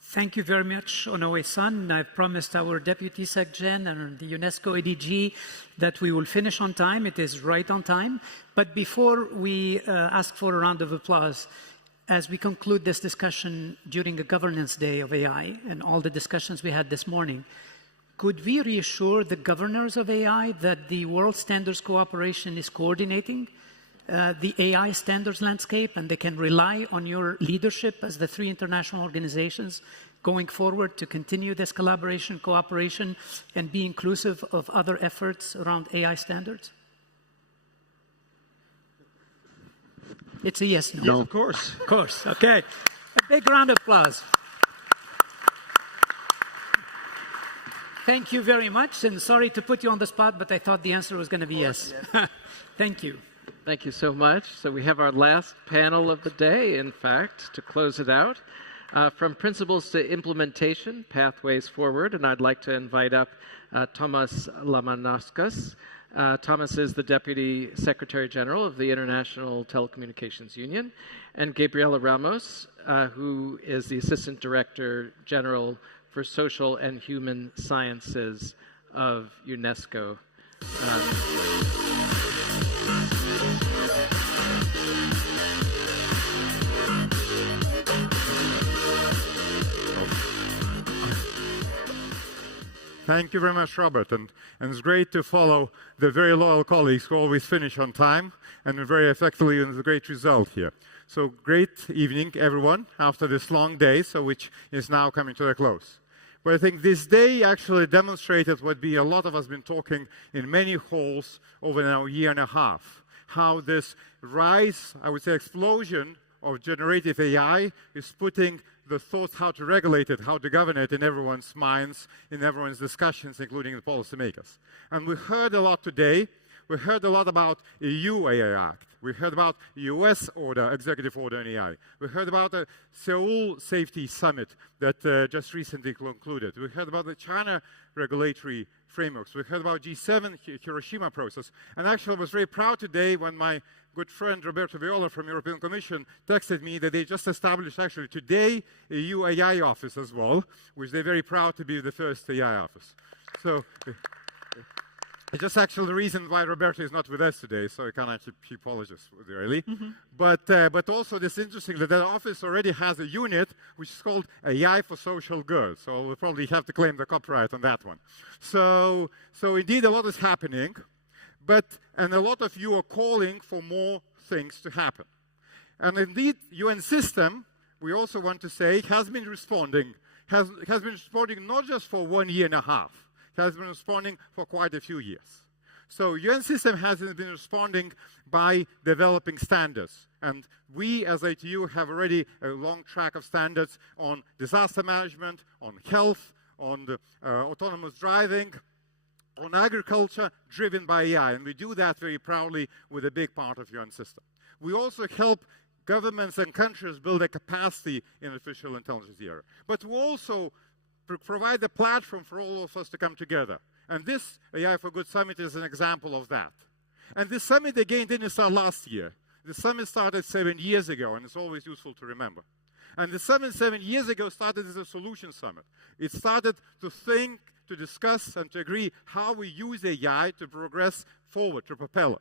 Thank you very much, Onoe-san. I've promised our Deputy SecGen and the UNESCO ADG that we will finish on time. It is right on time. But before we ask for a round of applause, as we conclude this discussion during the Governance Day of AI and all the discussions we had this morning, could we reassure the governors of AI that the World Standards Cooperation is coordinating the AI standards landscape, and they can rely on your leadership as the three international organizations going forward to continue this collaboration, cooperation, and be inclusive of other efforts around AI standards? It's a yes, no? Yes, of course. Of course, okay. A big round of applause. Thank you very much, and sorry to put you on the spot, but I thought the answer was going to be yes. Thank you. Thank you so much. So we have our last panel of the day, in fact, to close it out. From Principles to Implementation, Pathways Forward, and I'd like to invite up Tomas Lamanauskas. Thomas is the Deputy Secretary General of the International Telecommunications Union, and Gabriela Ramos, who is the Assistant Director General for Social and Human Sciences of UNESCO. Thank you very much, Robert. And it's great to follow the very loyal colleagues who always finish on time and very effectively with a great result here. So great evening, everyone, after this long day, which is now coming to a close. But I think this day actually demonstrated what a lot of us have been talking in many halls over now a year and a half, how this rise, I would say explosion of generative AI is putting the thoughts how to regulate it, how to govern it in everyone's minds, in everyone's discussions, including the policymakers. And we heard a lot today. We heard a lot about EU AI Act. We heard about US executive order on AI. We heard about the Seoul Safety Summit that just recently concluded. We heard about the China regulatory frameworks. We heard about G7 Hiroshima process. And actually I was very proud today when my good friend Roberto Viola from European Commission texted me that they just established actually today a EU AI office as well, which they're very proud to be the first AI office. So it's just actually the reason why Roberto is not with us today, so I can't actually apologize really. But also it's interesting that office already has a unit which is called AI for Social Good. So we'll probably have to claim the copyright on that one. So indeed a lot is happening. And a lot of you are calling for more things to happen. And indeed, UN system, we also want to say, has been responding not just for 1 year and a half, has been responding for quite a few years. So UN system has been responding by developing standards. And we as ITU have already a long track of standards on disaster management, on health, on the, autonomous driving, on agriculture driven by AI, and we do that very proudly with a big part of UN system. We also help governments and countries build a capacity in artificial intelligence area. But we also provide a platform for all of us to come together. And this AI for Good Summit is an example of that. And this summit, again, didn't start last year. The summit started 7 years ago, and it's always useful to remember. And the summit 7 years ago started as a solution summit. It started to think, to discuss and to agree how we use AI to progress forward, to propel it.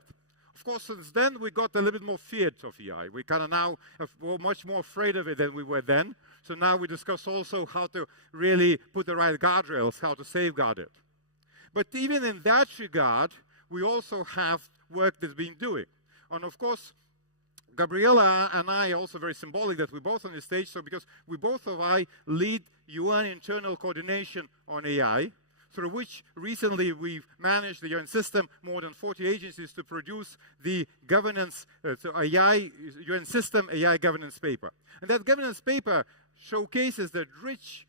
Of course, since then, we got a little bit more feared of AI. We kind of now we're much more afraid of it than we were then. So now we discuss also how to really put the right guardrails, how to safeguard it. But even in that regard, we also have work that's been doing. And of course, Gabriela and I are also very symbolic that we're both on the stage, so because we both of I lead UN internal coordination on AI. through which recently we've managed the UN system, more than 40 agencies, to produce the governance, UN system AI governance paper. And that governance paper showcases that rich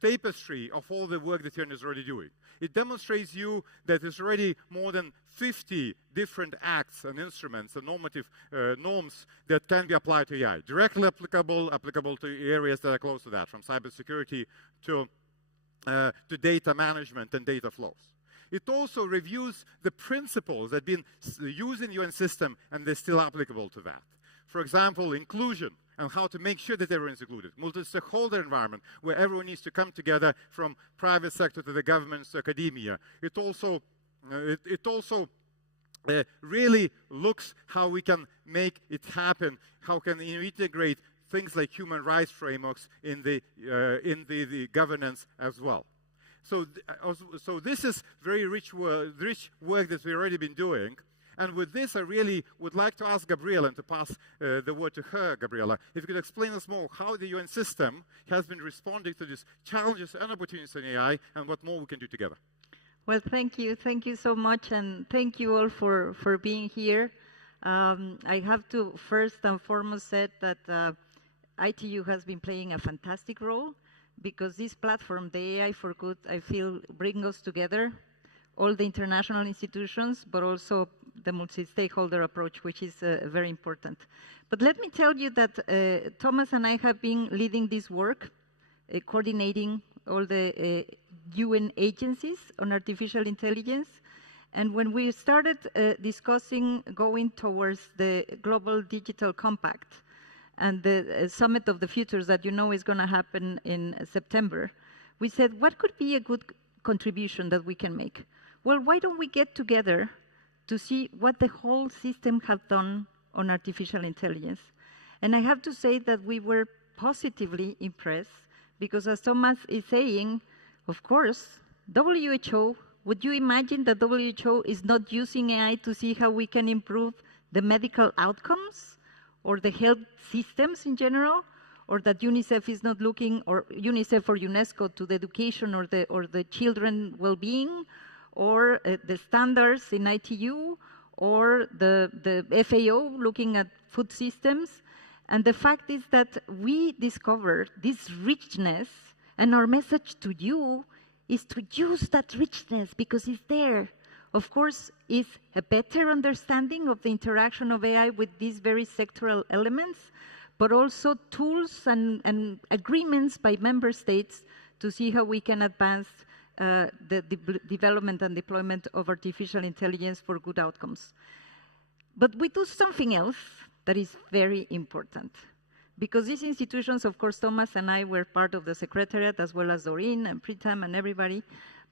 tapestry of all the work that UN is already doing. It demonstrates you that there's already more than 50 different acts and instruments and normative norms that can be applied to AI. Directly applicable to areas that are close to that, from cybersecurity to data management and data flows. It also reviews the principles that have been used in the UN system and they're still applicable to that. For example, inclusion and how to make sure that everyone's included. Multi-stakeholder environment where everyone needs to come together from private sector to the government to academia. It also really looks how we can make it happen, how can we integrate things like human rights frameworks in the governance as well. So this is very rich work that we've already been doing. And with this, I really would like to ask Gabriela, and to pass the word to her, Gabriela, if you could explain us more how the UN system has been responding to these challenges and opportunities in AI, and what more we can do together. Well, thank you. Thank you so much, and thank you all for being here. I have to first and foremost say that ITU has been playing a fantastic role, because this platform, the AI for Good, I feel brings us together, all the international institutions, but also the multi-stakeholder approach, which is very important. But let me tell you that Thomas and I have been leading this work, coordinating all the UN agencies on artificial intelligence. And when we started discussing going towards the Global Digital Compact and the Summit of the Futures that you know is going to happen in September, we said, what could be a good contribution that we can make? Well, why don't we get together to see what the whole system has done on artificial intelligence? And I have to say that we were positively impressed, because as Thomas is saying, of course, WHO, would you imagine that WHO is not using AI to see how we can improve the medical outcomes or the health systems in general? Or that UNICEF is not looking, or UNICEF or UNESCO, to the education or the children well-being, or the standards in ITU, or the FAO looking at food systems. And the fact is that we discovered this richness, and our message to you is to use that richness because it's there. Of course, it's a better understanding of the interaction of AI with these very sectoral elements, but also tools and agreements by member states to see how we can advance the development and deployment of artificial intelligence for good outcomes. But we do something else that is very important. Because these institutions, of course, Thomas and I were part of the Secretariat, as well as Doreen and Pritam and everybody,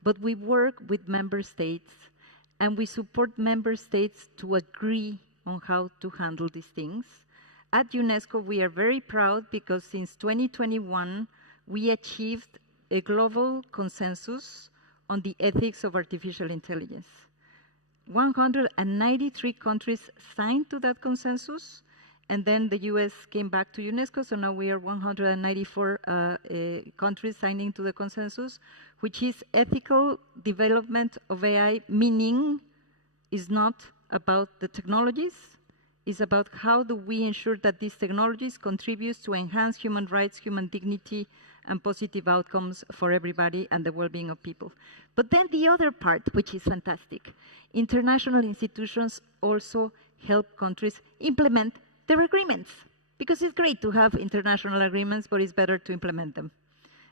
but we work with member states, and we support member states to agree on how to handle these things. At UNESCO, we are very proud because since 2021, we achieved a global consensus on the ethics of artificial intelligence. 193 countries signed to that consensus, and then the US came back to UNESCO, so now we are 194 countries signing to the consensus, which is ethical development of AI, meaning is not about the technologies, is about how do we ensure that these technologies contribute to enhance human rights, human dignity, and positive outcomes for everybody and the well-being of people. But then the other part, which is fantastic, international institutions also help countries implement their agreements, because it's great to have international agreements, but it's better to implement them.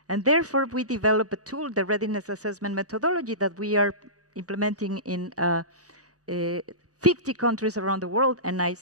And therefore, we develop a tool, the readiness assessment methodology, that we are implementing in 50 countries around the world, and I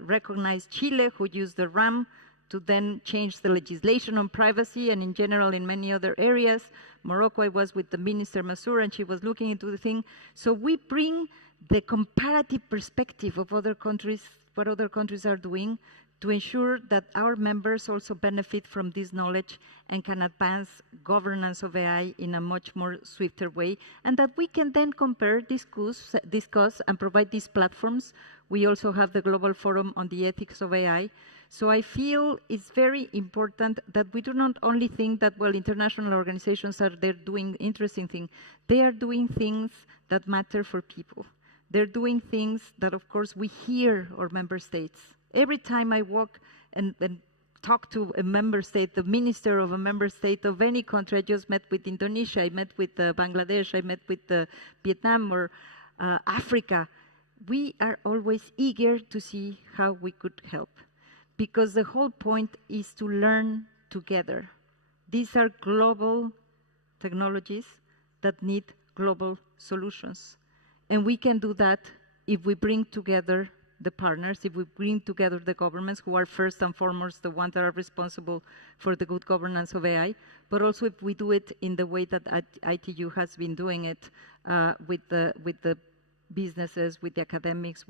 recognize Chile, who used the RAM to then change the legislation on privacy, and in general in many other areas. Morocco, I was with the Minister Massour, and she was looking into the thing. So we bring the comparative perspective of other countries, what other countries are doing, to ensure that our members also benefit from this knowledge and can advance governance of AI in a much more swifter way, and that we can then compare, discuss and provide these platforms We also have the Global Forum on the Ethics of AI. So I feel it's very important that we do not only think that, well, international organizations are there doing interesting things. They are doing things that matter for people. They're doing things that, of course, we hear our member states. Every time I walk and talk to a member state, the minister of a member state of any country, I just met with Indonesia, I met with Bangladesh, I met with Vietnam or Africa. We are always eager to see how we could help, because the whole point is to learn together. These are global technologies that need global solutions. And we can do that if we bring together the partners, if we bring together the governments, who are first and foremost the ones that are responsible for the good governance of AI, but also if we do it in the way that ITU has been doing it with the businesses, with the academics,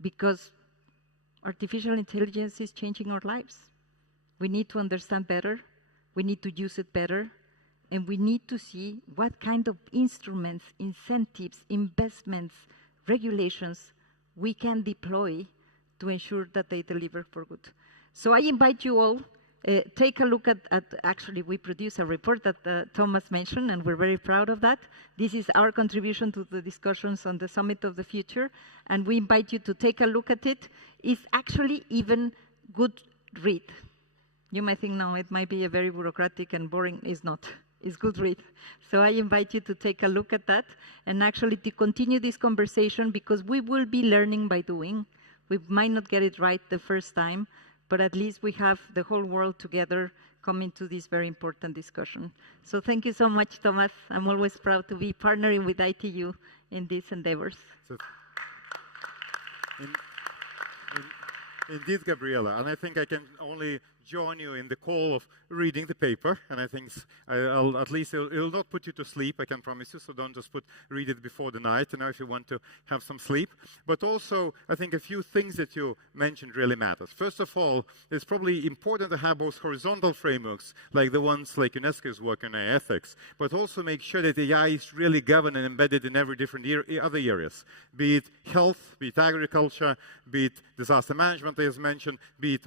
because artificial intelligence is changing our lives. We need to understand better, we need to use it better, and we need to see what kind of instruments, incentives, investments, regulations we can deploy to ensure that they deliver for good. So I invite you all, take a look at actually we produced a report that Thomas mentioned, and we're very proud of that. This is our contribution to the discussions on the Summit of the Future, and we invite you to take a look at it. It's actually even good read. You might think, no, it might be a very bureaucratic and boring. It's not. It's good read. So I invite you to take a look at that and actually to continue this conversation, because we will be learning by doing. We might not get it right the first time, but at least we have the whole world together coming to this very important discussion. So thank you so much, Thomas. I'm always proud to be partnering with ITU in these endeavors. Indeed, Gabriela, and I think I can only join you in the call of reading the paper, and I think at least it'll not put you to sleep, I can promise you, so don't just read it before the night, if you want to have some sleep. But also, I think a few things that you mentioned really matters. First of all, it's probably important to have both horizontal frameworks, like the ones like UNESCO's work on AI ethics, but also make sure that AI is really governed and embedded in every different other areas, be it health, be it agriculture, be it disaster management, as mentioned, be it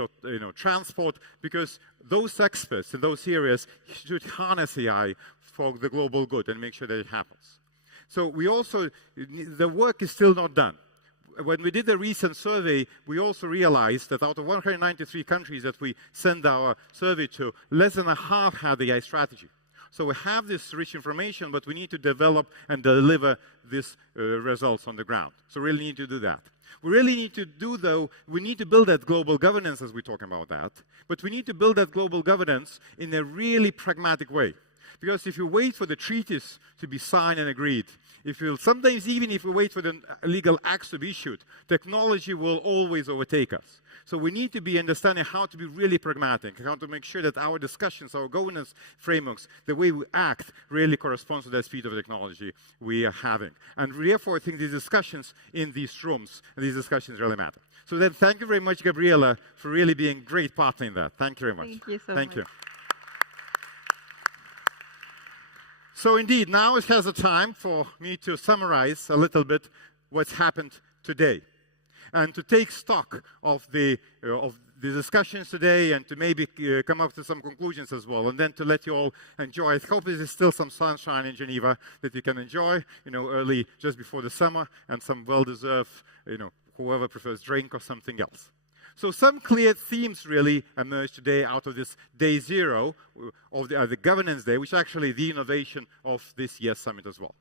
transport, because those experts in those areas should harness AI for the global good and make sure that it happens. So we also, the work is still not done. When we did the recent survey, we also realized that out of 193 countries that we sent our survey to, less than a half had the AI strategy. So we have this rich information, but we need to develop and deliver these results on the ground. So we really need to do that. We really need to do, though, we need to build that global governance as we're talking about that, but we need to build that global governance in a really pragmatic way. Because if you wait for the treaties to be signed and agreed, sometimes even if we wait for the legal acts to be issued, technology will always overtake us. So we need to be understanding how to be really pragmatic, how to make sure that our discussions, our governance frameworks, the way we act really corresponds to the speed of technology we are having. And therefore, I think these discussions in these rooms, these discussions really matter. So then thank you very much, Gabriela, for really being a great partner in that. Thank you very much. Thank you so much. You. So indeed, now it has a time for me to summarize a little bit what's happened today, and to take stock of the discussions today, and to maybe come up to some conclusions as well, and then to let you all enjoy. I hope there's still some sunshine in Geneva that you can enjoy, early, just before the summer, and some well-deserved, whoever prefers drink or something else. So some clear themes really emerged today out of this day zero of the governance day, which is actually the innovation of this year's summit as well.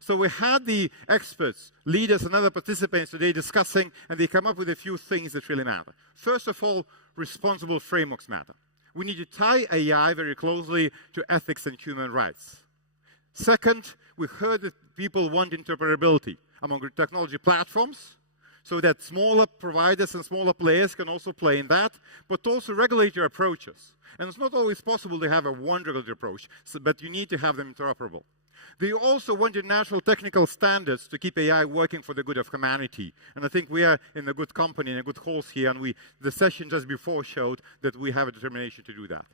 So we had the experts, leaders, and other participants today discussing, and they come up with a few things that really matter. First of all, responsible frameworks matter. We need to tie AI very closely to ethics and human rights. Second, we heard that people want interoperability among technology platforms, so that smaller providers and smaller players can also play in that, but also regulatory approaches. And it's not always possible to have a one regulatory approach, but you need to have them interoperable. They also want international technical standards to keep AI working for the good of humanity. And I think we are in a good company, in a good horse here, and the session just before showed that we have a determination to do that.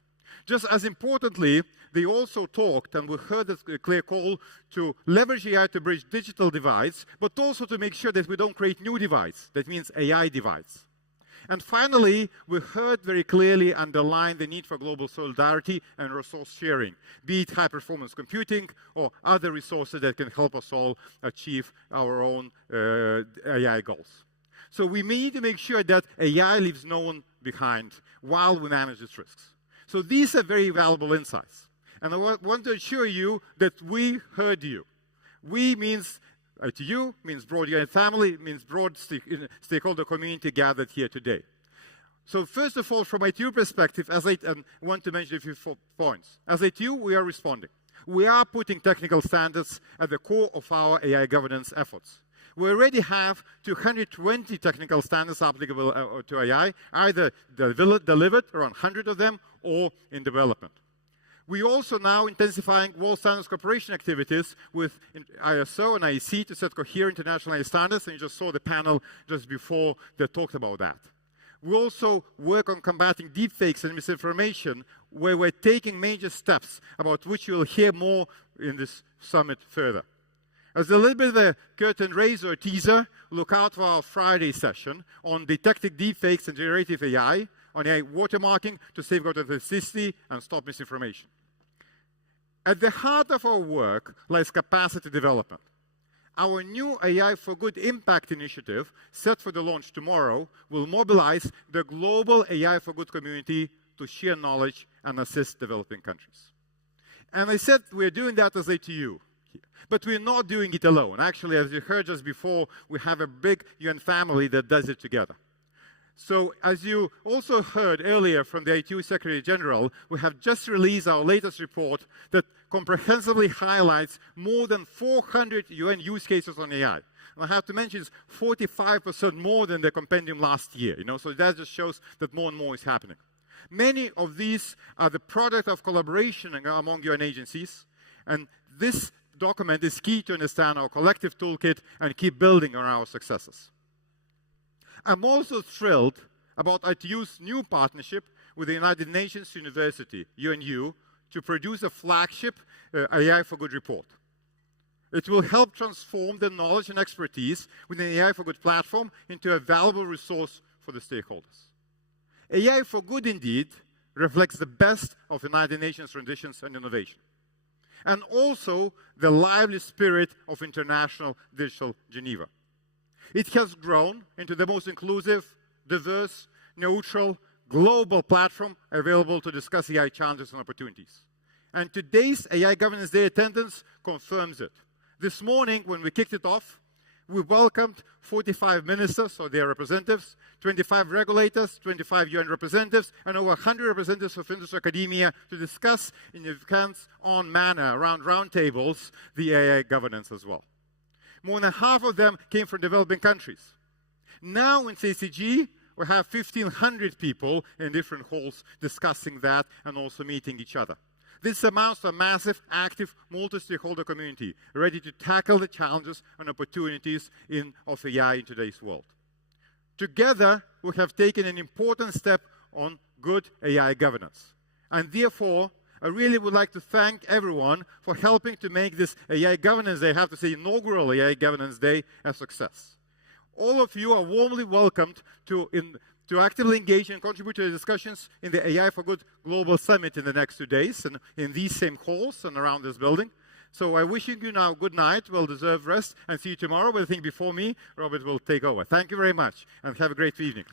Just as importantly, they also talked, and we heard this clear call to leverage AI to bridge digital divides, but also to make sure that we don't create new divides. That means AI divides. And finally, we heard very clearly underline the need for global solidarity and resource sharing, be it high-performance computing or other resources that can help us all achieve our own AI goals. So we need to make sure that AI leaves no one behind while we manage its risks. So these are very valuable insights. And I want to assure you that we heard you. We means ITU, means broad UN family, means broad stakeholder community gathered here today. So first of all, from ITU perspective, I want to mention a few points. As ITU, we are responding. We are putting technical standards at the core of our AI governance efforts. We already have 220 technical standards applicable to AI, either delivered, around 100 of them, or in development. We also now intensifying world standards cooperation activities with ISO and IEC to set coherent international AI standards, and you just saw the panel just before that talked about that. We also work on combating deepfakes and misinformation, where we're taking major steps about which you will hear more in this summit further. As a little bit of a curtain raiser teaser, look out for our Friday session on detecting deepfakes and generative AI, on AI watermarking to safeguard authenticity and stop misinformation. At the heart of our work lies capacity development. Our new AI for Good Impact initiative, set for the launch tomorrow, will mobilize the global AI for Good community to share knowledge and assist developing countries. And I said we're doing that as ATU. But we're not doing it alone. Actually, as you heard just before, we have a big UN family that does it together. So as you also heard earlier from the ITU Secretary General, we have just released our latest report that comprehensively highlights more than 400 UN use cases on AI. And I have to mention it's 45% more than the compendium last year. So that just shows that more and more is happening. Many of these are the product of collaboration among UN agencies, and this document is key to understand our collective toolkit and keep building on our successes. I'm also thrilled about ITU's new partnership with the United Nations University, UNU, to produce a flagship AI for Good report. It will help transform the knowledge and expertise within the AI for Good platform into a valuable resource for the stakeholders. AI for Good, indeed, reflects the best of the United Nations traditions and innovation, and also the lively spirit of International Digital Geneva. It has grown into the most inclusive, diverse, neutral, global platform available to discuss AI challenges and opportunities. And today's AI Governance Day attendance confirms it. This morning, when we kicked it off, we welcomed 45 ministers or their representatives, 25 regulators, 25 UN representatives, and over 100 representatives of industry academia to discuss in a hands-on manner around roundtables the AI governance as well. More than half of them came from developing countries. Now in CCG, we have 1,500 people in different halls discussing that and also meeting each other. This amounts to a massive, active, multi-stakeholder community ready to tackle the challenges and opportunities of AI in today's world. Together, we have taken an important step on good AI governance. And therefore, I really would like to thank everyone for helping to make this AI Governance Day, I have to say inaugural AI Governance Day, a success. All of you are warmly welcomed to actively engage and contribute to the discussions in the AI for Good Global Summit in the next 2 days, and in these same halls and around this building. So I'm wishing you now good night, well-deserved rest, and see you tomorrow. But I think before me, Robert will take over. Thank you very much, and have a great evening.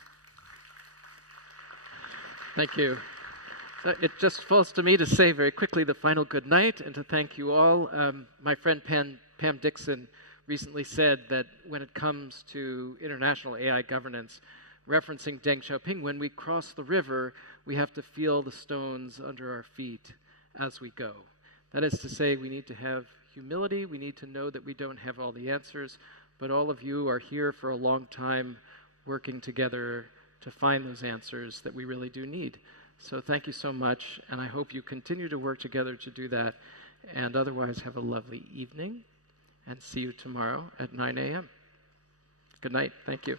Thank you. So it just falls to me to say very quickly the final good night and to thank you all. My friend Pam Dixon recently said that when it comes to international AI governance, referencing Deng Xiaoping, when we cross the river, we have to feel the stones under our feet as we go. That is to say, we need to have humility. We need to know that we don't have all the answers, but all of you are here for a long time working together to find those answers that we really do need. So thank you so much, and I hope you continue to work together to do that. And otherwise, have a lovely evening, and see you tomorrow at 9 a.m. Good night. Thank you.